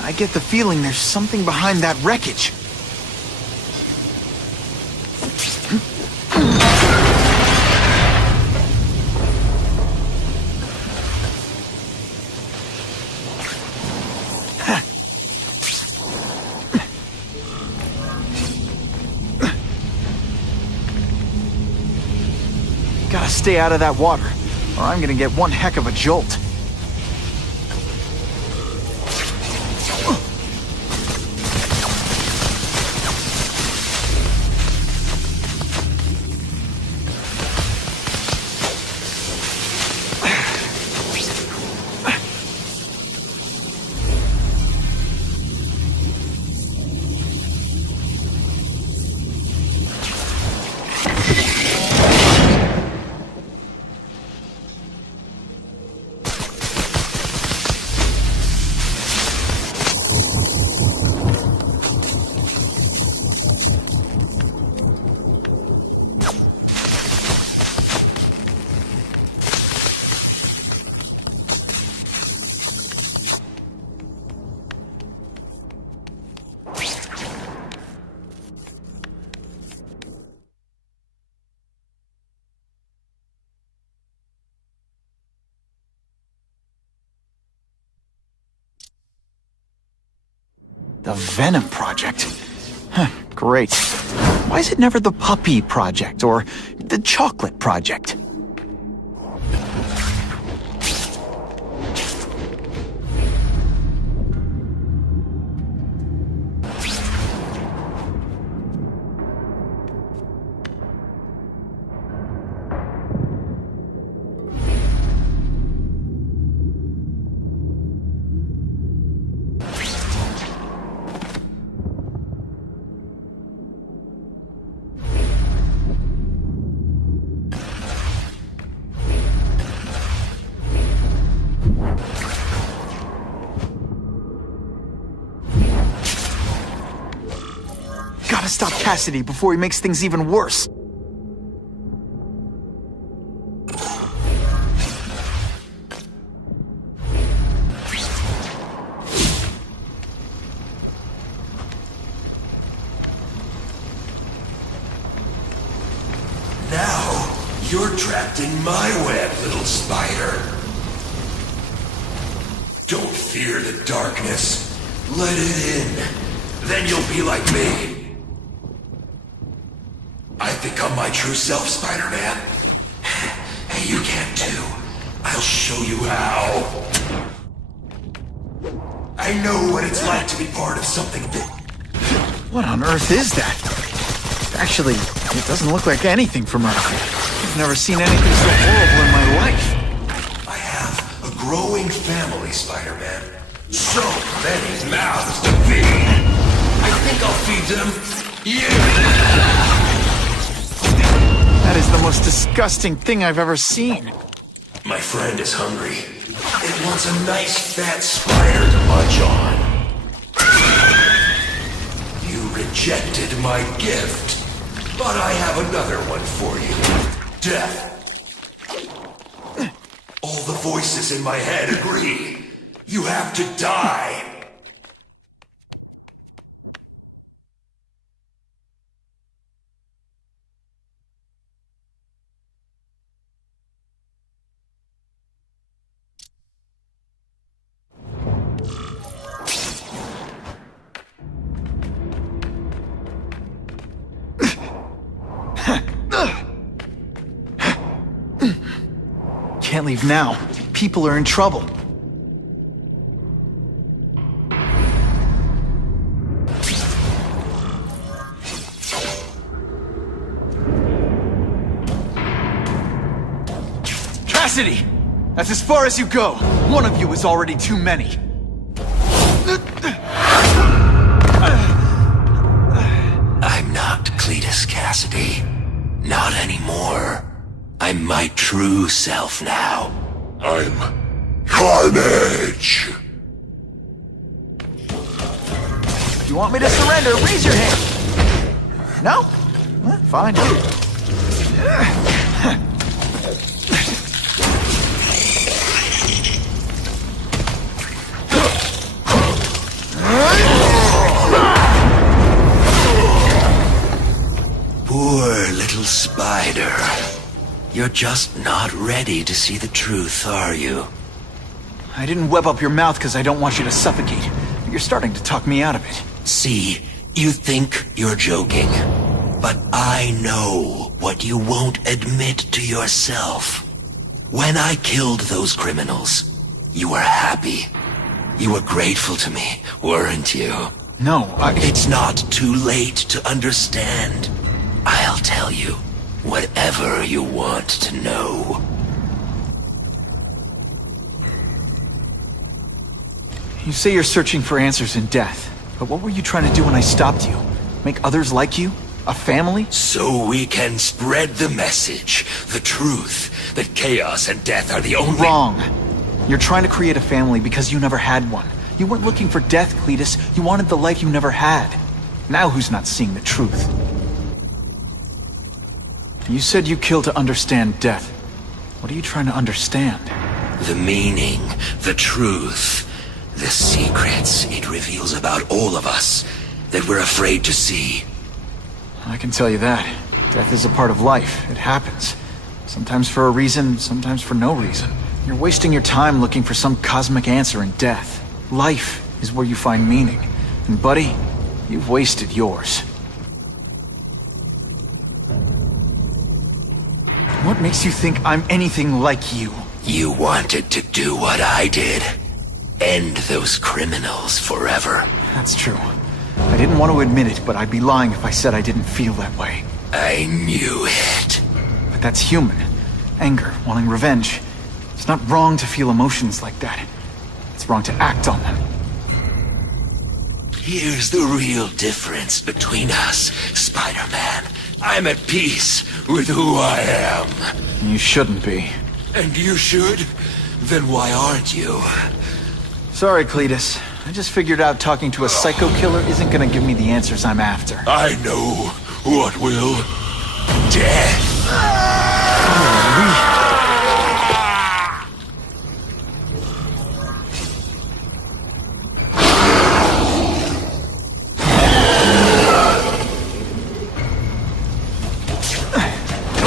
I get the feeling there's something behind that wreckage. Gotta stay out of that water, or I'm gonna get one heck of a jolt. The Venom Project? Huh, great. Why is it never the Puppy Project or the Chocolate Project? Gotta stop Cassidy before he makes things even worse. Now, You're trapped in my web, little spider. Don't fear the darkness. Let it in. Then you'll be like me. I've become my true self, Spider-Man. Hey, you can too. I'll show you how. I know what it's like to be part of something big. What on earth is that? Actually, it doesn't look like anything from Earth. I've never seen anything so horrible in my life. I have a growing family, Spider-Man. So many mouths to feed. I think I'll feed them. That is the most disgusting thing I've ever seen. My friend is hungry. It wants a nice fat spider to munch on. You rejected my gift, but I have another one for you. Death. All the voices in my head agree. You have to die. Can't leave now. People are in trouble. Cassidy! That's as far as you go. One of you is already too many. I'm not Cletus Cassidy. Not anymore. I'm my true self now. I'm Carnage! You want me to surrender? Raise your hand! No? Fine. Poor little spider. You're just not ready to see the truth, are you? I didn't web up your mouth because I don't want you to suffocate. You're starting to talk me out of it. See, you think you're joking. But I know what you won't admit to yourself. When I killed those criminals, you were happy. You were grateful to me, weren't you? No, It's not too late to understand. I'll tell you whatever you want to know. You say you're searching for answers in death, but what were you trying to do when I stopped you? Make others like you? A family? So we can spread the message, the truth, that chaos and death are the only— Wrong. You're trying to create a family because you never had one. You weren't looking for death, Cletus. You wanted the life you never had. Now who's not seeing the truth? You said you kill to understand death. What are you trying to understand? The meaning, the truth, the secrets it reveals about all of us that we're afraid to see. I can tell you that. Death is a part of life. It happens. Sometimes for a reason, sometimes for no reason. You're wasting your time looking for some cosmic answer in death. Life is where you find meaning. And buddy, you've wasted yours. What makes you think I'm anything like you? You wanted to do what I did. End those criminals forever. That's true. I didn't want to admit it, but I'd be lying if I said I didn't feel that way. I knew it. But that's human. Anger, wanting revenge. It's not wrong to feel emotions like that. It's wrong to act on them. Here's the real difference between us, Spider-Man. I'm at peace with who I am. You shouldn't be. And you should? Then why aren't you? Sorry, Cletus. I just figured out talking to a psycho killer isn't gonna give me the answers I'm after. I know what will. Death.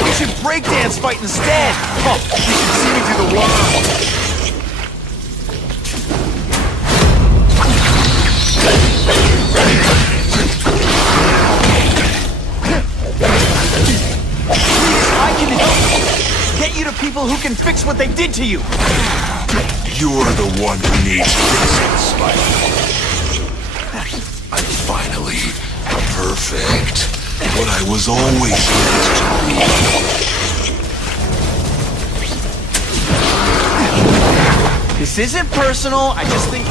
We should breakdance fight instead! Oh, you should see me do the wall. I can help get you to people who can fix what they did to you. You're the one who needs fixing, Spider. I'm finally perfect. What I was always meant to be. This isn't personal, I just think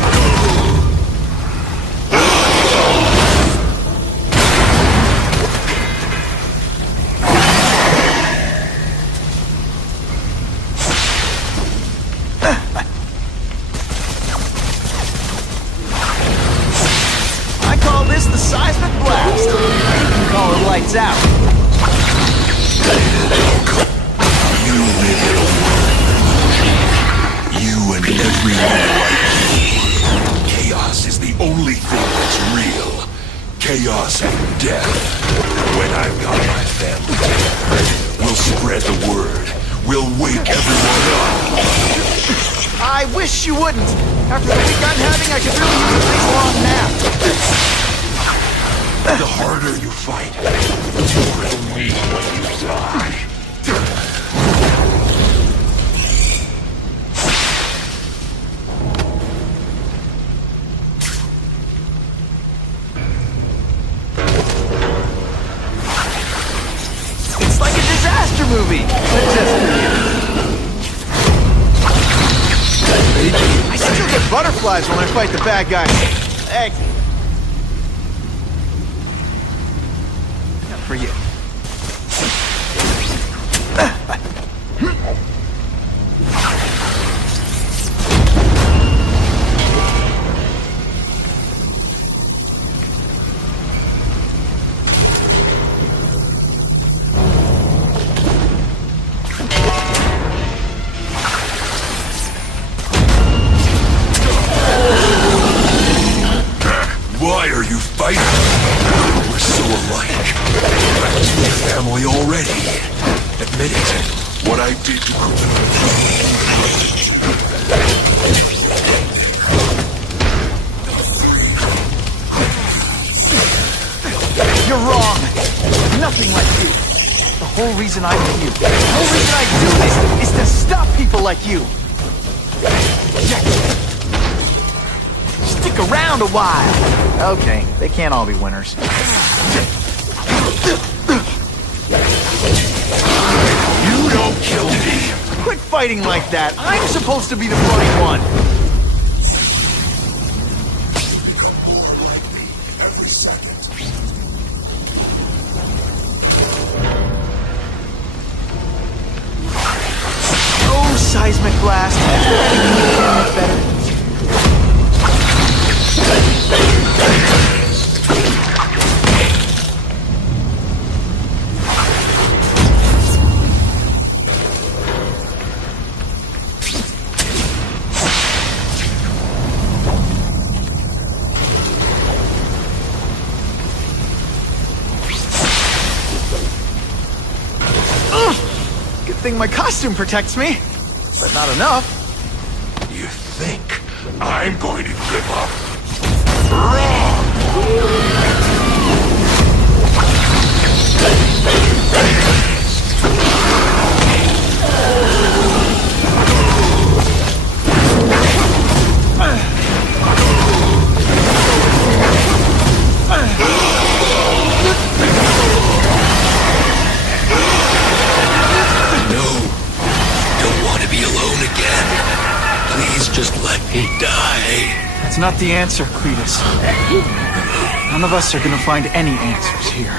I call this the seismic blast. You can call it lights out. You live in a world. You and everyone like you. Chaos is the only thing that's real. Chaos and death. When I've got my family together, we'll spread the word. We'll wake everyone up. I wish you wouldn't. After the week I'm having, I could really use a nice long nap. The harder you fight, the more it'll mean when you die. It's like a disaster movie. I still get butterflies when I fight the bad guys. Hey. Not for you. Why are you fighting? We're so alike. I was your family already. Admit it. What I did to You're wrong. Nothing like you. The whole reason I'm here, the whole reason I do this, is to stop people like you. Stick around a while. Okay, they can't all be winners. You don't kill me. Quit fighting like that. I'm supposed to be the bloody one. Every second. Oh, seismic blast. Is there anything you can make better? Good thing my costume protects me, but not enough. You think I'm going to give up? Wrong! Just let me die. That's not the answer, Cletus. None of us are gonna find any answers here.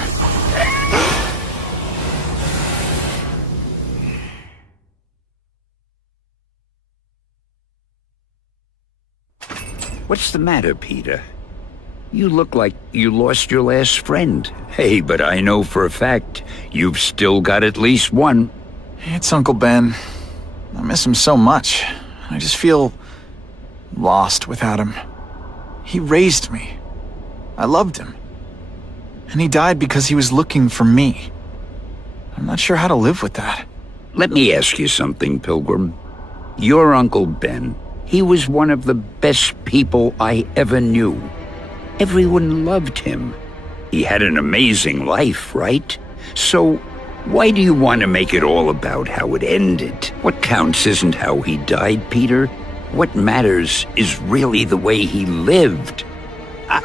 What's the matter, Peter? You look like you lost your last friend. Hey, but I know for a fact you've still got at least one. It's Uncle Ben. I miss him so much. I just feel lost without him. He raised me. I loved him. And he died because he was looking for me. I'm not sure how to live with that. Let me ask you something, Pilgrim. Your Uncle Ben, he was one of the best people I ever knew. Everyone loved him. He had an amazing life, right? So, why do you want to make it all about how it ended? What counts isn't how he died, Peter. What matters is really the way he lived.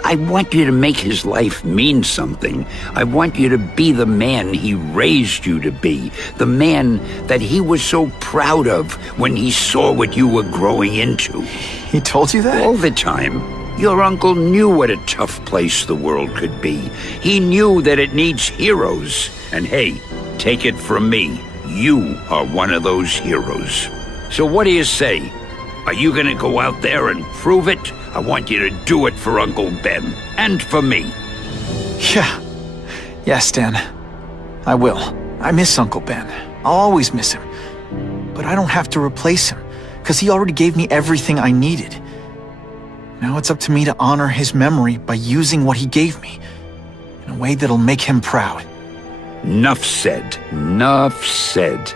I want you to make his life mean something. I want you to be the man he raised you to be. The man that he was so proud of when he saw what you were growing into. He told you that? All the time. Your uncle knew what a tough place the world could be. He knew that it needs heroes. And hey, take it from me, you are one of those heroes. So what do you say? Are you gonna go out there and prove it? I want you to do it for Uncle Ben, and for me. Yeah. Yes, Dan. I will. I miss Uncle Ben. I'll always miss him. But I don't have to replace him, because he already gave me everything I needed. Now it's up to me to honor his memory by using what he gave me, in a way that'll make him proud. Nuff said. Nuff said.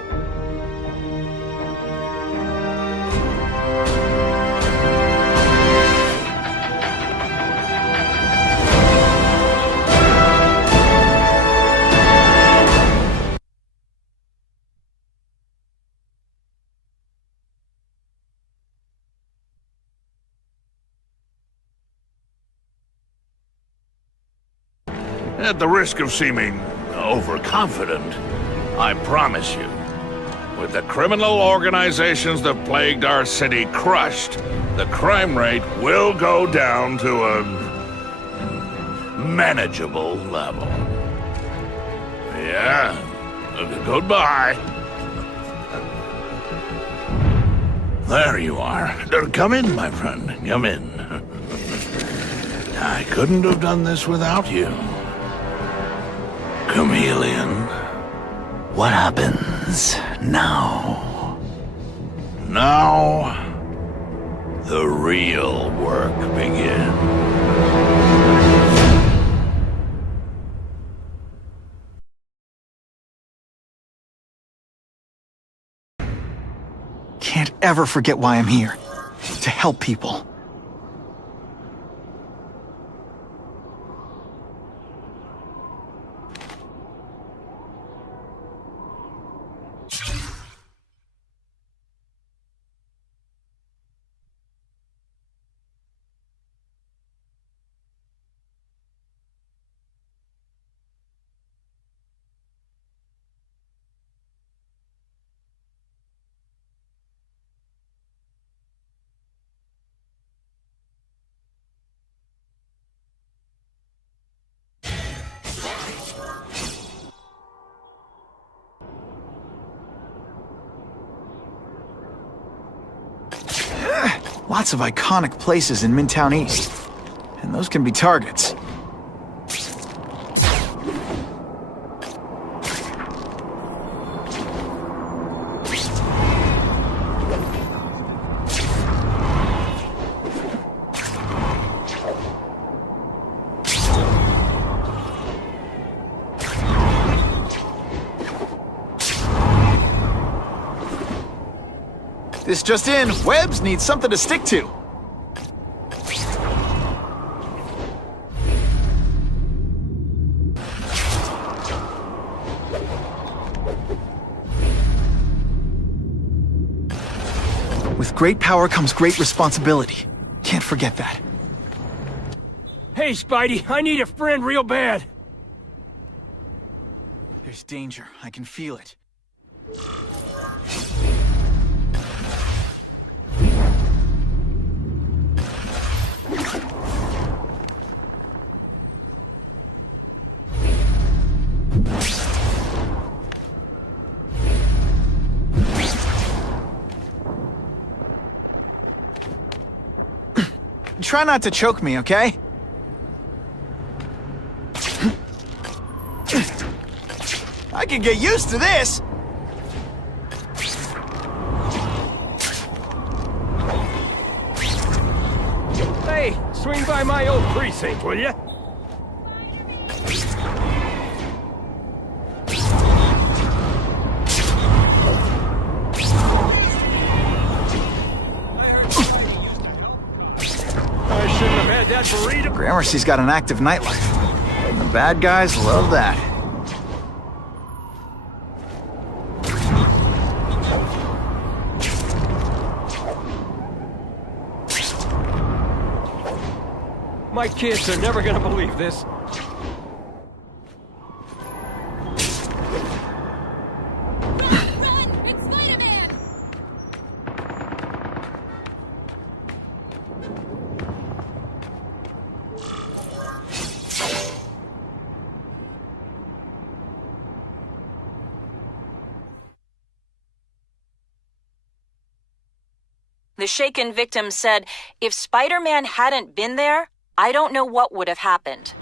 At the risk of seeming overconfident, I promise you, with the criminal organizations that plagued our city crushed, the crime rate will go down to a manageable level. Yeah, goodbye. There you are. Come in, my friend. Come in. I couldn't have done this without you. Chameleon. What happens now? Now, the real work begins. Can't ever forget why I'm here. To help people. Lots of iconic places in Midtown East. And those can be targets. This just in, Webbs needs something to stick to. With great power comes great responsibility. Can't forget that. Hey, Spidey, I need a friend real bad. There's danger. I can feel it. Try not to choke me, okay? I can get used to this! Hey, swing by my old precinct, will ya? burrito. Gramercy's got an active nightlife. And the bad guys love that. My kids are never gonna believe this. Run! It's Spider-Man! The shaken victim said, if Spider-Man hadn't been there, I don't know what would have happened.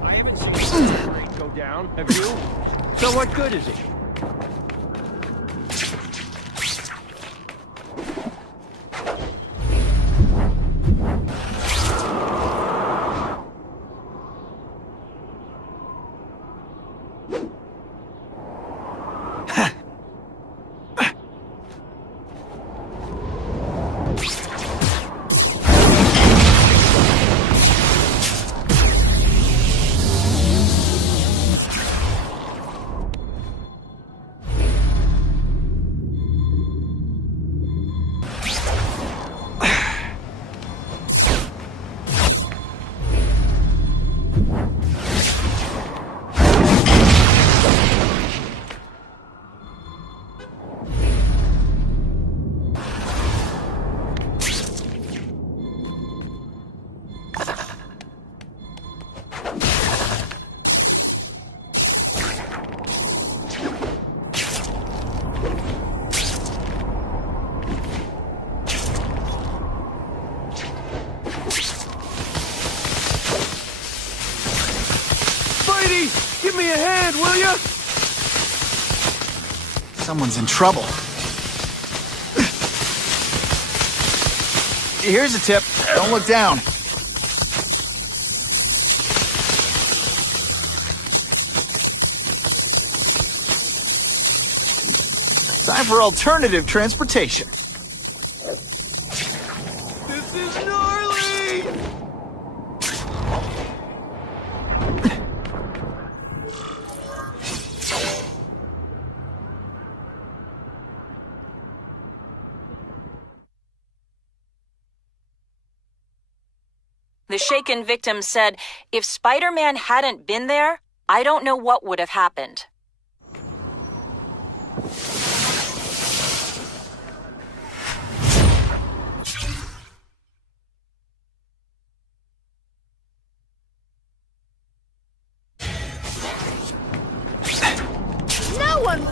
I haven't seen this train go down, have you? So what good is it? Give me a hand, will ya? Someone's in trouble. Here's a tip. Don't look down. Time for alternative transportation. This is gnarly! The shaken victim said, if Spider-Man hadn't been there, I don't know what would have happened. No one...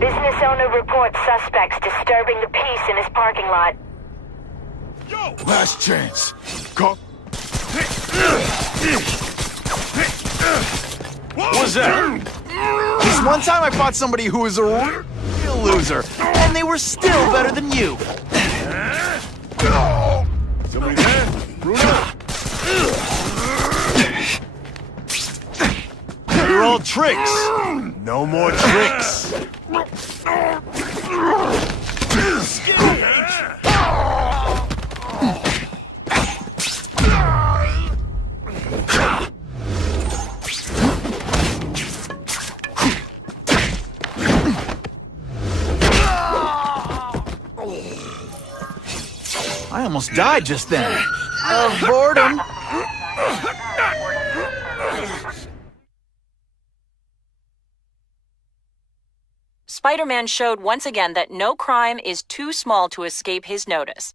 Business owner reports suspects disturbing the peace in his parking lot. Last chance. Go. What was that? This one time I fought somebody who was a real loser, and they were still better than you. Somebody there? Bruno? You're all tricks. No more tricks. I almost died just then. Of boredom. Spider-Man showed once again that no crime is too small to escape his notice.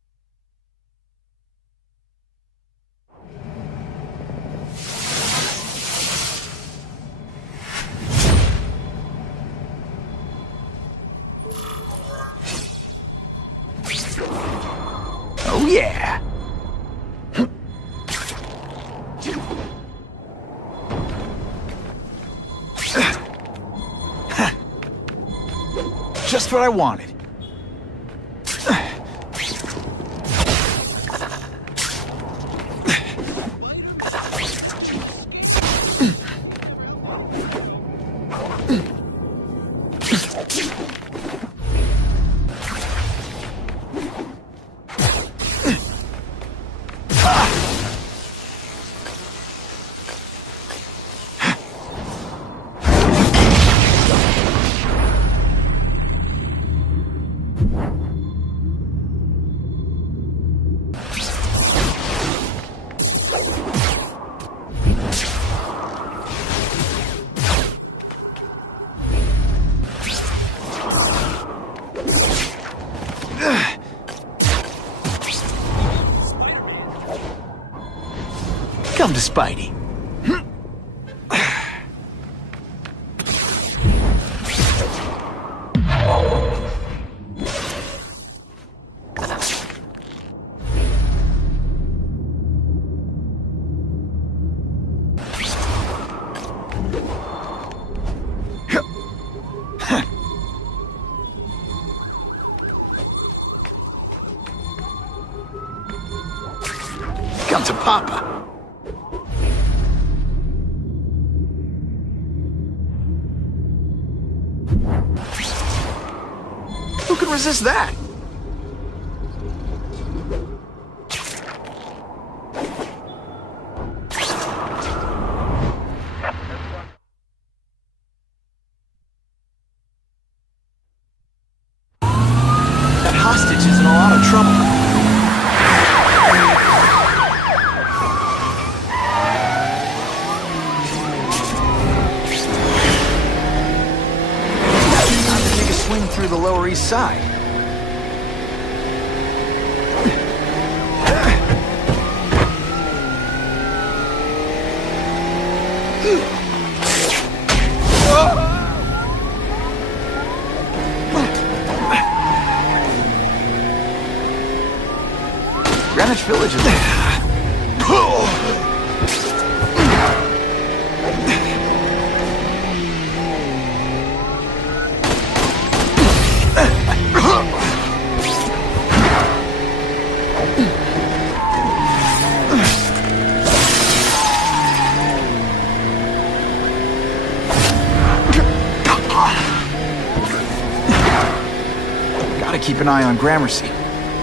Oh yeah! Just what I wanted. Come to Spidey. Come to Papa. Who can resist that? That hostage is in a lot of trouble. Swing through the Lower East Side. Greenwich Village is there. Gotta keep an eye on Gramercy.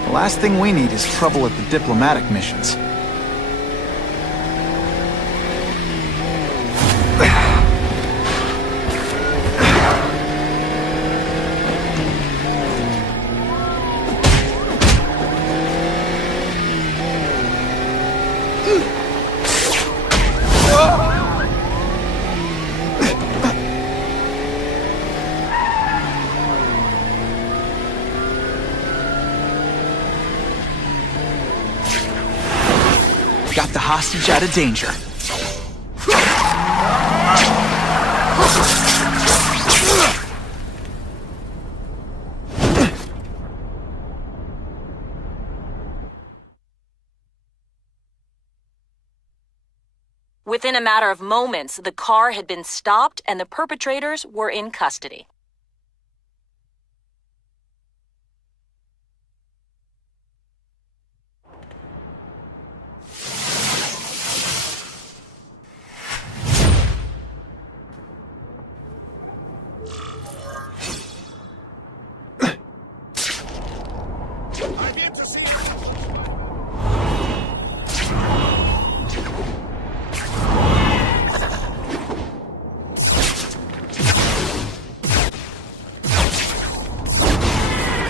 The last thing we need is trouble at the diplomatic missions. Got the hostage out of danger. Within a matter of moments, the car had been stopped and the perpetrators were in custody.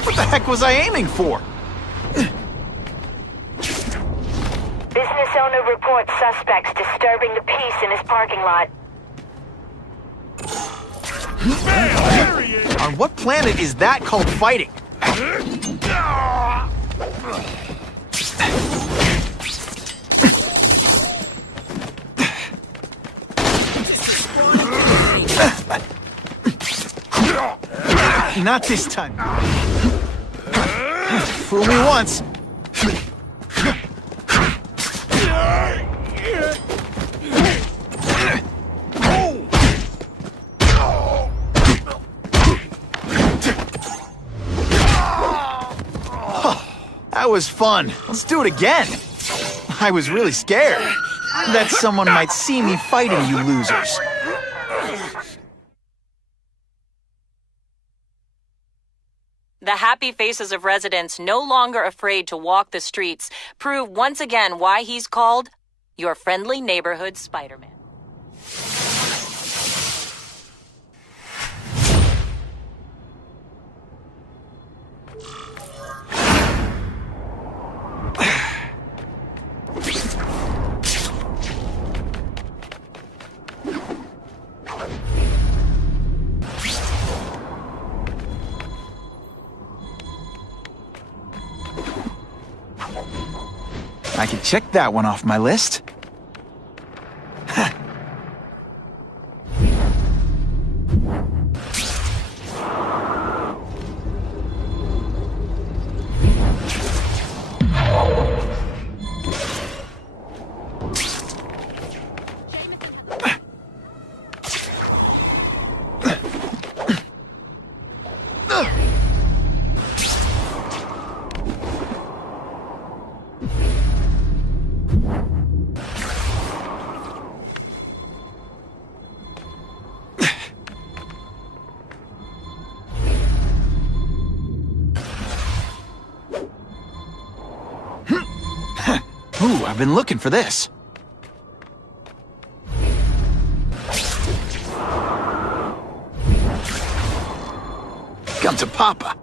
What the heck was I aiming for? Business owner reports suspects disturbing the peace in his parking lot. On what planet is that called fighting? Not this time. Fool me once. That was fun. Let's do it again. I was really scared that someone might see me fighting you losers. The happy faces of residents, no longer afraid to walk the streets, prove once again why he's called your friendly neighborhood Spider-Man. I can check that one off my list. Ooh, I've been looking for this. Come to Papa.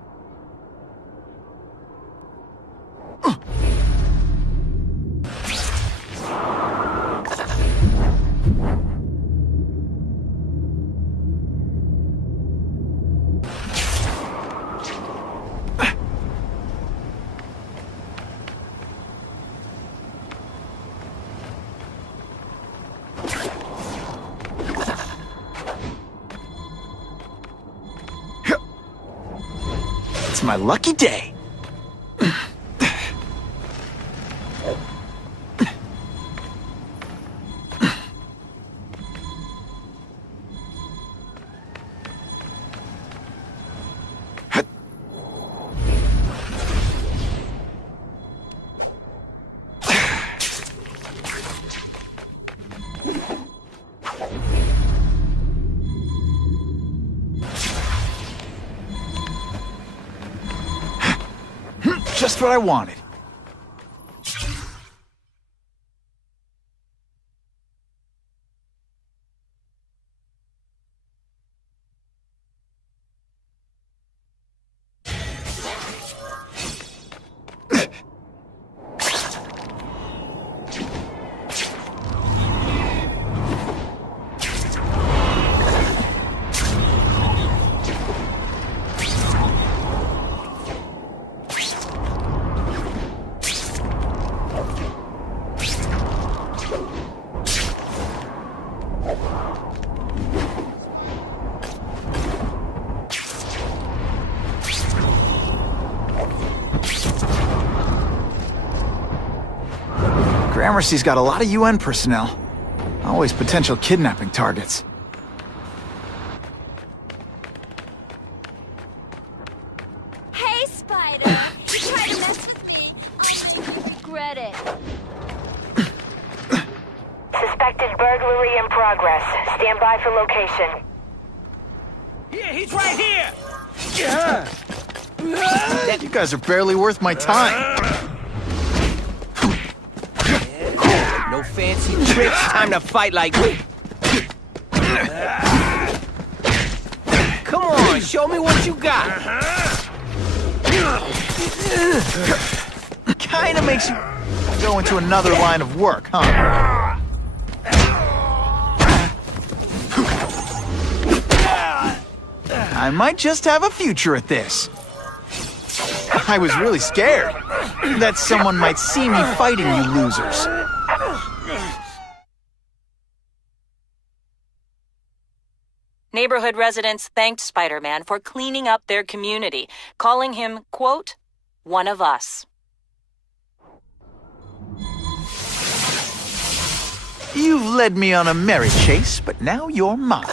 It's my lucky day. Just what I wanted. Gramercy's got a lot of UN personnel. Always potential kidnapping targets. Hey, Spider! You tried to mess with me. I regret it. Suspected burglary in progress. Stand by for location. Yeah, he's right here! You guys are barely worth my time. No fancy tricks, time to fight like... Come on, show me what you got! Kinda makes you go into another line of work, huh? I might just have a future at this. I was really scared that someone might see me fighting you losers. Neighborhood residents thanked Spider-Man for cleaning up their community, calling him, quote, one of us. You've led me on a merry chase, but now you're mine.